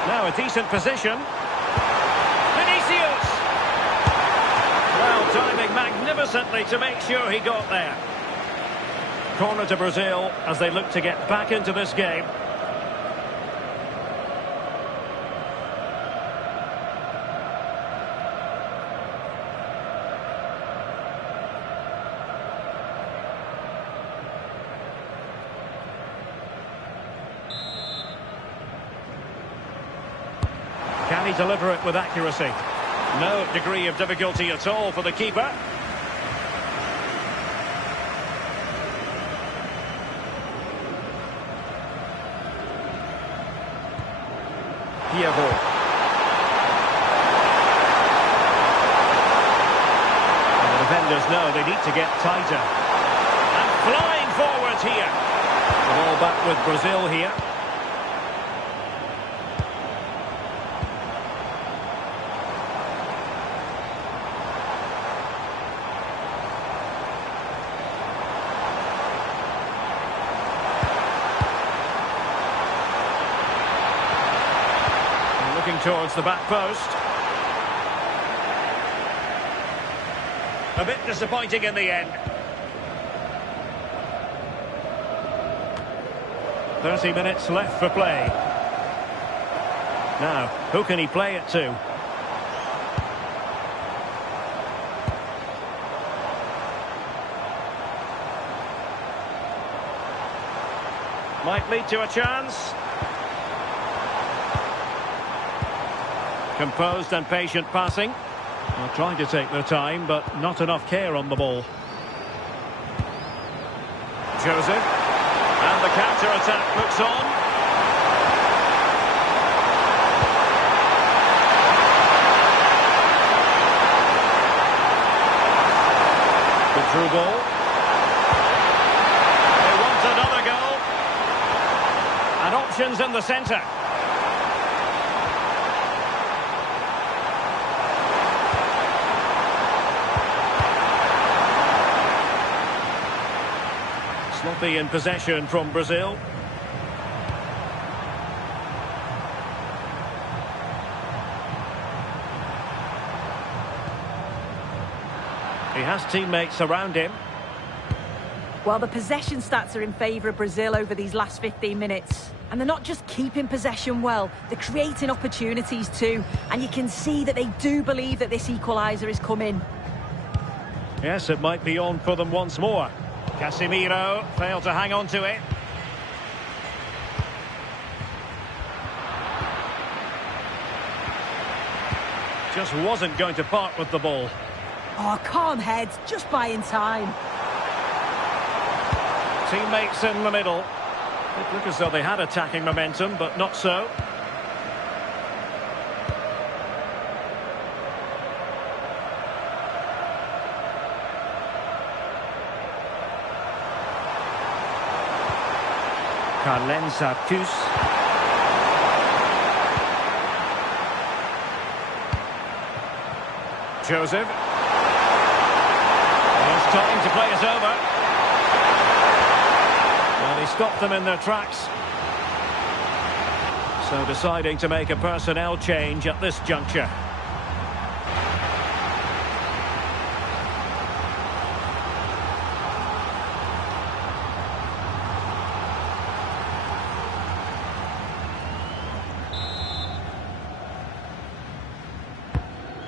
Now a decent position. Vinicius! Well, timing magnificently to make sure he got there. Corner to Brazil as they look to get back into this game. Can he deliver it with accuracy? No degree of difficulty at all for the keeper. Piavo. And the defenders know they need to get tighter. And flying forwards here. The ball back with Brazil here. Looking towards the back post. A bit disappointing in the end. 30 minutes left for play. Now, who can he play it to? Might lead to a chance. Composed and patient passing. Well, trying to take their time, but not enough care on the ball. Joseph. And the counter-attack looks on. Through ball. They want another goal. And options in the centre. Sloppy in possession from Brazil. He has teammates around him. Well, the possession stats are in favour of Brazil over these last 15 minutes. And they're not just keeping possession well, they're creating opportunities too. And you can see that they do believe that this equaliser is coming. Yes, it might be on for them once more. Casemiro failed to hang on to it. Just wasn't going to part with the ball. Oh, calm heads, just buying time. Teammates in the middle. It looked as though they had attacking momentum, but not so. Carlenza Kus. Joseph. There's time to play it over. Well, he stopped them in their tracks. So deciding to make a personnel change at this juncture.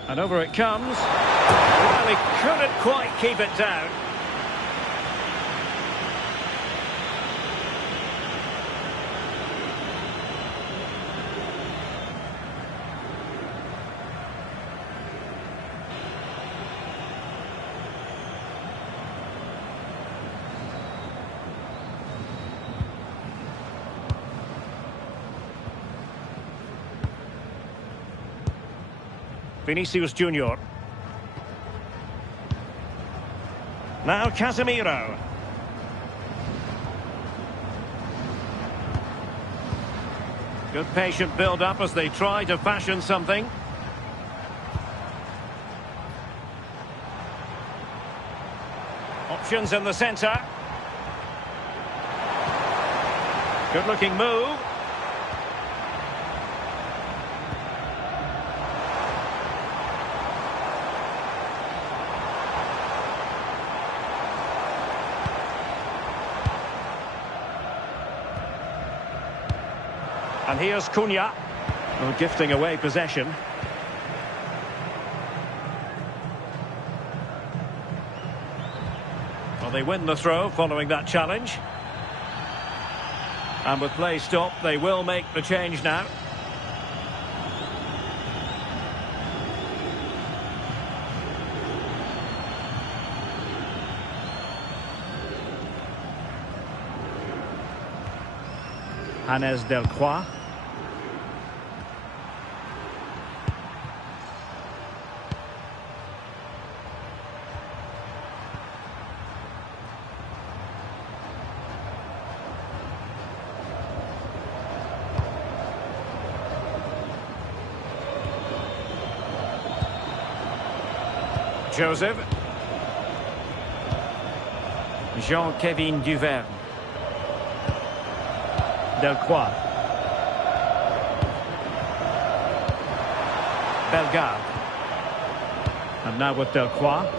And over it comes. Well, he couldn't quite keep it down. Vinicius Junior. Now Casemiro. Good patient build-up as they try to fashion something. Options in the centre. Good-looking move. And here's Cunha, gifting away possession. Well, they win the throw following that challenge. And with play stopped, they will make the change now. Hannes Delcroix. Joseph. Jean-Kevin Duverne. Delcroix. Bellegarde. And now with Delcroix.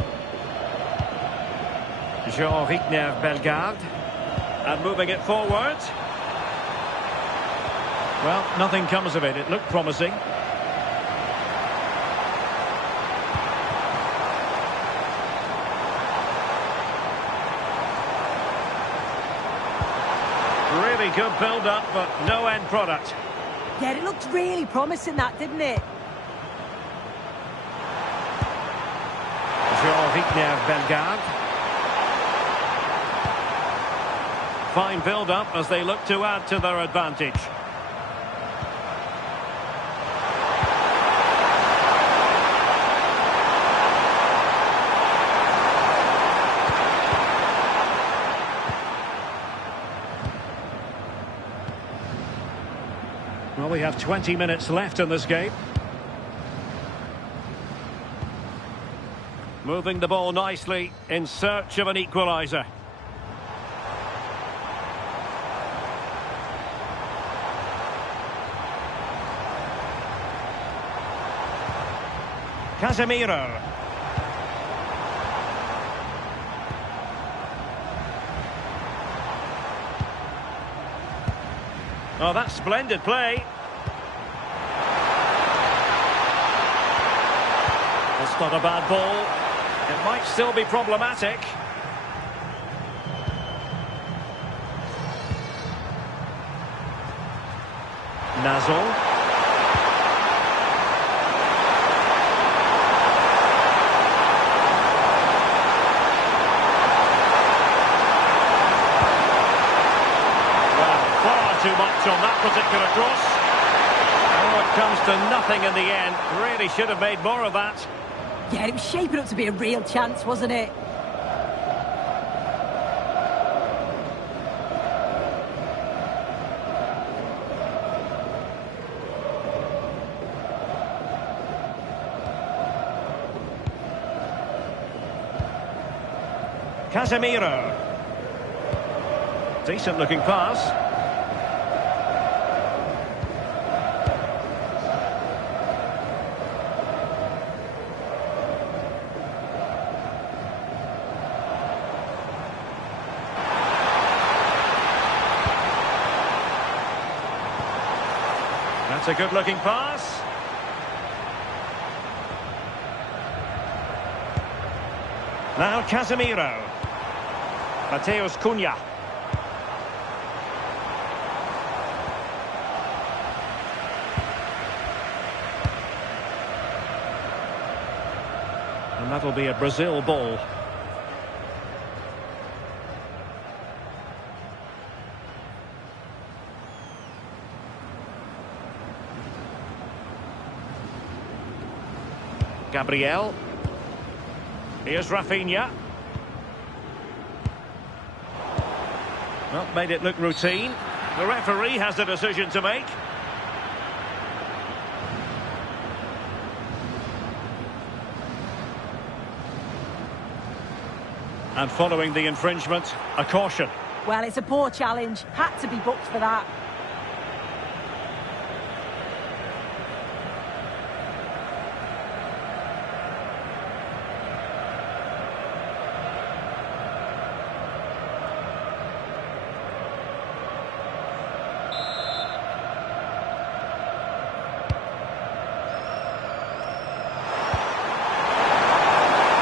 Jean-Rickner Bellegarde. And moving it forward. Well, nothing comes of it. It looked promising. Really good build-up, but no end product. Yeah, it looked really promising, that, didn't it? Jean-Rickner Bellegarde. Fine build-up as they look to add to their advantage. Well, we have 20 minutes left in this game. Moving the ball nicely in search of an equaliser. Casemiro. Oh, that's splendid play. That's not a bad ball. It might still be problematic. Nazol. Too much on that particular cross. Oh, it comes to nothing in the end. Really should have made more of that. Yeah, it was shaping up to be a real chance, wasn't it? Casemiro. Decent looking pass. That's a good-looking pass. Now Casemiro. Mateus Cunha. And that'll be a Brazil ball. Gabriel. Here's Rafinha. Well, made it look routine. The referee has a decision to make. And following the infringement, a caution. Well, it's a poor challenge. Had to be booked for that.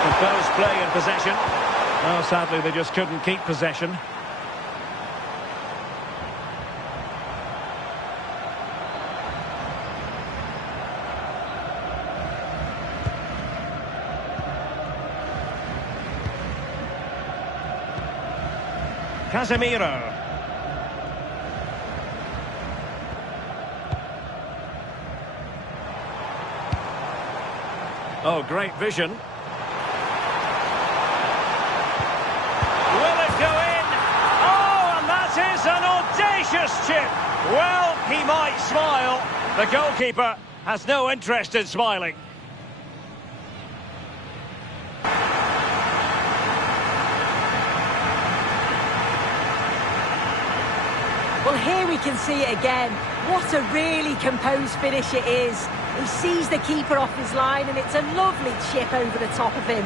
Composed play in possession. Well, sadly, they just couldn't keep possession. Casemiro. Oh, great vision. Will it go in? Oh, and that is an audacious chip. Well, he might smile. The goalkeeper has no interest in smiling. Well, here we can see it again. What a really composed finish it is. He sees the keeper off his line, and it's a lovely chip over the top of him.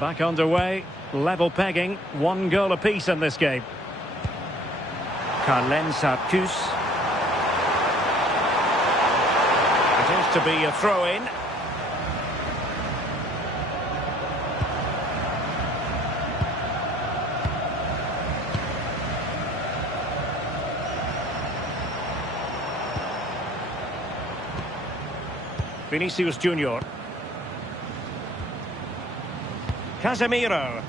Back underway, level pegging, 1 goal apiece in this game. Carlen Sarkus. It is to be a throw-in. Vinicius Junior. Casemiro.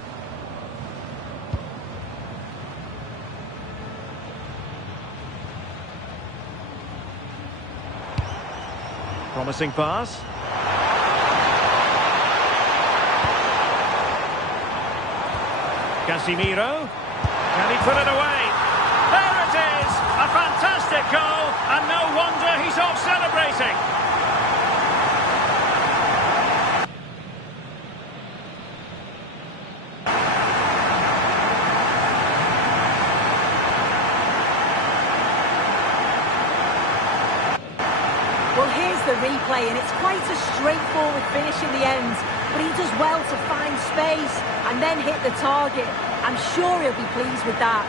Promising pass. Casemiro. Can he put it away? There it is! A fantastic goal, and no wonder he's off celebrating. Well, here's the replay, and it's quite a straightforward finish in the end. But he does well to find space and then hit the target. I'm sure he'll be pleased with that.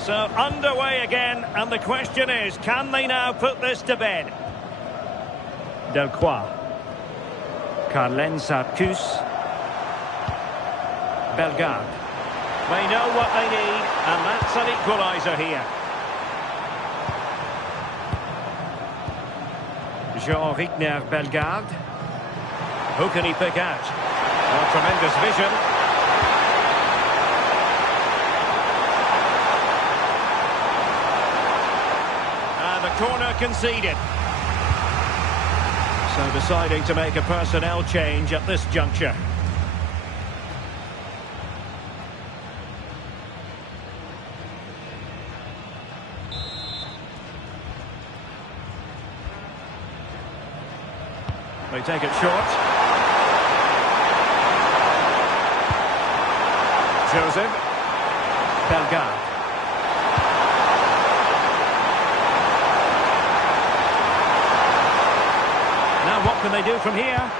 So underway again, and the question is, can they now put this to bed? Delcroix. Carlen Sarcus. Bellegarde. They know what they need, and that's an equaliser here. Jean-Richner Bellegarde. Who can he pick out? Oh, tremendous vision. And the corner conceded. So deciding to make a personnel change at this juncture. They take it short. Joseph. Bellegarde. Now what can they do from here?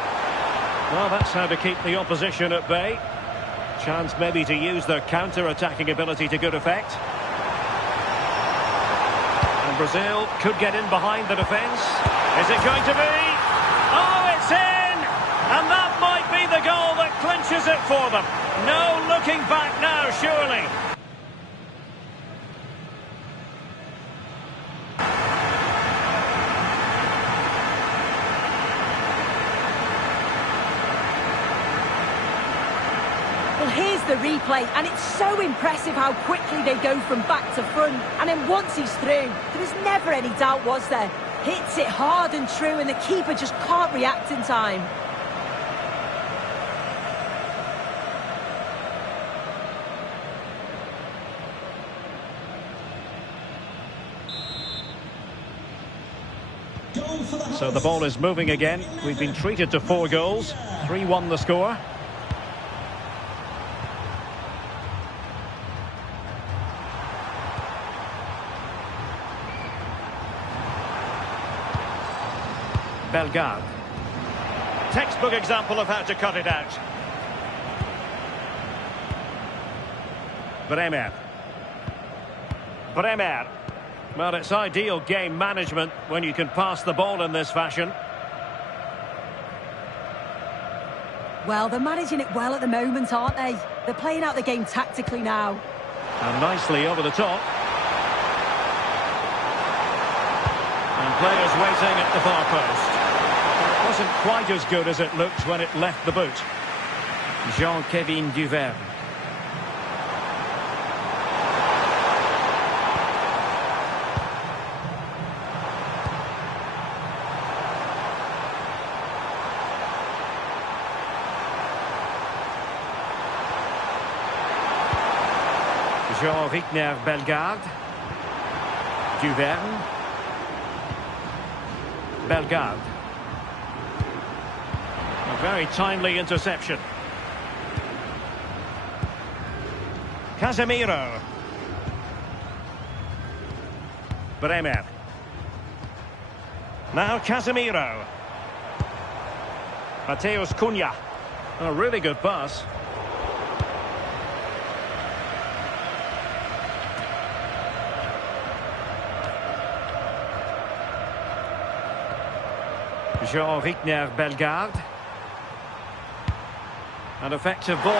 Well, that's how to keep the opposition at bay. Chance maybe to use their counter-attacking ability to good effect. And Brazil could get in behind the defence. Is it going to be? Oh, it's in! And that might be the goal that clinches it for them. No looking back now, surely. Well, here's the replay, and it's so impressive how quickly they go from back to front. And then once he's through, there was never any doubt, was there? Hits it hard and true, and the keeper just can't react in time. So the ball is moving again. We've been treated to 4 goals. 3-1 the score. Bellegarde. Textbook example of how to cut it out. Bremer. Well, it's ideal game management when you can pass the ball in this fashion. Well, they're managing it well at the moment, aren't they? They're playing out the game tactically now. And nicely over the top. And players waiting at the far post. It wasn't quite as good as it looked when it left the boot. Jean-Kevin Duverne. Jean-Richner Bellegarde. Duverne. Bellegarde. A very timely interception. Casemiro. Bremer. Now Casemiro. Mateus Cunha. A really good pass. Jean-Richner Bellegarde. An effective ball.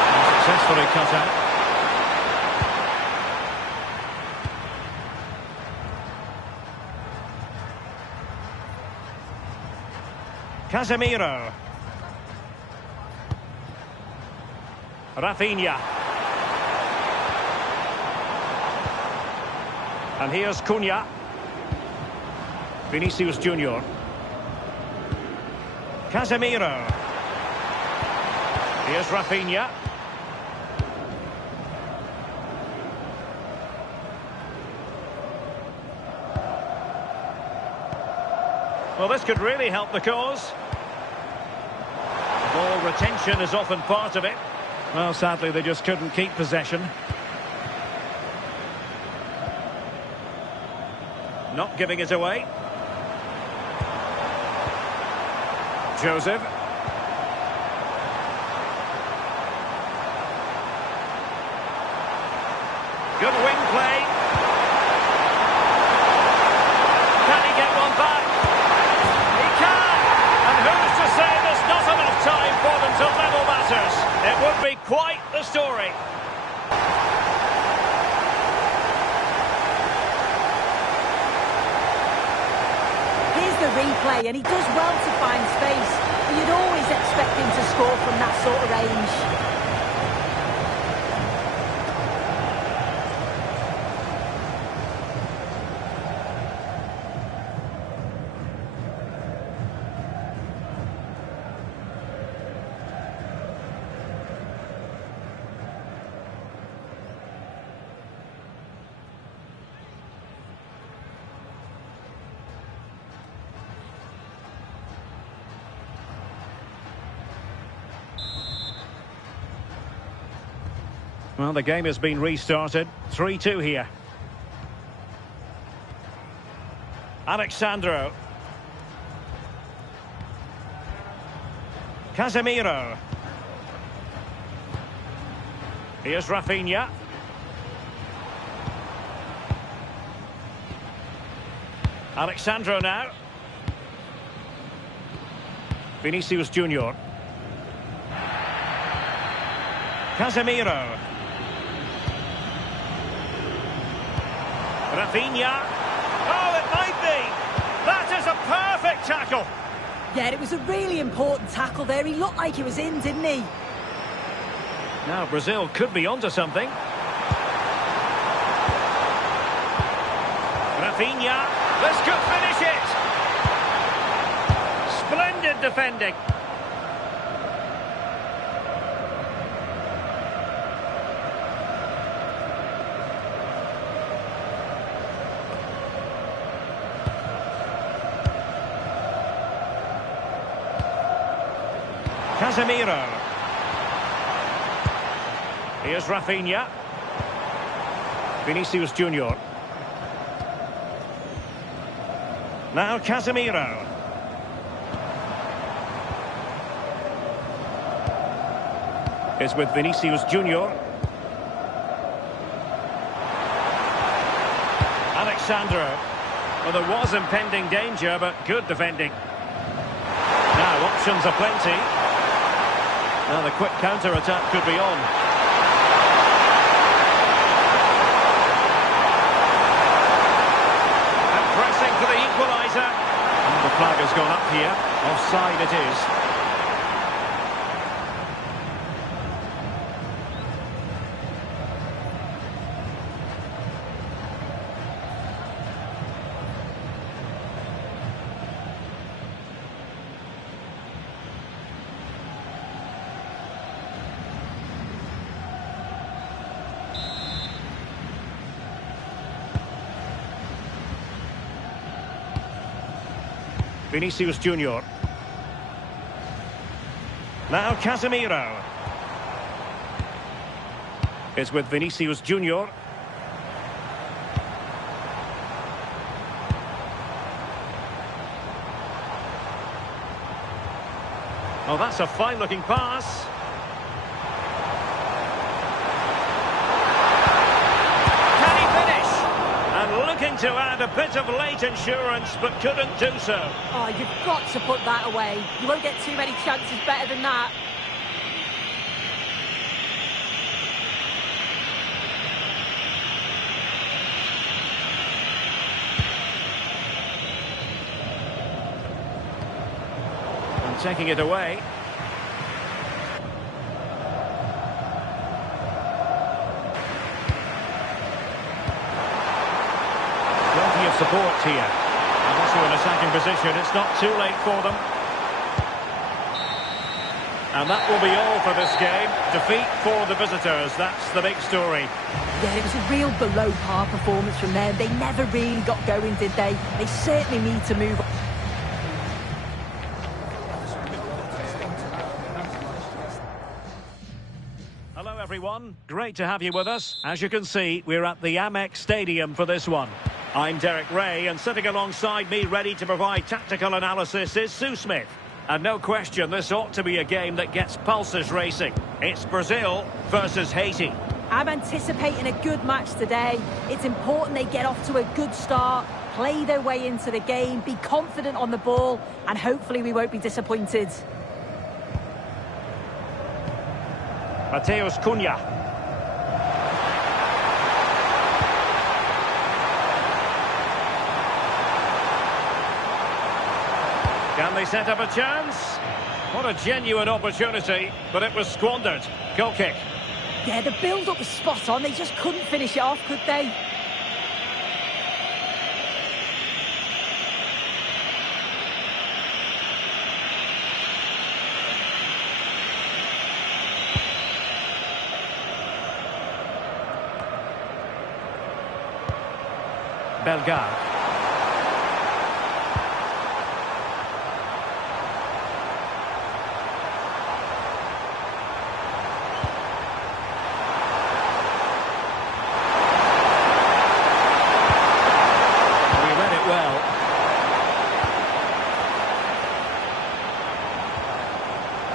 And successfully cut out. Casemiro. Rafinha. And here's Cunha. Vinicius Junior. Casemiro. Here's Rafinha. Well, this could really help the cause. Ball retention is often part of it. Well, sadly, they just couldn't keep possession. Not giving it away. Joseph. Good wing play. Can he get one back? He can! And who's to say there's not enough time for them to level matters? It would be quite the story. Here's the replay, and he does well to find space. But you'd always expect him to score from that sort of range. Well, the game has been restarted. 3-2 here. Alexandro. Casemiro. Here's Rafinha. Alexandro now. Vinicius Junior. Casemiro. Rafinha. Oh, it might be. That is a perfect tackle. Yeah, it was a really important tackle there. He looked like he was in, didn't he? Now Brazil could be onto something. Rafinha. This could finish it. Splendid defending. Casemiro. Here's Rafinha. Vinicius Junior. Now Casemiro. Is with Vinicius Junior. Alexandro. Well, there was impending danger, but good defending. Now options are plenty. Now the quick counter-attack could be on. And pressing for the equaliser. And the flag has gone up here. Offside it is. Vinicius Junior. Now Casemiro. It's with Vinicius Junior. Oh, that's a fine-looking pass. Looking to add a bit of late insurance, but couldn't do so. Oh, you've got to put that away. You won't get too many chances better than that. taking it away. Plenty of support here. And also in attacking position. It's not too late for them. And that will be all for this game. Defeat for the visitors. That's the big story. Yeah, it was a real below-par performance from them. They never really got going, did they? They certainly need to move on. Hello, everyone. Great to have you with us. As you can see, we're at the Amex Stadium for this one. I'm Derek Ray, and sitting alongside me, ready to provide tactical analysis, is Sue Smith. And no question, this ought to be a game that gets pulses racing. It's Brazil versus Haiti. I'm anticipating a good match today. It's important they get off to a good start, play their way into the game, be confident on the ball, and hopefully we won't be disappointed. Mateus Cunha. Can they set up a chance? What a genuine opportunity, but it was squandered. Goal kick. Yeah, the build-up was spot on. They just couldn't finish it off, could they? Bellegarde.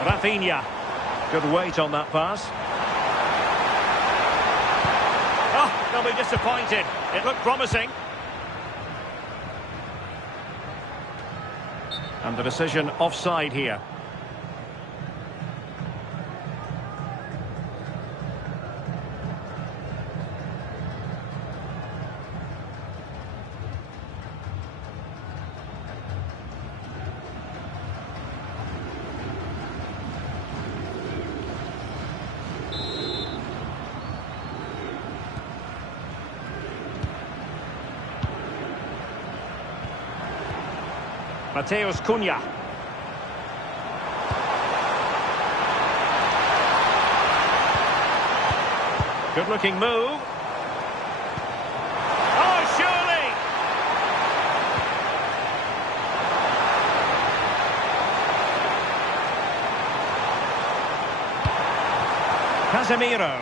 Rafinha. Good weight on that pass. Oh, they'll be disappointed. It looked promising. And the decision offside here. Mateus Cunha. Good looking move. Oh, surely! Casemiro.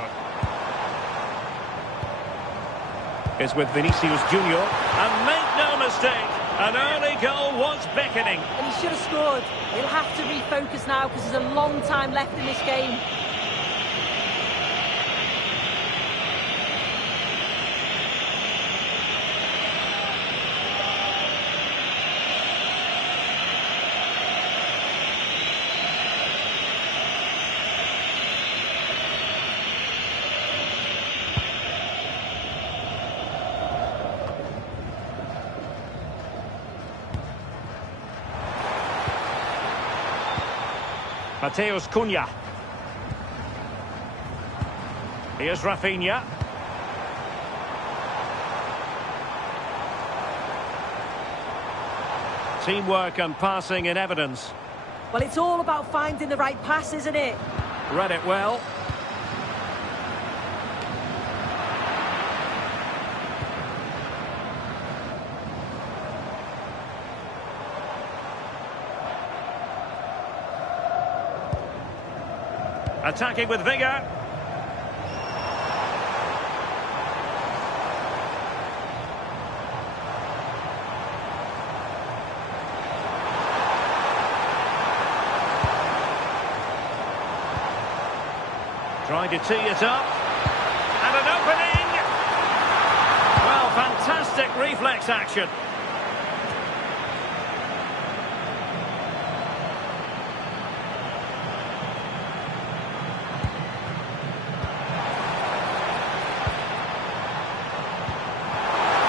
Is with Vinicius Junior. And make no mistake, an early goal was beckoning. And he should have scored. He'll have to refocus now because there's a long time left in this game. Mateus Cunha. Here's Rafinha. Teamwork and passing in evidence. Well, it's all about finding the right pass, isn't it? Read it well. Attacking with vigour. Trying to tee it up. And an opening! Well, fantastic reflex action.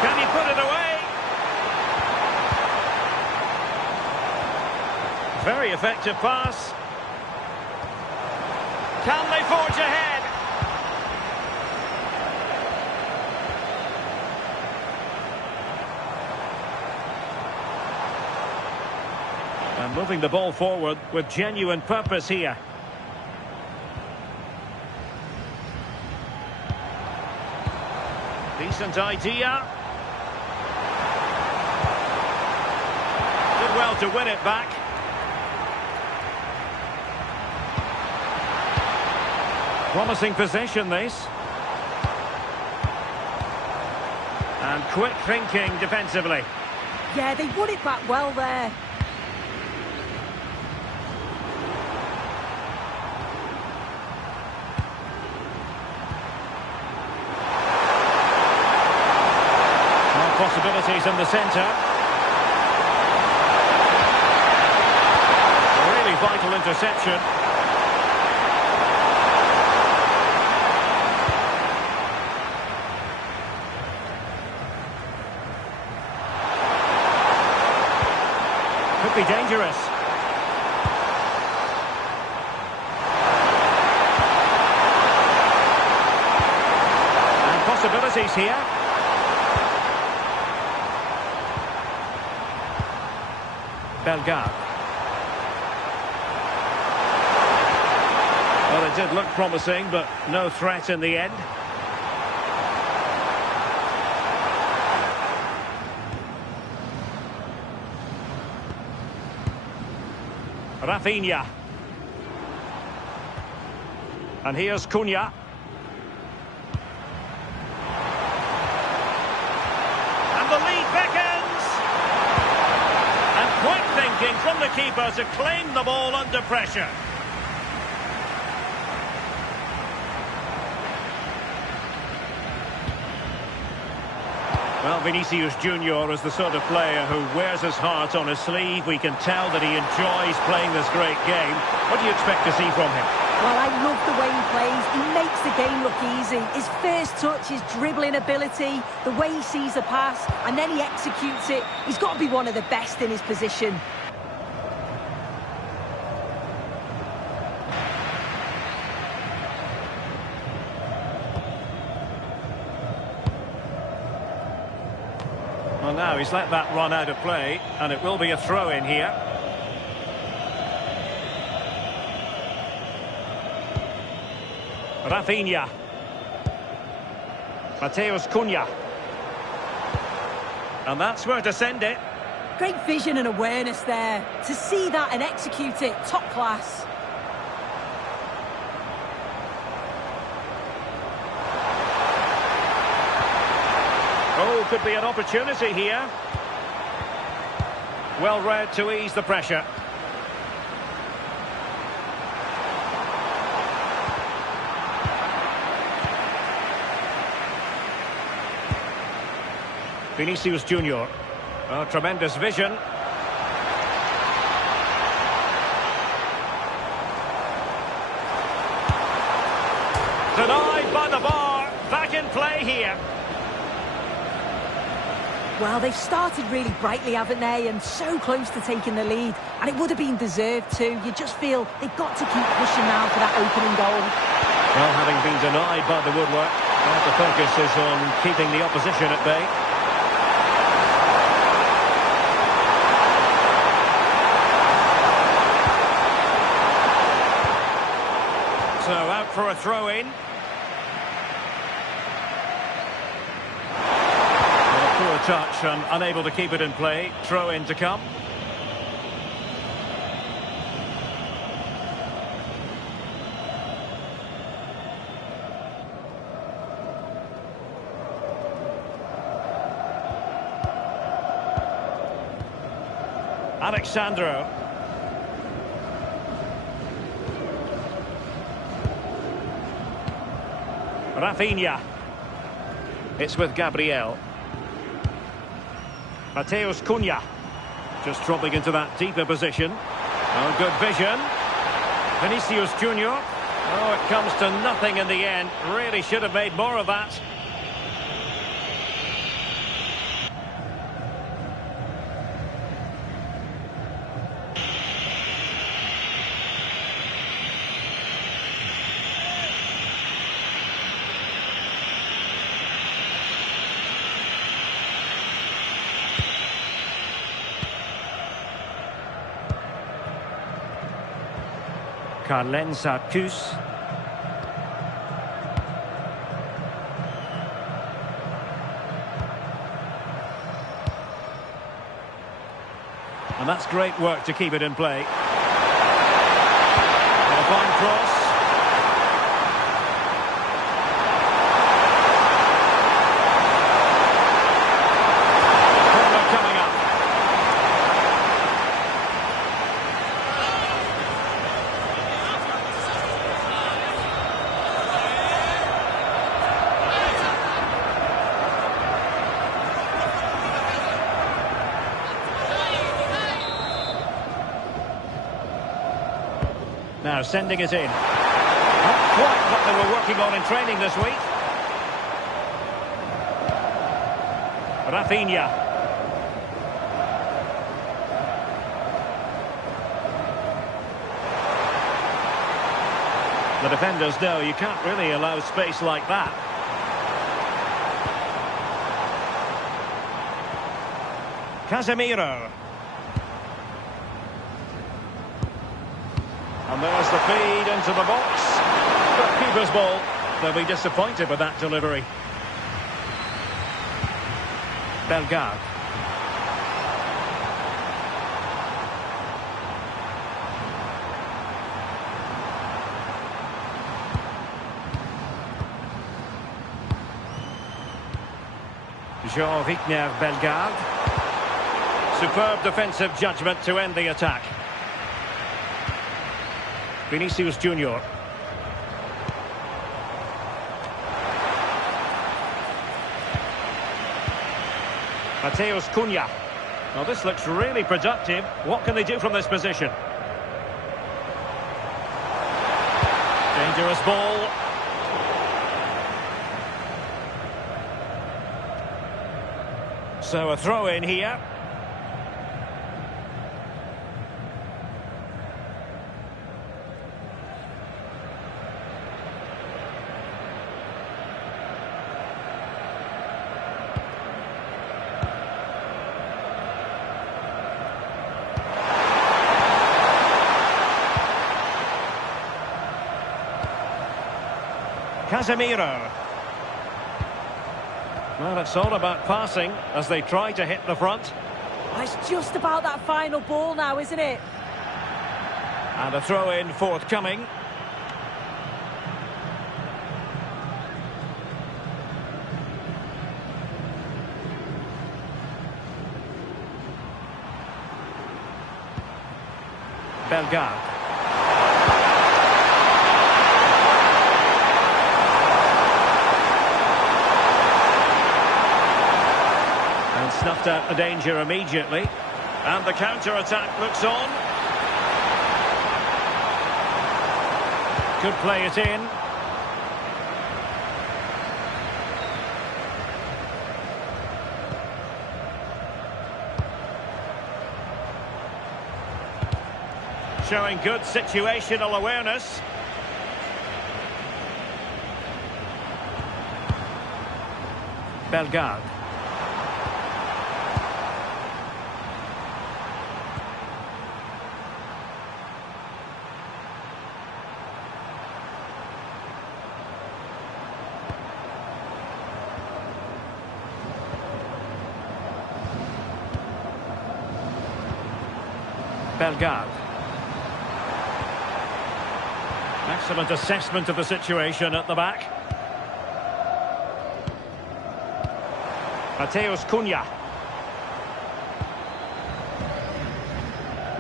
Can he put it away? Very Very effective pass. Can they forge ahead? And moving the ball forward with genuine purpose here. Decent idea. Did well to win it back. Promising possession, this. And quick thinking defensively. Yeah, they won it back well there. More possibilities in the centre. A really vital interception. Could be dangerous. And possibilities here. Bellegarde. Well, it did look promising, but no threat in the end. Rafinha. And here's Cunha. And the lead beckons. And quick thinking from the keeper to claim the ball under pressure. Well, Vinicius Junior is the sort of player who wears his heart on his sleeve. We can tell that he enjoys playing this great game. What do you expect to see from him? Well, I love the way he plays. He makes the game look easy. His first touch, his dribbling ability, the way he sees a pass, and then he executes it. He's got to be one of the best in his position. Well, now he's let that run out of play, and it will be a throw-in here. Rafinha. Mateus Cunha. And that's where to send it. Great vision and awareness there. To see that and execute it, top class. Oh, could be an opportunity here. Well read to ease the pressure. Vinicius Junior. Oh, tremendous vision. Denied by the bar. Back in play here. Well, they've started really brightly, haven't they? And so close to taking the lead. And it would have been deserved too. You just feel they've got to keep pushing now for that opening goal. Well, having been denied by the woodwork, the focus is on keeping the opposition at bay. So out for a throw-in. Poor touch and unable to keep it in play. Throw-in to come. Alexandro. Rafinha. It's with Gabriel. Mateus Cunha. Just dropping into that deeper position. Oh, good vision. Vinicius Junior. Oh, it comes to nothing in the end. Really should have made more of that. Carlen Sarkus. And that's great work to keep it in play. And a fine cross. Corner coming up. Now sending it in. Not quite what they were working on in training this week. Rafinha. The defenders know you can't really allow space like that. Casemiro. And there's the feed into the box. But keeper's ball. They'll be disappointed with that delivery. Bellegarde. Jean-Victor Bellegarde. Superb defensive judgment to end the attack. Vinicius Junior. Mateus Cunha. Now this looks really productive. What can they do from this position? Dangerous ball. So a throw in here. Casemiro. Well, it's all about passing as they try to hit the front. It's just about that final ball now, isn't it? And a throw-in forthcoming. Bellegarde. Snuffed out the danger immediately. And the counter-attack looks on. Could play it in. Showing good situational awareness. Bellegarde. Bellegarde. Excellent assessment of the situation at the back. Mateus Cunha.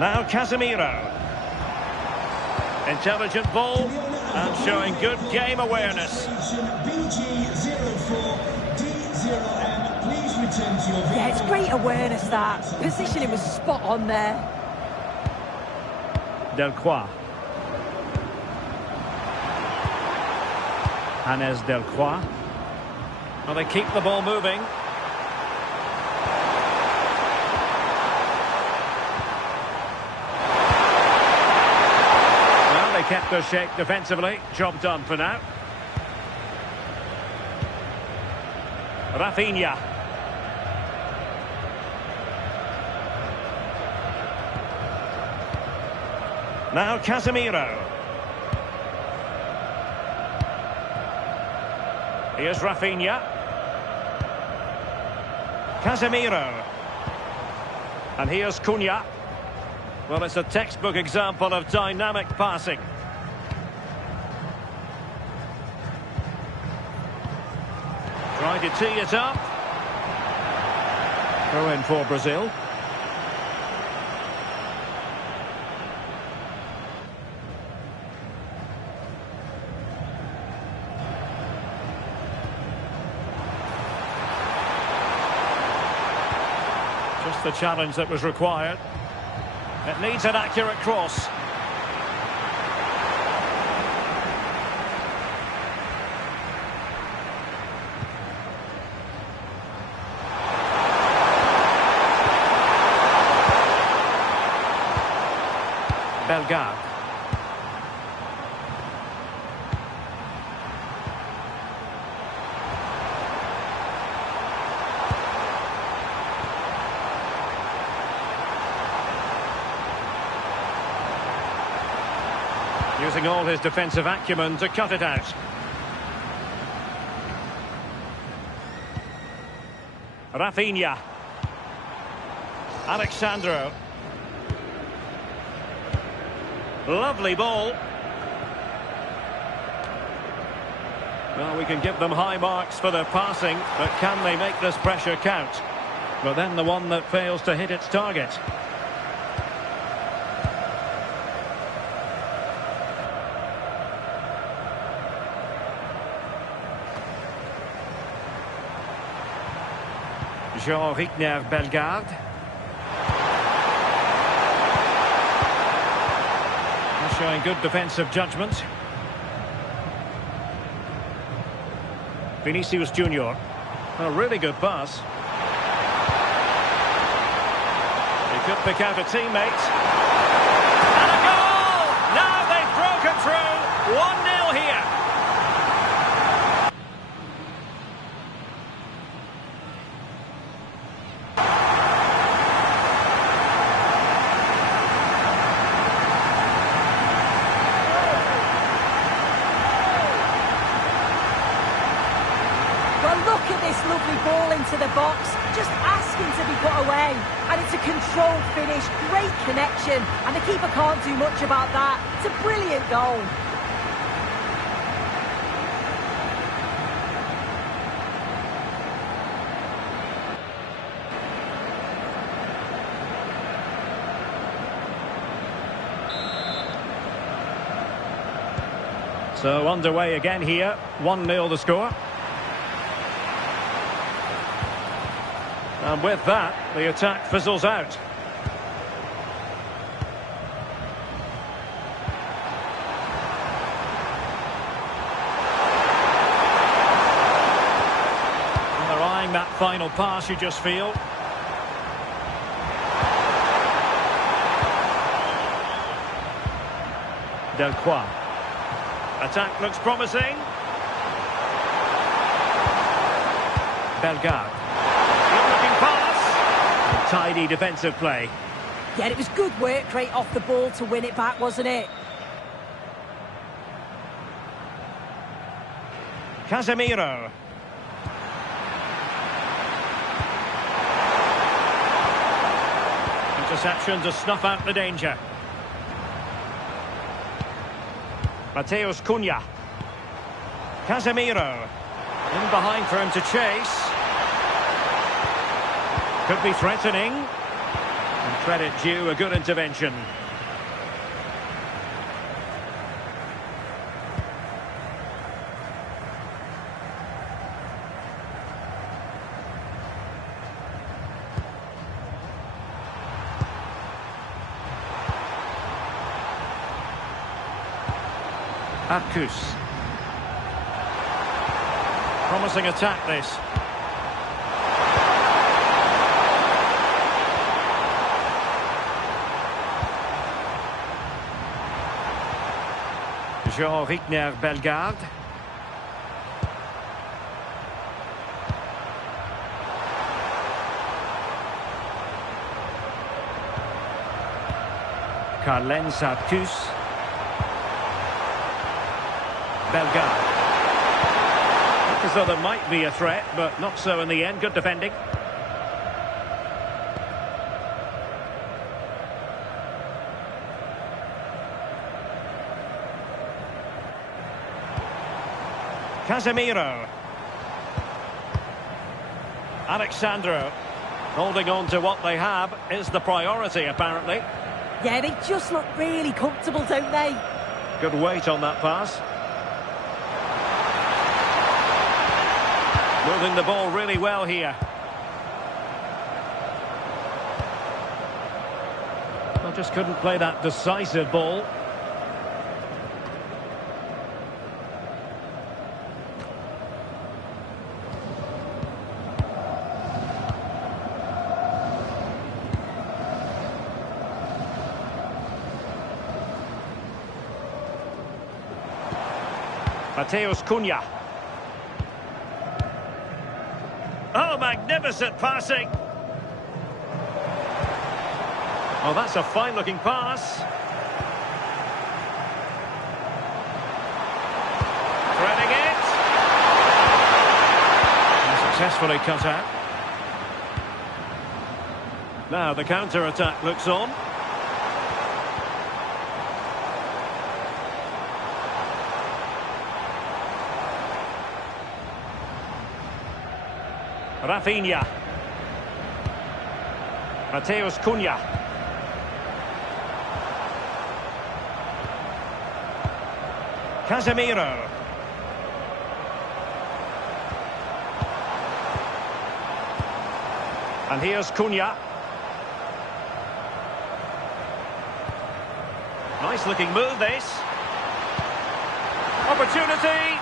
Now Casemiro. Intelligent ball and showing good game awareness. Yeah, it's great awareness that. Positioning was spot on there. Delcroix. Hannes Delcroix. Well, they keep the ball moving. Well, they kept their shape defensively. Job done for now. Rafinha. Now Casemiro. Here's Rafinha. Casemiro. And here's Cunha. Well, it's a textbook example of dynamic passing. Trying to tee it up. Throw in for Brazil. Just the challenge that was required. It needs an accurate cross. Bellegarde. Using all his defensive acumen to cut it out. Rafinha. Alexandro. Lovely ball. Well, we can give them high marks for their passing, but can they make this pressure count? But then the one that fails to hit its target. Jean-Rickner Bellegarde. Showing good defensive judgment. Vinicius Junior. A really good pass. He could pick out a teammate. And a goal! Now they've broken through. 1-0 here. Well, look at this lovely ball into the box, just asking to be put away. And it's a controlled finish, great connection, and the keeper can't do much about that. It's a brilliant goal. So underway again here, 1-0 the score. And with that, the attack fizzles out. And they're eyeing that final pass, you just feel. Delcroix. Attack looks promising. Bellegarde. Good-looking pass. Tidy defensive play. Yeah, it was good work right off the ball to win it back, wasn't it? Casemiro. Interception to snuff out the danger. Mateus Cunha. Casemiro. In behind for him to chase. Could be threatening. And credit due, a good intervention. Arcus. Promising attack this. Jean-Rickner Bellegarde. Carlens Arcus. Bellegarde. as though there might be a threat, but not so in the end. Good defending. Casemiro. Alexandro. Holding on to what they have is the priority, apparently. Yeah, they just look really comfortable, don't they? Good weight on that pass. Moving the ball really well here. Well, just couldn't play that decisive ball. Mateus Cunha. Oh, magnificent passing. Oh, that's a fine-looking pass. Threading it. And successfully cut out. Now the counter-attack looks on. Rafinha. Mateus Cunha. Casemiro. And here's Cunha. Nice looking move, this. Opportunity.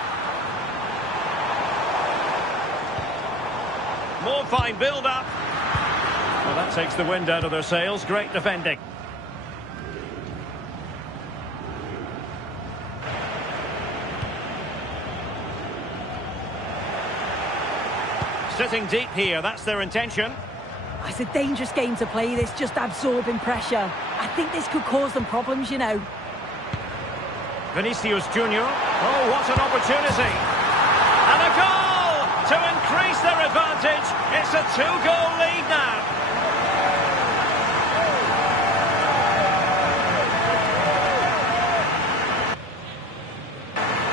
More fine build-up. Well, that takes the wind out of their sails. Great defending. Sitting deep here, that's their intention. It's a dangerous game to play this, just absorbing pressure. I think this could cause them problems, you know. Vinicius Junior. Oh, what an opportunity. And a goal! To increase their advantage, it's a two-goal lead now.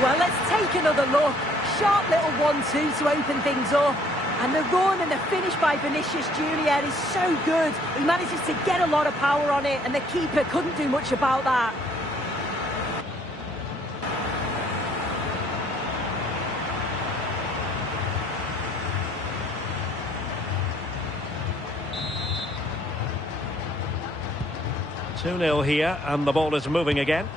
Well, let's take another look. Sharp little 1-2 to open things up. And the run and the finish by Vinicius Junior is so good. He manages to get a lot of power on it, and the keeper couldn't do much about that. Two-nil here, and the ball is moving again.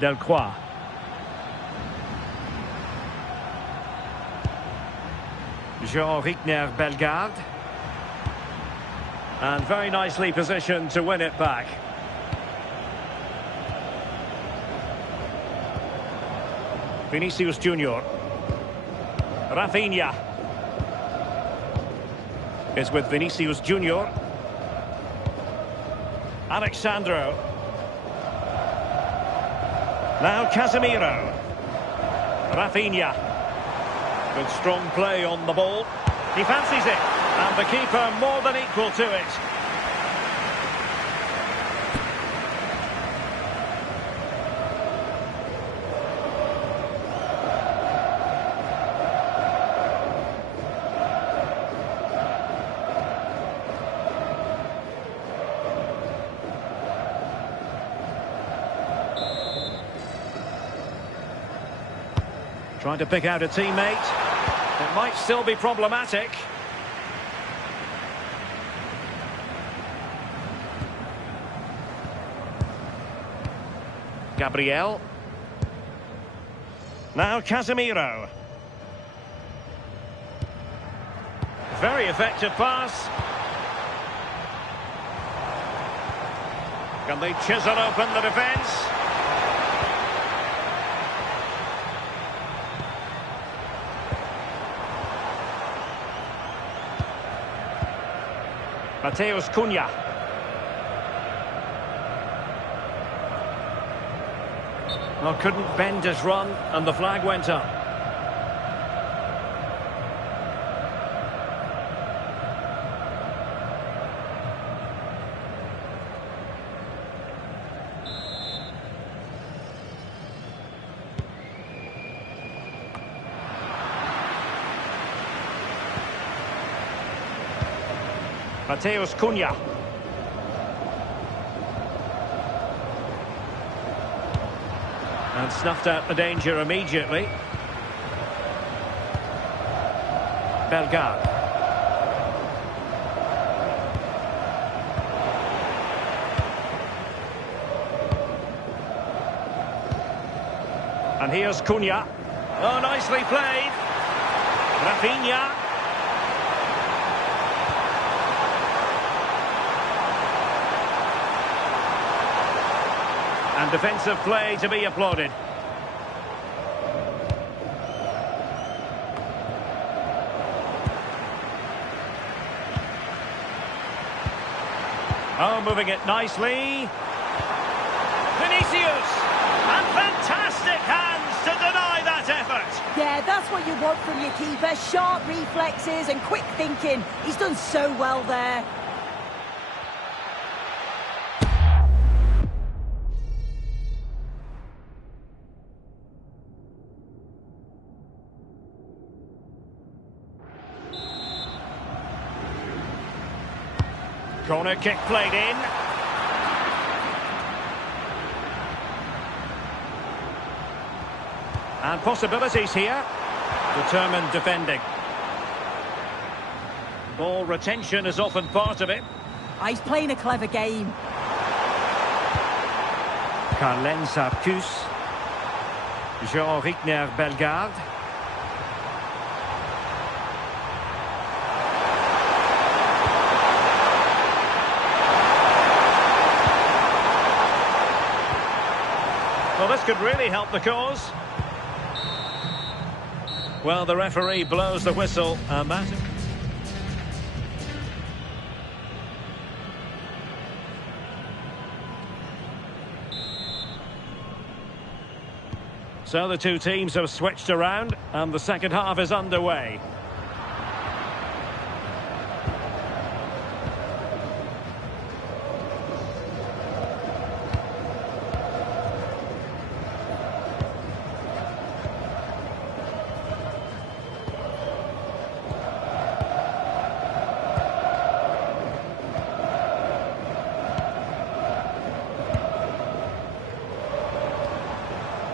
Delcroix. Jean-Rickner Bellegarde. And very nicely positioned to win it back. Vinicius Junior. Rafinha. Is with Vinicius Junior. Alexandro. Now Casemiro. Rafinha. Good strong play on the ball. He fancies it. And the keeper more than equal to it. Trying to pick out a teammate. It might still be problematic. Gabriel. Now Casemiro. Very effective pass. Can they chisel open the defence? Mateus Cunha. Well, couldn't bend his run, and the flag went up. Mateus Cunha. And snuffed out the danger immediately. Bellegarde. And here's Cunha. Oh, nicely played. Rafinha. And defensive play to be applauded. Oh, moving it nicely. Vinicius! And fantastic hands to deny that effort. Yeah, that's what you want from your keeper. Sharp reflexes and quick thinking. He's done so well there. Corner kick played in. And possibilities here. Determined defending. Ball retention is often part of it. He's playing a clever game. Carlen Sarkus. Jean-Rickner Bellegarde. Well, this could really help the cause. Well, the referee blows the whistle, and that... So the two teams have switched around, and the second half is underway.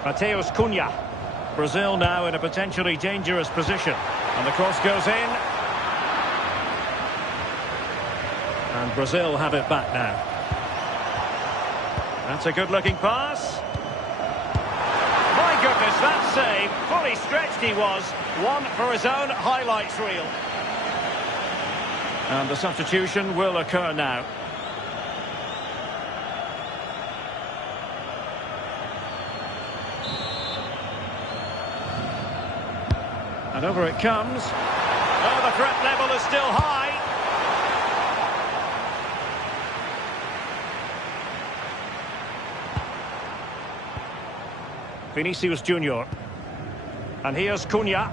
Mateus Cunha. Brazil now in a potentially dangerous position. And the cross goes in. And Brazil have it back now. That's a good-looking pass. My goodness, that save. Fully stretched he was. One for his own highlights reel. And the substitution will occur now. And over it comes. Oh, the threat level is still high. Vinicius Junior. And here's Cunha.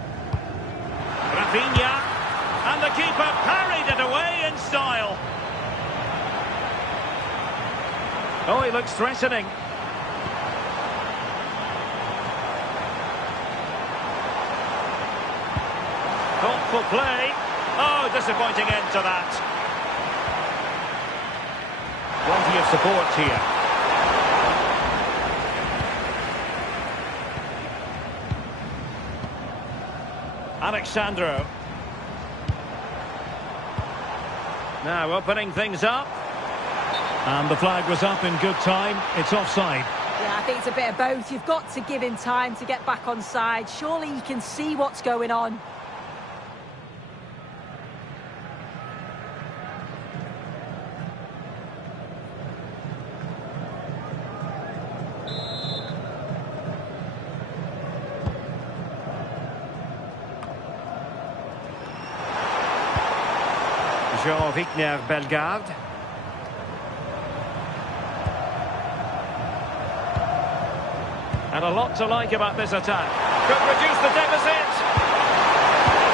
Rafinha. And the keeper parried it away in style. Oh, he looks threatening. Thoughtful play. Oh, disappointing end to that. Plenty of support here. Alexandro. Now opening things up. And the flag was up in good time. It's offside. Yeah, I think it's a bit of both. You've got to give him time to get back on side. Surely he can see what's going on. Jean-Rickner Bellegarde. And a lot to like about this attack. Could reduce the deficit.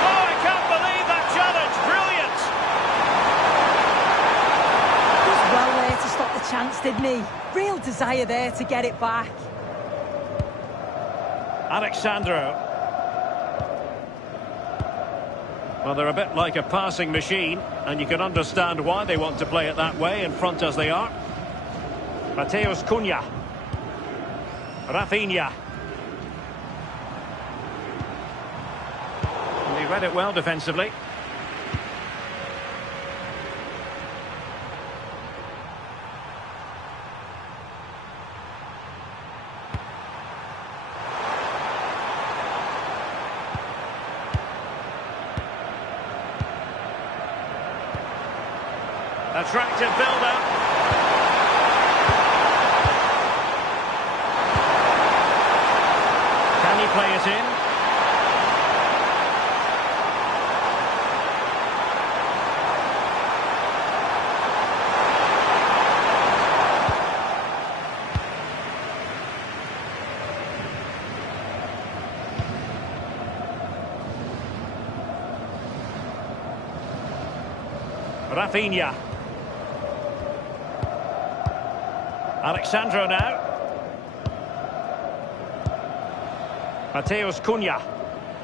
Oh, I can't believe that challenge. Brilliant. Was well there to stop the chance, didn't he? Real desire there to get it back. Alexandro. Well, they're a bit like a passing machine, and you can understand why they want to play it that way, in front as they are. Mateus Cunha. Rafinha. And he read it well defensively. Attractive build-up. Can he play it in? Rafinha. Alexandro now. Mateus Cunha.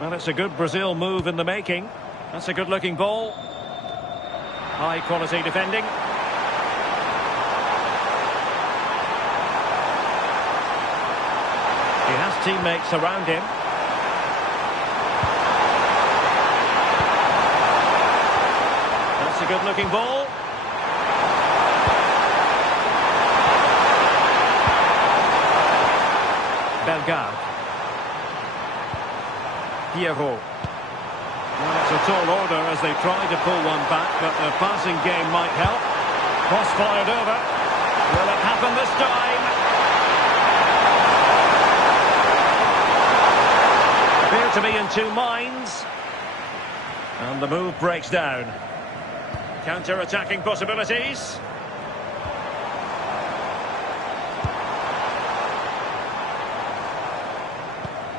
Well, it's a good Brazil move in the making. That's a good-looking ball. High-quality defending. He has teammates around him. That's a good-looking ball. Bellegarde. Pierrot. Well, it's a tall order as they try to pull one back, but the passing game might help. Cross fired over. Will it happen this time? Appear to be in two minds. And the move breaks down. Counter-attacking possibilities.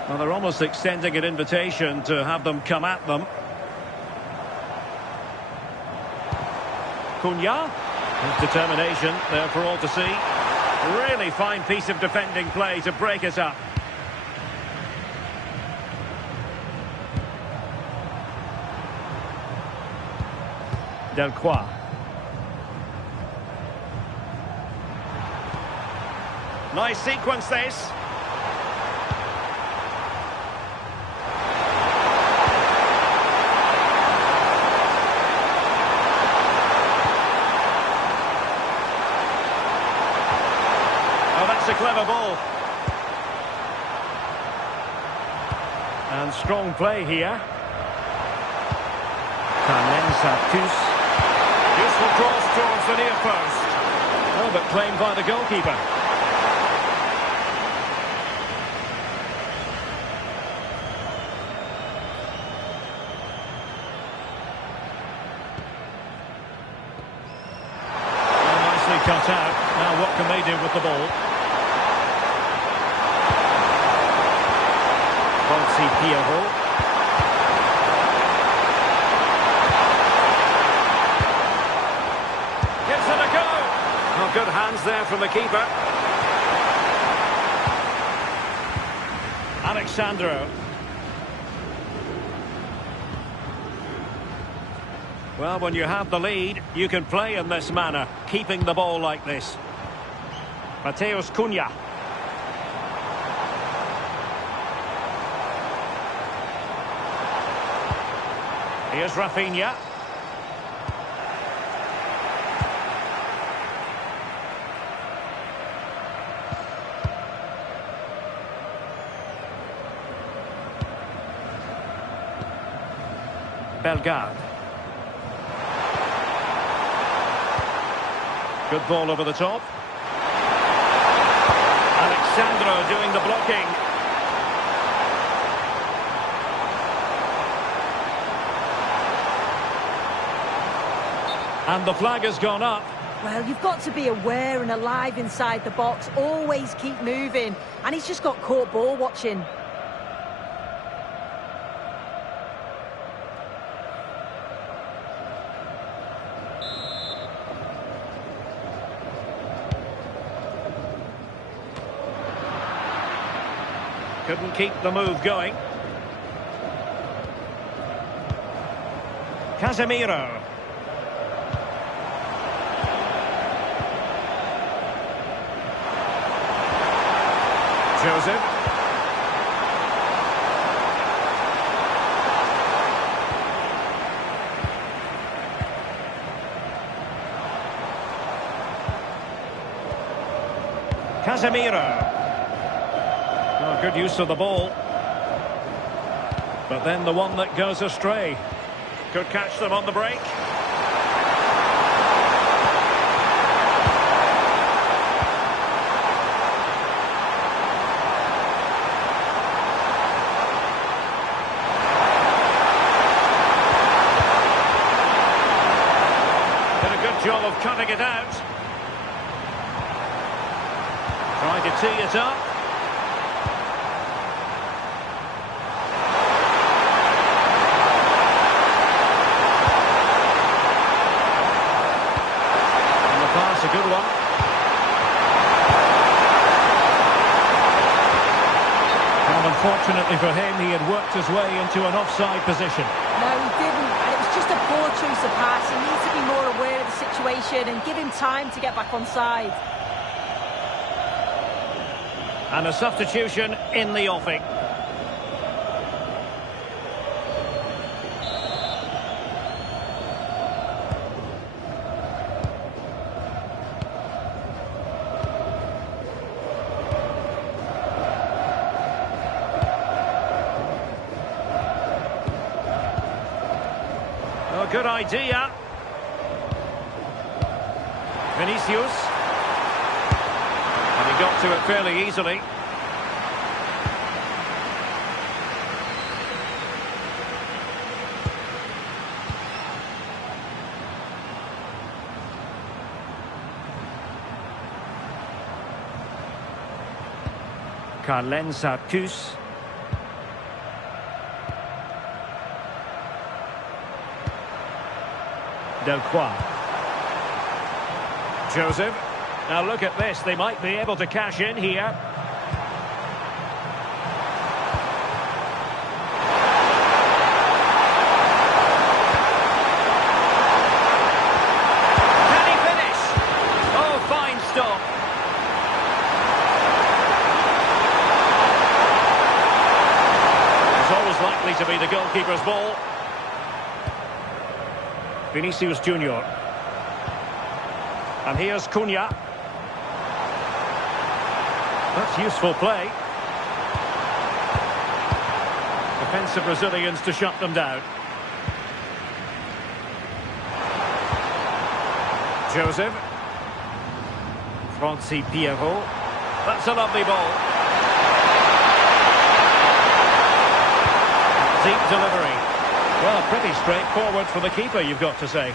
Well, they're almost extending an invitation to have them come at them. Cunha. His determination there for all to see. Really fine piece of defending play to break it up. Delcroix. Nice sequence this. That's a clever ball. And strong play here. Useful cross towards the near post. Oh, but claimed by the goalkeeper. Well, nicely cut out. Now what can they do with the ball? Pierrot. Gives it a go. Oh, good hands there from the keeper. Alexandro. Well, when you have the lead, you can play in this manner, keeping the ball like this. Mateus Cunha. Here's Rafinha. Bellegarde. Good ball over the top. Alexandro doing the blocking. And the flag has gone up. Well, you've got to be aware and alive inside the box. Always keep moving. And he's just got caught ball watching. Couldn't keep the move going. Casemiro. Joseph. Casemiro. Oh, good use of the ball. But then the one that goes astray. Could catch them on the break. Did a good job of cutting it out. Trying to tee it up. A good one. Well, unfortunately for him, he had worked his way into an offside position. No, he didn't. And it was just a poor choice of pass. He needs to be more aware of the situation and give him time to get back on side. And a substitution in the offing. Oh, good idea. Vinicius. And he got to it fairly easily. Carlen Sarkus. Delcroix. Joseph. Now look at this. They might be able to cash in here. Can he finish? Oh, fine stop. It's always likely to be the goalkeeper's ball. Vinicius Junior. And here's Cunha. That's useful play. Defensive Brazilians to shut them down. Joseph. Francis Pierrot. That's a lovely ball. Deep delivery. Well, pretty straightforward for the keeper, you've got to say.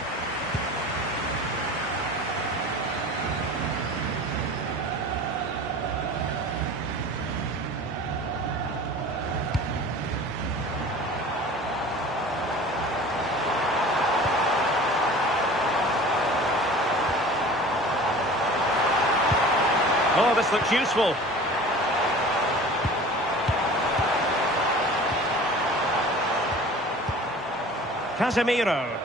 Oh, this looks useful. Casemiro.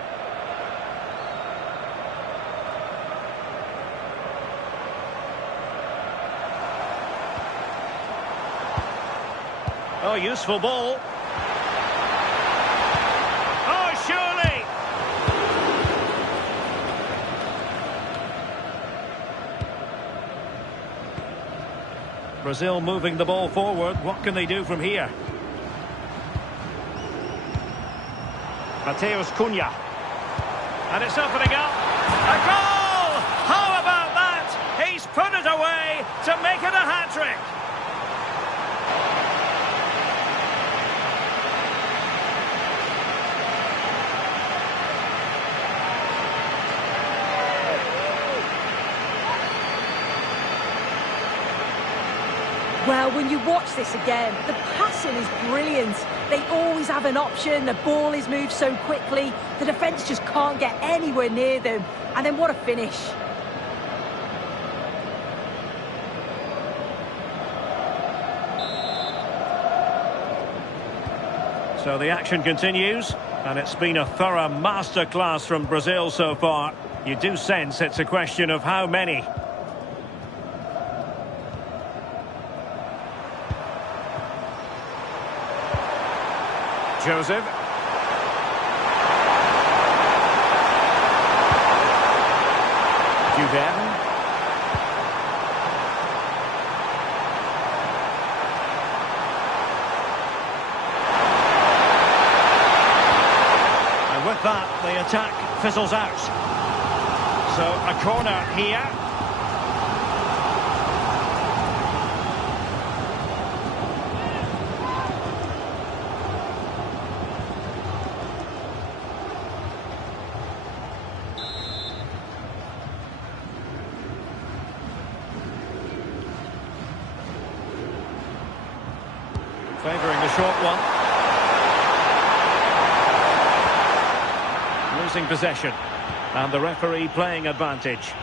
Oh, useful ball. Oh, surely. Brazil moving the ball forward. What can they do from here? Mateus Cunha. And it's opening up. A goal! How about that? He's put it away to make it a hat-trick. Well, when you watch this again, the passing is brilliant. They always have an option, the ball is moved so quickly, the defence just can't get anywhere near them. And then what a finish. So the action continues, and it's been a thorough masterclass from Brazil so far. You do sense it's a question of how many. Joseph. Duverne. And with that, the attack fizzles out. So a corner here. Favouring the short one. Losing possession. And the referee playing advantage.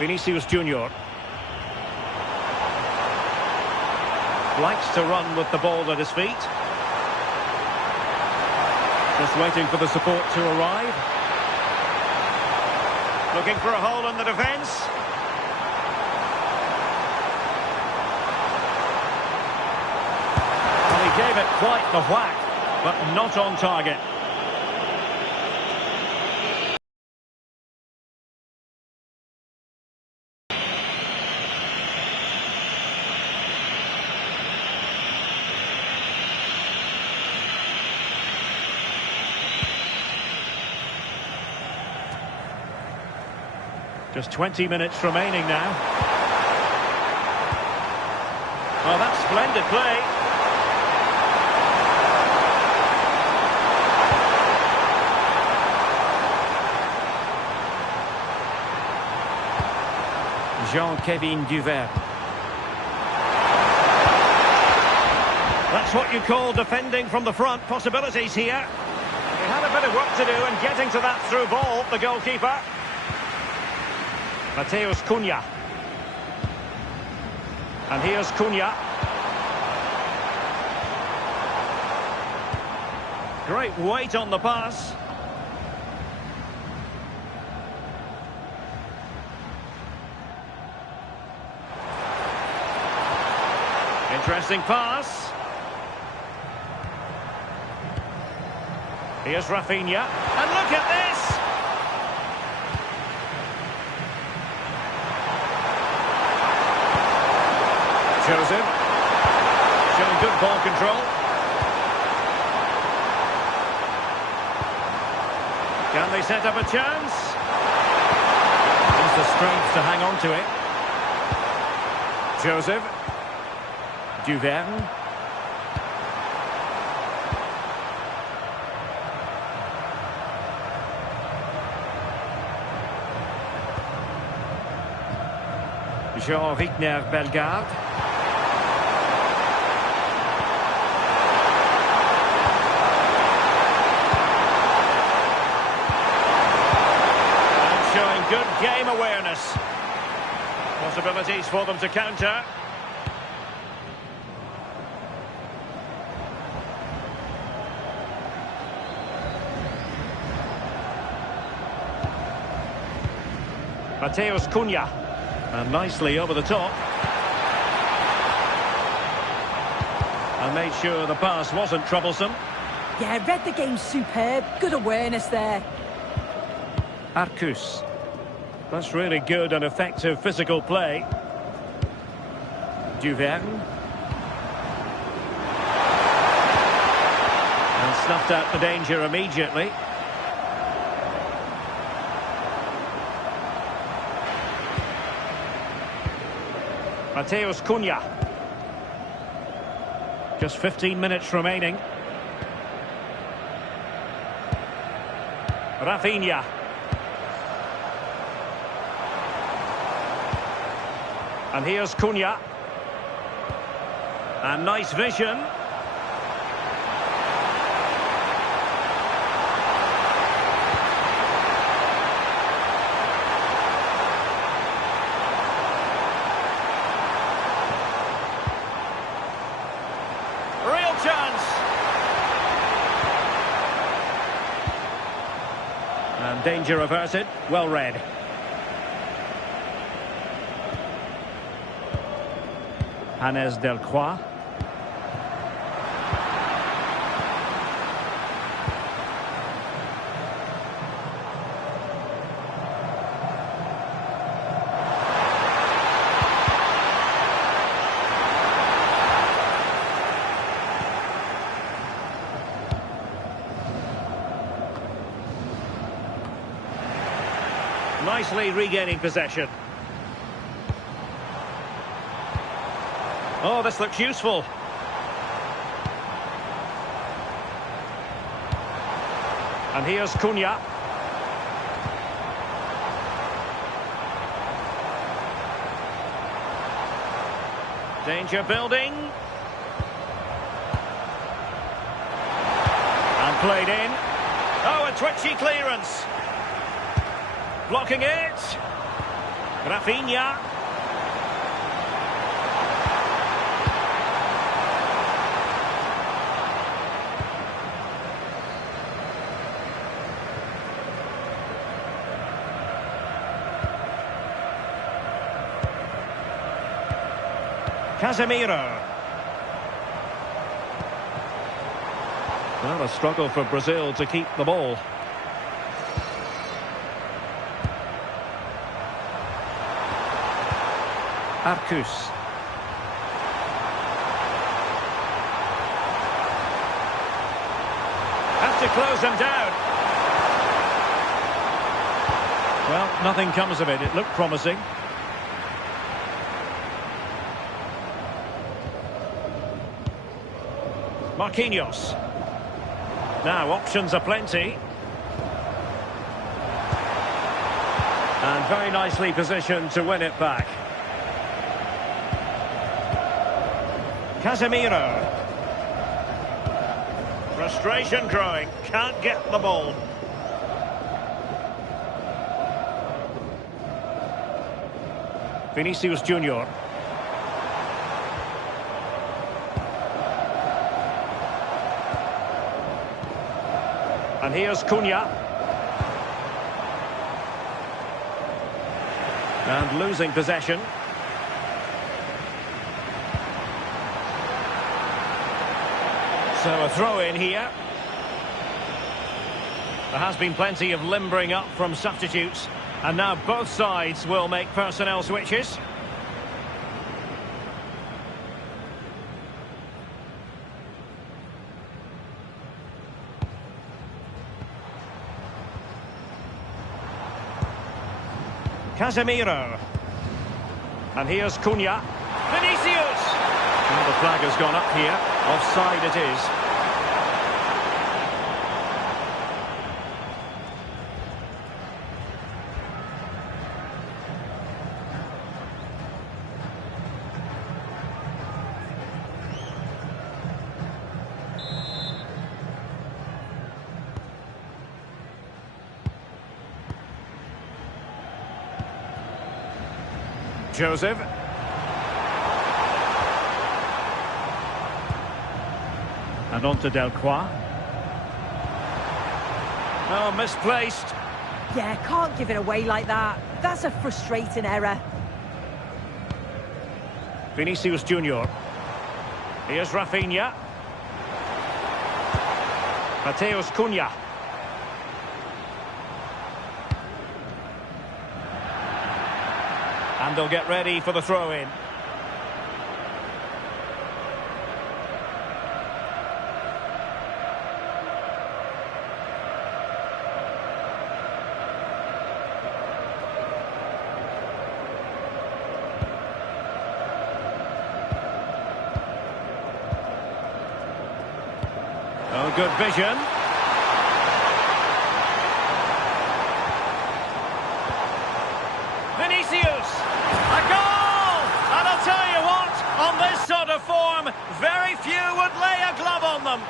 Vinicius Junior. Likes to run with the ball at his feet. Just waiting for the support to arrive. Looking for a hole in the defence. Gave it quite the whack, but not on target. Just 20 minutes remaining now. Well, that's splendid play. Jean-Kevin Duverne. That's what you call defending from the front. Possibilities here. He had a bit of work to do in getting to that through ball, the goalkeeper. Mateus Cunha. And here's Cunha. Great weight on the pass. Interesting pass. Here's Rafinha. And look at this! Joseph. Showing good ball control. Can they set up a chance? Has the strength to hang on to it. Joseph. Duverne. Jean-Victor Bellegarde. And showing good game awareness. Possibilities for them to counter. Mateus Cunha. And nicely over the top. And made sure the pass wasn't troublesome. Yeah, read the game superb. Good awareness there. Arcus. That's really good and effective physical play. Duverne. And snuffed out the danger immediately. Mateus Cunha. Just 15 minutes remaining. Rafinha. And here's Cunha. And nice vision. Real chance. And danger averted. Well read. Hannes Delcroix. Nicely regaining possession. Oh, this looks useful. And here's Cunha. Danger building. And played in. Oh, a twitchy clearance. Blocking it. Rafinha. Casemiro. Well, a struggle for Brazil to keep the ball. Arcus. Has to close them down. Well, nothing comes of it. It looked promising. Marquinhos. Now, options are plenty. And very nicely positioned to win it back. Casemiro. Frustration growing. Can't get the ball. Vinicius Junior. And here's Cunha. And losing possession. So a throw in here. There has been plenty of limbering up from substitutes. And now both sides will make personnel switches. Casemiro. And here's Cunha. Vinicius! And the flag has gone up here. Offside it is. Joseph. And on to Delcroix. Oh, misplaced. Yeah, can't give it away like that. That's a frustrating error. Vinicius Junior. Here's Rafinha. Mateus Cunha. And they'll get ready for the throw-in. Oh, good vision. Vinicius! A goal! could lay a glove on them.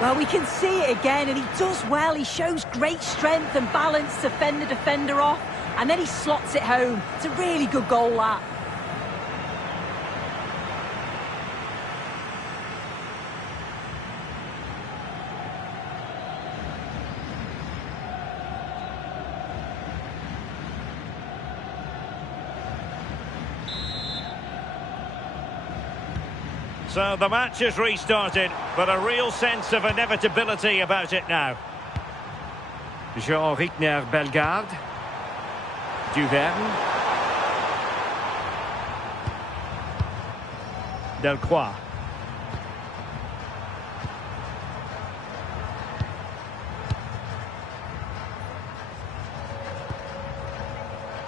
Well, we can see it again, and he does well. He shows great strength and balance to fend the defender off, and then he slots it home. It's a really good goal, that. So the match is restarted, but a real sense of inevitability about it now. Jean-Rickner Bellegarde. Duverne. Delcroix.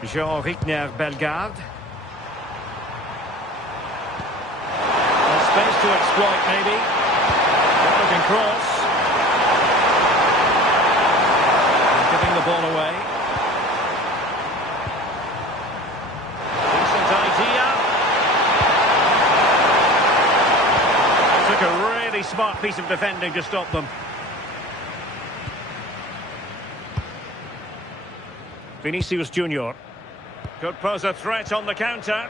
Jean-Rickner Bellegarde. Space to exploit, maybe. Looking cross. Giving the ball away. Decent idea. Took a really smart piece of defending to stop them. Vinicius Junior could pose a threat on the counter.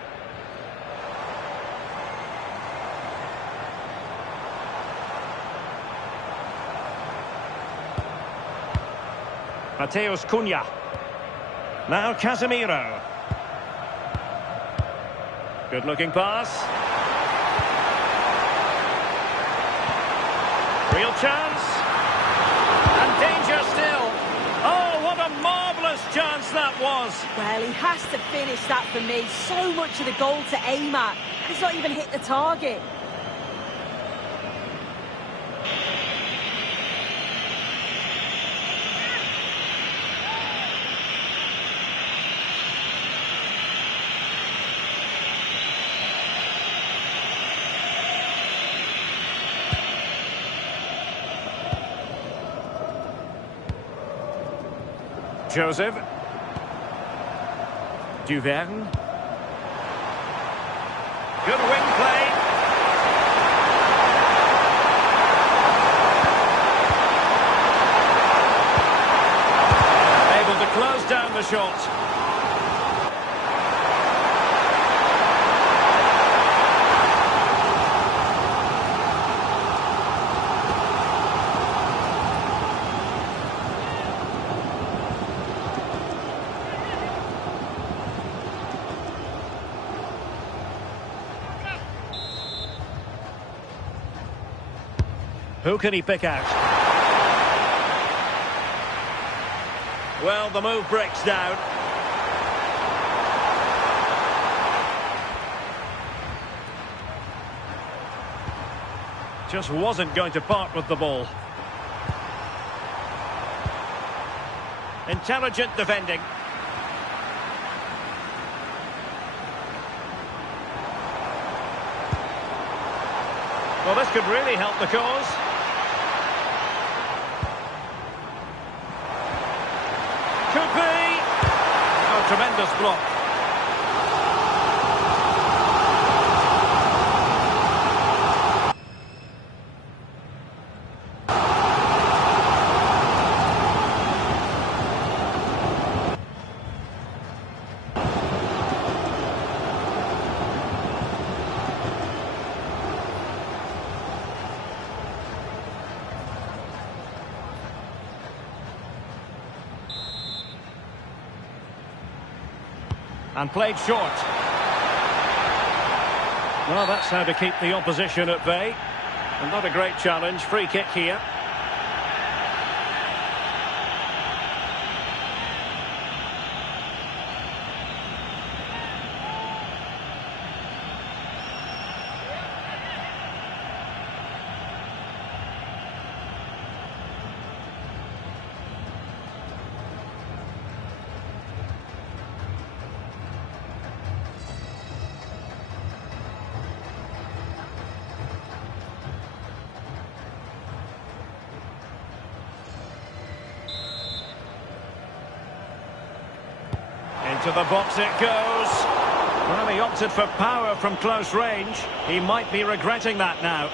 Mateus Cunha. Now Casemiro. Good looking pass. Real chance. And danger still. Oh, what a marvellous chance that was. Well, he has to finish that for me. So much of the goal to aim at. He's not even hit the target. Joseph. Duverne. Good wing play. Able to close down the shot. Who can he pick out? Well, the move breaks down. Just wasn't going to part with the ball. Intelligent defending. Well, this could really help the cause. Could be. Oh, tremendous block. And played short. Well, that's how to keep the opposition at bay. And not a great challenge. Free kick here. To the box it goes. Well, he opted for power from close range. He might be regretting that now.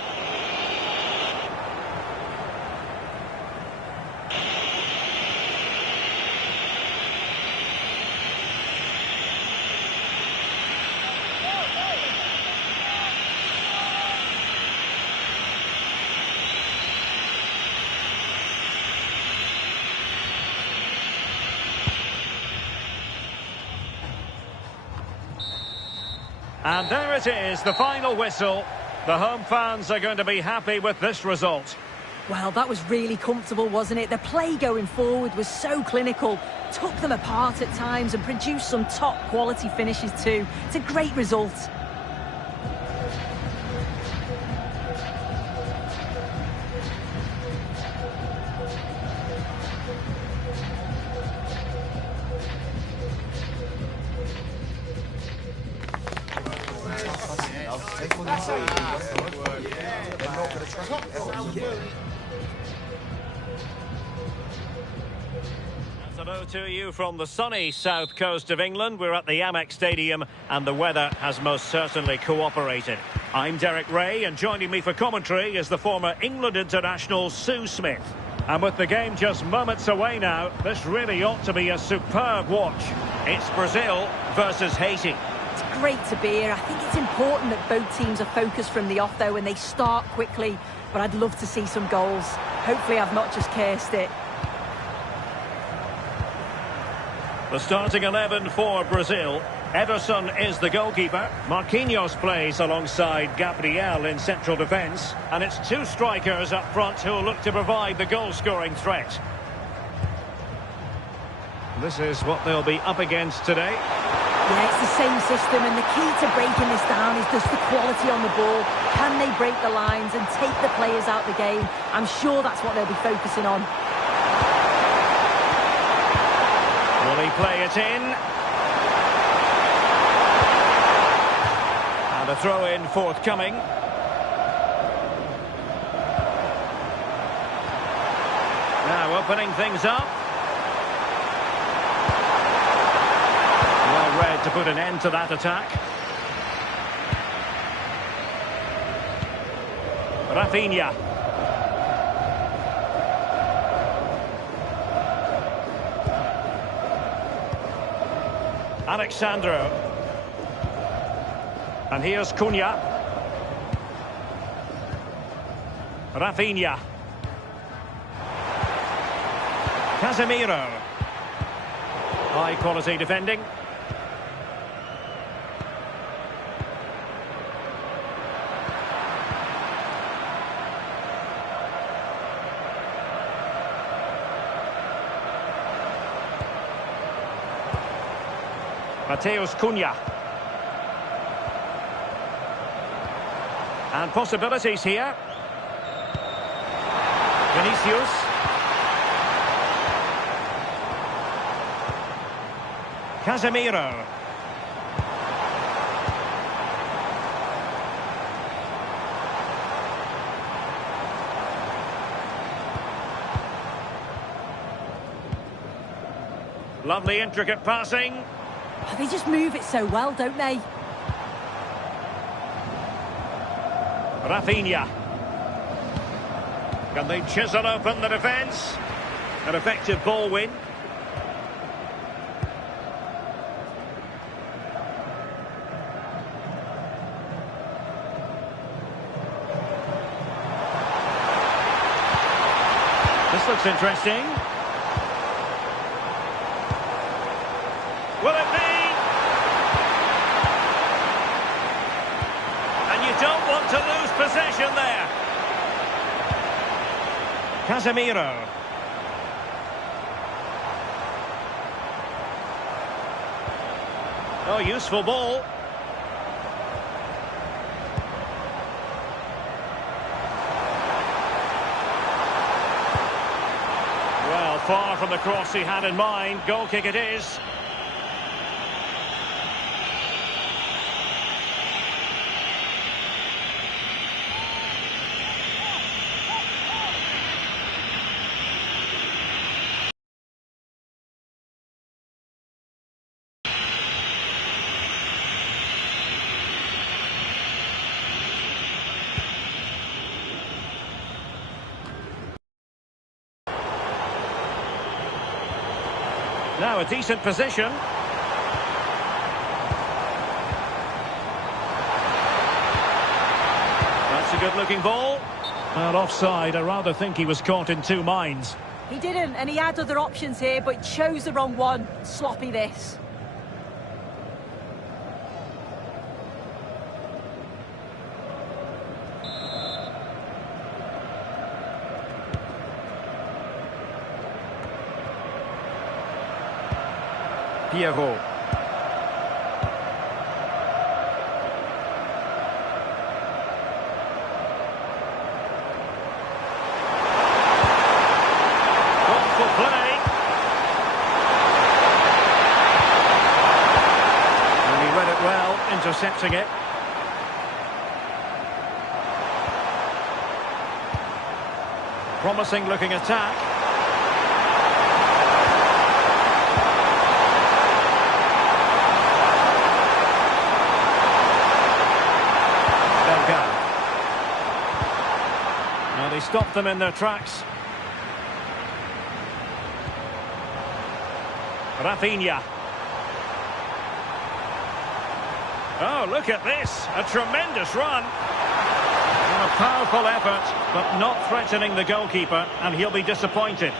And there it is, the final whistle. The home fans are going to be happy with this result. Well, that was really comfortable, wasn't it? The play going forward was so clinical, took them apart at times and produced some top-quality finishes too. It's a great result. Hello to you from the sunny south coast of England. We're at the Amex Stadium and the weather has most certainly cooperated. I'm Derek Ray and joining me for commentary is the former England international Sue Smith. And with the game just moments away now, this really ought to be a superb watch. It's Brazil versus Haiti. It's great to be here. I think it's important that both teams are focused from the off though and they start quickly. But I'd love to see some goals. Hopefully I've not just cursed it. The starting 11 for Brazil. Ederson is the goalkeeper. Marquinhos plays alongside Gabriel in central defence. And it's two strikers up front who will look to provide the goal-scoring threat. This is what they'll be up against today. Yeah, it's the same system, and the key to breaking this down is just the quality on the ball. Can they break the lines and take the players out the game? I'm sure that's what they'll be focusing on. Will he play it in? And a throw-in forthcoming. Now opening things up. Well read to put an end to that attack. Rafinha. Alexandro. And here's Cunha. Rafinha. Casemiro. High quality defending. Mateus Cunha. And possibilities here. Vinicius. Casemiro. Lovely intricate passing. Oh, they just move it so well, don't they? Rafinha. Can they chisel open the defence? An effective ball win. This looks interesting. Will it be? And you don't want to lose possession there. Casemiro. Oh, useful ball. Well, far from the cross he had in mind. Goal kick it is. Now a decent position. That's a good-looking ball. Well, offside. I rather think he was caught in two minds. He didn't, and he had other options here, but chose the wrong one. Sloppy this. Pierrot. Thoughtful play. And he read it well, intercepting it. Promising looking attack. They stopped them in their tracks. Rafinha. Oh, look at this. A tremendous run. And a powerful effort, but not threatening the goalkeeper, and he'll be disappointed.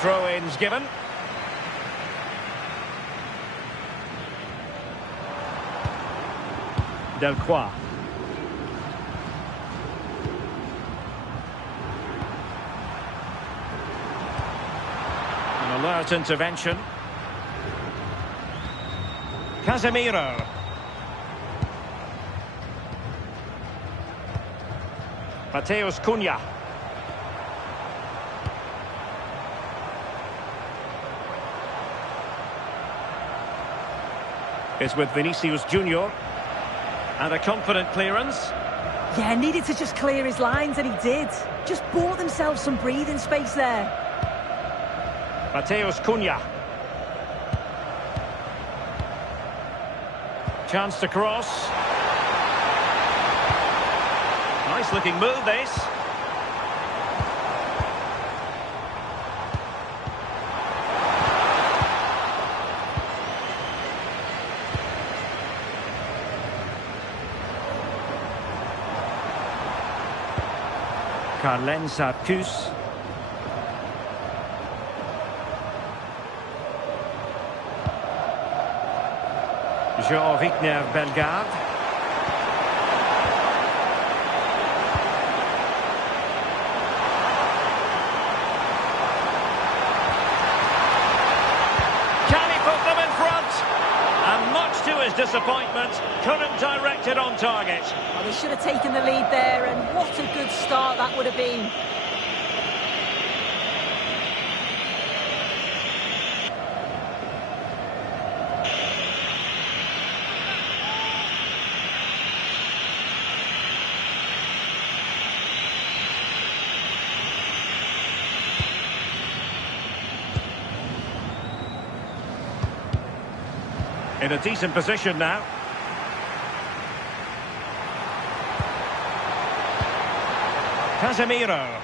Throw-ins given. Delcroix. An alert intervention. Casemiro. Mateus Cunha. Is with Vinicius Junior. And a confident clearance. Yeah, needed to just clear his lines, and he did. Just bought themselves some breathing space there. Mateus Cunha. Chance to cross. Nice looking move, this. Carlensa Pus. Jean-Victor Bellegarde. Can he put them in front? And much to his disappointment, couldn't direct it on target. Well, they should have taken the lead there, and what a good start that would have been. In a decent position now. Casemiro.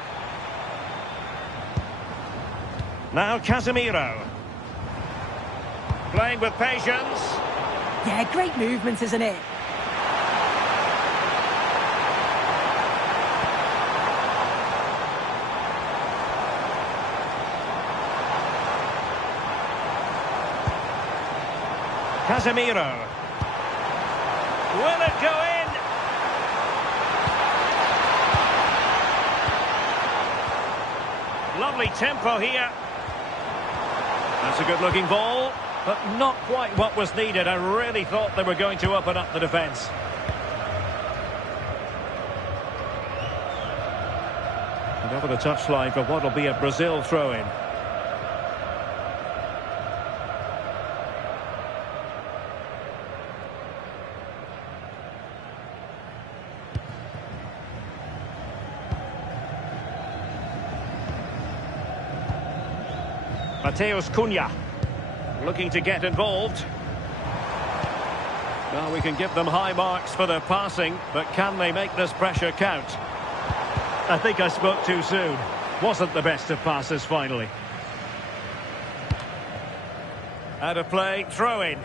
Now Casemiro. Playing with patience. Yeah, great movement, isn't it? Casemiro. Will it go in? Lovely tempo here. That's a good-looking ball, but not quite what was needed. I really thought they were going to open up the defence. Over the touchline for what will be a Brazil throw-in. Mateus Cunha looking to get involved. Well, we can give them high marks for their passing, but can they make this pressure count? I think I spoke too soon. Wasn't the best of passes finally. Out of play, throw in.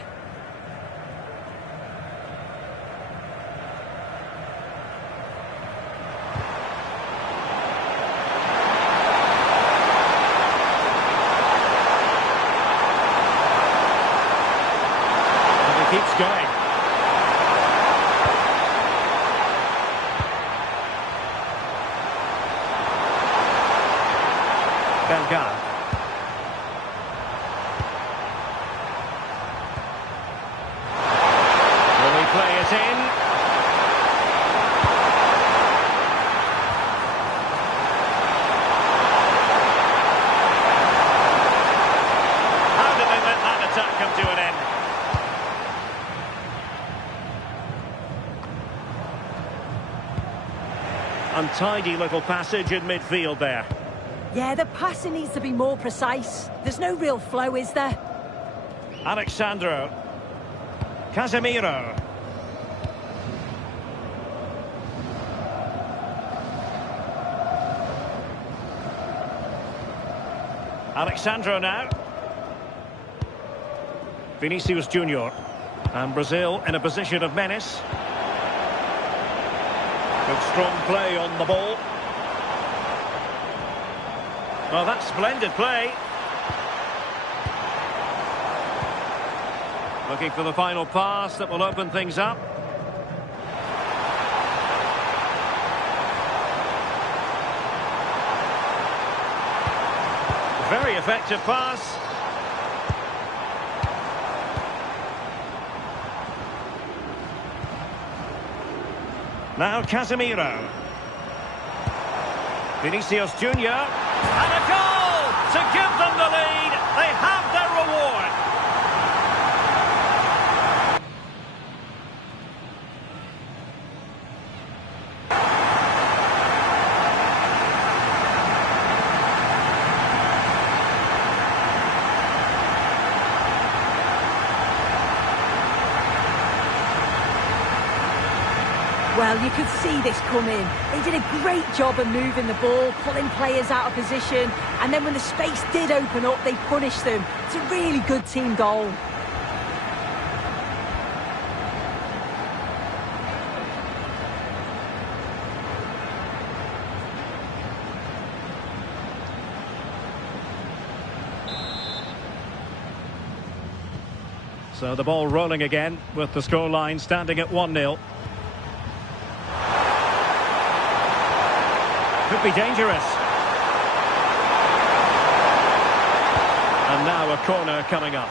Keeps going. Bellegarde. Will we play it in? How did they let that attack come to an end? Untidy little passage in midfield there. Yeah, the passing needs to be more precise. There's no real flow, is there? Alexandro. Casemiro. Alexandro now. Vinicius Junior. And Brazil in a position of menace. Good strong play on the ball. Well, that's splendid play. Looking for the final pass that will open things up. Very effective pass. Now Casemiro. Vinicius Junior. And a goal to give them the lead. They have their reward. Well, you could see this coming. They did a great job of moving the ball, pulling players out of position, and then when the space did open up, they punished them. It's a really good team goal. So the ball rolling again with the scoreline standing at 1-0. Could be dangerous. And now a corner coming up.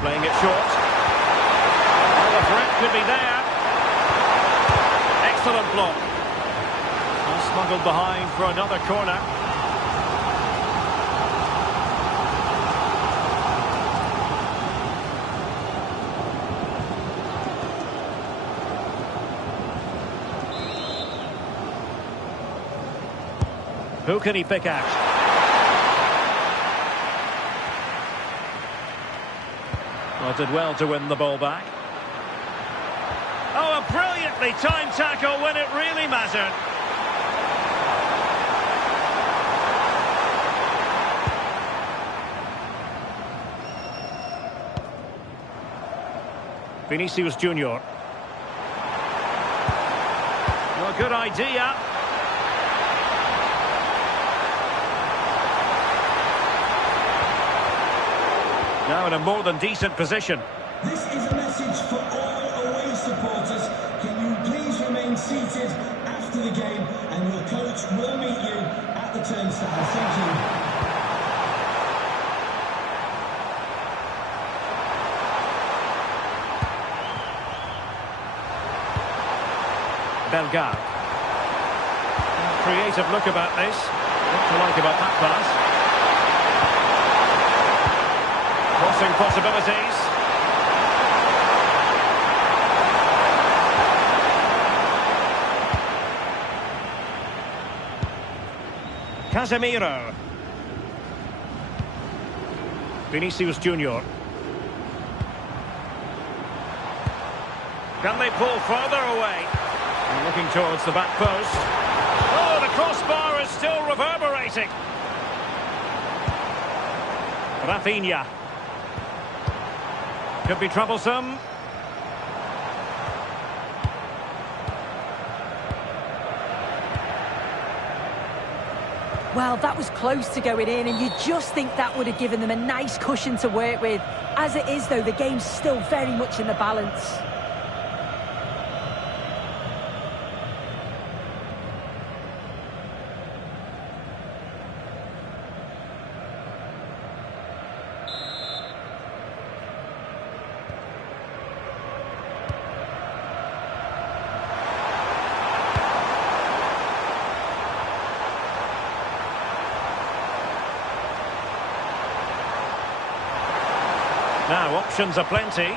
Playing it short. Oh, the threat could be there. Excellent block. And smuggled behind for another corner. Who can he pick out? Well, did well to win the ball back. Oh, a brilliantly timed tackle when it really mattered. Vinicius Junior. Well, good idea. Now in a more than decent position. This is a message for all away supporters. Can you please remain seated after after the game, and your coach will meet you at the turnstile. Thank you. Bellegarde. Creative look about this. What to like about that pass? Crossing possibilities. Casemiro. Vinicius Junior. Can they pull further away? And looking towards the back post. Oh, the crossbar is still reverberating. Rafinha. Could be troublesome. Well, that was close to going in, and you just think that would have given them a nice cushion to work with. As it is, though, the game's still very much in the balance. Now, options are plenty,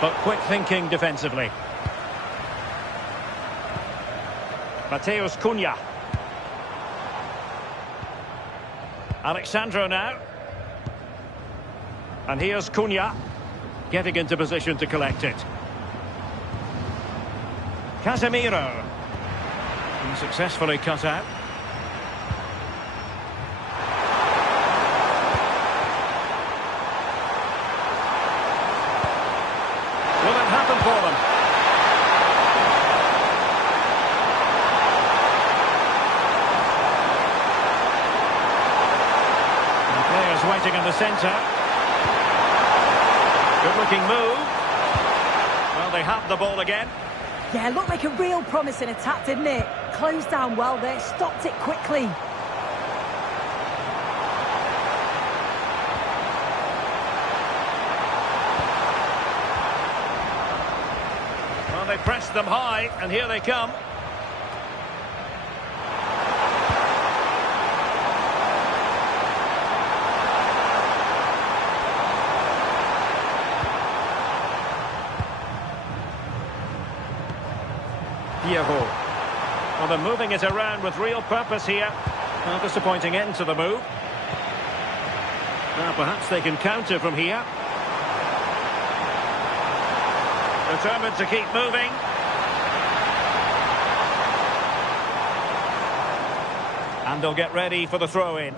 but quick thinking defensively. Mateus Cunha. Alexandro now. And here's Cunha, getting into position to collect it. Casemiro. And successfully cut out. Will it happen for them? And players waiting in the centre. Good looking move. Well, they have the ball again. Yeah, looked like a real promising attack, didn't it? Closed down well there, stopped it quickly. Well, they pressed them high, and here they come. Piero. Well, they're moving it around with real purpose here. Well, disappointing end to the move. Now, perhaps they can counter from here. Determined to keep moving. And they'll get ready for the throw-in.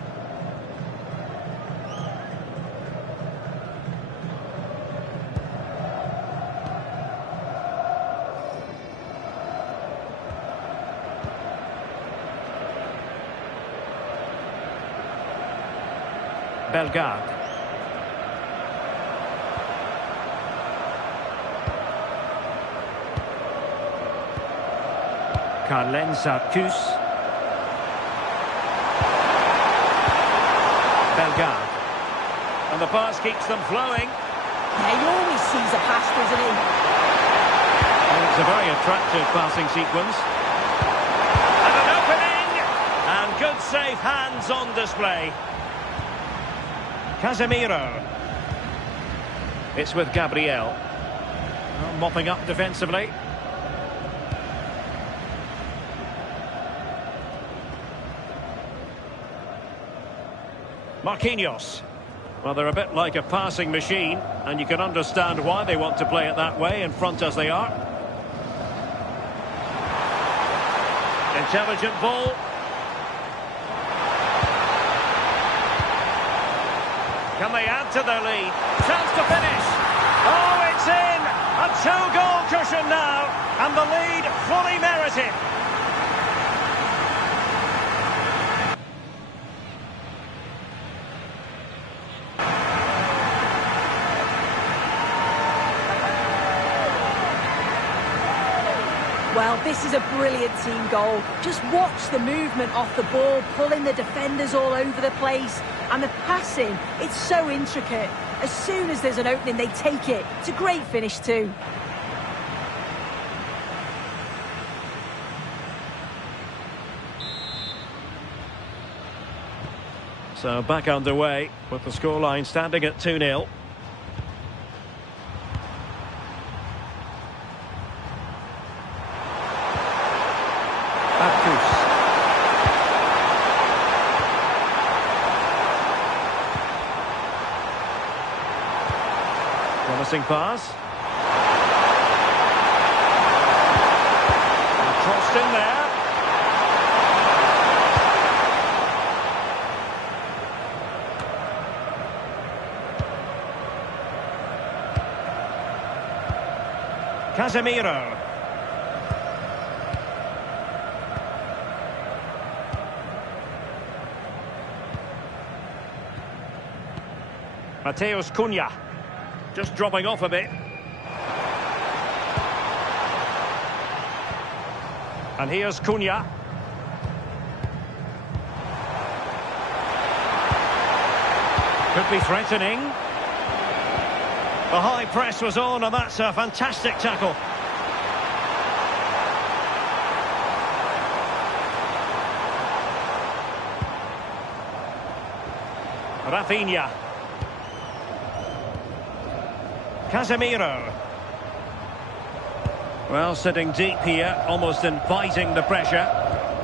Bellegarde. Carlenza-Kus. Bellegarde. And the pass keeps them flowing. Yeah, he always sees a pass, doesn't he? Well, it's a very attractive passing sequence. And an opening! And good safe hands on display. Casemiro. It's with Gabriel. Well, mopping up defensively. Marquinhos. Well, they're a bit like a passing machine, and you can understand why they want to play it that way, in front as they are. Intelligent ball. Can they add to their lead? Chance to finish. Oh, it's in! A two-goal cushion now, and the lead fully merited. Well, Now, this is a brilliant team goal. Just watch the movement off the ball, pulling the defenders all over the place. And the passing, it's so intricate. As soon as there's an opening, they take it. It's a great finish too. So back underway with the scoreline standing at 2-0. Promising pass. And crossed in there. Casemiro. Mateus Cunha. Just dropping off a bit. And here's Cunha. Could be threatening. The high press was on, and that's a fantastic tackle. Rafinha. Casemiro. Well, sitting deep here, almost inviting the pressure.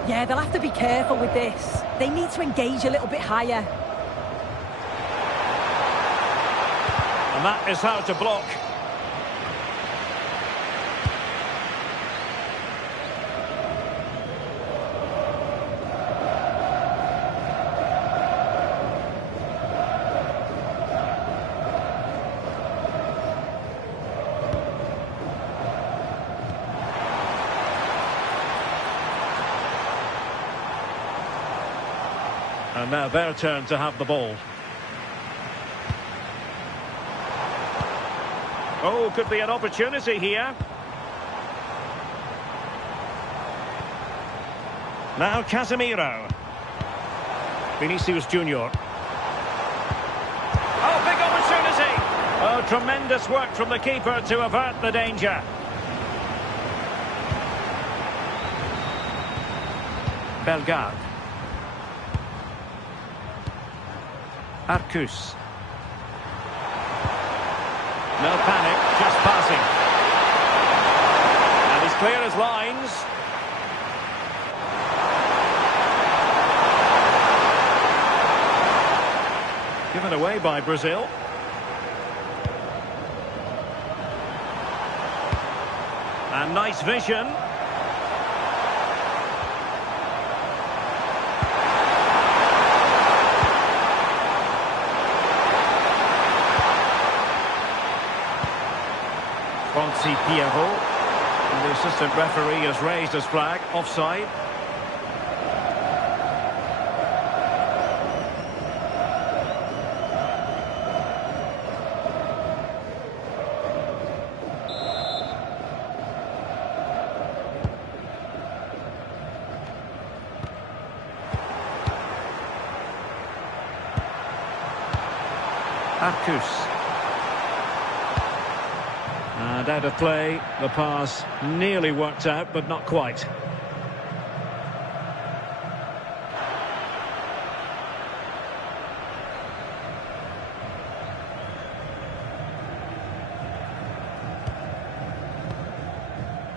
Yeah, they'll have to be careful with this. They need to engage a little bit higher. And that is how to block. And now their turn to have the ball. Oh, could be an opportunity here. Now Casemiro. Vinicius Junior. Oh, big opportunity. Oh, tremendous work from the keeper to avert the danger. Bellegarde. Arcus. No panic, just passing. And he's clear as lines. Given away by Brazil. And nice vision. Pierrot. And the assistant referee has raised his flag, offside. Arcus. And out of play, the pass nearly worked out, but not quite.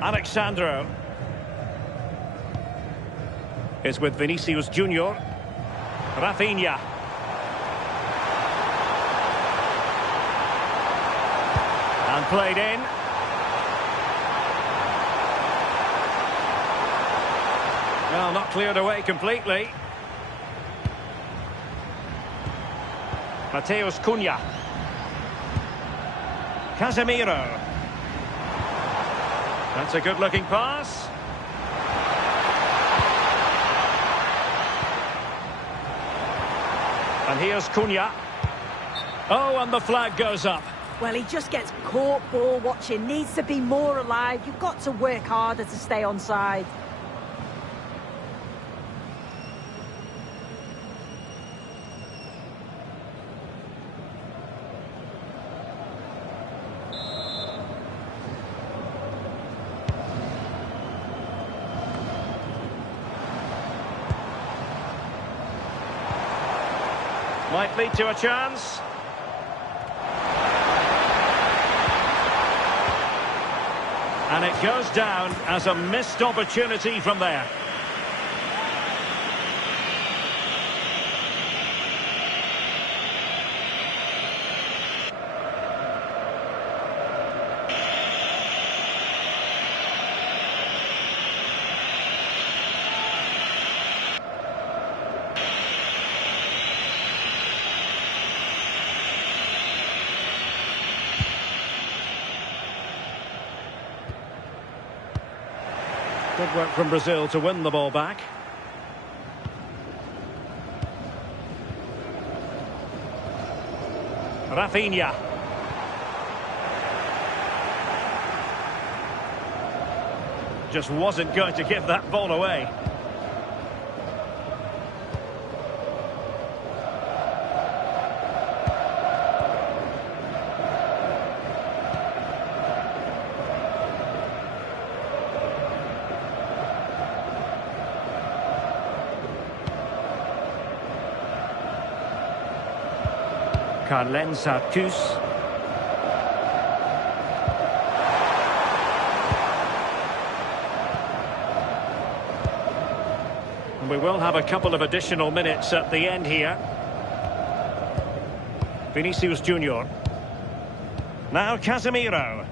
Alexandro is with Vinicius Junior. Rafinha. And played in. Well, not cleared away completely. Mateus Cunha. Casemiro. That's a good-looking pass. And here's Cunha. Oh, and the flag goes up. Well, he just gets caught ball watching, needs to be more alive. You've got to work harder to stay onside. Might lead to a chance. And it goes down as a missed opportunity from there. Good work from Brazil to win the ball back. Rafinha. Just wasn't going to give that ball away. Sarkus. And we will have a couple of additional minutes at the end here. Vinicius Junior. Now Casemiro.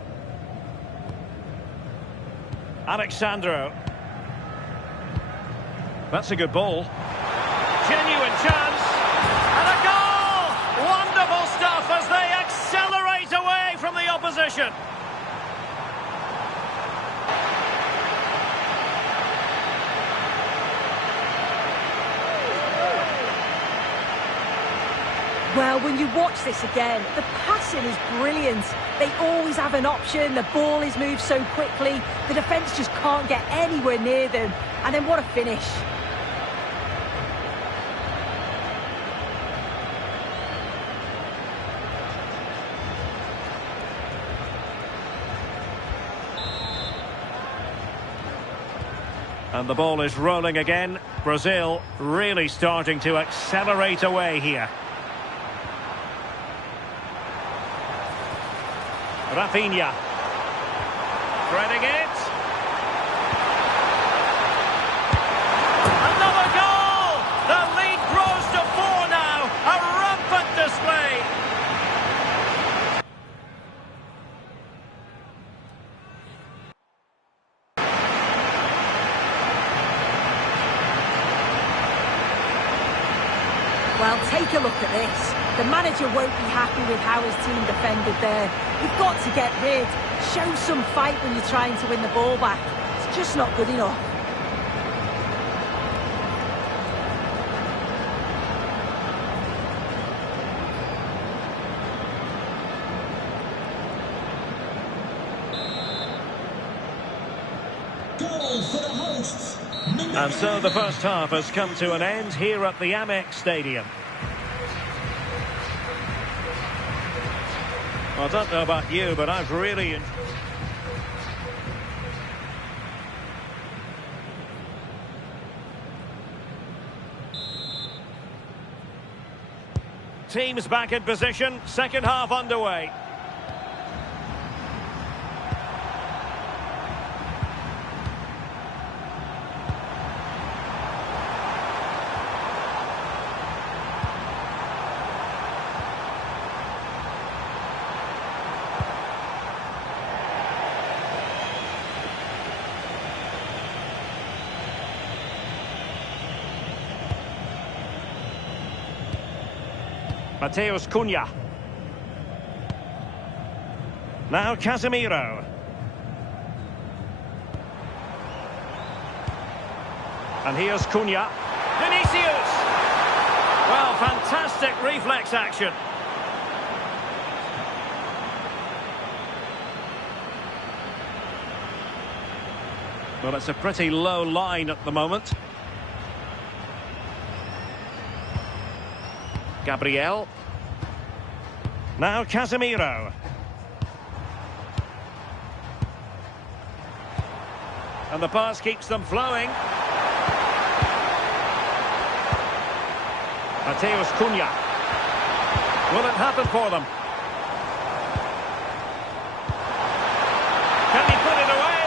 Alexandro. That's a good ball. Genuine chance. And a goal! Wonderful stuff as they accelerate away from the opposition. Well, when you watch this again, the passing is brilliant. They always have an option, the ball is moved so quickly, the defence just can't get anywhere near them. And then what a finish. And the ball is rolling again. Brazil really starting to accelerate away here. Rafinha. Threading it. Another goal! The lead grows to 4 now. A rampant display. Well, take a look at this. The manager won't be happy with how his team defended there. You've got to get rid. Show some fight when you're trying to win the ball back. It's just not good enough. Goal for the hosts. And so the first half has come to an end here at the Amex Stadium. I don't know about you, but I've really enjoyed. Teams back in position, second half underway. Mateus Cunha. Now Casemiro. And here's Cunha. Vinicius! Well, fantastic reflex action. Well, it's a pretty low line at the moment. Gabriel. Now Casemiro. And the pass keeps them flowing. Mateus Cunha. Will it happen for them? Can he put it away?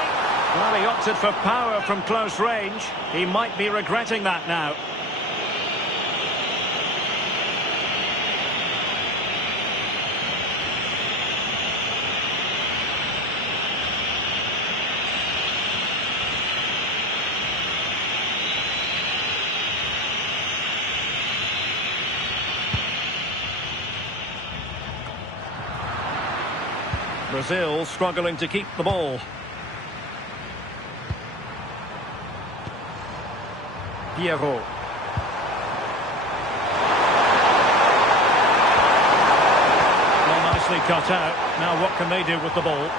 Well, he opted for power from close range. He might be regretting that now. Brazil struggling to keep the ball. Piero. Well, nicely cut out. Now what can they do with the ball?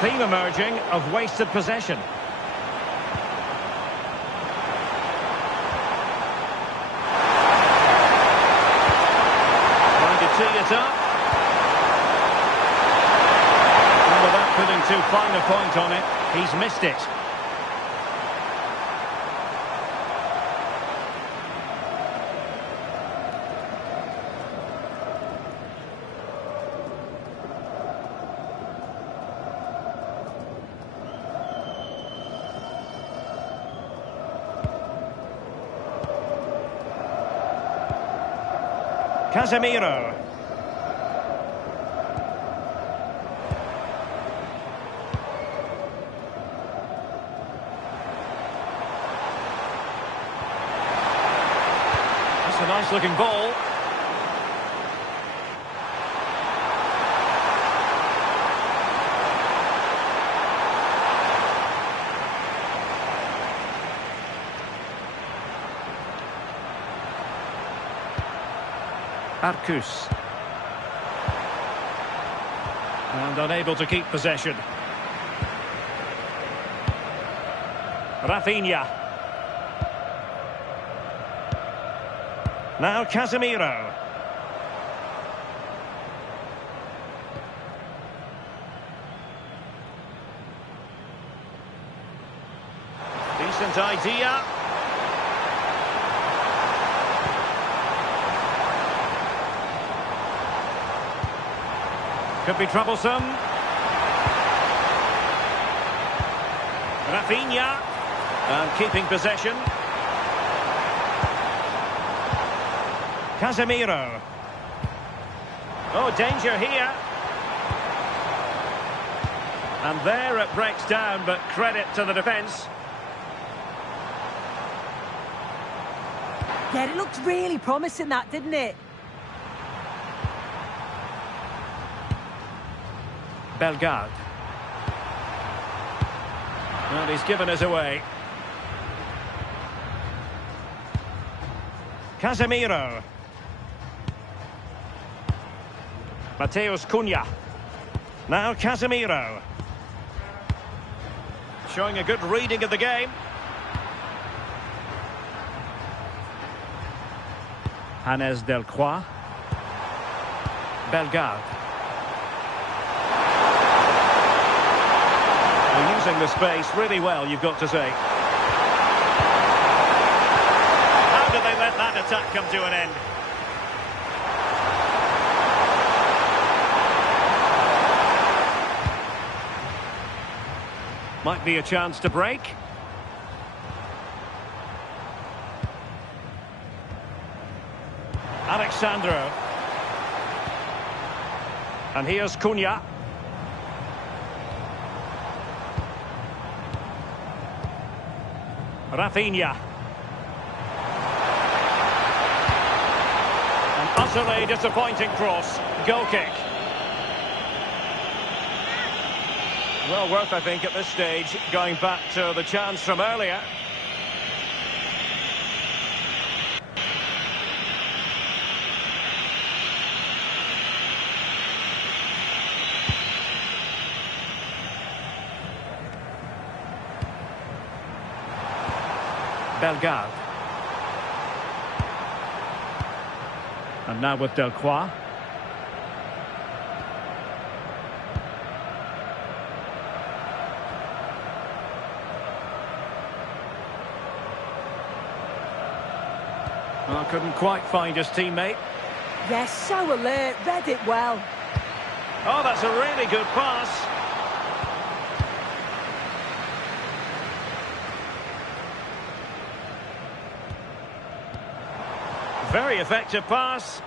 Theme emerging of wasted possession. Trying to tee it up. And without putting too fine a point on it, he's missed it. Casemiro. That's a nice looking ball. Arcus. And unable to keep possession. Rafinha. Now Casemiro. Decent idea. Could be troublesome. Rafinha. And keeping possession. Casemiro. Oh, danger here. And there it breaks down, but credit to the defence. Yeah, it looked really promising, that, didn't it? Bellegarde. Well, he's given us away. Casemiro. Mateus Cunha. Now Casemiro. Showing a good reading of the game. Hannes Delcroix. Bellegarde. They're using the space really well, you've got to say. How did they let that attack come to an end? Might be a chance to break. Alexandro. And here's Cunha. Rafinha. An utterly disappointing cross. Goal kick. Well worth, I think, at this stage, going back to the chance from earlier. Bellegarde. And now with Delcroix. Well, couldn't quite find his teammate. Yes, so alert, read it well. Oh, that's a really good pass. Very effective pass.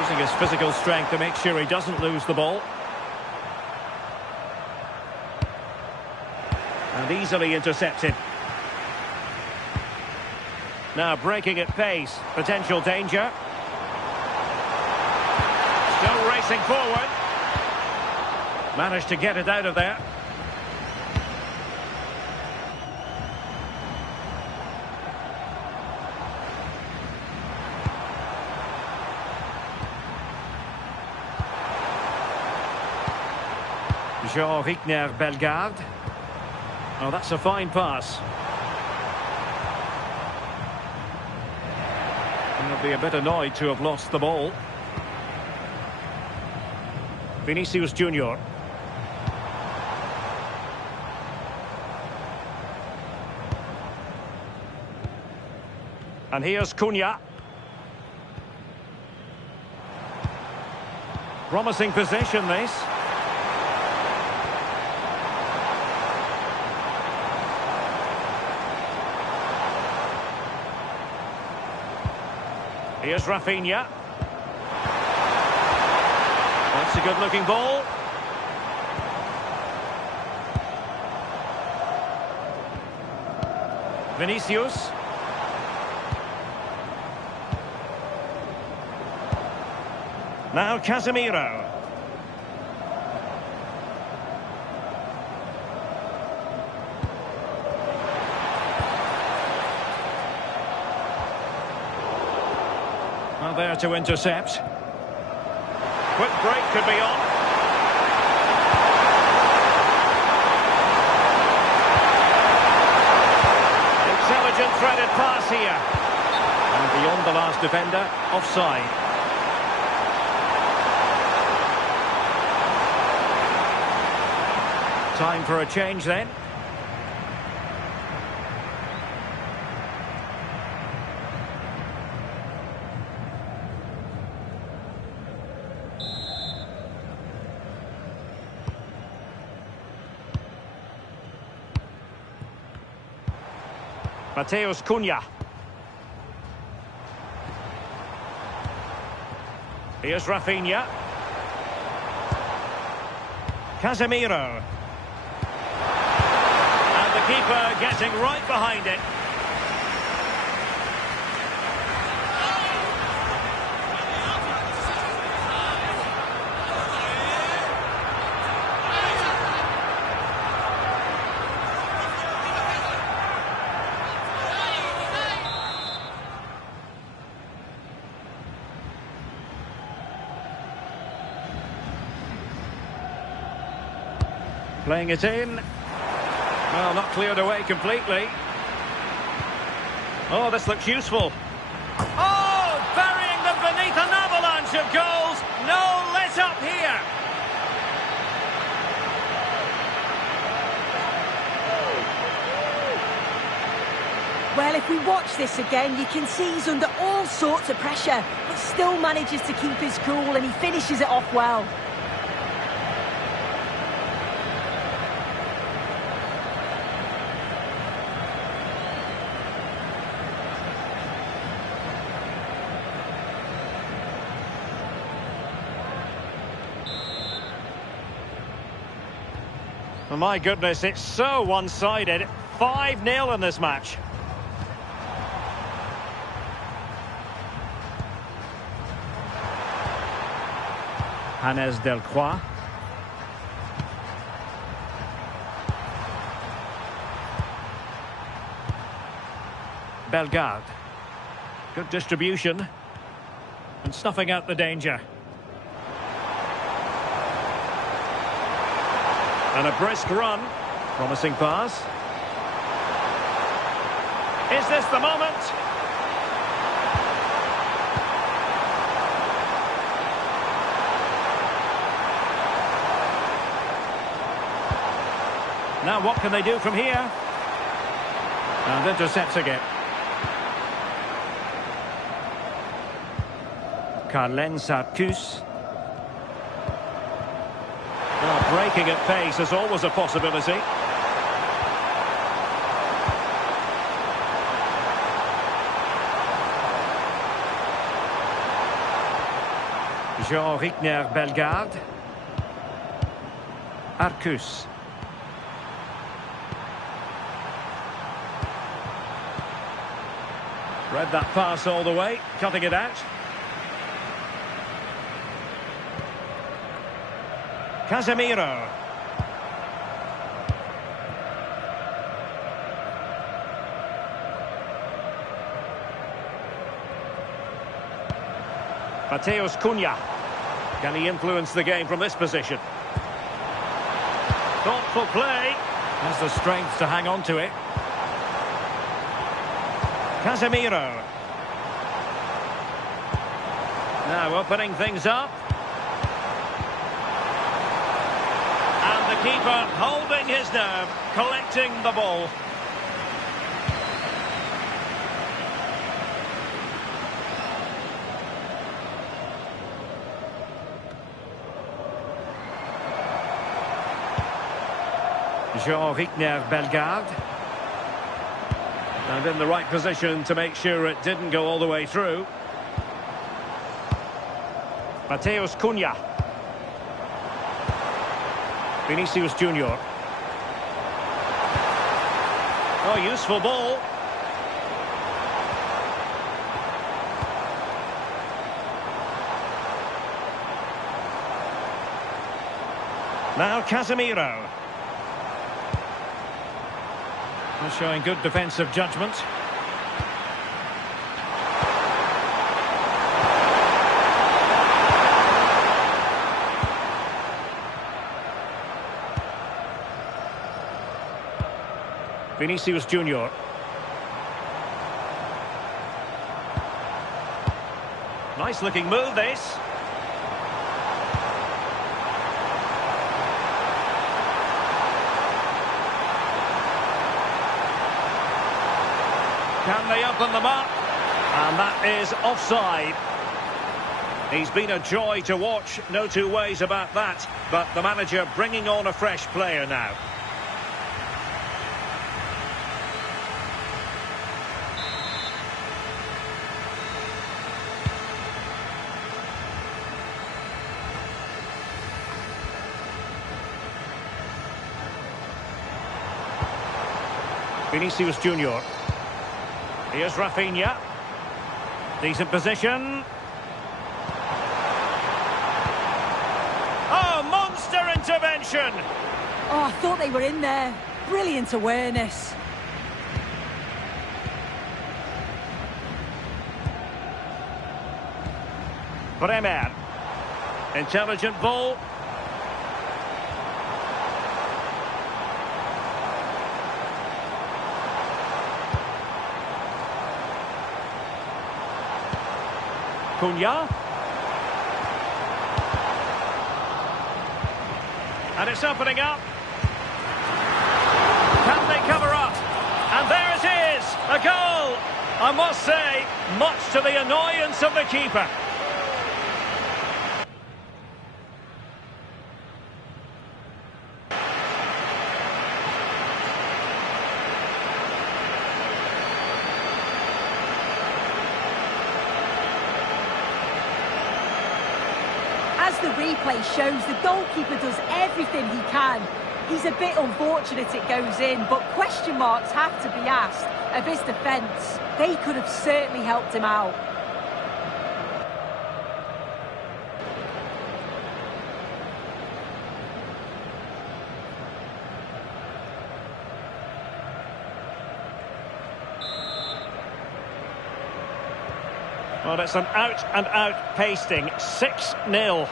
Using his physical strength to make sure he doesn't lose the ball. And easily intercepted. Now breaking at pace. Potential danger. Still racing forward. Managed to get it out of there. Jean-Victor Bellegarde. Oh, that's a fine pass. He'll be a bit annoyed to have lost the ball. Vinicius Junior. And here's Cunha. Promising position, this. Here's Rafinha. That's a good-looking ball. Vinicius. Now Casemiro. Well, there to intercept. Quick break could be on. Intelligent threaded pass here. And beyond the last defender, offside. Time for a change then. Mateus Cunha. Here's Rafinha. Casemiro. And the keeper getting right behind it. Playing it in. Well, not cleared away completely. Oh, this looks useful. Oh, burying them beneath an avalanche of goals. No let up here. Well, if we watch this again, you can see he's under all sorts of pressure, but still manages to keep his cool and he finishes it off well. Oh, my goodness, it's so one-sided. 5-0 in this match. Hannes Delcroix. Bellegarde. Good distribution. And snuffing out the danger. And a brisk run. Promising pass. Is this the moment? Now what can they do from here? And intercepting it. Carlen Sarkus. Well, breaking at pace is always a possibility. Jean-Rickner Bellegarde. Arcus. Read that pass all the way, cutting it out. Casemiro. Mateus Cunha. Can he influence the game from this position? Thoughtful play. Has the strength to hang on to it. Casemiro. Now opening things up. And the keeper holding his nerve, collecting the ball. Jean-Rickner Bellegarde. And in the right position to make sure it didn't go all the way through. Mateus Cunha. Vinicius Junior. Oh, useful ball. Now Casemiro. Showing good defensive judgment. Vinicius Junior. Nice looking move this. Can they open them up? And that is offside. He's been a joy to watch, no two ways about that. But the manager bringing on a fresh player now. Vinicius Junior. Here's Rafinha. Decent position. Oh, monster intervention! Oh, I thought they were in there. Brilliant awareness. Bremer. Intelligent ball. Cunha. And it's opening up. Can they cover up? And there it is! A goal! I must say, much to the annoyance of the keeper. As the replay shows, the goalkeeper does everything he can. He's a bit unfortunate it goes in, but question marks have to be asked of his defence. They could have certainly helped him out. Well, it's an out-and-out pasting. 6-0.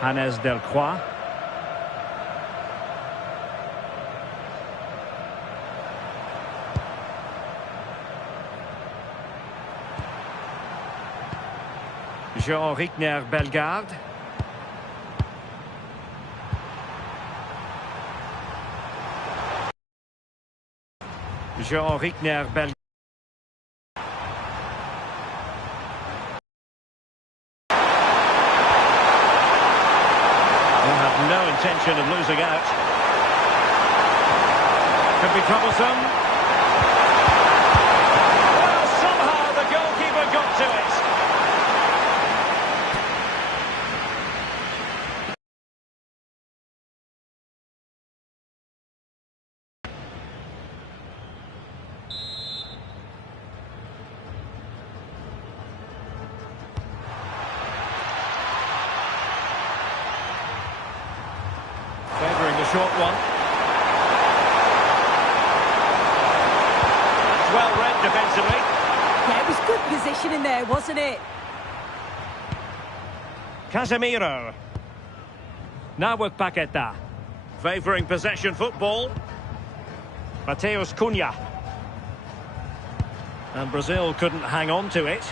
Hannes Delcroix. Jean Rickner Bellegarde. Jean Rickner Bellegarde. No intention of losing out. Could be troublesome. Well, somehow the goalkeeper got to it. Favouring the short one. That's well read defensively. Yeah, it was good positioning there, wasn't it? Casemiro. Now with Paqueta. Favouring possession football. Mateus Cunha. And Brazil couldn't hang on to it.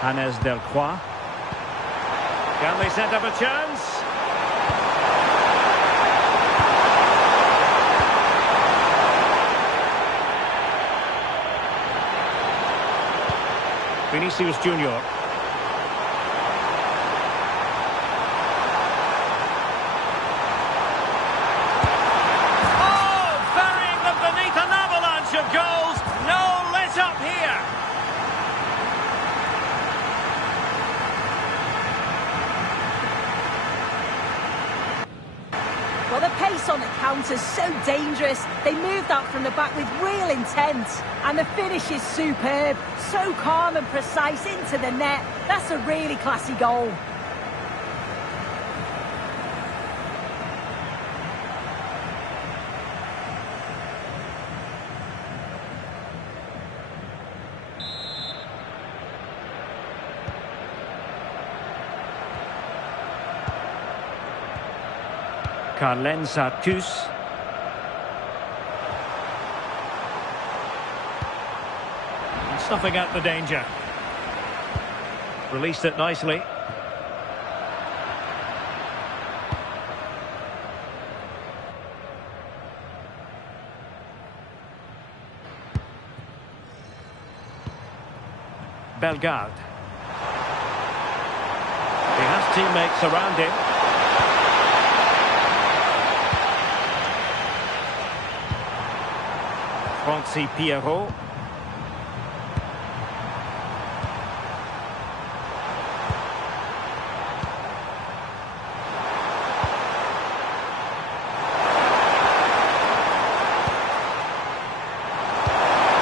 Hannes Delcroix. Can they set up a chance? Vinicius Junior. Oh, burying them beneath an avalanche of goals. No let up here. Well, the pace on the counter's so dangerous. They moved out from the back with real intent. And the finish is superb. So calm and precise into the net. That's a really classy goal. Carlen Sartus. Snuffing out the danger. Released it nicely. Bellegarde. He has teammates around him. Francis Pierrot.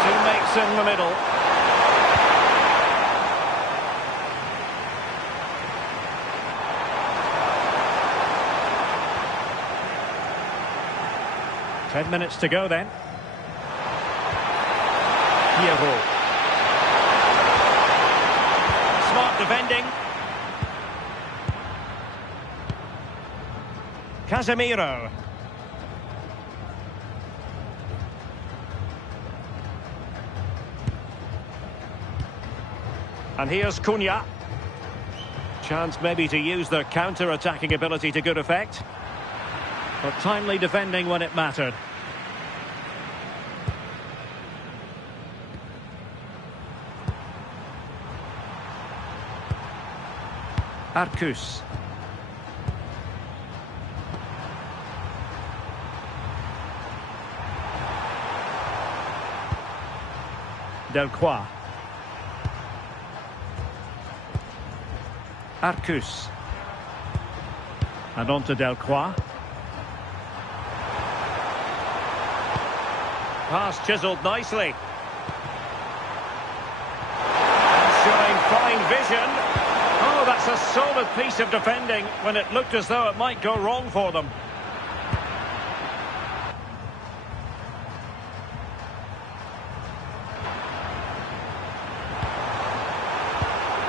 Teammates in the middle. Ten minutes to go then. Pierrot. Smart defending. Casemiro. And here's Cunha. Chance maybe to use their counter-attacking ability to good effect. But timely defending when it mattered. Arcus. Delcroix. Arcus. And on to Delcroix. Pass chiselled nicely. And showing fine vision. Oh, that's a solid piece of defending when it looked as though it might go wrong for them.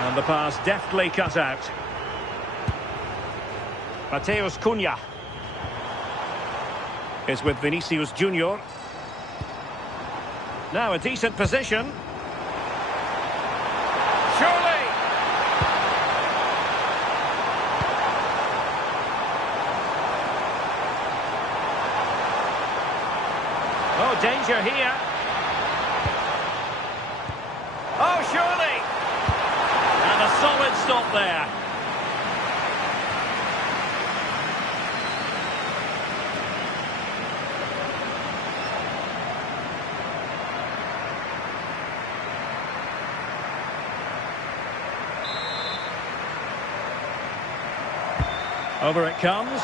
And the pass deftly cut out. Mateus Cunha is with Vinicius Junior. Now a decent position. Surely! Oh, danger here. Oh, surely! And a solid stop there. Over it comes.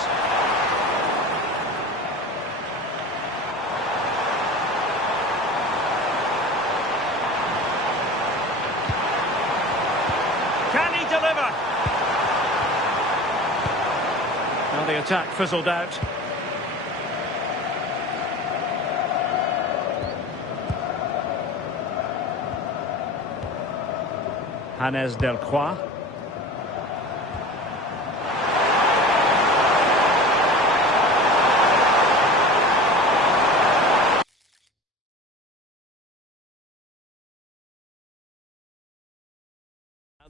Can he deliver? Now the attack fizzled out. Hannes Delcroix.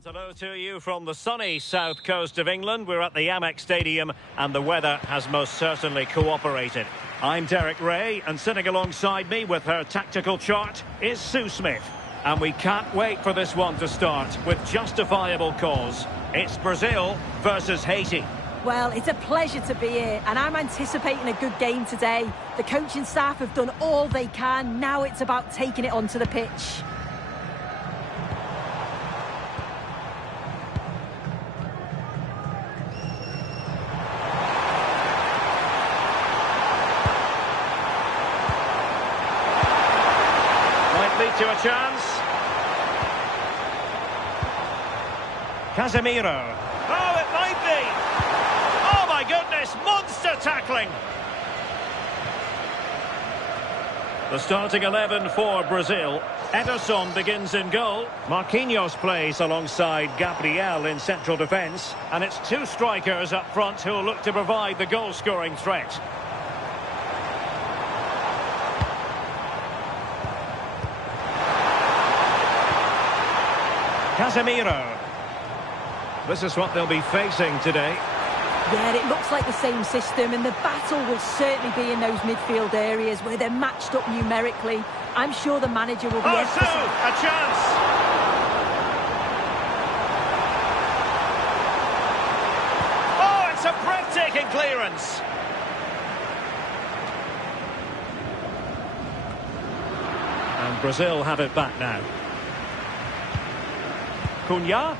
Hello to you from the sunny south coast of England. We're at the Amex Stadium and the weather has most certainly cooperated. I'm Derek Ray and sitting alongside me with her tactical chart is Sue Smith. And we can't wait for this one to start with justifiable cause. It's Brazil versus Haiti. Well, it's a pleasure to be here and I'm anticipating a good game today. The coaching staff have done all they can. Now it's about taking it onto the pitch. To a chance. Casemiro. Oh, it might be. Oh, my goodness. Monster tackling. The starting 11 for Brazil. Ederson begins in goal. Marquinhos plays alongside Gabriel in central defence. And it's two strikers up front who will look to provide the goal-scoring threat. Casemiro. This is what they'll be facing today. Yeah, it looks like the same system, and the battle will certainly be in those midfield areas where they're matched up numerically. I'm sure the manager will be... Oh, Sue, a chance! Oh, it's a breathtaking clearance! And Brazil have it back now. Cunha.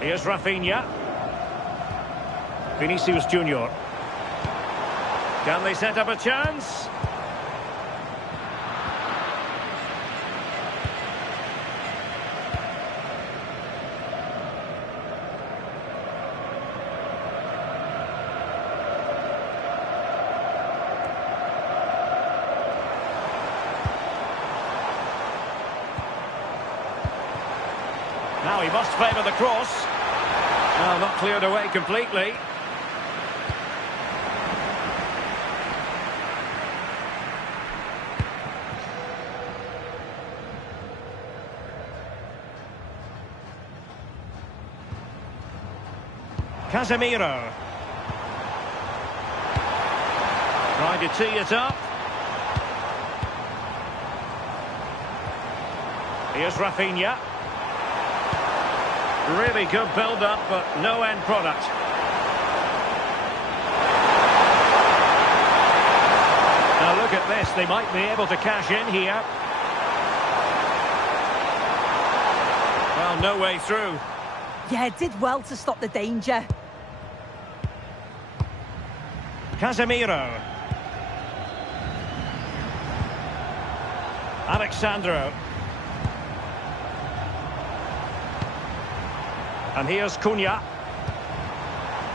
Here's Rafinha. Vinicius Junior. Can they set up a chance? Now he must favour the cross. Well, not cleared away completely. Casemiro. Trying to tee it up. Here's Rafinha. Really good build-up, but no end product. Now look at this, they might be able to cash in here. Well, no way through. Yeah, did well to stop the danger. Casemiro. Alexandro. And here's Cunha.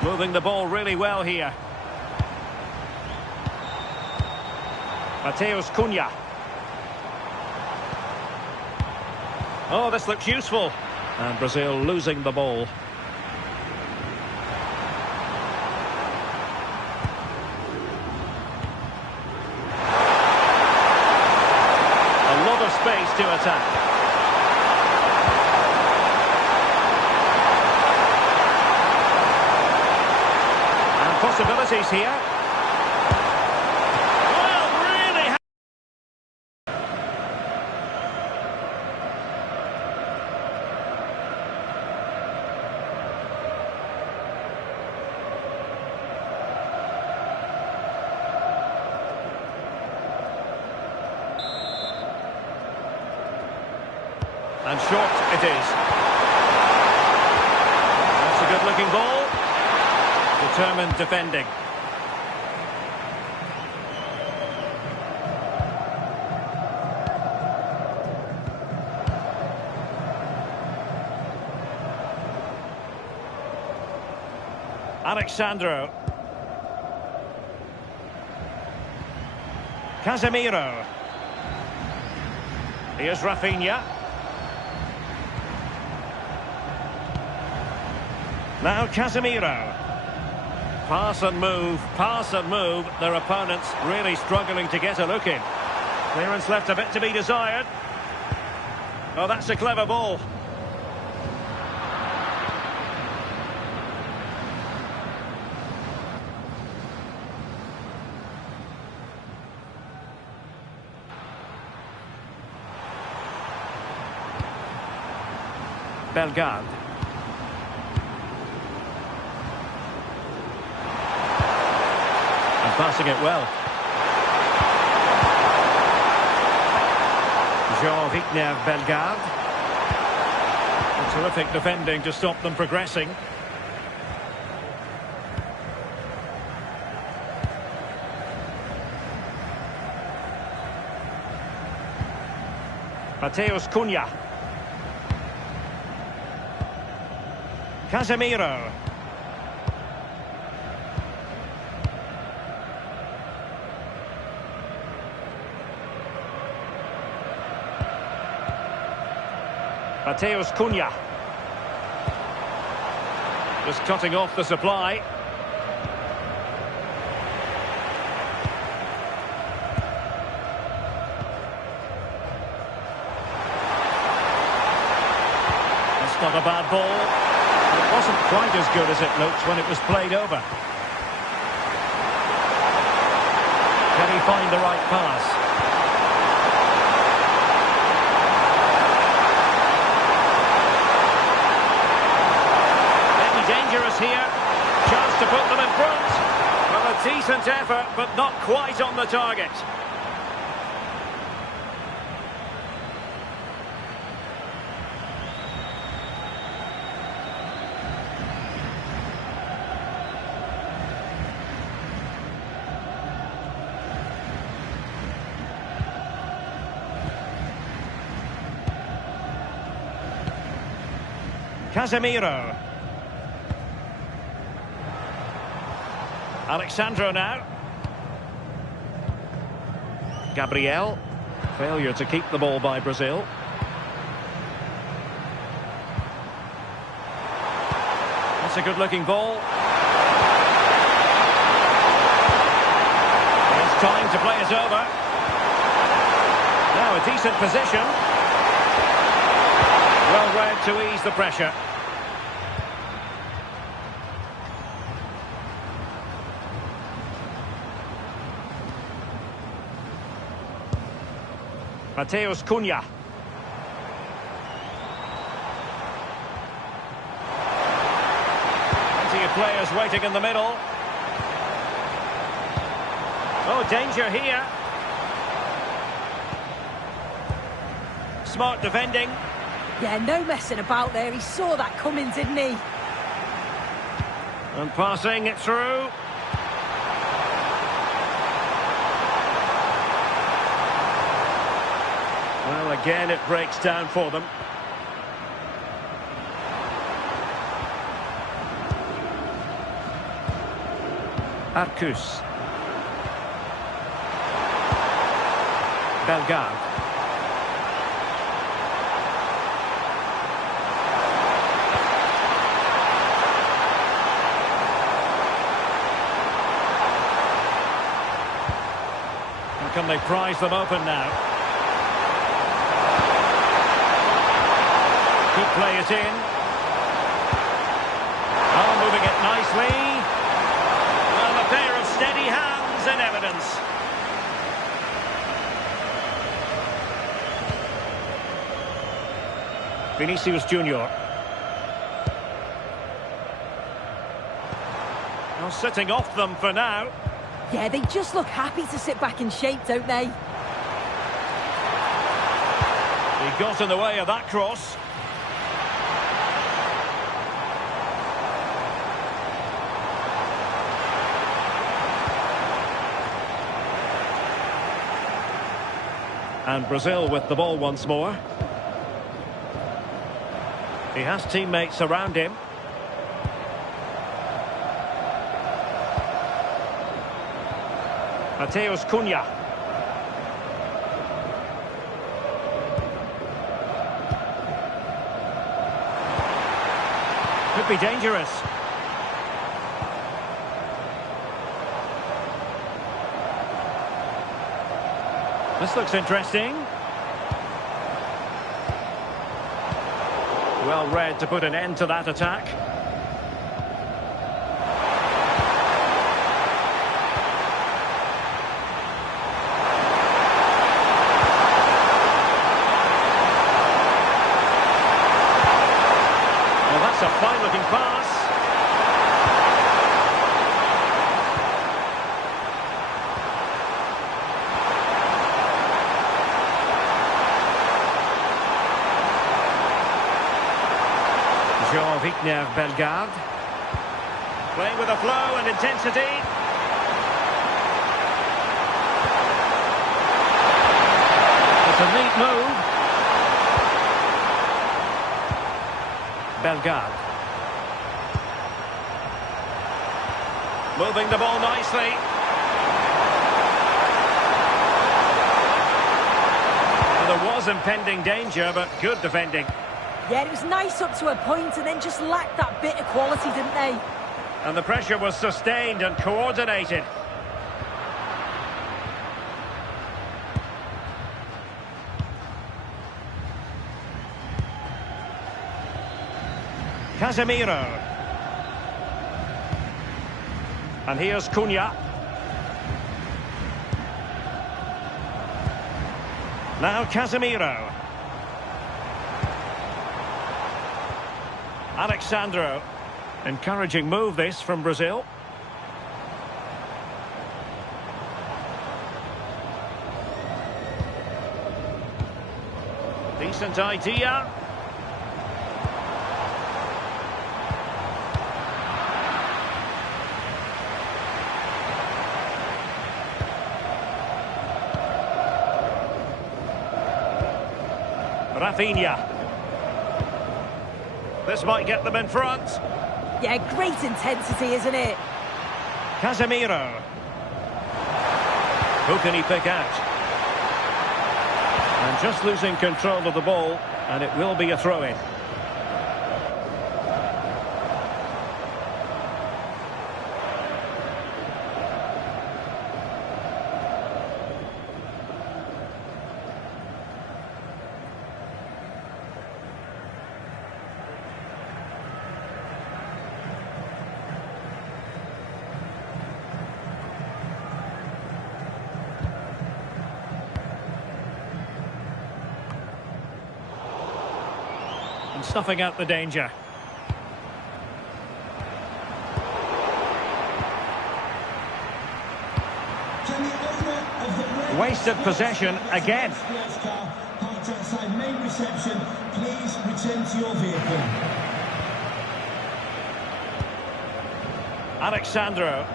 Moving the ball really well here. Mateus Cunha. Oh, this looks useful. And Brazil losing the ball. A lot of space to attack. And possibilities here. Well, really. And short it is. That's a good-looking ball. Determined defending. Alexandro. Casemiro. Here's Rafinha. Now Casemiro. Pass and move, pass and move. Their opponents really struggling to get a look in. Clearance left a bit to be desired. Oh, that's a clever ball. Bellegarde. And passing it well. Jean-Victor Bellegarde. Terrific defending to stop them progressing. Mateus Cunha. Casemiro. Mateus Cunha. Just cutting off the supply. That's not a bad ball. It wasn't quite as good as it looked when it was played over. Can he find the right pass? Maybe dangerous here. Chance to put them in front. Well, a decent effort, but not quite on the target. Casemiro. Alexandro now. Gabriel. Failure to keep the ball by Brazil. That's a good-looking ball. It's time to play it over. Now a decent position. Well read to ease the pressure. Mateus Cunha. Plenty of players waiting in the middle. Oh, danger here. Smart defending. Yeah, no messing about there. He saw that coming, didn't he? And passing it through. Well, again, it breaks down for them. Arcus. Bellegarde. And can they prise them open now? Could play it in. Oh, moving it nicely. Well, a pair of steady hands in evidence. Vinicius Junior. Well, sitting off them for now. Yeah, they just look happy to sit back in shape, don't they? He got in the way of that cross. And Brazil with the ball once more. He has teammates around him. Mateus Cunha. Could be dangerous. This looks interesting. Well read to put an end to that attack. Well, that's a fine-looking pass. Victor Bellegarde. Playing with a flow and intensity. It's a neat move. Bellegarde. Moving the ball nicely. Well, there was impending danger, but good defending. Yeah, it was nice up to a point and then just lacked that bit of quality, didn't they? And the pressure was sustained and coordinated. Casemiro. And here's Cunha. Now Casemiro. Alexandro. Encouraging move this from Brazil. Decent idea. Rafinha. This might get them in front. Yeah, great intensity, isn't it? Casemiro. Who can he pick out? And just losing control of the ball, and it will be a throw-in. Snuffing out the danger. Wasted possession again. Parked outside main reception. Please return to your vehicle. Alexandro.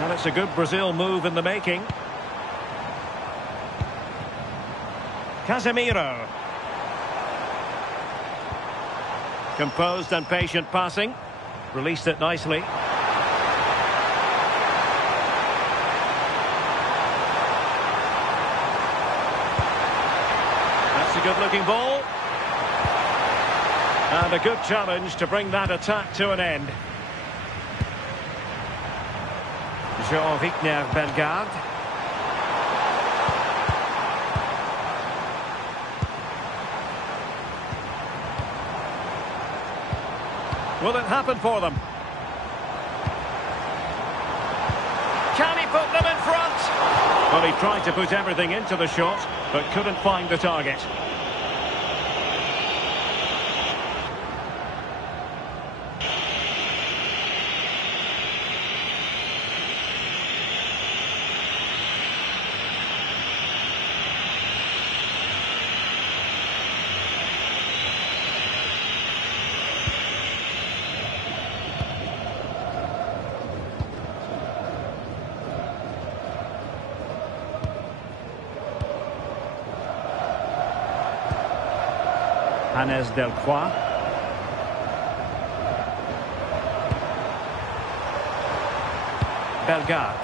Well, it's a good Brazil move in the making. Casemiro. Composed and patient passing. Released it nicely. good-looking ball. And a good challenge to bring that attack to an end. Jean-Victor Bellegarde. Will it happen for them? Can he put them in front? Well, he tried to put everything into the shot, but couldn't find the target. Hannes Delcroix. Bellegarde.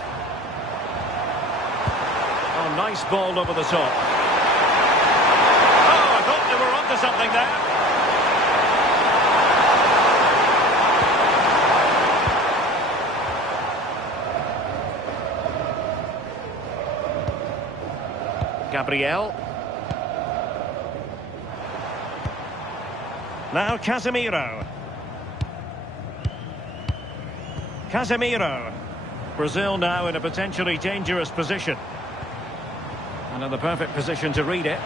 Oh, nice ball over the top. Oh, I thought they were onto something there. Gabriel. Now Casemiro. Casemiro. Brazil now in a potentially dangerous position. And in the perfect position to read it.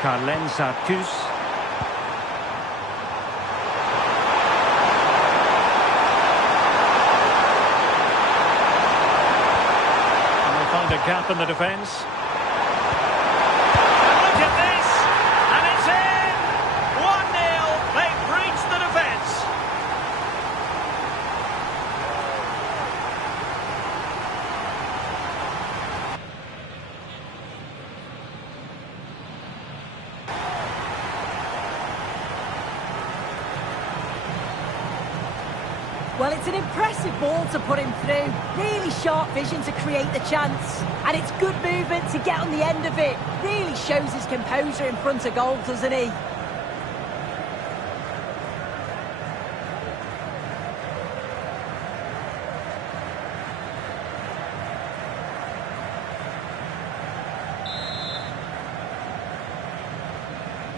Carlen Sartus. Find a gap in the defence. Look at this! And it's in! 1-0. They've breached the defence. Well, it's an impressive ball to put him through. Really sharp vision to create the chance. And it's good movement to get on the end of it. Really shows his composure in front of goal, doesn't he?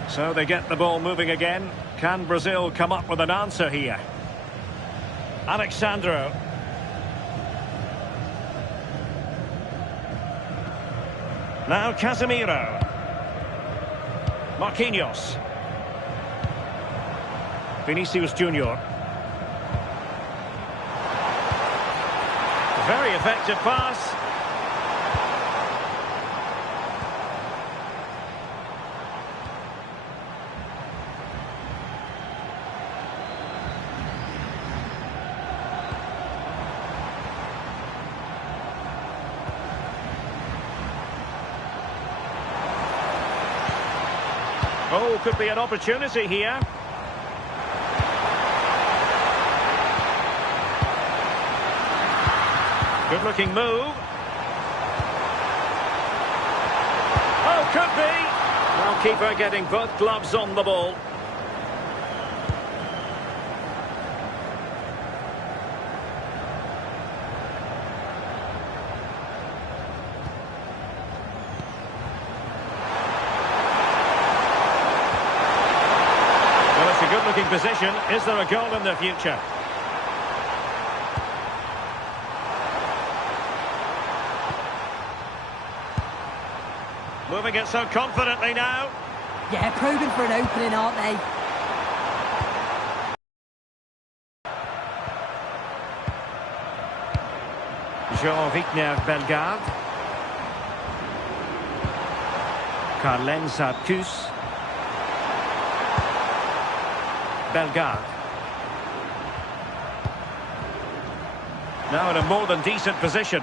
So they get the ball moving again. Can Brazil come up with an answer here? Alexandro. Now Casemiro. Marquinhos. Vinicius Junior. Very effective pass. Oh, could be an opportunity here. Good looking move. Oh, could be. Well, keeper getting both gloves on the ball. Good-looking position. Is there a goal in the future? Moving it so confidently now. Yeah, probing for an opening, aren't they? Jean-Victor Bellegarde. Carlen Sartus. Bellegarde. Now in a more than decent position.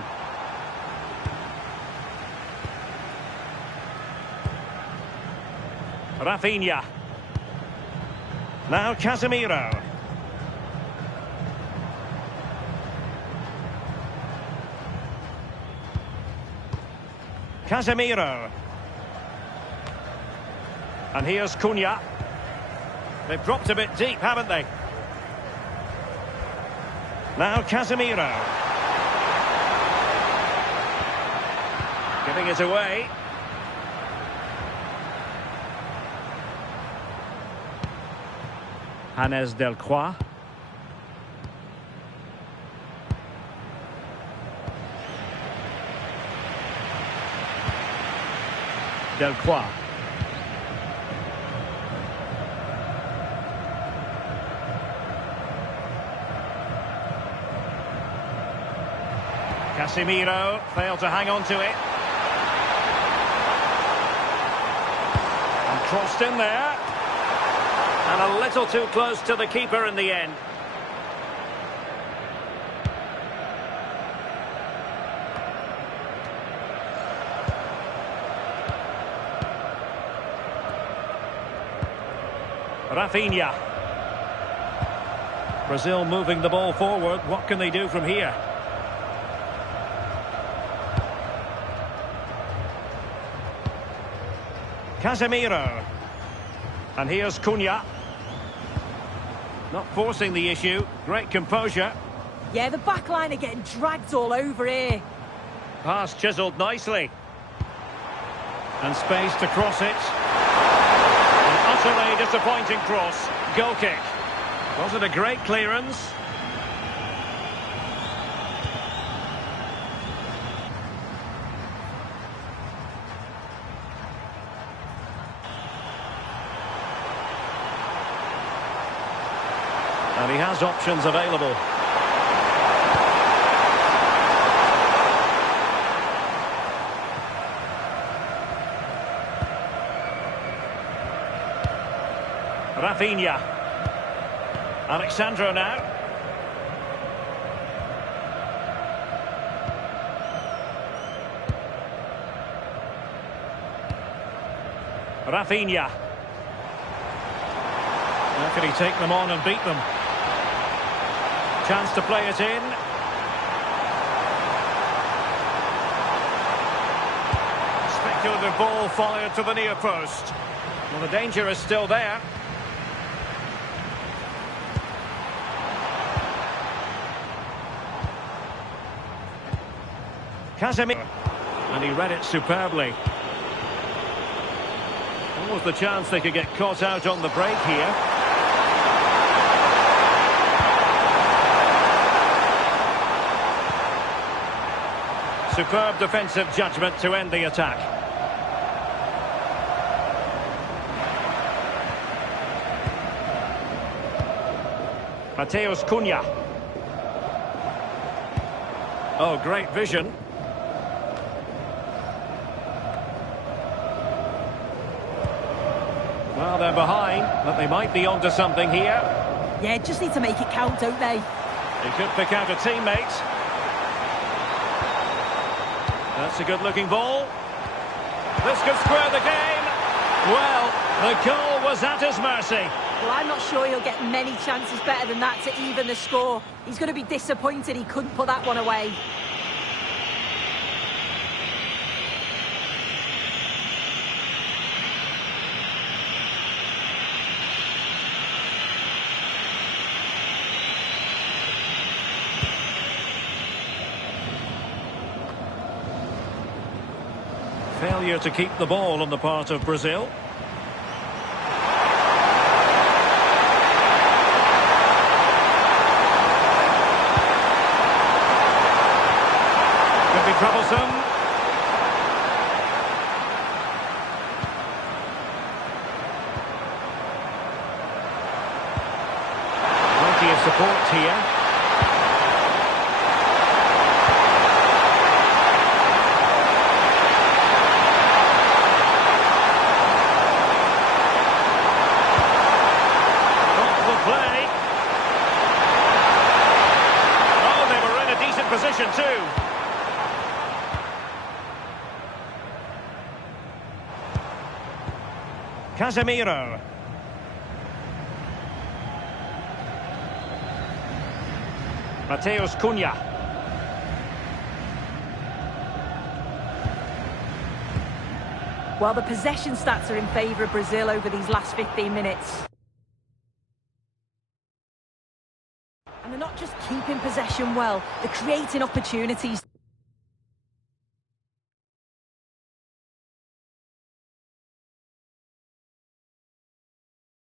Rafinha. Now Casemiro. Casemiro. And here's Cunha. They've dropped a bit deep, haven't they? Now Casemiro. Giving it away. Hannes Delcroix. Delcroix. Casemiro failed to hang on to it. And crossed in there. And a little too close to the keeper in the end. Rafinha. Brazil moving the ball forward. What can they do from here? Casemiro. And here's Cunha. Not forcing the issue. Great composure. Yeah, the back line are getting dragged all over here. Pass chiselled nicely. And space to cross it. An utterly disappointing cross. Goal kick. Was it a great clearance? And he has options available. Rafinha. Alexandro now. Rafinha. How can he take them on and beat them? Chance to play it in. Speculative ball fired to the near post. Well, the danger is still there. Casemiro. And he read it superbly. What was the chance they could get caught out on the break here? Superb defensive judgment to end the attack. Mateus Cunha. Oh, great vision. Well, they're behind, but they might be onto something here. Yeah, just need to make it count, don't they? He could pick out a teammate. That's a good-looking ball. This could square the game. Well, the goal was at his mercy. Well, I'm not sure he'll get many chances better than that to even the score. He's going to be disappointed he couldn't put that one away. Failure to keep the ball on the part of Brazil. Could be troublesome. Plenty of support here. Position too. Casemiro. Mateus Cunha. Well, the possession stats are in favour of Brazil over these last 15 minutes. And they're not just keeping possession well, they're creating opportunities.